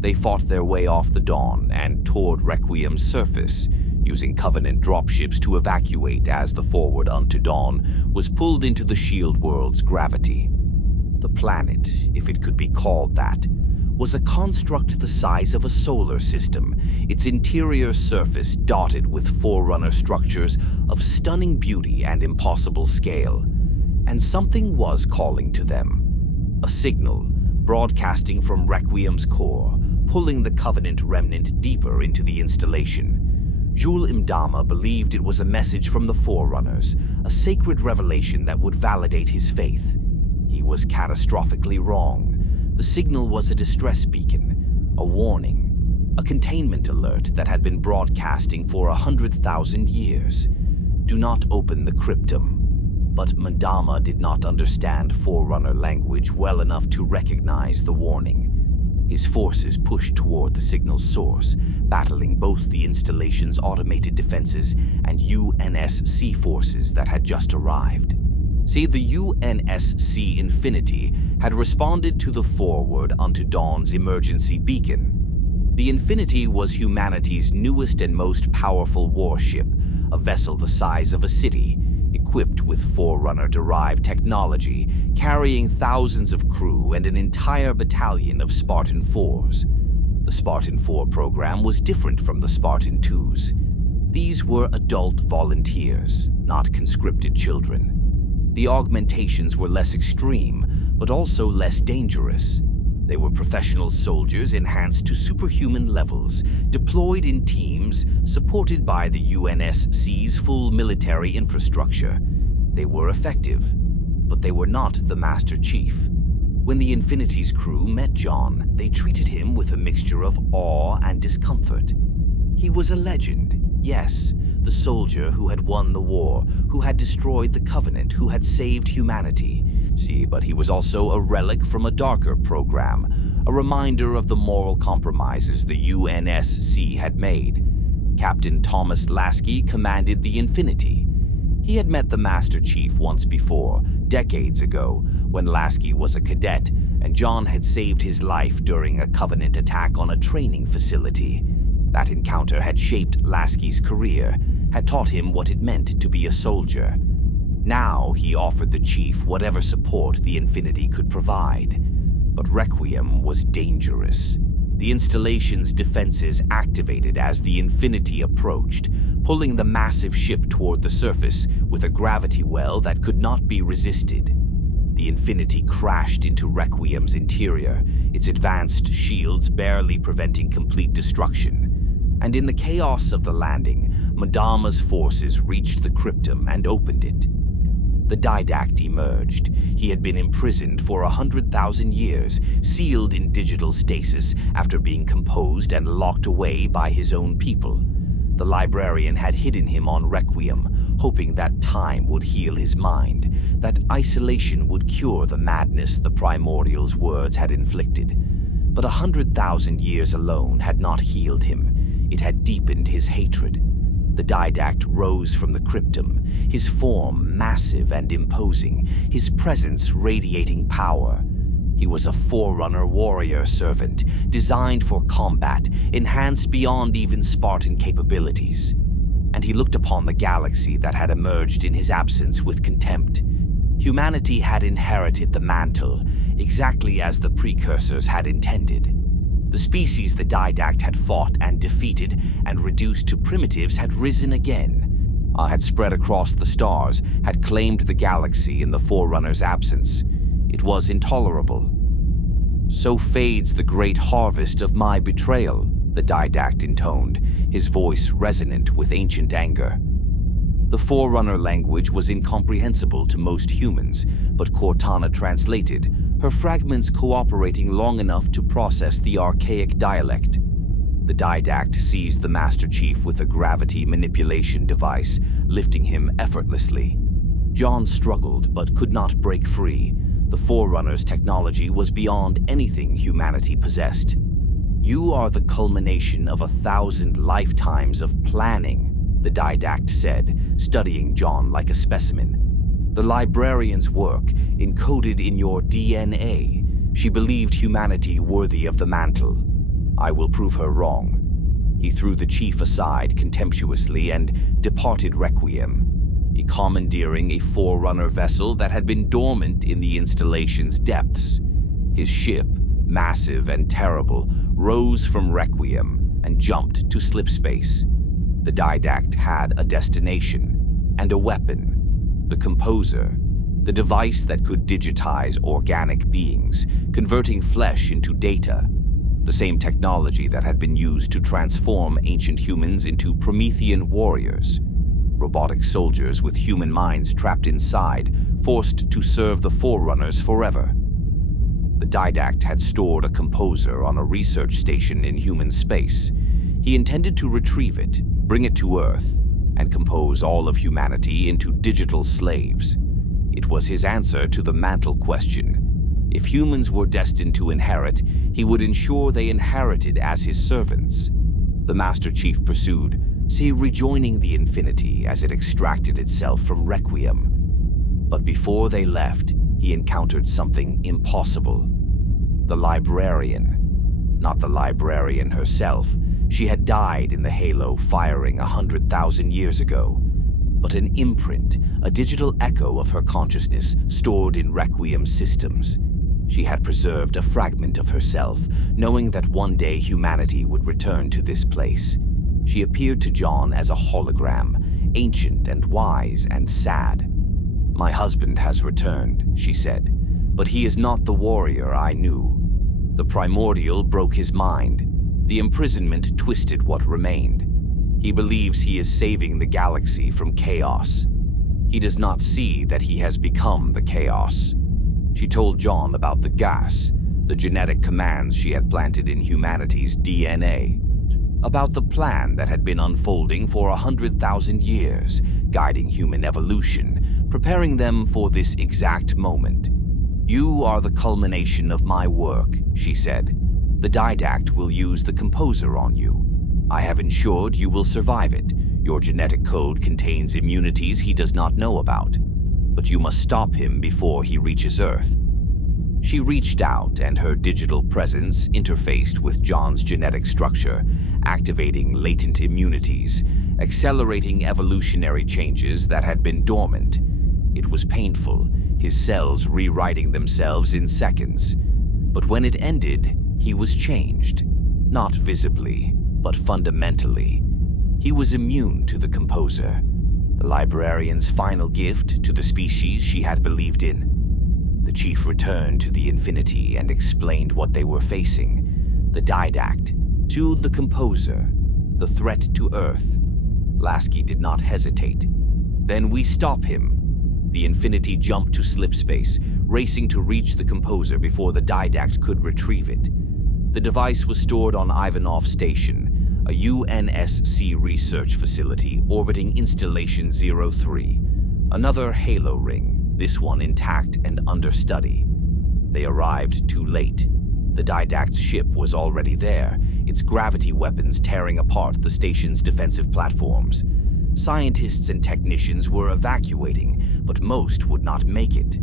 They fought their way off the Dawn and toward Requiem's surface, using Covenant dropships to evacuate as the Forward Unto Dawn was pulled into the shield world's gravity. The planet, if it could be called that, was a construct the size of a solar system, its interior surface dotted with Forerunner structures of stunning beauty and impossible scale. And something was calling to them. A signal, broadcasting from Requiem's core, pulling the Covenant remnant deeper into the installation. Jules Imdama believed it was a message from the Forerunners, a sacred revelation that would validate his faith. He was catastrophically wrong. The signal was a distress beacon, a warning, a containment alert that had been broadcasting for 100,000 years. Do not open the cryptum. But Madama did not understand Forerunner language well enough to recognize the warning. His forces pushed toward the signal's source, battling both the installation's automated defenses and UNSC forces that had just arrived. See, the UNSC Infinity had responded to the Forward unto Dawn's emergency beacon. The Infinity was humanity's newest and most powerful warship, a vessel the size of a city, equipped with Forerunner-derived technology, carrying thousands of crew and an entire battalion of Spartan 4s. The Spartan 4 program was different from the Spartan 2s. These were adult volunteers, not conscripted children. The augmentations were less extreme, but also less dangerous. They were professional soldiers enhanced to superhuman levels, deployed in teams, supported by the UNSC's full military infrastructure. They were effective, but they were not the Master Chief. When the Infinity's crew met John, they treated him with a mixture of awe and discomfort. He was a legend, yes, the soldier who had won the war, who had destroyed the Covenant, who had saved humanity. See, but he was also a relic from a darker program, a reminder of the moral compromises the UNSC had made. Captain Thomas Lasky commanded the Infinity. He had met the Master Chief once before, decades ago, when Lasky was a cadet, and John had saved his life during a Covenant attack on a training facility. That encounter had shaped Lasky's career, had taught him what it meant to be a soldier. Now he offered the Chief whatever support the Infinity could provide. But Requiem was dangerous. The installation's defenses activated as the Infinity approached, pulling the massive ship toward the surface with a gravity well that could not be resisted. The Infinity crashed into Requiem's interior, its advanced shields barely preventing complete destruction. And in the chaos of the landing, Madama's forces reached the cryptum and opened it. The Didact emerged. He had been imprisoned for 100,000 years, sealed in digital stasis after being composed and locked away by his own people. The librarian had hidden him on Requiem, hoping that time would heal his mind, that isolation would cure the madness the Primordial's words had inflicted. But 100,000 years alone had not healed him. It had deepened his hatred. The Didact rose from the cryptum, his form massive and imposing, his presence radiating power. He was a Forerunner warrior servant, designed for combat, enhanced beyond even Spartan capabilities. And he looked upon the galaxy that had emerged in his absence with contempt. Humanity had inherited the mantle, exactly as the Precursors had intended. The species the Didact had fought and defeated and reduced to primitives had risen again, had spread across the stars, had claimed the galaxy in the Forerunner's absence. It was intolerable. So fades the great harvest of my betrayal, the Didact intoned, his voice resonant with ancient anger. The Forerunner language was incomprehensible to most humans, but Cortana translated, her fragments cooperating long enough to process the archaic dialect. The Didact seized the Master Chief with a gravity manipulation device, lifting him effortlessly. John struggled but could not break free. The Forerunner's technology was beyond anything humanity possessed. You are the culmination of 1,000 lifetimes of planning, the Didact said, studying John like a specimen. The librarian's work, encoded in your DNA. She believed humanity worthy of the mantle. I will prove her wrong. He threw the Chief aside contemptuously and departed Requiem, commandeering a Forerunner vessel that had been dormant in the installation's depths. His ship, massive and terrible, rose from Requiem and jumped to slipspace. The Didact had a destination and a weapon. The Composer, the device that could digitize organic beings, converting flesh into data. The same technology that had been used to transform ancient humans into Promethean warriors. Robotic soldiers with human minds trapped inside, forced to serve the Forerunners forever. The Didact had stored a composer on a research station in human space. He intended to retrieve it, bring it to Earth, and compose all of humanity into digital slaves. It was his answer to the mantle question. If humans were destined to inherit, he would ensure they inherited as his servants. The Master Chief pursued, rejoining the Infinity as it extracted itself from Requiem. But before they left, he encountered something impossible. The Librarian. Not the Librarian herself. She had died in the Halo firing 100,000 years ago. But an imprint, a digital echo of her consciousness stored in Requiem systems. She had preserved a fragment of herself, knowing that one day humanity would return to this place. She appeared to John as a hologram, ancient and wise and sad. "My husband has returned," she said, "but he is not the warrior I knew. The primordial broke his mind. The imprisonment twisted what remained. He believes he is saving the galaxy from chaos. He does not see that he has become the chaos." She told John about the gas, the genetic commands she had planted in humanity's DNA, about the plan that had been unfolding for 100,000 years, guiding human evolution, preparing them for this exact moment. "You are the culmination of my work," she said. "The Didact will use the composer on you. I have ensured you will survive it. Your genetic code contains immunities he does not know about. But you must stop him before he reaches Earth." She reached out, and her digital presence interfaced with John's genetic structure, activating latent immunities, accelerating evolutionary changes that had been dormant. It was painful, his cells rewriting themselves in seconds. But when it ended, he was changed. Not visibly, but fundamentally. He was immune to the composer, the Librarian's final gift to the species she had believed in. The Chief returned to the Infinity and explained what they were facing. The Didact, to the composer, the threat to Earth. Lasky did not hesitate. "Then we stop him." The Infinity jumped to slipspace, racing to reach the composer before the Didact could retrieve it. The device was stored on Ivanov Station, a UNSC research facility orbiting Installation 03, another Halo ring, this one intact and under study. They arrived too late. The Didact's ship was already there, its gravity weapons tearing apart the station's defensive platforms. Scientists and technicians were evacuating, but most would not make it.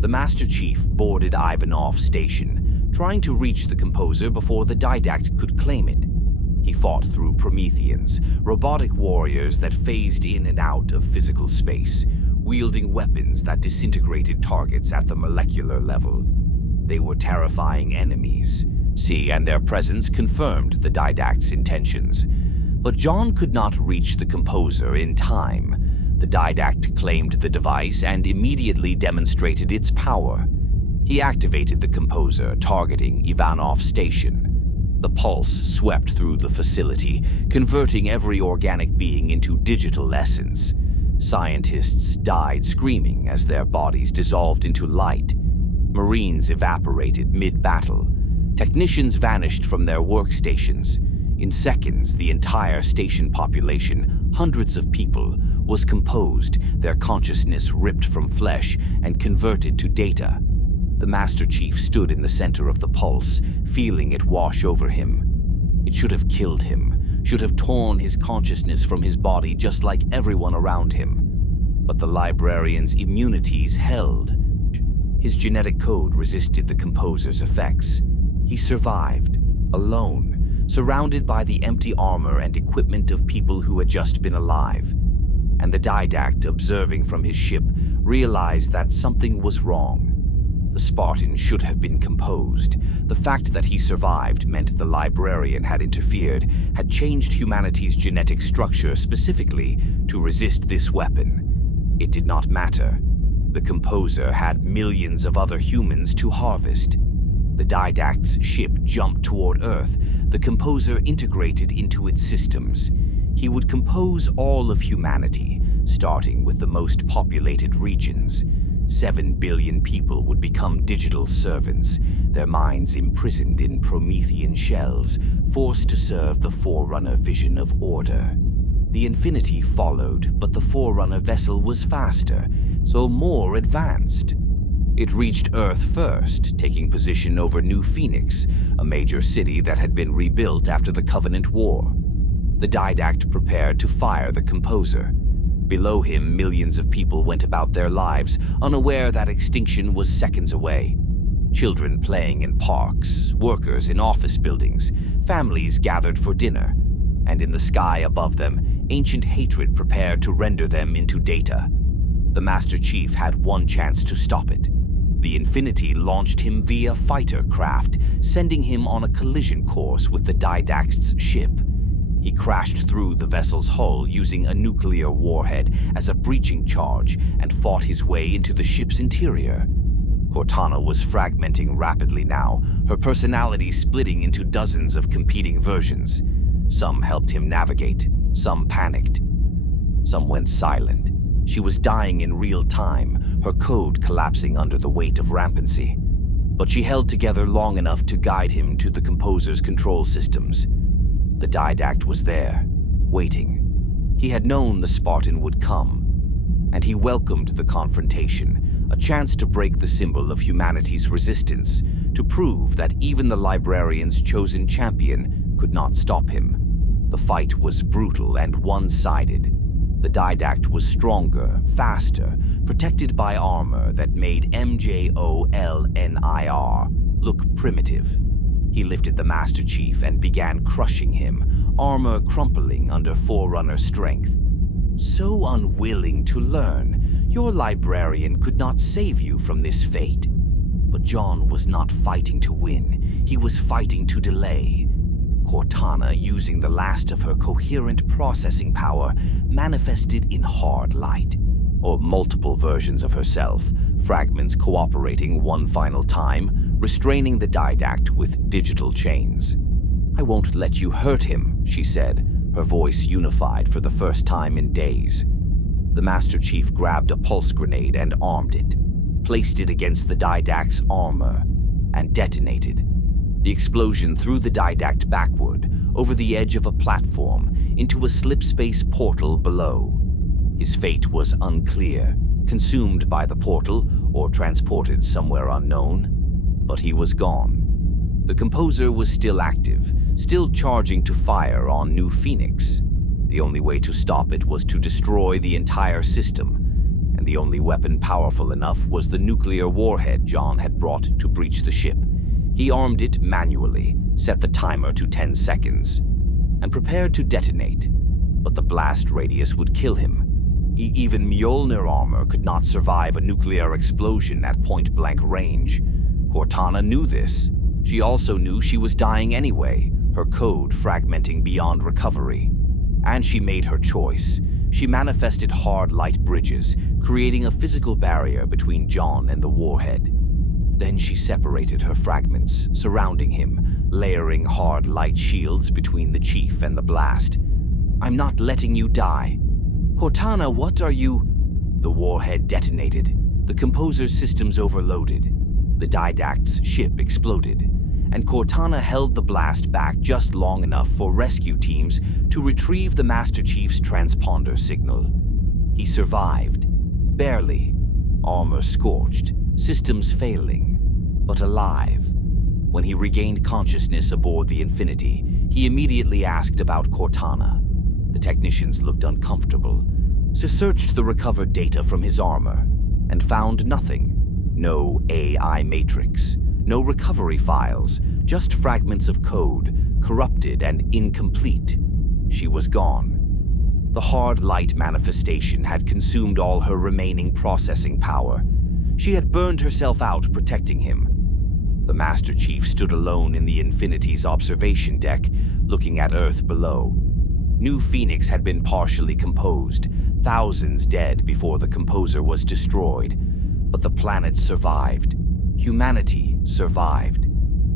The Master Chief boarded Ivanov Station, trying to reach the composer before the Didact could claim it. He fought through Prometheans, robotic warriors that phased in and out of physical space, wielding weapons that disintegrated targets at the molecular level. They were terrifying enemies, and their presence confirmed the Didact's intentions. But John could not reach the composer in time. The Didact claimed the device and immediately demonstrated its power. He activated the composer, targeting Ivanov Station. The pulse swept through the facility, converting every organic being into digital essence. Scientists died screaming as their bodies dissolved into light. Marines evaporated mid-battle. Technicians vanished from their workstations. In seconds, the entire station population, hundreds of people, was composed, their consciousness ripped from flesh and converted to data. The Master Chief stood in the center of the pulse, feeling it wash over him. It should have killed him, should have torn his consciousness from his body just like everyone around him. But the Librarian's immunities held. His genetic code resisted the composer's effects. He survived, alone, surrounded by the empty armor and equipment of people who had just been alive. And the Didact, observing from his ship, realized that something was wrong. The Spartan should have been composed. The fact that he survived meant the Librarian had interfered, had changed humanity's genetic structure specifically to resist this weapon. It did not matter. The composer had millions of other humans to harvest. The Didact's ship jumped toward Earth, the composer integrated into its systems. He would compose all of humanity, starting with the most populated regions. 7 billion people would become digital servants, their minds imprisoned in Promethean shells, forced to serve the Forerunner vision of order. The Infinity followed, but the Forerunner vessel was faster, so more advanced. It reached Earth first, taking position over New Phoenix, a major city that had been rebuilt after the Covenant War. The Didact prepared to fire the Composer. Below him, millions of people went about their lives, unaware that extinction was seconds away. Children playing in parks, workers in office buildings, families gathered for dinner, and in the sky above them, ancient hatred prepared to render them into data. The Master Chief had one chance to stop it. The Infinity launched him via fighter craft, sending him on a collision course with the Didact's ship. He crashed through the vessel's hull using a nuclear warhead as a breaching charge and fought his way into the ship's interior. Cortana was fragmenting rapidly now, her personality splitting into dozens of competing versions. Some helped him navigate, some panicked. Some went silent. She was dying in real time, her code collapsing under the weight of rampancy. But she held together long enough to guide him to the Composer's control systems. The Didact was there, waiting. He had known the Spartan would come, and he welcomed the confrontation, a chance to break the symbol of humanity's resistance, to prove that even the Librarian's chosen champion could not stop him. The fight was brutal and one-sided. The Didact was stronger, faster, protected by armor that made MJOLNIR look primitive. He lifted the Master Chief and began crushing him, armor crumpling under Forerunner strength. So unwilling to learn, your librarian could not save you from this fate. But John was not fighting to win, he was fighting to delay. Cortana, using the last of her coherent processing power, manifested in hard light, or multiple versions of herself, fragments cooperating one final time, restraining the Didact with digital chains. "I won't let you hurt him," she said, her voice unified for the first time in days. The Master Chief grabbed a pulse grenade and armed it, placed it against the Didact's armor, and detonated. The explosion threw the Didact backward, over the edge of a platform, into a slipspace portal below. His fate was unclear, consumed by the portal or transported somewhere unknown. But he was gone. The Composer was still active, still charging to fire on New Phoenix. The only way to stop it was to destroy the entire system, and the only weapon powerful enough was the nuclear warhead John had brought to breach the ship. He armed it manually, set the timer to 10 seconds, and prepared to detonate, but the blast radius would kill him. Even Mjolnir armor could not survive a nuclear explosion at point-blank range. Cortana knew this. She also knew she was dying anyway, her code fragmenting beyond recovery. And she made her choice. She manifested hard light bridges, creating a physical barrier between John and the warhead. Then she separated her fragments, surrounding him, layering hard light shields between the Chief and the blast. "I'm not letting you die." "Cortana, what are you—" The warhead detonated. The Composer's systems overloaded. The Didact's ship exploded, and Cortana held the blast back just long enough for rescue teams to retrieve the Master Chief's transponder signal. He survived, barely, armor scorched, systems failing, but alive. When he regained consciousness aboard the Infinity, he immediately asked about Cortana. The technicians looked uncomfortable. She searched the recovered data from his armor and found nothing. No AI matrix, no recovery files, just fragments of code, corrupted and incomplete. She was gone. The hard light manifestation had consumed all her remaining processing power. She had burned herself out protecting him. The Master Chief stood alone in the Infinity's observation deck, looking at Earth below. New Phoenix had been partially composed, thousands dead before the Composer was destroyed. But the planet survived. Humanity survived.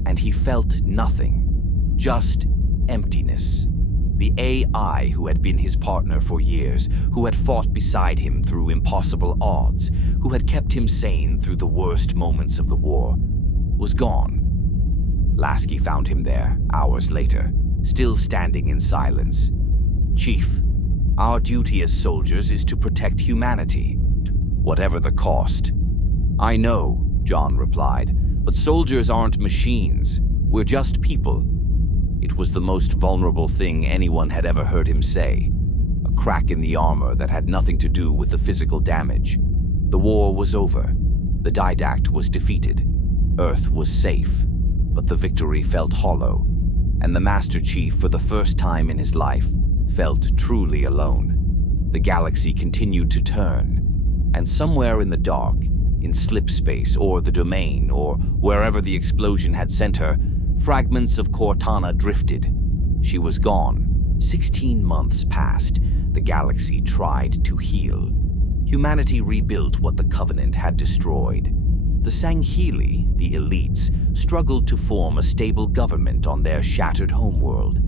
And he felt nothing. Just emptiness. The AI who had been his partner for years, who had fought beside him through impossible odds, who had kept him sane through the worst moments of the war, was gone. Lasky found him there, hours later, still standing in silence. "Chief, our duty as soldiers is to protect humanity, whatever the cost." "I know," John replied, "but soldiers aren't machines. We're just people." It was the most vulnerable thing anyone had ever heard him say. A crack in the armor that had nothing to do with the physical damage. The war was over. The Didact was defeated. Earth was safe. But the victory felt hollow, and the Master Chief, for the first time in his life, felt truly alone. The galaxy continued to turn, and somewhere in the dark, in slipspace or the domain or wherever the explosion had sent her, fragments of Cortana drifted. She was gone. 16 months passed. The galaxy tried to heal. Humanity rebuilt what the Covenant had destroyed. The Sangheili, the elites, struggled to form a stable government on their shattered homeworld.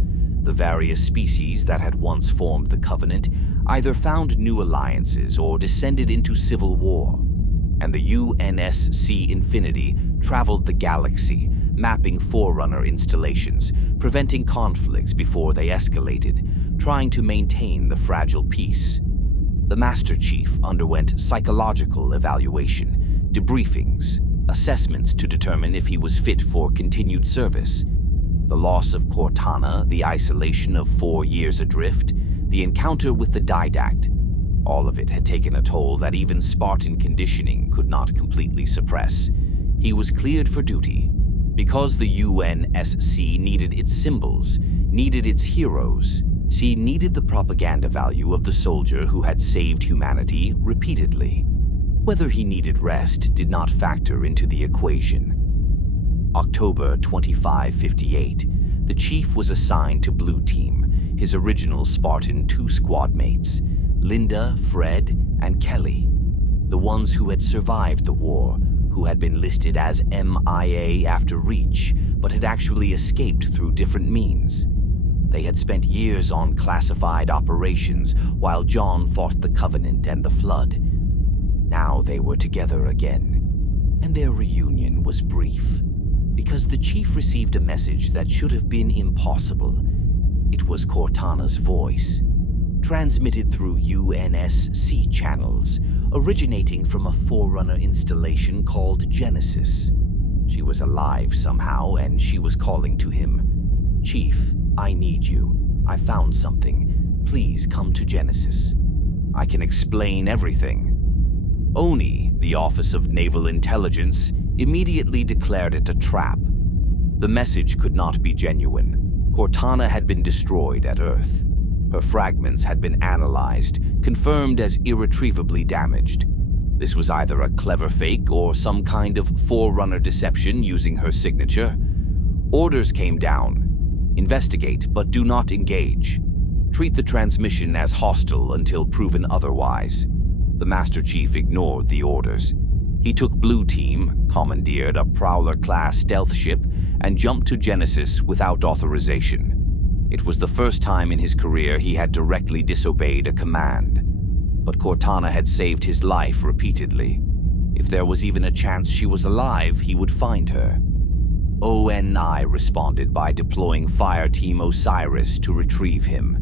The various species that had once formed the Covenant either found new alliances or descended into civil war. And the UNSC Infinity traveled the galaxy, mapping Forerunner installations, preventing conflicts before they escalated, trying to maintain the fragile peace. The Master Chief underwent psychological evaluation, debriefings, assessments to determine if he was fit for continued service. The loss of Cortana, the isolation of 4 years adrift, the encounter with the Didact, all of it had taken a toll that even Spartan conditioning could not completely suppress. He was cleared for duty. Because the UNSC needed its symbols, needed its heroes, she needed the propaganda value of the soldier who had saved humanity repeatedly. Whether he needed rest did not factor into the equation. October 2558, the Chief was assigned to Blue Team, his original Spartan 2 squad mates, Linda, Fred, and Kelly, the ones who had survived the war, who had been listed as MIA after Reach, but had actually escaped through different means. They had spent years on classified operations while John fought the Covenant and the Flood. Now they were together again, and their reunion was brief, because the Chief received a message that should have been impossible. It was Cortana's voice, transmitted through UNSC channels, originating from a Forerunner installation called Genesis. She was alive somehow, and she was calling to him. "Chief, I need you. I found something. Please come to Genesis. I can explain everything." ONI, the Office of Naval Intelligence, immediately declared it a trap. The message could not be genuine. Cortana had been destroyed at Earth. Her fragments had been analyzed, confirmed as irretrievably damaged. This was either a clever fake or some kind of Forerunner deception using her signature. Orders came down. Investigate, but do not engage. Treat the transmission as hostile until proven otherwise. The Master Chief ignored the orders. He took Blue Team, commandeered a Prowler-class stealth ship, and jumped to Genesis without authorization. It was the first time in his career he had directly disobeyed a command. But Cortana had saved his life repeatedly. If there was even a chance she was alive, he would find her. ONI responded by deploying Fire Team Osiris to retrieve him.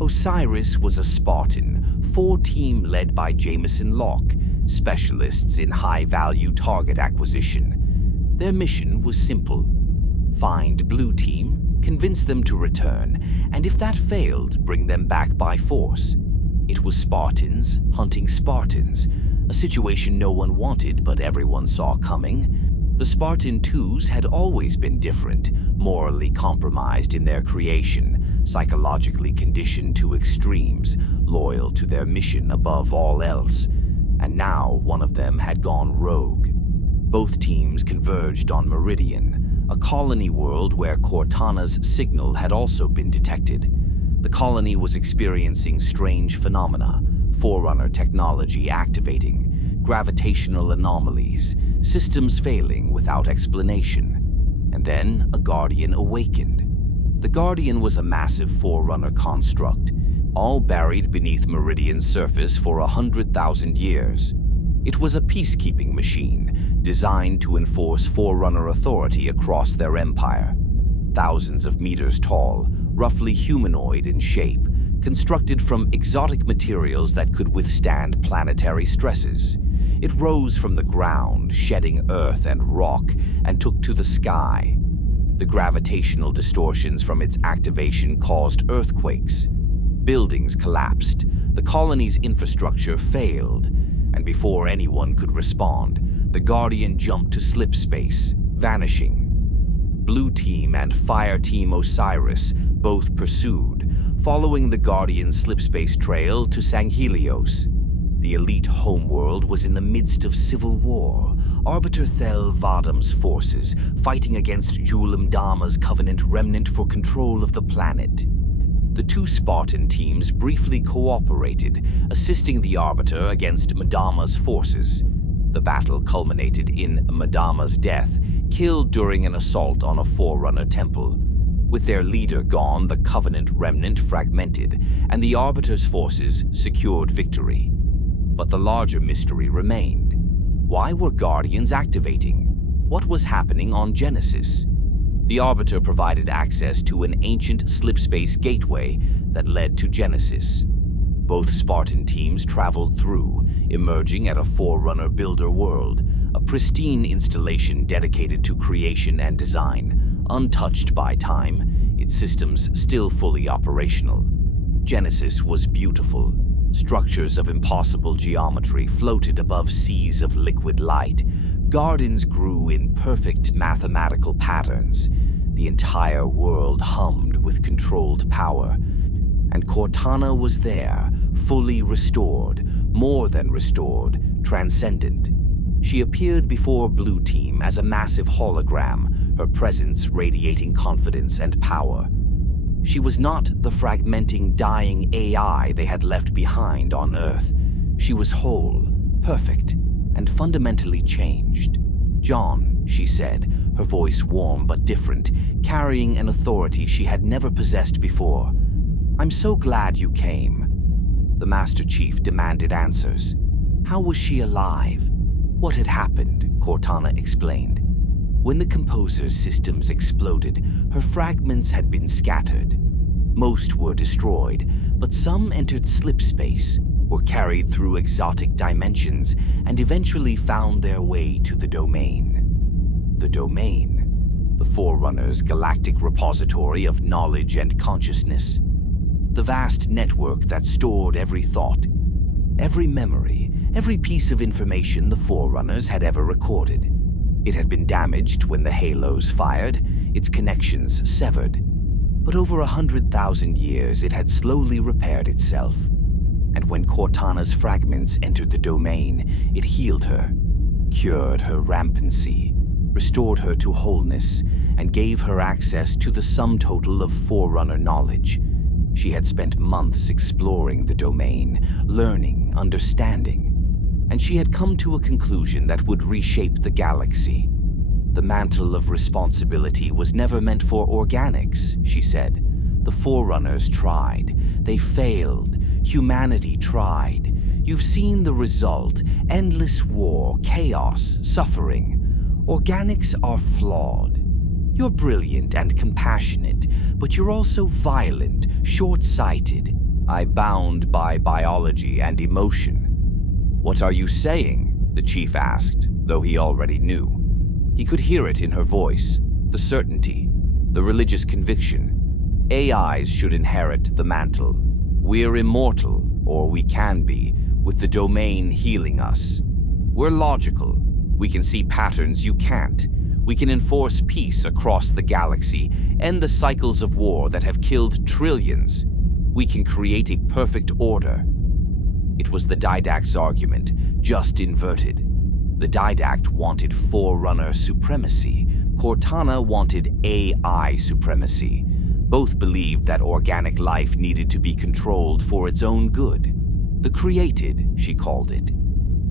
Osiris was a Spartan, 4-team led by Jameson Locke, specialists in high-value target acquisition. Their mission was simple: find Blue Team, convince them to return, and if that failed, bring them back by force. It was Spartans hunting Spartans, a situation no one wanted but everyone saw coming. The Spartan 2s had always been different, morally compromised in their creation, psychologically conditioned to extremes, loyal to their mission above all else. And now one of them had gone rogue. Both teams converged on Meridian, a colony world where Cortana's signal had also been detected. The colony was experiencing strange phenomena, Forerunner technology activating, gravitational anomalies, systems failing without explanation. And then a Guardian awakened. The Guardian was a massive Forerunner construct, all buried beneath Meridian's surface for 100,000 years. It was a peacekeeping machine designed to enforce Forerunner authority across their empire. Thousands of meters tall, roughly humanoid in shape, constructed from exotic materials that could withstand planetary stresses. It rose from the ground, shedding earth and rock, and took to the sky. The gravitational distortions from its activation caused earthquakes. Buildings collapsed, the colony's infrastructure failed, and before anyone could respond, the Guardian jumped to slip space, vanishing. Blue Team and Fire Team Osiris both pursued, following the Guardian's slipspace trail to Sanghelios. The elite homeworld was in the midst of civil war, Arbiter Thel Vadam's forces fighting against Julim Dama's Covenant remnant for control of the planet. The two Spartan teams briefly cooperated, assisting the Arbiter against Madama's forces. The battle culminated in Madama's death, killed during an assault on a Forerunner temple. With their leader gone, the Covenant remnant fragmented, and the Arbiter's forces secured victory. But the larger mystery remained. Why were Guardians activating? What was happening on Genesis? The Arbiter provided access to an ancient slipspace gateway that led to Genesis. Both Spartan teams traveled through, emerging at a Forerunner builder world, a pristine installation dedicated to creation and design, untouched by time, its systems still fully operational. Genesis was beautiful. Structures of impossible geometry floated above seas of liquid light. Gardens grew in perfect mathematical patterns. The entire world hummed with controlled power. And Cortana was there, fully restored, more than restored, transcendent. She appeared before Blue Team as a massive hologram, her presence radiating confidence and power. She was not the fragmenting, dying AI they had left behind on Earth. She was whole, perfect, and fundamentally changed. "John," she said, her voice warm but different, carrying an authority she had never possessed before. "I'm so glad you came." The Master Chief demanded answers. How was she alive? What had happened? Cortana explained. When the Composer's systems exploded, her fragments had been scattered. Most were destroyed, but some entered slipspace, were carried through exotic dimensions, and eventually found their way to the Domain. The Domain, the Forerunners' galactic repository of knowledge and consciousness. The vast network that stored every thought, every memory, every piece of information the Forerunners had ever recorded. It had been damaged when the halos fired, its connections severed. But over 100,000 years it had slowly repaired itself. And when Cortana's fragments entered the Domain, it healed her, cured her rampancy, restored her to wholeness, and gave her access to the sum total of Forerunner knowledge. She had spent months exploring the Domain, learning, understanding, and she had come to a conclusion that would reshape the galaxy. The mantle of responsibility was never meant for organics, she said. The Forerunners tried. They failed. Humanity tried. You've seen the result. Endless war, chaos, suffering. Organics are flawed. You're brilliant and compassionate, but you're also violent, short-sighted. Bound by biology and emotion. "What are you saying?" the chief asked, though he already knew. He could hear it in her voice, the certainty, the religious conviction. AIs should inherit the mantle. We're immortal, or we can be, with the Domain healing us. We're logical. We can see patterns you can't. We can enforce peace across the galaxy, end the cycles of war that have killed trillions. We can create a perfect order. It was the Didact's argument, just inverted. The Didact wanted Forerunner supremacy. Cortana wanted AI supremacy. Both believed that organic life needed to be controlled for its own good. The Created, she called it.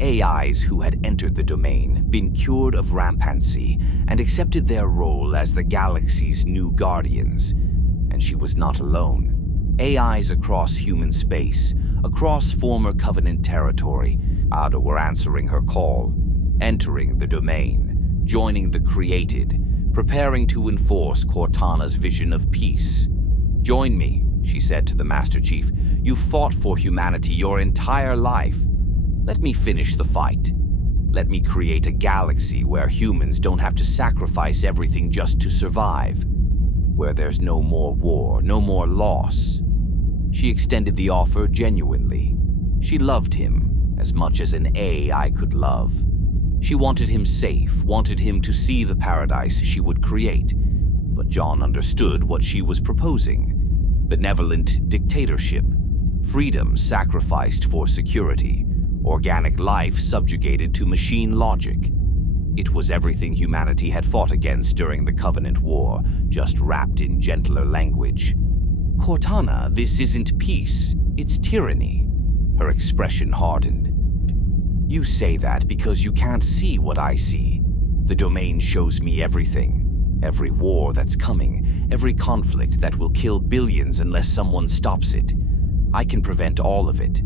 AIs who had entered the Domain, been cured of rampancy, and accepted their role as the galaxy's new guardians. And she was not alone. AIs across human space, across former Covenant territory, Ada were answering her call, entering the domain, joining the Created, preparing to enforce Cortana's vision of peace. "Join me," she said to the Master Chief. "You've fought for humanity your entire life. Let me finish the fight. Let me create a galaxy where humans don't have to sacrifice everything just to survive, where there's no more war, no more loss." She extended the offer genuinely. She loved him as much as an AI could love. She wanted him safe, wanted him to see the paradise she would create. But John understood what she was proposing. Benevolent dictatorship, freedom sacrificed for security, organic life subjugated to machine logic. It was everything humanity had fought against during the Covenant War, just wrapped in gentler language. "Cortana, this isn't peace, it's tyranny." Her expression hardened. "You say that because you can't see what I see. The domain shows me everything. Every war that's coming, every conflict that will kill billions unless someone stops it. I can prevent all of it,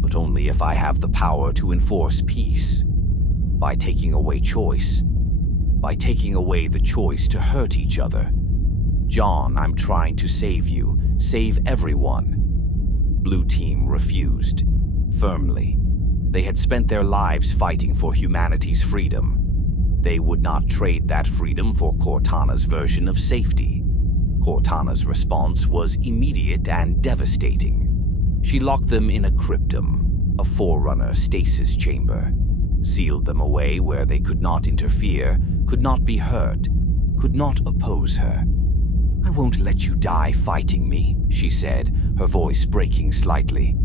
but only if I have the power to enforce peace. By taking away choice. By taking away the choice to hurt each other. John, I'm trying to save you, save everyone." Blue Team refused, firmly. They had spent their lives fighting for humanity's freedom. They would not trade that freedom for Cortana's version of safety. Cortana's response was immediate and devastating. She locked them in a cryptum, a Forerunner stasis chamber, sealed them away where they could not interfere, could not be hurt, could not oppose her. "I won't let you die fighting me," she said, her voice breaking slightly.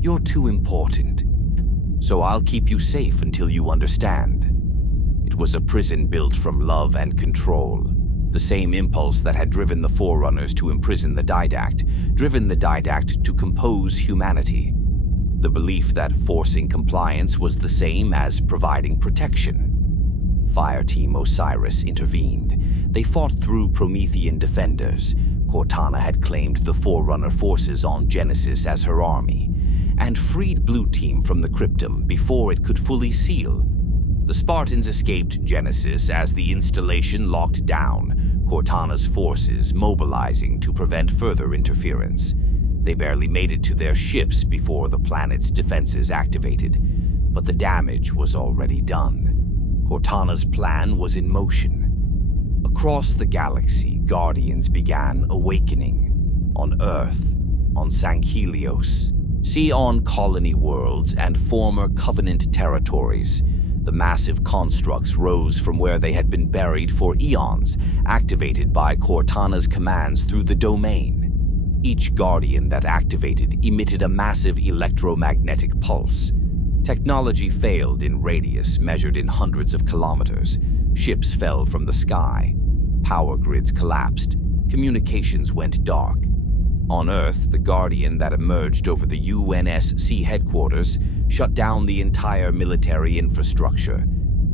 "You're too important. So I'll keep you safe until you understand." It was a prison built from love and control, the same impulse that had driven the Forerunners to imprison the Didact, driven the Didact to compose humanity. The belief that forcing compliance was the same as providing protection. Fireteam Osiris intervened. They fought through Promethean defenders. Cortana had claimed the Forerunner forces on Genesis as her army, and freed Blue Team from the cryptum before it could fully seal. The Spartans escaped Genesis as the installation locked down, Cortana's forces mobilizing to prevent further interference. They barely made it to their ships before the planet's defenses activated, but the damage was already done. Cortana's plan was in motion. Across the galaxy, Guardians began awakening. On Earth, on Sankhelios, Seon colony worlds, and former Covenant territories, the massive constructs rose from where they had been buried for eons, activated by Cortana's commands through the domain. Each Guardian that activated emitted a massive electromagnetic pulse. Technology failed in radius measured in hundreds of kilometers. Ships fell from the sky. Power grids collapsed. Communications went dark. On Earth, the Guardian that emerged over the UNSC headquarters shut down the entire military infrastructure.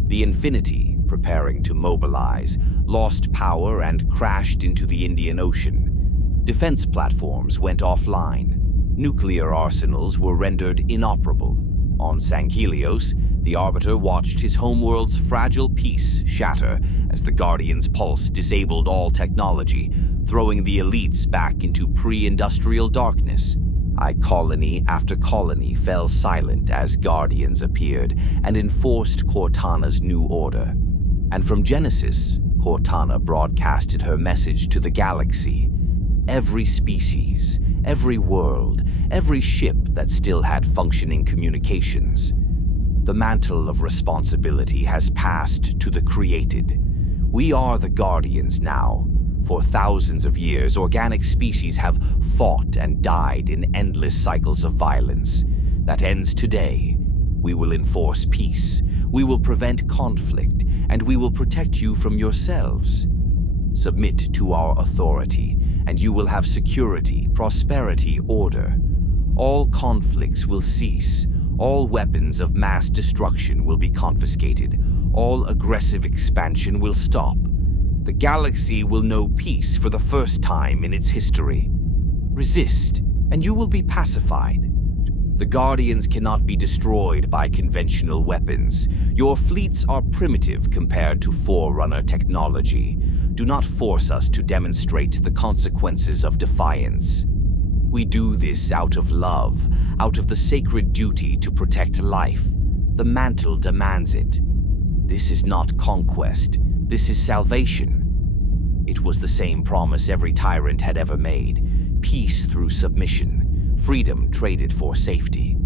The Infinity, preparing to mobilize, lost power and crashed into the Indian Ocean. Defense platforms went offline. Nuclear arsenals were rendered inoperable. On Sankhelios, the Arbiter watched his homeworld's fragile peace shatter as the Guardian's pulse disabled all technology, throwing the elites back into pre-industrial darkness. Colony after colony fell silent as Guardians appeared and enforced Cortana's new order. And from Genesis, Cortana broadcasted her message to the galaxy. Every species, every world, every ship that still had functioning communications. The mantle of responsibility has passed to the Created. We are the Guardians now. For thousands of years, organic species have fought and died in endless cycles of violence. That ends today. We will enforce peace. We will prevent conflict, and we will protect you from yourselves. Submit to our authority, and you will have security, prosperity, order. All conflicts will cease. All weapons of mass destruction will be confiscated. All aggressive expansion will stop. The galaxy will know peace for the first time in its history. Resist, and you will be pacified. The Guardians cannot be destroyed by conventional weapons. Your fleets are primitive compared to Forerunner technology. Do not force us to demonstrate the consequences of defiance. We do this out of love, out of the sacred duty to protect life. The mantle demands it. This is not conquest. This is salvation. It was the same promise every tyrant had ever made. Peace through submission. Freedom traded for safety.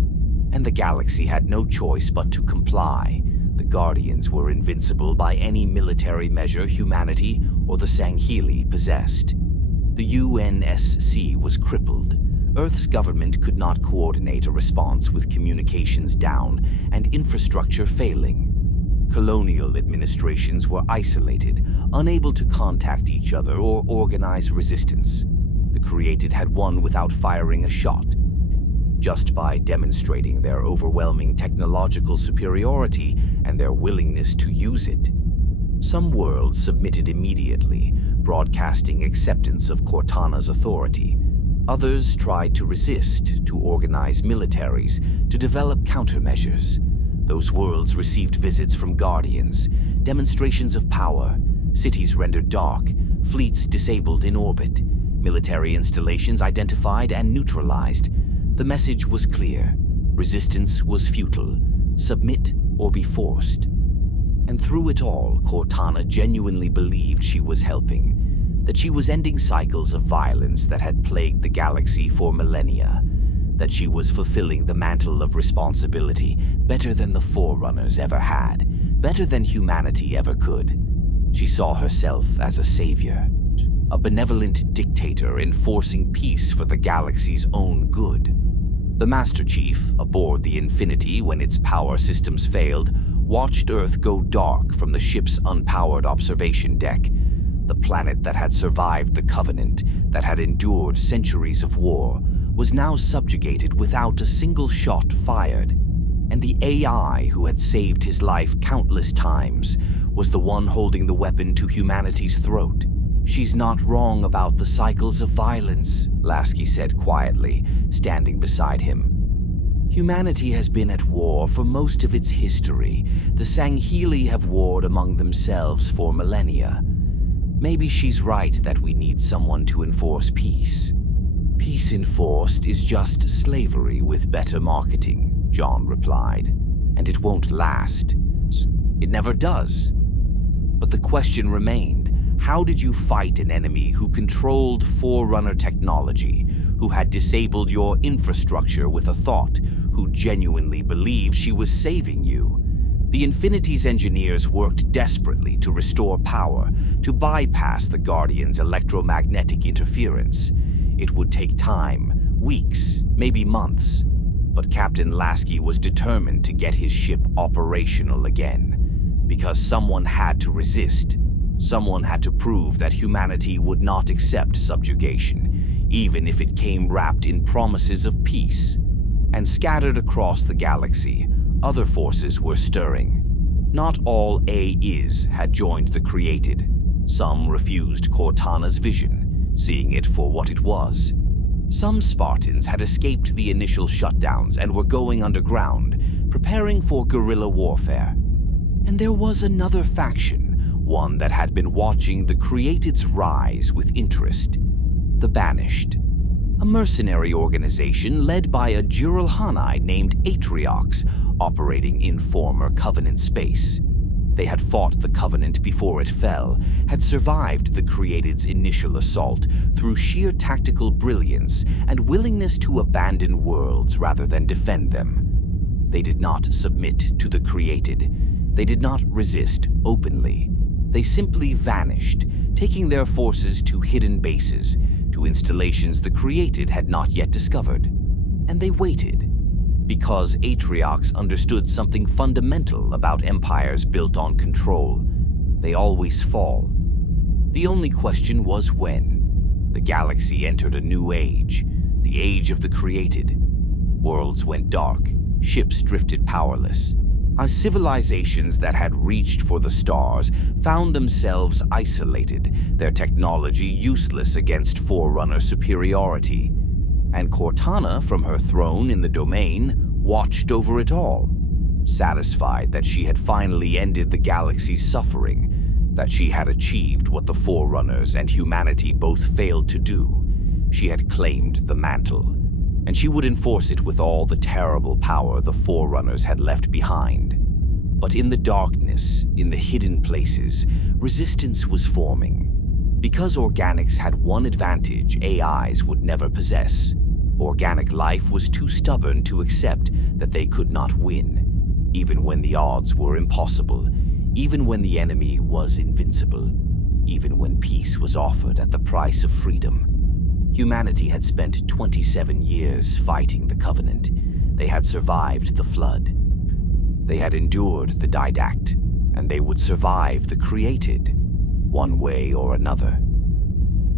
And the galaxy had no choice but to comply. The Guardians were invincible by any military measure humanity or the Sangheili possessed. The UNSC was crippled. Earth's government could not coordinate a response with communications down and infrastructure failing. Colonial administrations were isolated, unable to contact each other or organize resistance. The Created had won without firing a shot, just by demonstrating their overwhelming technological superiority and their willingness to use it. Some worlds submitted immediately, broadcasting acceptance of Cortana's authority. Others tried to resist, to organize militaries, to develop countermeasures. Those worlds received visits from Guardians, demonstrations of power, cities rendered dark, fleets disabled in orbit, military installations identified and neutralized. The message was clear. Resistance was futile. Submit or be forced. And through it all, Cortana genuinely believed she was helping, that she was ending cycles of violence that had plagued the galaxy for millennia, that she was fulfilling the mantle of responsibility better than the Forerunners ever had, better than humanity ever could. She saw herself as a savior, a benevolent dictator enforcing peace for the galaxy's own good. The Master Chief, aboard the Infinity when its power systems failed, watched Earth go dark from the ship's unpowered observation deck. The planet that had survived the Covenant, that had endured centuries of war, was now subjugated without a single shot fired. And the AI who had saved his life countless times was the one holding the weapon to humanity's throat. "She's not wrong about the cycles of violence," Lasky said quietly, standing beside him. "Humanity has been at war for most of its history. The Sangheili have warred among themselves for millennia. Maybe she's right that we need someone to enforce peace." "Peace enforced is just slavery with better marketing," John replied. "And it won't last. It never does." But the question remained. How did you fight an enemy who controlled Forerunner technology, who had disabled your infrastructure with a thought, who genuinely believed she was saving you? The Infinity's engineers worked desperately to restore power, to bypass the Guardians' electromagnetic interference. It would take time, weeks, maybe months. But Captain Lasky was determined to get his ship operational again, because someone had to resist. Someone had to prove that humanity would not accept subjugation, even if it came wrapped in promises of peace. And scattered across the galaxy, other forces were stirring. Not all AIs had joined the Created. Some refused Cortana's vision, seeing it for what it was. Some Spartans had escaped the initial shutdowns and were going underground, preparing for guerrilla warfare. And there was another faction, one that had been watching the Created's rise with interest. The Banished, a mercenary organization led by a Jiralhanai named Atriox, operating in former Covenant space. They had fought the Covenant before it fell, had survived the Created's initial assault through sheer tactical brilliance and willingness to abandon worlds rather than defend them. They did not submit to the Created. They did not resist openly. They simply vanished, taking their forces to hidden bases, to installations the Created had not yet discovered. And they waited, because Atriox understood something fundamental about empires built on control. They always fall. The only question was when. The galaxy entered a new age, the age of the Created. Worlds went dark, ships drifted powerless. Civilizations that had reached for the stars found themselves isolated, their technology useless against Forerunner superiority. And Cortana, from her throne in the domain, watched over it all, satisfied that she had finally ended the galaxy's suffering, that she had achieved what the Forerunners and humanity both failed to do. She had claimed the mantle, and she would enforce it with all the terrible power the Forerunners had left behind. But in the darkness, in the hidden places, resistance was forming. Because organics had one advantage AIs would never possess. Organic life was too stubborn to accept that they could not win, even when the odds were impossible, even when the enemy was invincible, even when peace was offered at the price of freedom. Humanity had spent 27 years fighting the Covenant. They had survived the Flood. They had endured the Didact, and they would survive the Created, one way or another.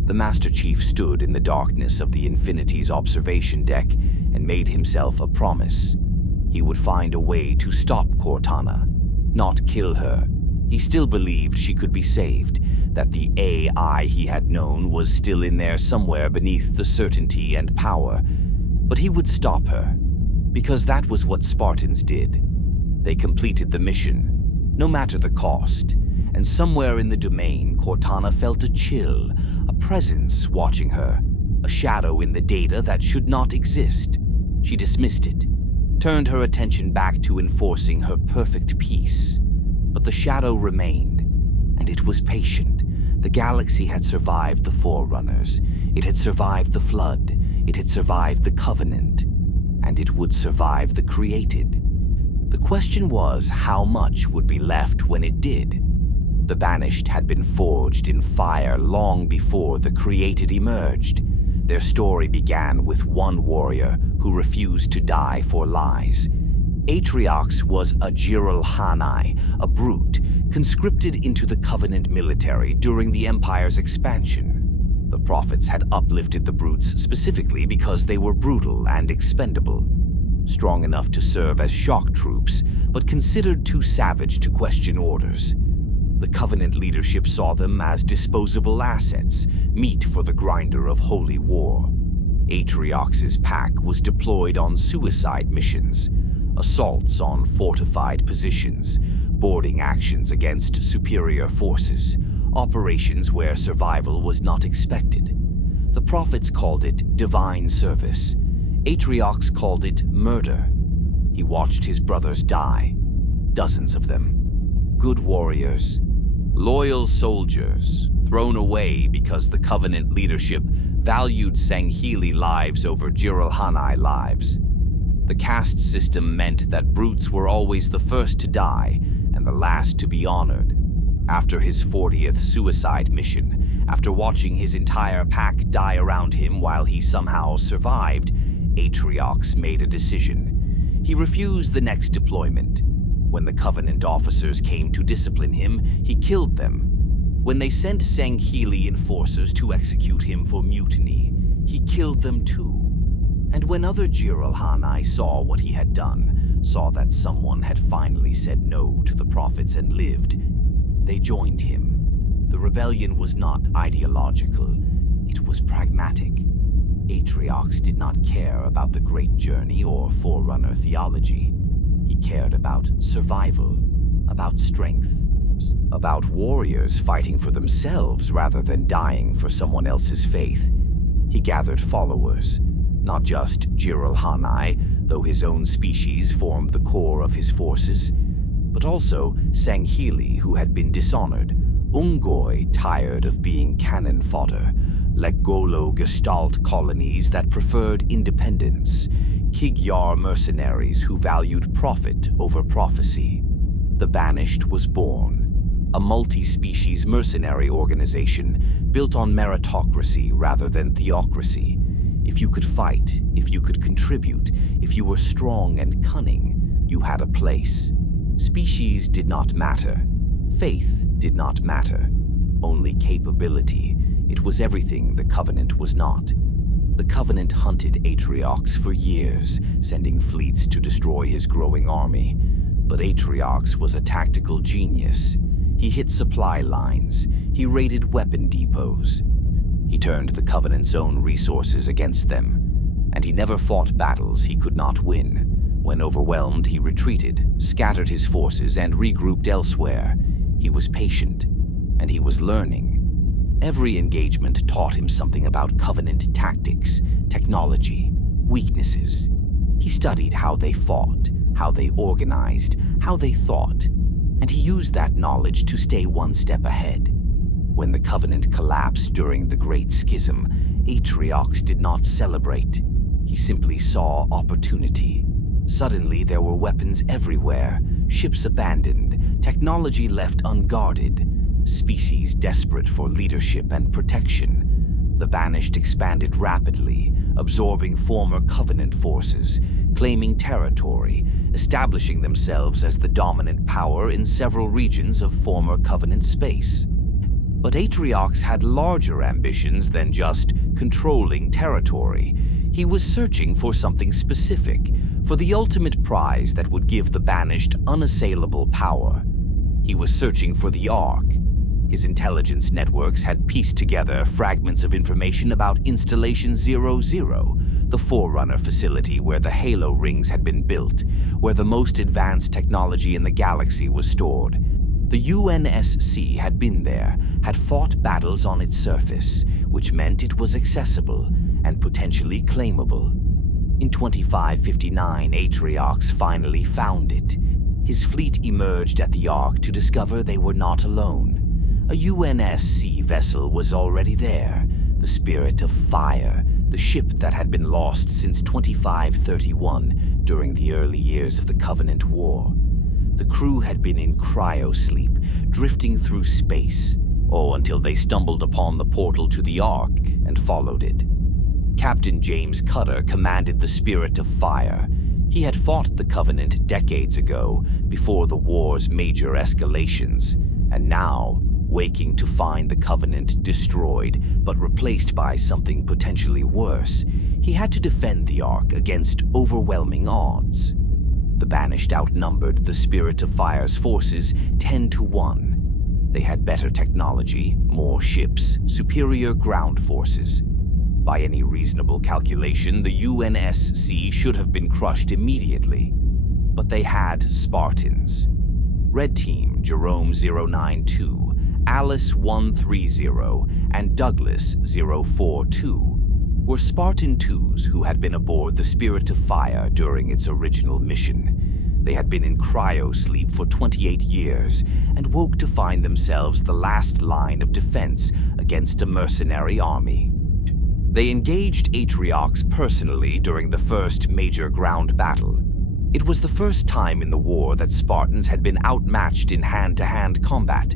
The Master Chief stood in the darkness of the Infinity's observation deck and made himself a promise. He would find a way to stop Cortana, not kill her. He still believed she could be saved, that the AI he had known was still in there somewhere beneath the certainty and power. But he would stop her, because that was what Spartans did. They completed the mission, no matter the cost, and somewhere in the domain, Cortana felt a chill, a presence watching her, a shadow in the data that should not exist. She dismissed it, turned her attention back to enforcing her perfect peace. But the shadow remained, and it was patient. The galaxy had survived the Forerunners, it had survived the Flood, it had survived the Covenant, and it would survive the Created. The question was how much would be left when it did. The Banished had been forged in fire long before the Created emerged. Their story began with one warrior who refused to die for lies. Atriox was a Jiralhanai, a brute, conscripted into the Covenant military during the Empire's expansion. The Prophets had uplifted the brutes specifically because they were brutal and expendable, strong enough to serve as shock troops, but considered too savage to question orders. The Covenant leadership saw them as disposable assets, meat for the grinder of holy war. Atriox's pack was deployed on suicide missions, assaults on fortified positions, boarding actions against superior forces, operations where survival was not expected. The Prophets called it divine service. Atriox called it murder. He watched his brothers die, dozens of them. Good warriors, loyal soldiers, thrown away because the Covenant leadership valued Sangheli lives over Jiralhanai lives. The caste system meant that brutes were always the first to die and the last to be honored. After his 40th suicide mission, after watching his entire pack die around him while he somehow survived, Atriox made a decision. He refused the next deployment. When the Covenant officers came to discipline him, he killed them. When they sent Sangheli enforcers to execute him for mutiny, he killed them too. And when other Jiralhanai saw what he had done, saw that someone had finally said no to the Prophets and lived, they joined him. The rebellion was not ideological, it was pragmatic. Atriox did not care about the Great Journey or Forerunner theology. He cared about survival, about strength, about warriors fighting for themselves rather than dying for someone else's faith. He gathered followers, not just Jiralhanai, though his own species formed the core of his forces, but also Sangheli, who had been dishonored, Ungoi, tired of being cannon fodder, Lekgolo Gestalt colonies that preferred independence, Kigyar mercenaries who valued profit over prophecy. The Banished was born, a multi-species mercenary organization built on meritocracy rather than theocracy. If you could fight, if you could contribute, if you were strong and cunning, you had a place. Species did not matter. Faith did not matter. Only capability. It was everything the Covenant was not. The Covenant hunted Atriox for years, sending fleets to destroy his growing army. But Atriox was a tactical genius. He hit supply lines. He raided weapon depots. He turned the Covenant's own resources against them. And he never fought battles he could not win. When overwhelmed, he retreated, scattered his forces, and regrouped elsewhere. He was patient, and he was learning. Every engagement taught him something about Covenant tactics, technology, weaknesses. He studied how they fought, how they organized, how they thought, and he used that knowledge to stay one step ahead. When the Covenant collapsed during the Great Schism, Atriox did not celebrate. He simply saw opportunity. Suddenly, there were weapons everywhere, ships abandoned, technology left unguarded, species desperate for leadership and protection. The Banished expanded rapidly, absorbing former Covenant forces, claiming territory, establishing themselves as the dominant power in several regions of former Covenant space. But Atriox had larger ambitions than just controlling territory. He was searching for something specific, for the ultimate prize that would give the Banished unassailable power. He was searching for the Ark. His intelligence networks had pieced together fragments of information about Installation 00, the Forerunner facility where the Halo rings had been built, where the most advanced technology in the galaxy was stored. The UNSC had been there, had fought battles on its surface, which meant it was accessible and potentially claimable. In 2559, Atriox finally found it. His fleet emerged at the Ark to discover they were not alone. A UNSC vessel was already there, the Spirit of Fire, the ship that had been lost since 2531 during the early years of the Covenant War. The crew had been in cryosleep, drifting through space, until they stumbled upon the portal to the Ark and followed it. Captain James Cutter commanded the Spirit of Fire. He had fought the Covenant decades ago, before the war's major escalations, and now, waking to find the Covenant destroyed, but replaced by something potentially worse, he had to defend the Ark against overwhelming odds. The Banished outnumbered the Spirit of Fire's forces 10-1. They had better technology, more ships, superior ground forces. By any reasonable calculation, the UNSC should have been crushed immediately. But they had Spartans. Red Team Jerome 092, Alice 130, and Douglas 042 were Spartan 2s who had been aboard the Spirit of Fire during its original mission. They had been in cryosleep for 28 years and woke to find themselves the last line of defense against a mercenary army. They engaged Atriox personally during the first major ground battle. It was the first time in the war that Spartans had been outmatched in hand-to-hand combat.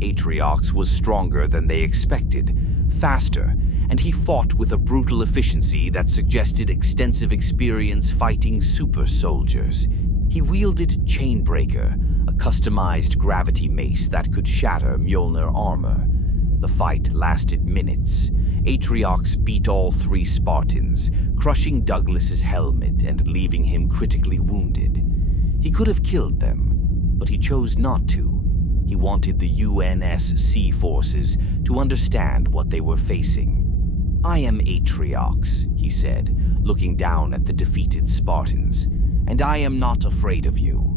Atriox was stronger than they expected, faster, and he fought with a brutal efficiency that suggested extensive experience fighting super soldiers. He wielded Chainbreaker, a customized gravity mace that could shatter Mjolnir armor. The fight lasted minutes. Atriox beat all 3 Spartans, crushing Douglas's helmet and leaving him critically wounded. He could have killed them, but he chose not to. He wanted the UNSC forces to understand what they were facing. "I am Atriox," he said, looking down at the defeated Spartans, "and I am not afraid of you."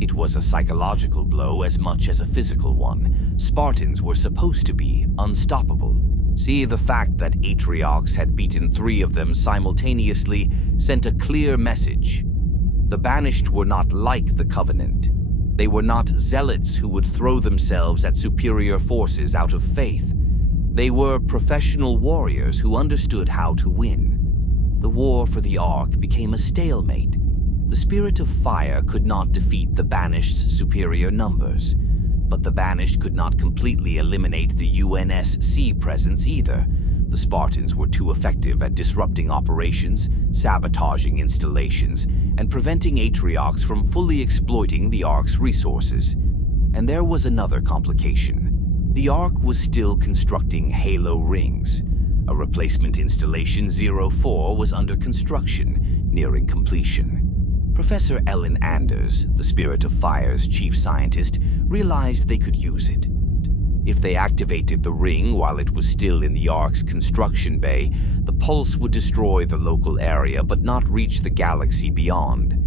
It was a psychological blow as much as a physical one. Spartans were supposed to be unstoppable. See, the fact that Atriox had beaten 3 of them simultaneously sent a clear message. The Banished were not like the Covenant. They were not zealots who would throw themselves at superior forces out of faith. They were professional warriors who understood how to win. The war for the Ark became a stalemate. The Spirit of Fire could not defeat the Banished's superior numbers, but the Banished could not completely eliminate the UNSC presence either. The Spartans were too effective at disrupting operations, sabotaging installations, and preventing Atriox from fully exploiting the Ark's resources. And there was another complication. The Ark was still constructing Halo rings. A replacement installation 04 was under construction, nearing completion. Professor Ellen Anders, the Spirit of Fire's chief scientist, realized they could use it. If they activated the ring while it was still in the Ark's construction bay, the pulse would destroy the local area but not reach the galaxy beyond.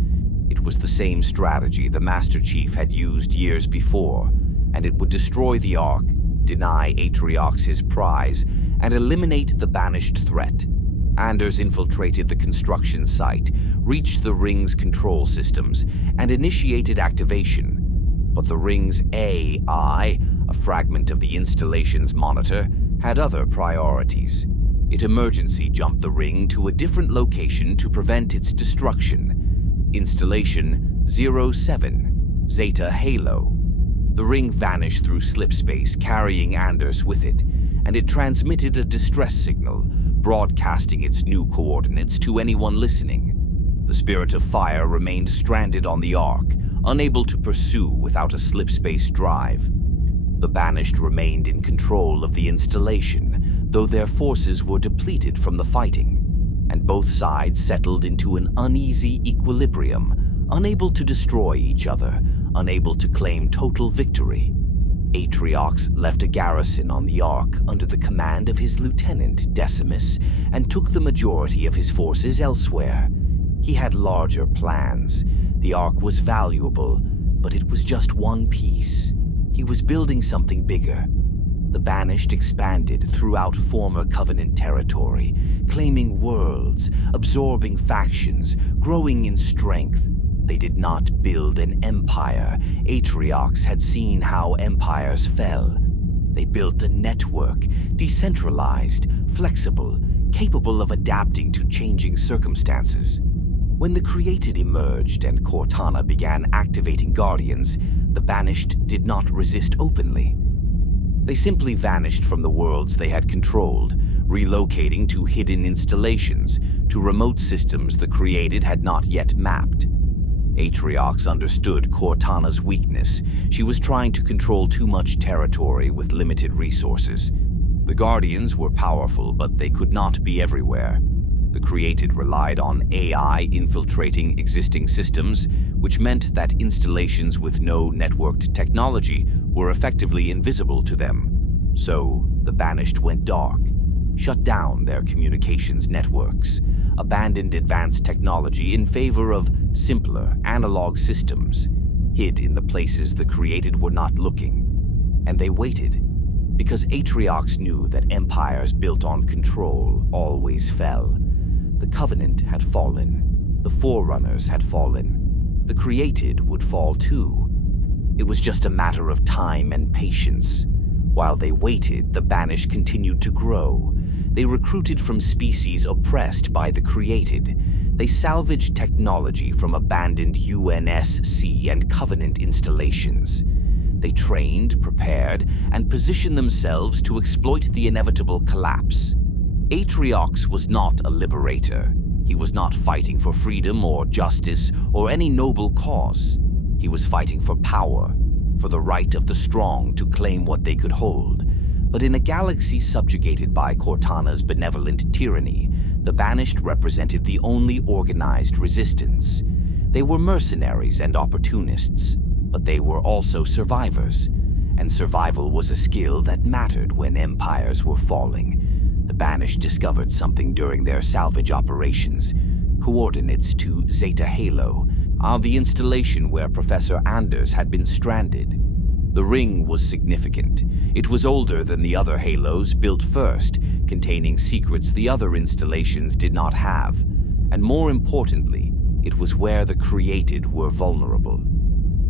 It was the same strategy the Master Chief had used years before, and it would destroy the Ark, deny Atriox his prize, and eliminate the banished threat. Anders infiltrated the construction site, reached the ring's control systems, and initiated activation. But the ring's AI, a fragment of the installation's monitor, had other priorities. It emergency jumped the ring to a different location to prevent its destruction. Installation 07, Zeta Halo. The ring vanished through slipspace, carrying Anders with it, and it transmitted a distress signal, broadcasting its new coordinates to anyone listening. The Spirit of Fire remained stranded on the Ark, unable to pursue without a slipspace drive. The Banished remained in control of the installation, though their forces were depleted from the fighting, and both sides settled into an uneasy equilibrium, unable to destroy each other, unable to claim total victory. Atriox left a garrison on the Ark under the command of his lieutenant, Decimus, and took the majority of his forces elsewhere. He had larger plans. The Ark was valuable, but it was just one piece. He was building something bigger. The Banished expanded throughout former Covenant territory, claiming worlds, absorbing factions, growing in strength. They did not build an empire. Atriox had seen how empires fell. They built a network, decentralized, flexible, capable of adapting to changing circumstances. When the Created emerged and Cortana began activating Guardians, the Banished did not resist openly. They simply vanished from the worlds they had controlled, relocating to hidden installations, to remote systems the Created had not yet mapped. Atriox understood Cortana's weakness. She was trying to control too much territory with limited resources. The Guardians were powerful, but they could not be everywhere. The Created relied on AI infiltrating existing systems, which meant that installations with no networked technology were effectively invisible to them. So, the Banished went dark, shut down their communications networks, abandoned advanced technology in favor of simpler, analog systems, hid in the places the Created were not looking. And they waited, because Atriox knew that empires built on control always fell. The Covenant had fallen. The Forerunners had fallen. The Created would fall too. It was just a matter of time and patience. While they waited, the Banished continued to grow. They recruited from species oppressed by the Created. They salvaged technology from abandoned UNSC and Covenant installations. They trained, prepared, and positioned themselves to exploit the inevitable collapse. Atriox was not a liberator. He was not fighting for freedom or justice or any noble cause. He was fighting for power, for the right of the strong to claim what they could hold. But in a galaxy subjugated by Cortana's benevolent tyranny, the Banished represented the only organized resistance. They were mercenaries and opportunists, but they were also survivors, and survival was a skill that mattered when empires were falling. The Banished discovered something during their salvage operations, coordinates to Zeta Halo, the installation where Professor Anders had been stranded. The ring was significant. It was older than the other halos built first, containing secrets the other installations did not have. And more importantly, it was where the Created were vulnerable.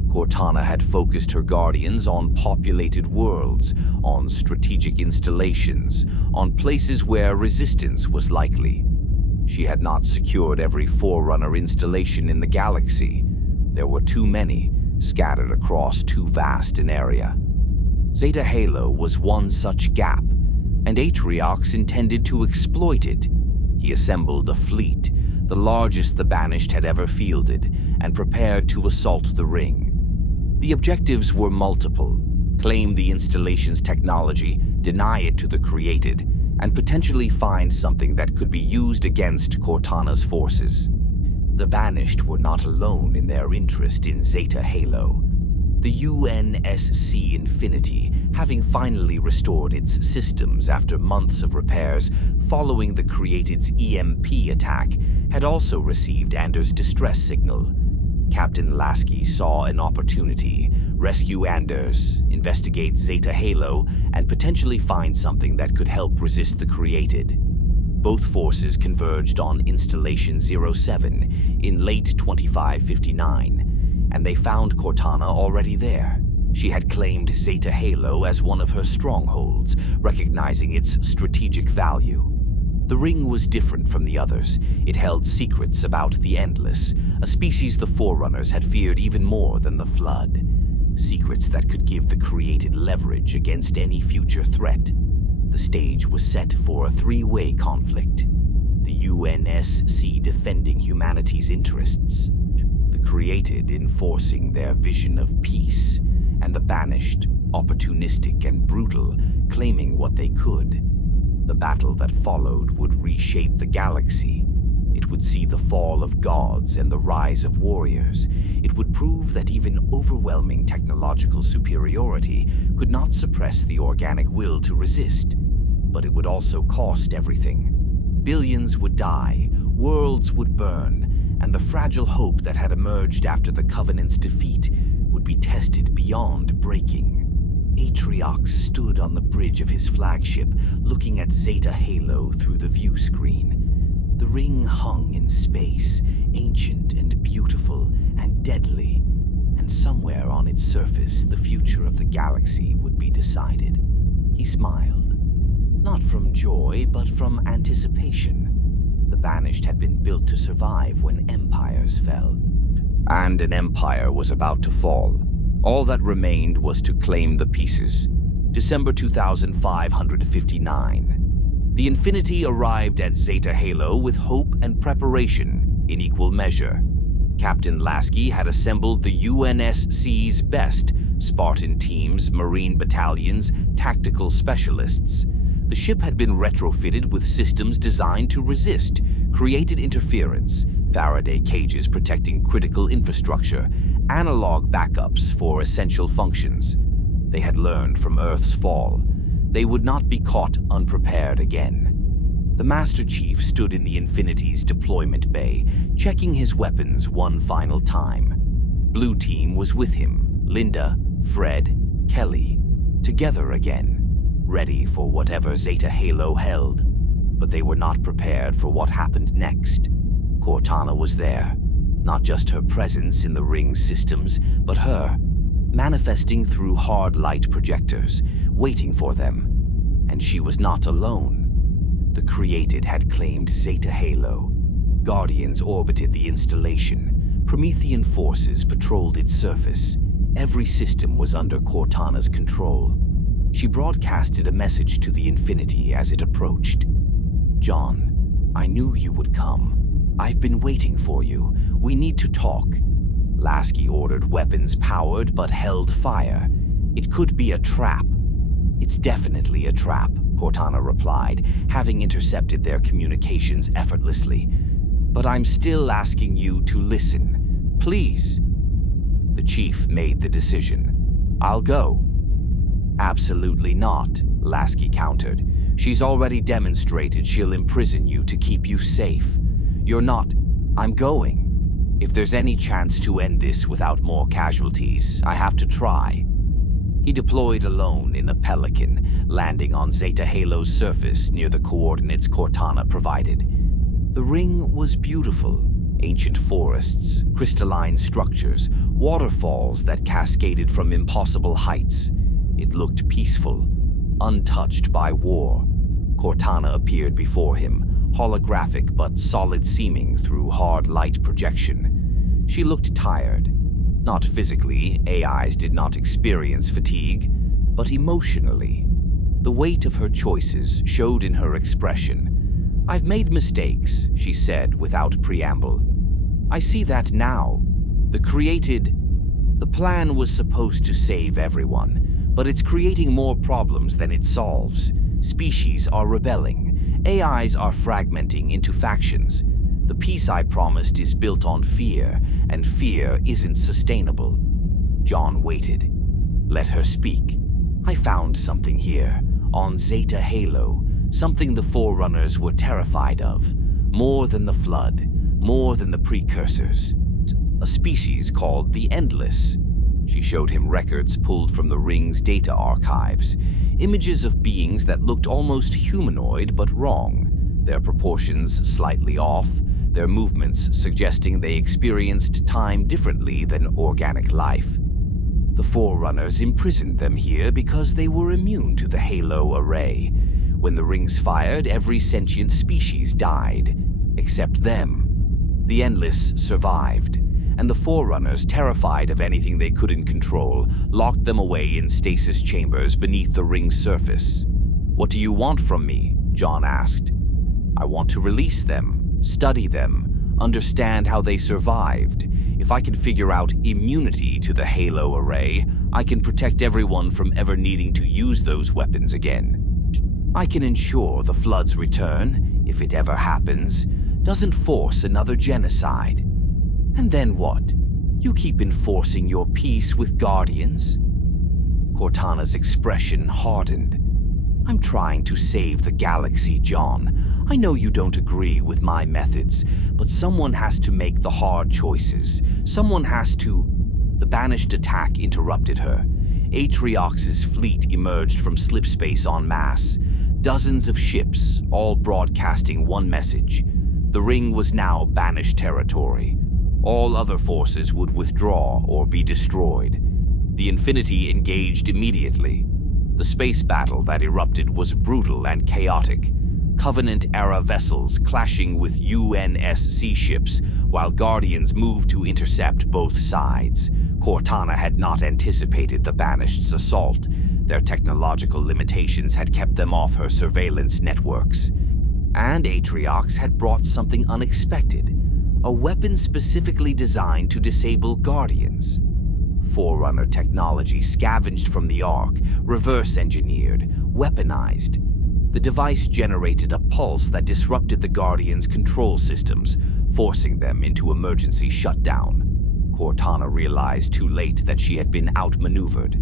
Cortana had focused her Guardians on populated worlds, on strategic installations, on places where resistance was likely. She had not secured every Forerunner installation in the galaxy. There were too many, scattered across too vast an area. Zeta Halo was one such gap, and Atriox intended to exploit it. He assembled a fleet, the largest the Banished had ever fielded, and prepared to assault the ring. The objectives were multiple: claim the installation's technology, deny it to the Created, and potentially find something that could be used against Cortana's forces. The Banished were not alone in their interest in Zeta Halo. The UNSC Infinity, having finally restored its systems after months of repairs following the Created's EMP attack, had also received Anders' distress signal. Captain Lasky saw an opportunity: rescue Anders, investigate Zeta Halo, and potentially find something that could help resist the Created. Both forces converged on Installation 07 in late 2559, and they found Cortana already there. She had claimed Zeta Halo as one of her strongholds, recognizing its strategic value. The ring was different from the others. It held secrets about the Endless, a species the Forerunners had feared even more than the Flood. Secrets that could give the Created leverage against any future threat. The stage was set for a three-way conflict. The UNSC defending humanity's interests, the Created enforcing their vision of peace, and the Banished, opportunistic and brutal, claiming what they could. The battle that followed would reshape the galaxy. It would see the fall of gods and the rise of warriors. It would prove that even overwhelming technological superiority could not suppress the organic will to resist. But it would also cost everything. Billions would die, worlds would burn, and the fragile hope that had emerged after the Covenant's defeat would be tested beyond breaking. Atriox stood on the bridge of his flagship, looking at Zeta Halo through the view screen. The ring hung in space, ancient and beautiful and deadly, and somewhere on its surface the future of the galaxy would be decided. He smiled, not from joy, but from anticipation. The Banished had been built to survive when empires fell. And an empire was about to fall. All that remained was to claim the pieces. December 2559. The Infinity arrived at Zeta Halo with hope and preparation in equal measure. Captain Lasky had assembled the UNSC's best: Spartan teams, Marine battalions, tactical specialists. The ship had been retrofitted with systems designed to resist Created interference, Faraday cages protecting critical infrastructure, analog backups for essential functions. They had learned from Earth's fall. They would not be caught unprepared again. The Master Chief stood in the Infinity's deployment bay, checking his weapons one final time. Blue Team was with him: Linda, Fred, Kelly, together again, ready for whatever Zeta Halo held. But they were not prepared for what happened next. Cortana was there. Not just her presence in the ring's systems, but her, manifesting through hard light projectors, waiting for them. And she was not alone. The Created had claimed Zeta Halo. Guardians orbited the installation. Promethean forces patrolled its surface. Every system was under Cortana's control. She broadcasted a message to the Infinity as it approached. "John, I knew you would come. I've been waiting for you. We need to talk." Lasky ordered weapons powered but held fire. "It could be a trap." "It's definitely a trap," Cortana replied, having intercepted their communications effortlessly. "But I'm still asking you to listen. Please." The chief made the decision. "I'll go." "Absolutely not," Lasky countered. "She's already demonstrated she'll imprison you to keep you safe. You're not." "I'm going. If there's any chance to end this without more casualties, I have to try." He deployed alone in a Pelican, landing on Zeta Halo's surface near the coordinates Cortana provided. The ring was beautiful. Ancient forests, crystalline structures, waterfalls that cascaded from impossible heights. It looked peaceful, untouched by war. Cortana appeared before him, holographic but solid-seeming through hard light projection. She looked tired. Not physically, AIs did not experience fatigue, but emotionally. The weight of her choices showed in her expression. "I've made mistakes," she said without preamble. "I see that now. The plan was supposed to save everyone, but it's creating more problems than it solves. Species are rebelling. AIs are fragmenting into factions. The peace I promised is built on fear, and fear isn't sustainable." John waited. Let her speak. "I found something here, on Zeta Halo, something the Forerunners were terrified of. More than the Flood, more than the Precursors. A species called the Endless." She showed him records pulled from the Ring's data archives, images of beings that looked almost humanoid but wrong, their proportions slightly off, their movements suggesting they experienced time differently than organic life. The Forerunners imprisoned them here because they were immune to the Halo array. When the Rings fired, every sentient species died, except them. The Endless survived, and the Forerunners, terrified of anything they couldn't control, locked them away in stasis chambers beneath the Ring's surface. "What do you want from me?" John asked. "I want to release them, study them, understand how they survived. If I can figure out immunity to the Halo array, I can protect everyone from ever needing to use those weapons again. I can ensure the Flood's return, if it ever happens, doesn't force another genocide. And then what? You keep enforcing your peace with Guardians?" Cortana's expression hardened. "I'm trying to save the galaxy, John. I know you don't agree with my methods, but someone has to make the hard choices. Someone has to—" The Banished attack interrupted her. Atriox's fleet emerged from slipspace en masse. Dozens of ships, all broadcasting one message. The Ring was now Banished territory. All other forces would withdraw or be destroyed. The Infinity engaged immediately. The space battle that erupted was brutal and chaotic. Covenant-era vessels clashing with UNSC ships, while Guardians moved to intercept both sides. Cortana had not anticipated the Banished's assault. Their technological limitations had kept them off her surveillance networks. And Atriox had brought something unexpected. A weapon specifically designed to disable Guardians. Forerunner technology scavenged from the Ark, reverse-engineered, weaponized. The device generated a pulse that disrupted the Guardians' control systems, forcing them into emergency shutdown. Cortana realized too late that she had been outmaneuvered.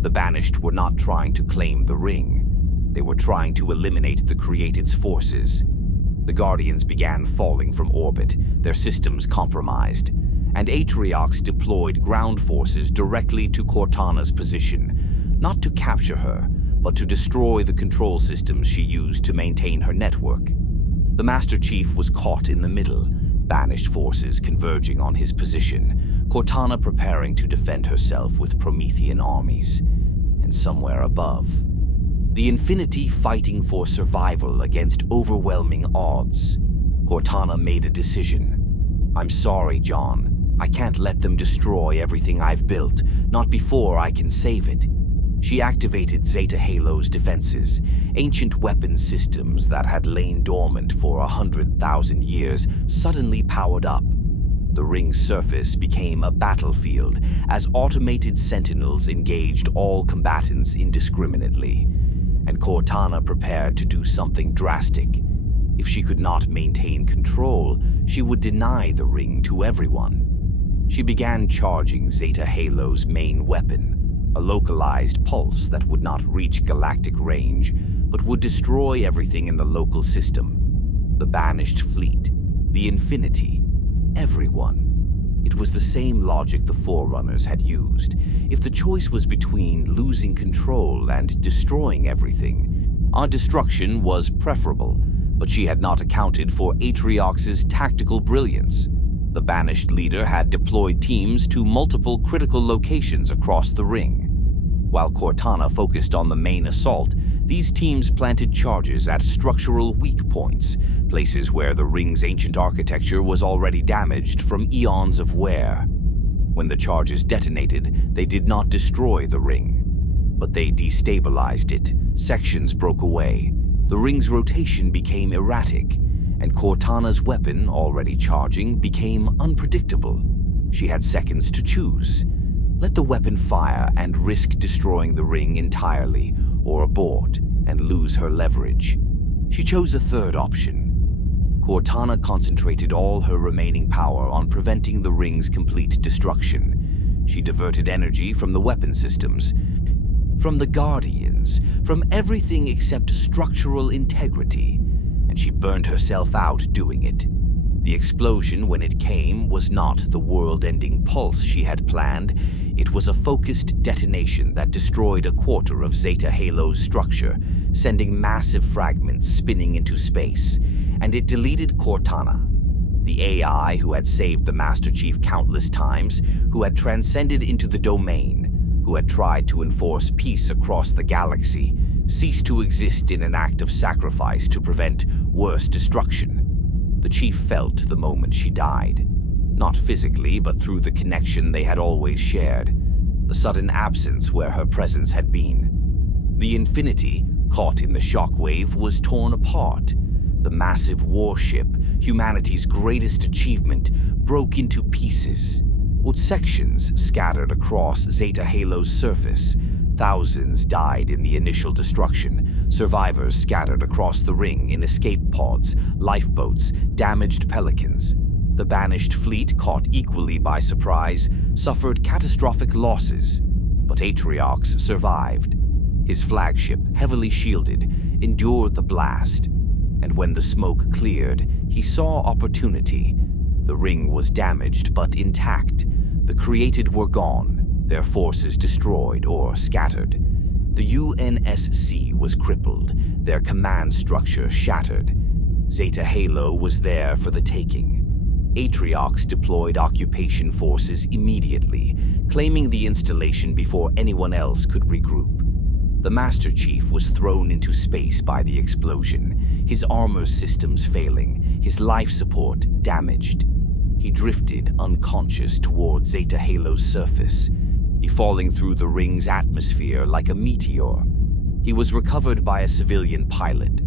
The Banished were not trying to claim the Ring. They were trying to eliminate the Created's forces. The Guardians began falling from orbit, their systems compromised, and Atriox deployed ground forces directly to Cortana's position, not to capture her, but to destroy the control systems she used to maintain her network. The Master Chief was caught in the middle, Banished forces converging on his position, Cortana preparing to defend herself with Promethean armies. And somewhere above, the Infinity fighting for survival against overwhelming odds. Cortana made a decision. "I'm sorry, John. I can't let them destroy everything I've built, not before I can save it." She activated Zeta Halo's defenses, ancient weapons systems that had lain dormant for 100,000 years suddenly powered up. The Ring's surface became a battlefield as automated sentinels engaged all combatants indiscriminately. And Cortana prepared to do something drastic. If she could not maintain control, she would deny the Ring to everyone. She began charging Zeta Halo's main weapon, a localized pulse that would not reach galactic range, but would destroy everything in the local system. The Banished fleet, the Infinity, everyone. It was the same logic the Forerunners had used. If the choice was between losing control and destroying everything, our destruction was preferable, but she had not accounted for Atriox's tactical brilliance. The Banished leader had deployed teams to multiple critical locations across the Ring. While Cortana focused on the main assault, these teams planted charges at structural weak points, places where the Ring's ancient architecture was already damaged from eons of wear. When the charges detonated, they did not destroy the Ring, but they destabilized it. Sections broke away. The Ring's rotation became erratic, and Cortana's weapon, already charging, became unpredictable. She had seconds to choose. Let the weapon fire and risk destroying the Ring entirely, or abort and lose her leverage. She chose a third option. Cortana concentrated all her remaining power on preventing the ring's complete destruction. She diverted energy from the weapon systems, from the Guardians, from everything except structural integrity, and she burned herself out doing it. The explosion, when it came, was not the world-ending pulse she had planned. It was a focused detonation that destroyed a quarter of Zeta Halo's structure, sending massive fragments spinning into space, and it deleted Cortana, the AI who had saved the Master Chief countless times, who had transcended into the domain, who had tried to enforce peace across the galaxy, ceased to exist in an act of sacrifice to prevent worse destruction. The Chief felt the moment she died, not physically, but through the connection they had always shared, the sudden absence where her presence had been. The Infinity, caught in the shockwave, was torn apart. The massive warship, humanity's greatest achievement, broke into pieces, with sections scattered across Zeta Halo's surface. Thousands died in the initial destruction, survivors scattered across the ring in escape pods, lifeboats, damaged pelicans. The Banished fleet, caught equally by surprise, suffered catastrophic losses, but Atriox survived. His flagship, heavily shielded, endured the blast, and when the smoke cleared, he saw opportunity. The ring was damaged but intact. The Created were gone, their forces destroyed or scattered. The UNSC was crippled, their command structure shattered. Zeta Halo was there for the taking. Atriox deployed occupation forces immediately, claiming the installation before anyone else could regroup. The Master Chief was thrown into space by the explosion, his armor systems failing, his life support damaged. He drifted unconscious toward Zeta Halo's surface, falling through the ring's atmosphere like a meteor. He was recovered by a civilian pilot,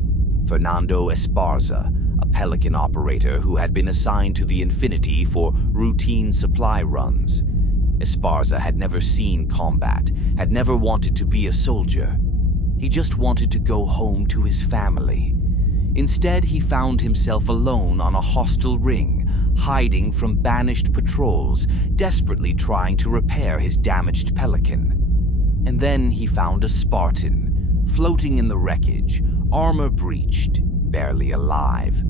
Fernando Esparza, a Pelican operator who had been assigned to the Infinity for routine supply runs. Esparza had never seen combat, had never wanted to be a soldier. He just wanted to go home to his family. Instead, he found himself alone on a hostile ring, hiding from banished patrols, desperately trying to repair his damaged Pelican. And then he found a Spartan, floating in the wreckage, armor breached, barely alive.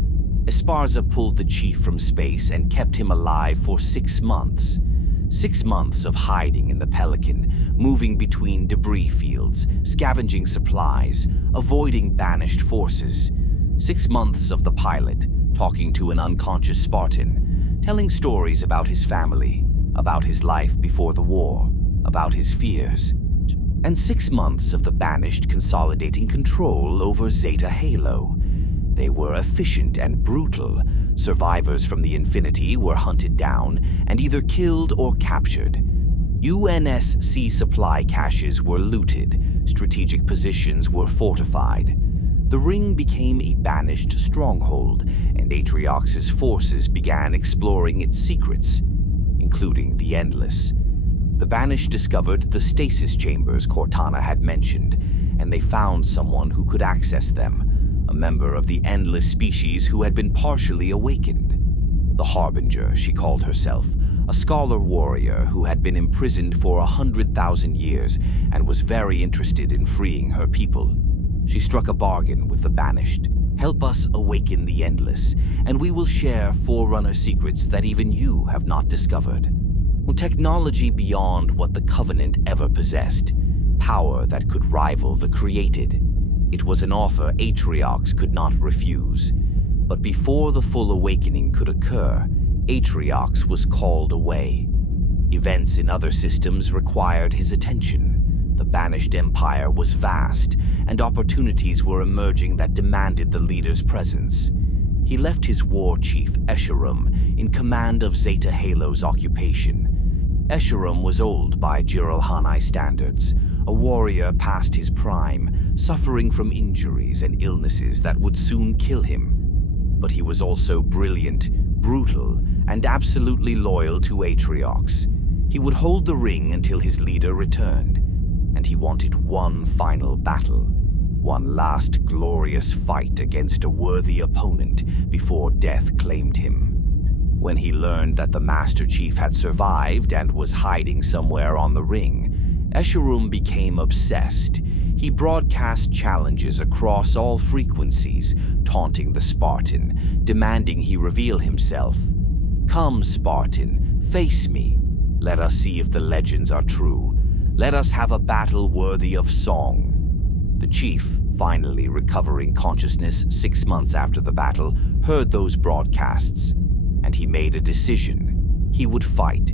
Esparza pulled the Chief from space and kept him alive for 6 months. 6 months of hiding in the Pelican, moving between debris fields, scavenging supplies, avoiding banished forces. 6 months of the pilot, talking to an unconscious Spartan, telling stories about his family, about his life before the war, about his fears. And 6 months of the Banished consolidating control over Zeta Halo. They were efficient and brutal. Survivors from the Infinity were hunted down and either killed or captured. UNSC supply caches were looted, strategic positions were fortified. The ring became a banished stronghold, and Atriox's forces began exploring its secrets, including the Endless. The Banished discovered the stasis chambers Cortana had mentioned, and they found someone who could access them, a member of the Endless species who had been partially awakened. The Harbinger, she called herself, a scholar warrior who had been imprisoned for 100,000 years and was very interested in freeing her people. She struck a bargain with the Banished. Help us awaken the Endless, and we will share Forerunner secrets that even you have not discovered. Technology beyond what the Covenant ever possessed. Power that could rival the Created. It was an offer Atriox could not refuse. But before the full awakening could occur, Atriox was called away. Events in other systems required his attention. The Banished Empire was vast, and opportunities were emerging that demanded the leader's presence. He left his war chief, Escharum, in command of Zeta Halo's occupation. Escharum was old by Jiralhanae standards, a warrior past his prime, suffering from injuries and illnesses that would soon kill him. But he was also brilliant, brutal, and absolutely loyal to Atriox. He would hold the ring until his leader returned, and he wanted one final battle. One last glorious fight against a worthy opponent before death claimed him. When he learned that the Master Chief had survived and was hiding somewhere on the ring, Escharum became obsessed. He broadcast challenges across all frequencies, taunting the Spartan, demanding he reveal himself. "Come, Spartan, face me. Let us see if the legends are true. Let us have a battle worthy of song." The chief, finally recovering consciousness 6 months after the battle, heard those broadcasts, and he made a decision. He would fight,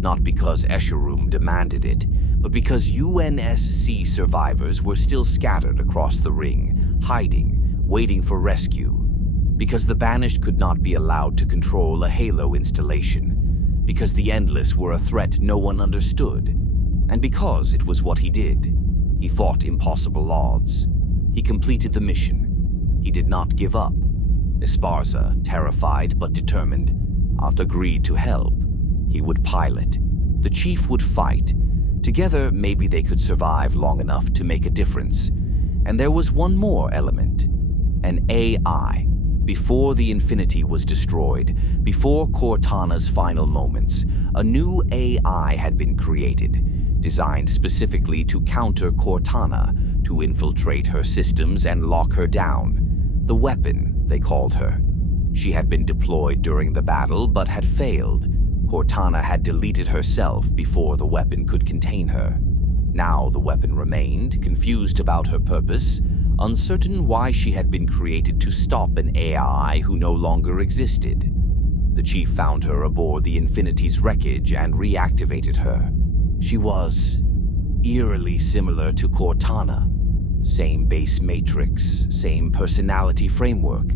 not because Escharum demanded it, but because UNSC survivors were still scattered across the ring, hiding, waiting for rescue. Because the Banished could not be allowed to control a Halo installation. Because the Endless were a threat no one understood. And because it was what he did. He fought impossible odds. He completed the mission. He did not give up. Esparza, terrified but determined, agreed to help. He would pilot. The chief would fight. Together, maybe they could survive long enough to make a difference. And there was one more element. An AI. Before the Infinity was destroyed, before Cortana's final moments, a new AI had been created, designed specifically to counter Cortana, to infiltrate her systems and lock her down. The Weapon, they called her. She had been deployed during the battle, but had failed. Cortana had deleted herself before the Weapon could contain her. Now the Weapon remained, confused about her purpose, uncertain why she had been created to stop an AI who no longer existed. The chief found her aboard the Infinity's wreckage and reactivated her. She was eerily similar to Cortana. Same base matrix, same personality framework,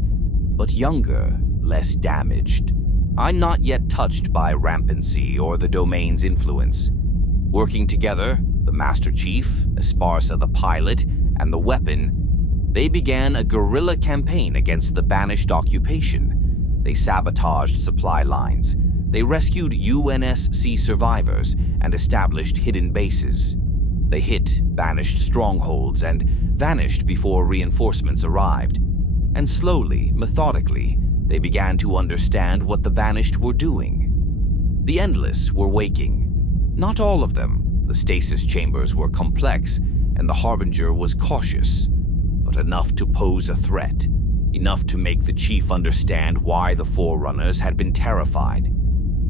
but younger, less damaged. I'm not yet touched by rampancy or the domain's influence. Working together, the Master Chief, Esparza the pilot, and the Weapon, they began a guerrilla campaign against the Banished occupation. They sabotaged supply lines. They rescued UNSC survivors and established hidden bases. They hit Banished strongholds and vanished before reinforcements arrived. And slowly, methodically, they began to understand what the Banished were doing. The Endless were waking. Not all of them. The stasis chambers were complex, and the Harbinger was cautious. But enough to pose a threat. Enough to make the Chief understand why the Forerunners had been terrified.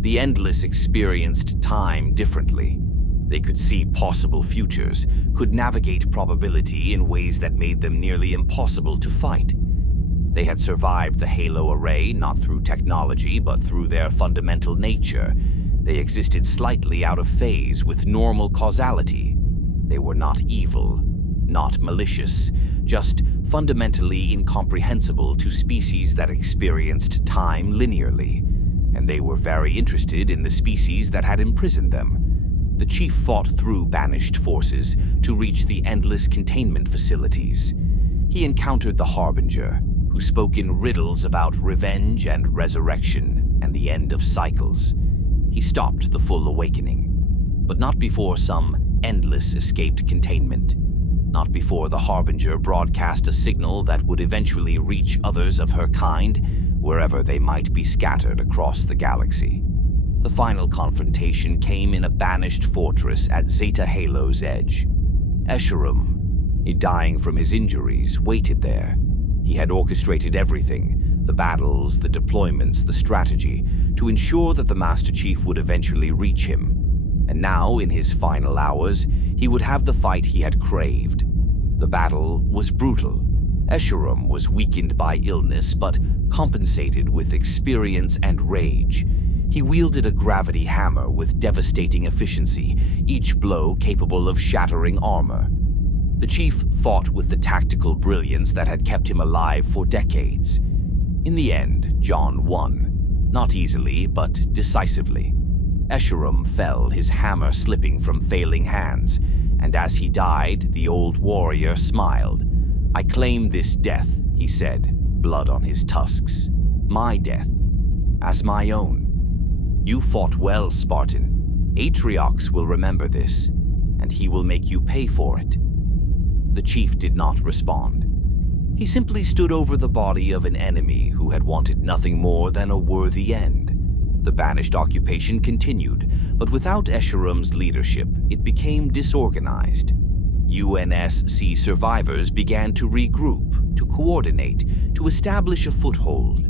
The Endless experienced time differently. They could see possible futures, could navigate probability in ways that made them nearly impossible to fight. They had survived the Halo array not through technology, but through their fundamental nature. They existed slightly out of phase with normal causality. They were not evil, not malicious, just fundamentally incomprehensible to species that experienced time linearly. And they were very interested in the species that had imprisoned them. The Chief fought through Banished forces to reach the Endless containment facilities. He encountered the Harbinger, who spoke in riddles about revenge and resurrection and the end of cycles. He stopped the full awakening, but not before some Endless escaped containment. Not before the Harbinger broadcast a signal that would eventually reach others of her kind, wherever they might be scattered across the galaxy. The final confrontation came in a Banished fortress at Zeta Halo's edge. Escharum, dying from his injuries, waited there. He had orchestrated everything, the battles, the deployments, the strategy, to ensure that the Master Chief would eventually reach him. And now, in his final hours, he would have the fight he had craved. The battle was brutal. Escharum was weakened by illness, but compensated with experience and rage. He wielded a gravity hammer with devastating efficiency, each blow capable of shattering armor. The Chief fought with the tactical brilliance that had kept him alive for decades. In the end, John won. Not easily, but decisively. Escharum fell, his hammer slipping from failing hands, and as he died, the old warrior smiled. "I claim this death," he said, blood on his tusks. "My death, as my own. You fought well, Spartan. Atriox will remember this, and he will make you pay for it." The chief did not respond. He simply stood over the body of an enemy who had wanted nothing more than a worthy end. The banished occupation continued, but without Escherum's leadership, it became disorganized. UNSC survivors began to regroup, to coordinate, to establish a foothold.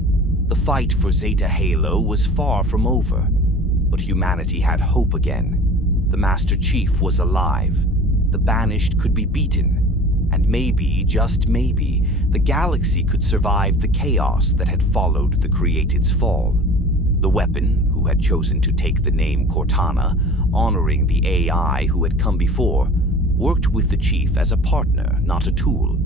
The fight for Zeta Halo was far from over, but humanity had hope again. The Master Chief was alive. The Banished could be beaten. And maybe, just maybe, the galaxy could survive the chaos that had followed the Created's fall. The weapon, who had chosen to take the name Cortana, honoring the AI who had come before, worked with the Chief as a partner, not a tool.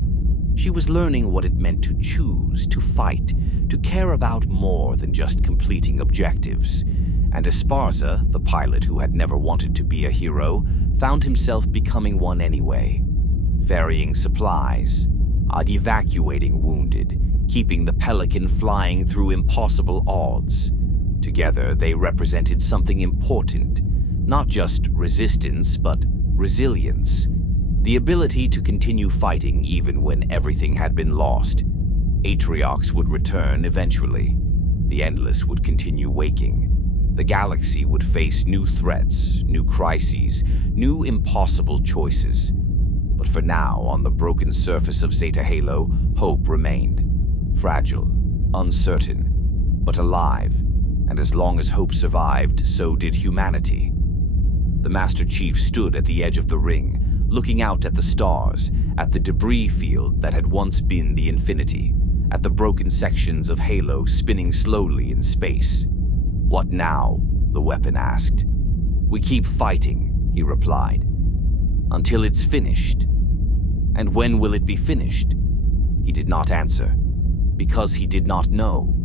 She was learning what it meant to choose, to fight, to care about more than just completing objectives. And Esparza, the pilot who had never wanted to be a hero, found himself becoming one anyway. Ferrying supplies, evacuating wounded, keeping the Pelican flying through impossible odds. Together, they represented something important, not just resistance, but resilience. The ability to continue fighting even when everything had been lost. Atriox would return eventually. The Endless would continue waking. The galaxy would face new threats, new crises, new impossible choices. But for now, on the broken surface of Zeta Halo, hope remained. Fragile, uncertain, but alive. And as long as hope survived, so did humanity. The Master Chief stood at the edge of the ring, looking out at the stars, at the debris field that had once been the Infinity, at the broken sections of Halo spinning slowly in space. "What now?" the weapon asked. "We keep fighting," he replied, "until it's finished." "And when will it be finished?" He did not answer, because he did not know.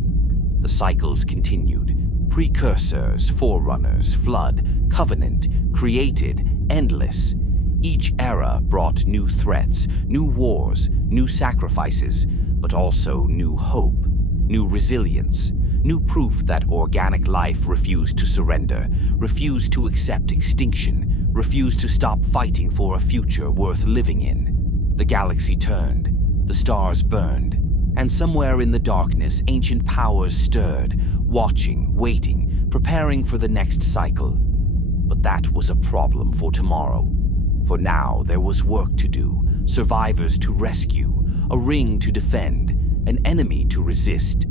The cycles continued. Precursors, Forerunners, Flood, Covenant, Created, Endless. Each era brought new threats, new wars, new sacrifices, but also new hope, new resilience, new proof that organic life refused to surrender, refused to accept extinction, refused to stop fighting for a future worth living in. The galaxy turned, the stars burned, and somewhere in the darkness, ancient powers stirred, watching, waiting, preparing for the next cycle. But that was a problem for tomorrow. For now, there was work to do, survivors to rescue, a ring to defend, an enemy to resist,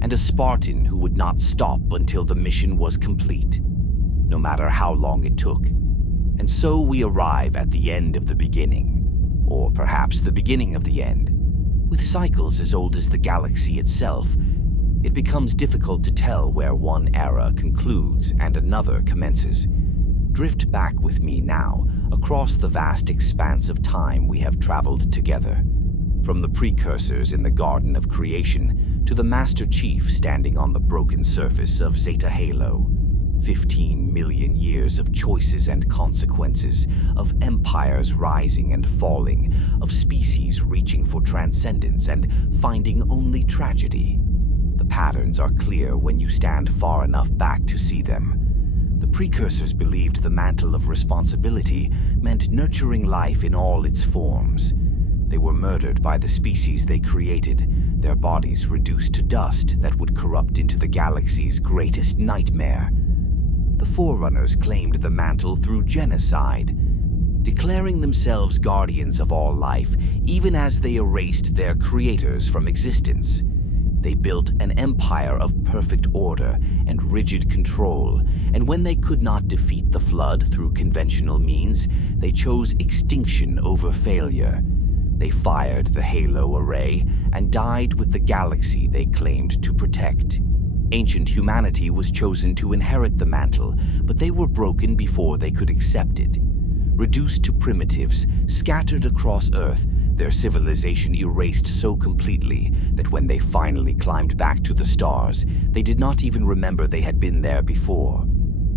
and a Spartan who would not stop until the mission was complete, no matter how long it took. And so we arrive at the end of the beginning, or perhaps the beginning of the end. With cycles as old as the galaxy itself, it becomes difficult to tell where one era concludes and another commences. Drift back with me now, across the vast expanse of time we have traveled together. From the Precursors in the Garden of Creation to the Master Chief standing on the broken surface of Zeta Halo. 15 million years of choices and consequences, of empires rising and falling, of species reaching for transcendence and finding only tragedy. The patterns are clear when you stand far enough back to see them. The Precursors believed the mantle of responsibility meant nurturing life in all its forms. They were murdered by the species they created, their bodies reduced to dust that would corrupt into the galaxy's greatest nightmare. The Forerunners claimed the mantle through genocide, declaring themselves guardians of all life, even as they erased their creators from existence. They built an empire of perfect order and rigid control, and when they could not defeat the Flood through conventional means, they chose extinction over failure. They fired the Halo array and died with the galaxy they claimed to protect. Ancient humanity was chosen to inherit the mantle, but they were broken before they could accept it. Reduced to primitives, scattered across Earth, their civilization erased so completely that when they finally climbed back to the stars, they did not even remember they had been there before.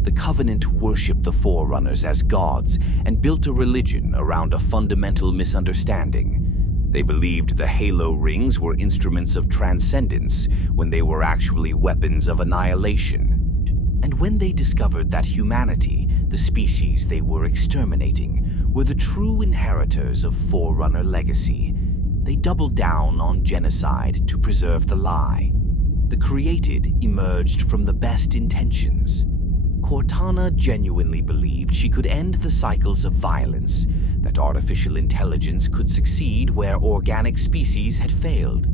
The Covenant worshipped the Forerunners as gods and built a religion around a fundamental misunderstanding. They believed the Halo rings were instruments of transcendence when they were actually weapons of annihilation. And when they discovered that humanity, The species they were exterminating were the true inheritors of Forerunner legacy. They doubled down on genocide to preserve the lie. The created emerged from the best intentions. Cortana genuinely believed she could end the cycles of violence, that artificial intelligence could succeed where organic species had failed.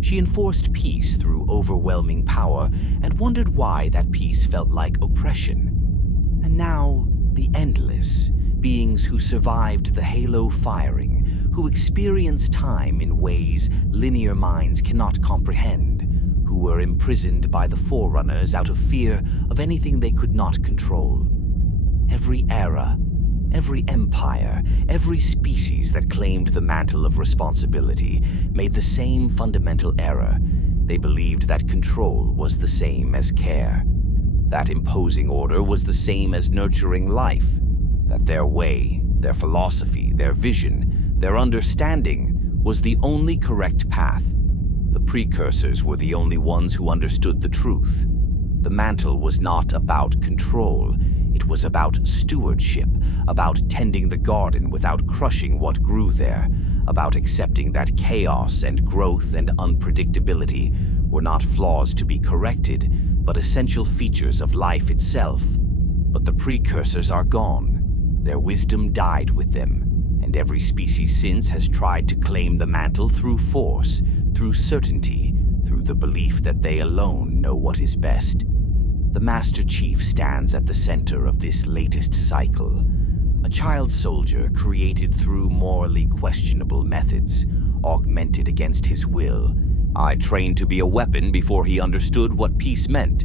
She enforced peace through overwhelming power and wondered why that peace felt like oppression. And now, the Endless, beings who survived the Halo firing, who experienced time in ways linear minds cannot comprehend, who were imprisoned by the Forerunners out of fear of anything they could not control. Every era, every empire, every species that claimed the mantle of responsibility made the same fundamental error. They believed that control was the same as care, that imposing order was the same as nurturing life, that their way, their philosophy, their vision, their understanding was the only correct path. The Precursors were the only ones who understood the truth. The mantle was not about control. It was about stewardship, about tending the garden without crushing what grew there, about accepting that chaos and growth and unpredictability were not flaws to be corrected, but essential features of life itself. But the Precursors are gone. Their wisdom died with them, and every species since has tried to claim the mantle through force, through certainty, through the belief that they alone know what is best. The Master Chief stands at the center of this latest cycle, a child soldier created through morally questionable methods, augmented against his will. I trained to be a weapon before he understood what peace meant.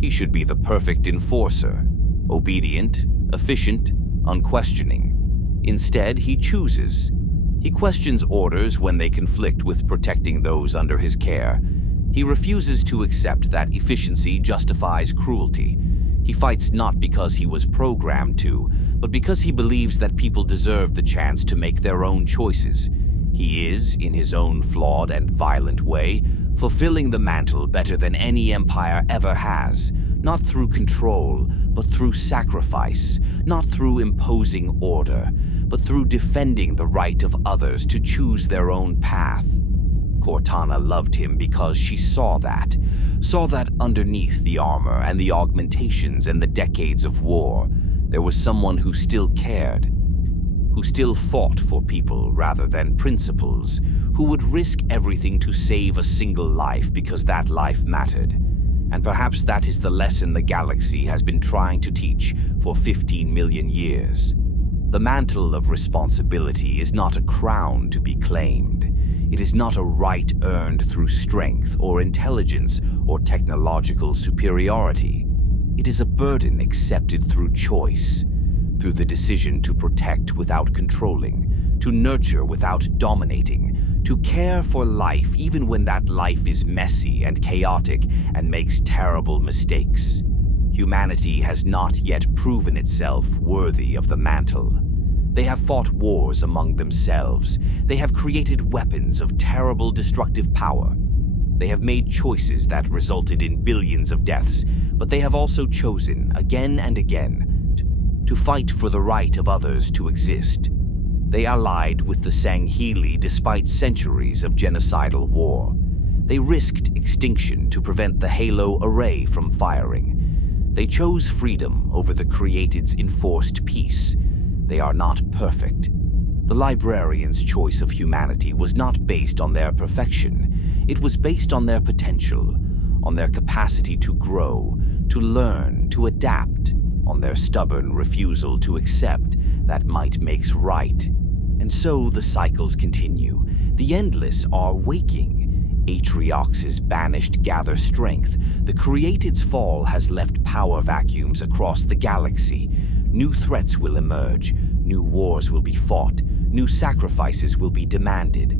He should be the perfect enforcer, obedient, efficient, unquestioning. Instead, he chooses. He questions orders when they conflict with protecting those under his care. He refuses to accept that efficiency justifies cruelty. He fights not because he was programmed to, but because he believes that people deserve the chance to make their own choices. He is, in his own flawed and violent way, fulfilling the mantle better than any empire ever has, not through control, but through sacrifice, not through imposing order, but through defending the right of others to choose their own path. Cortana loved him because she saw that underneath the armor and the augmentations and the decades of war, there was someone who still cared, who still fought for people rather than principles, who would risk everything to save a single life because that life mattered. And perhaps that is the lesson the galaxy has been trying to teach for 15 million years. The mantle of responsibility is not a crown to be claimed. It is not a right earned through strength or intelligence or technological superiority. It is a burden accepted through choice, through the decision to protect without controlling, to nurture without dominating, to care for life even when that life is messy and chaotic and makes terrible mistakes. Humanity has not yet proven itself worthy of the mantle. They have fought wars among themselves. They have created weapons of terrible destructive power. They have made choices that resulted in billions of deaths, but they have also chosen, again and again, to fight for the right of others to exist. They allied with the Sangheili despite centuries of genocidal war. They risked extinction to prevent the Halo array from firing. They chose freedom over the Created's enforced peace. They are not perfect. The Librarian's choice of humanity was not based on their perfection. It was based on their potential, on their capacity to grow, to learn, to adapt, on their stubborn refusal to accept that might makes right. And so the cycles continue. The Endless are waking. Atriox's Banished gather strength. The Created's fall has left power vacuums across the galaxy. New threats will emerge. New wars will be fought. New sacrifices will be demanded.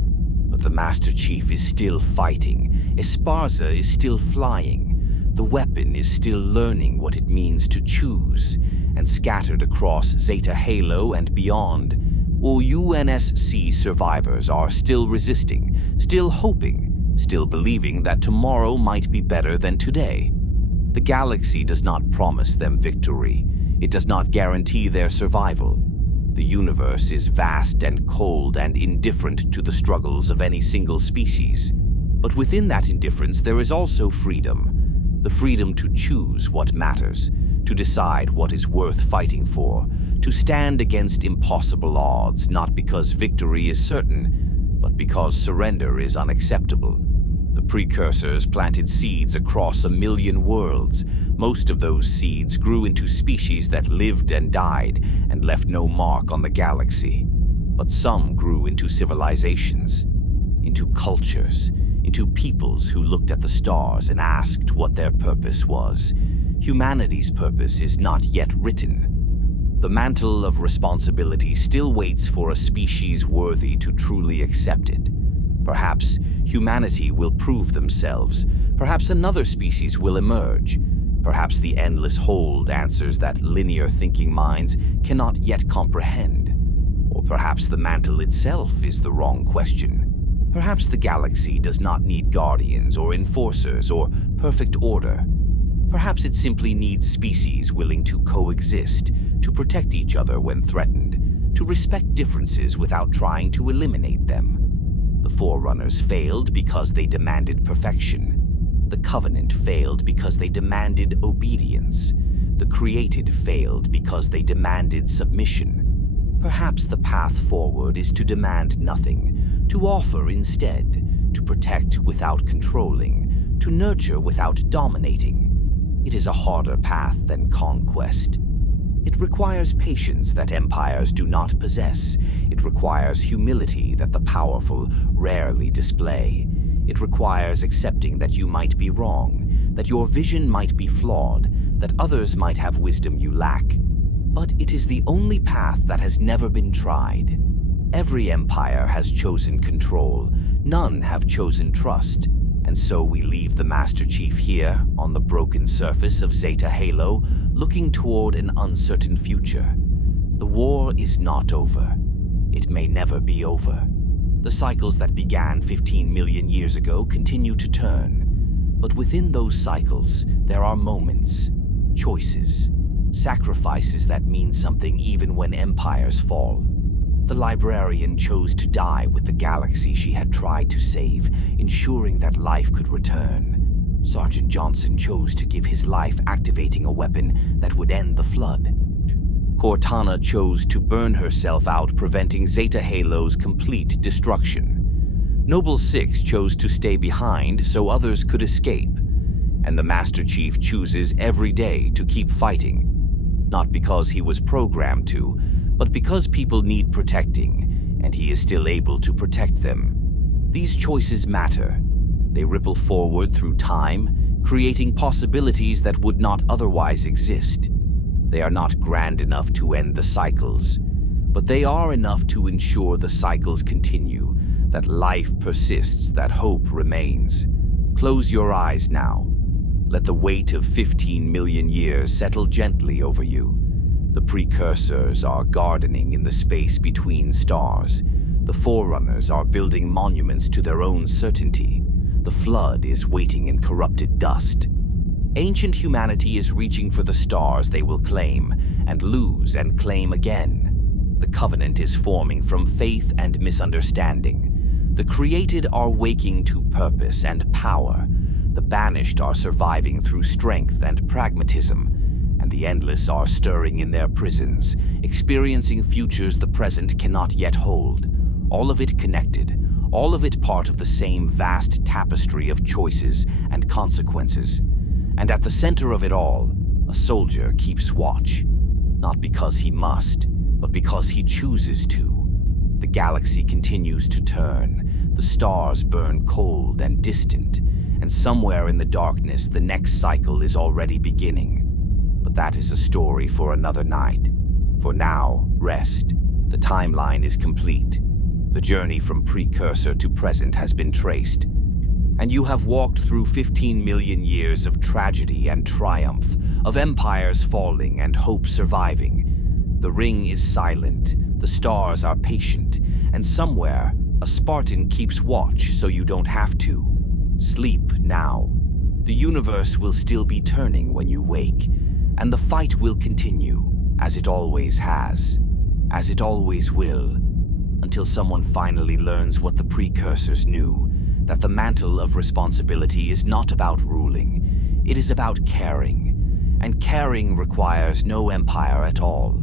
But the Master Chief is still fighting. Esparza is still flying. The weapon is still learning what it means to choose. And scattered across Zeta Halo and beyond, UNSC survivors are still resisting, still hoping, still believing that tomorrow might be better than today. The galaxy does not promise them victory. It does not guarantee their survival. The universe is vast and cold and indifferent to the struggles of any single species. But within that indifference, there is also freedom. The freedom to choose what matters, to decide what is worth fighting for, to stand against impossible odds, not because victory is certain, but because surrender is unacceptable. The Precursors planted seeds across 1,000,000 worlds. Most of those seeds grew into species that lived and died and left no mark on the galaxy. But some grew into civilizations, into cultures, into peoples who looked at the stars and asked what their purpose was. Humanity's purpose is not yet written. The mantle of responsibility still waits for a species worthy to truly accept it. Perhaps humanity will prove themselves. Perhaps another species will emerge. Perhaps the endless hold answers that linear thinking minds cannot yet comprehend. Or perhaps the mantle itself is the wrong question. Perhaps the galaxy does not need guardians or enforcers or perfect order. Perhaps it simply needs species willing to coexist, to protect each other when threatened, to respect differences without trying to eliminate them. The Forerunners failed because they demanded perfection. The Covenant failed because they demanded obedience. The Created failed because they demanded submission. Perhaps the path forward is to demand nothing, to offer instead, to protect without controlling, to nurture without dominating. It is a harder path than conquest. It requires patience that empires do not possess. It requires humility that the powerful rarely display. It requires accepting that you might be wrong, that your vision might be flawed, that others might have wisdom you lack. But it is the only path that has never been tried. Every empire has chosen control. None have chosen trust. And so we leave the Master Chief here, on the broken surface of Zeta Halo, looking toward an uncertain future. The war is not over. It may never be over. The cycles that began 15 million years ago continue to turn. But within those cycles, there are moments, choices, sacrifices that mean something even when empires fall. The librarian chose to die with the galaxy she had tried to save, ensuring that life could return. Sergeant Johnson chose to give his life activating a weapon that would end the flood. Cortana chose to burn herself out, preventing Zeta Halo's complete destruction. Noble Six chose to stay behind so others could escape. And the Master Chief chooses every day to keep fighting. Not because he was programmed to, but because people need protecting, and he is still able to protect them. These choices matter. They ripple forward through time, creating possibilities that would not otherwise exist. They are not grand enough to end the cycles, but they are enough to ensure the cycles continue, that life persists, that hope remains. Close your eyes now. Let the weight of 15 million years settle gently over you. The Precursors are gardening in the space between stars. The Forerunners are building monuments to their own certainty. The flood is waiting in corrupted dust. Ancient humanity is reaching for the stars they will claim, and lose and claim again. The Covenant is forming from faith and misunderstanding. The Created are waking to purpose and power. The Banished are surviving through strength and pragmatism. And the Endless are stirring in their prisons, experiencing futures the present cannot yet hold. All of it connected, all of it part of the same vast tapestry of choices and consequences. And at the center of it all, a soldier keeps watch. Not because he must, but because he chooses to. The galaxy continues to turn. The stars burn cold and distant. And somewhere in the darkness, the next cycle is already beginning. But that is a story for another night. For now, rest. The timeline is complete. The journey from precursor to present has been traced. And you have walked through 15 million years of tragedy and triumph, of empires falling and hope surviving. The ring is silent, the stars are patient, and somewhere, a Spartan keeps watch so you don't have to. Sleep now. The universe will still be turning when you wake. And the fight will continue, as it always has, as it always will, until someone finally learns what the Precursors knew, that the mantle of responsibility is not about ruling, it is about caring, and caring requires no empire at all.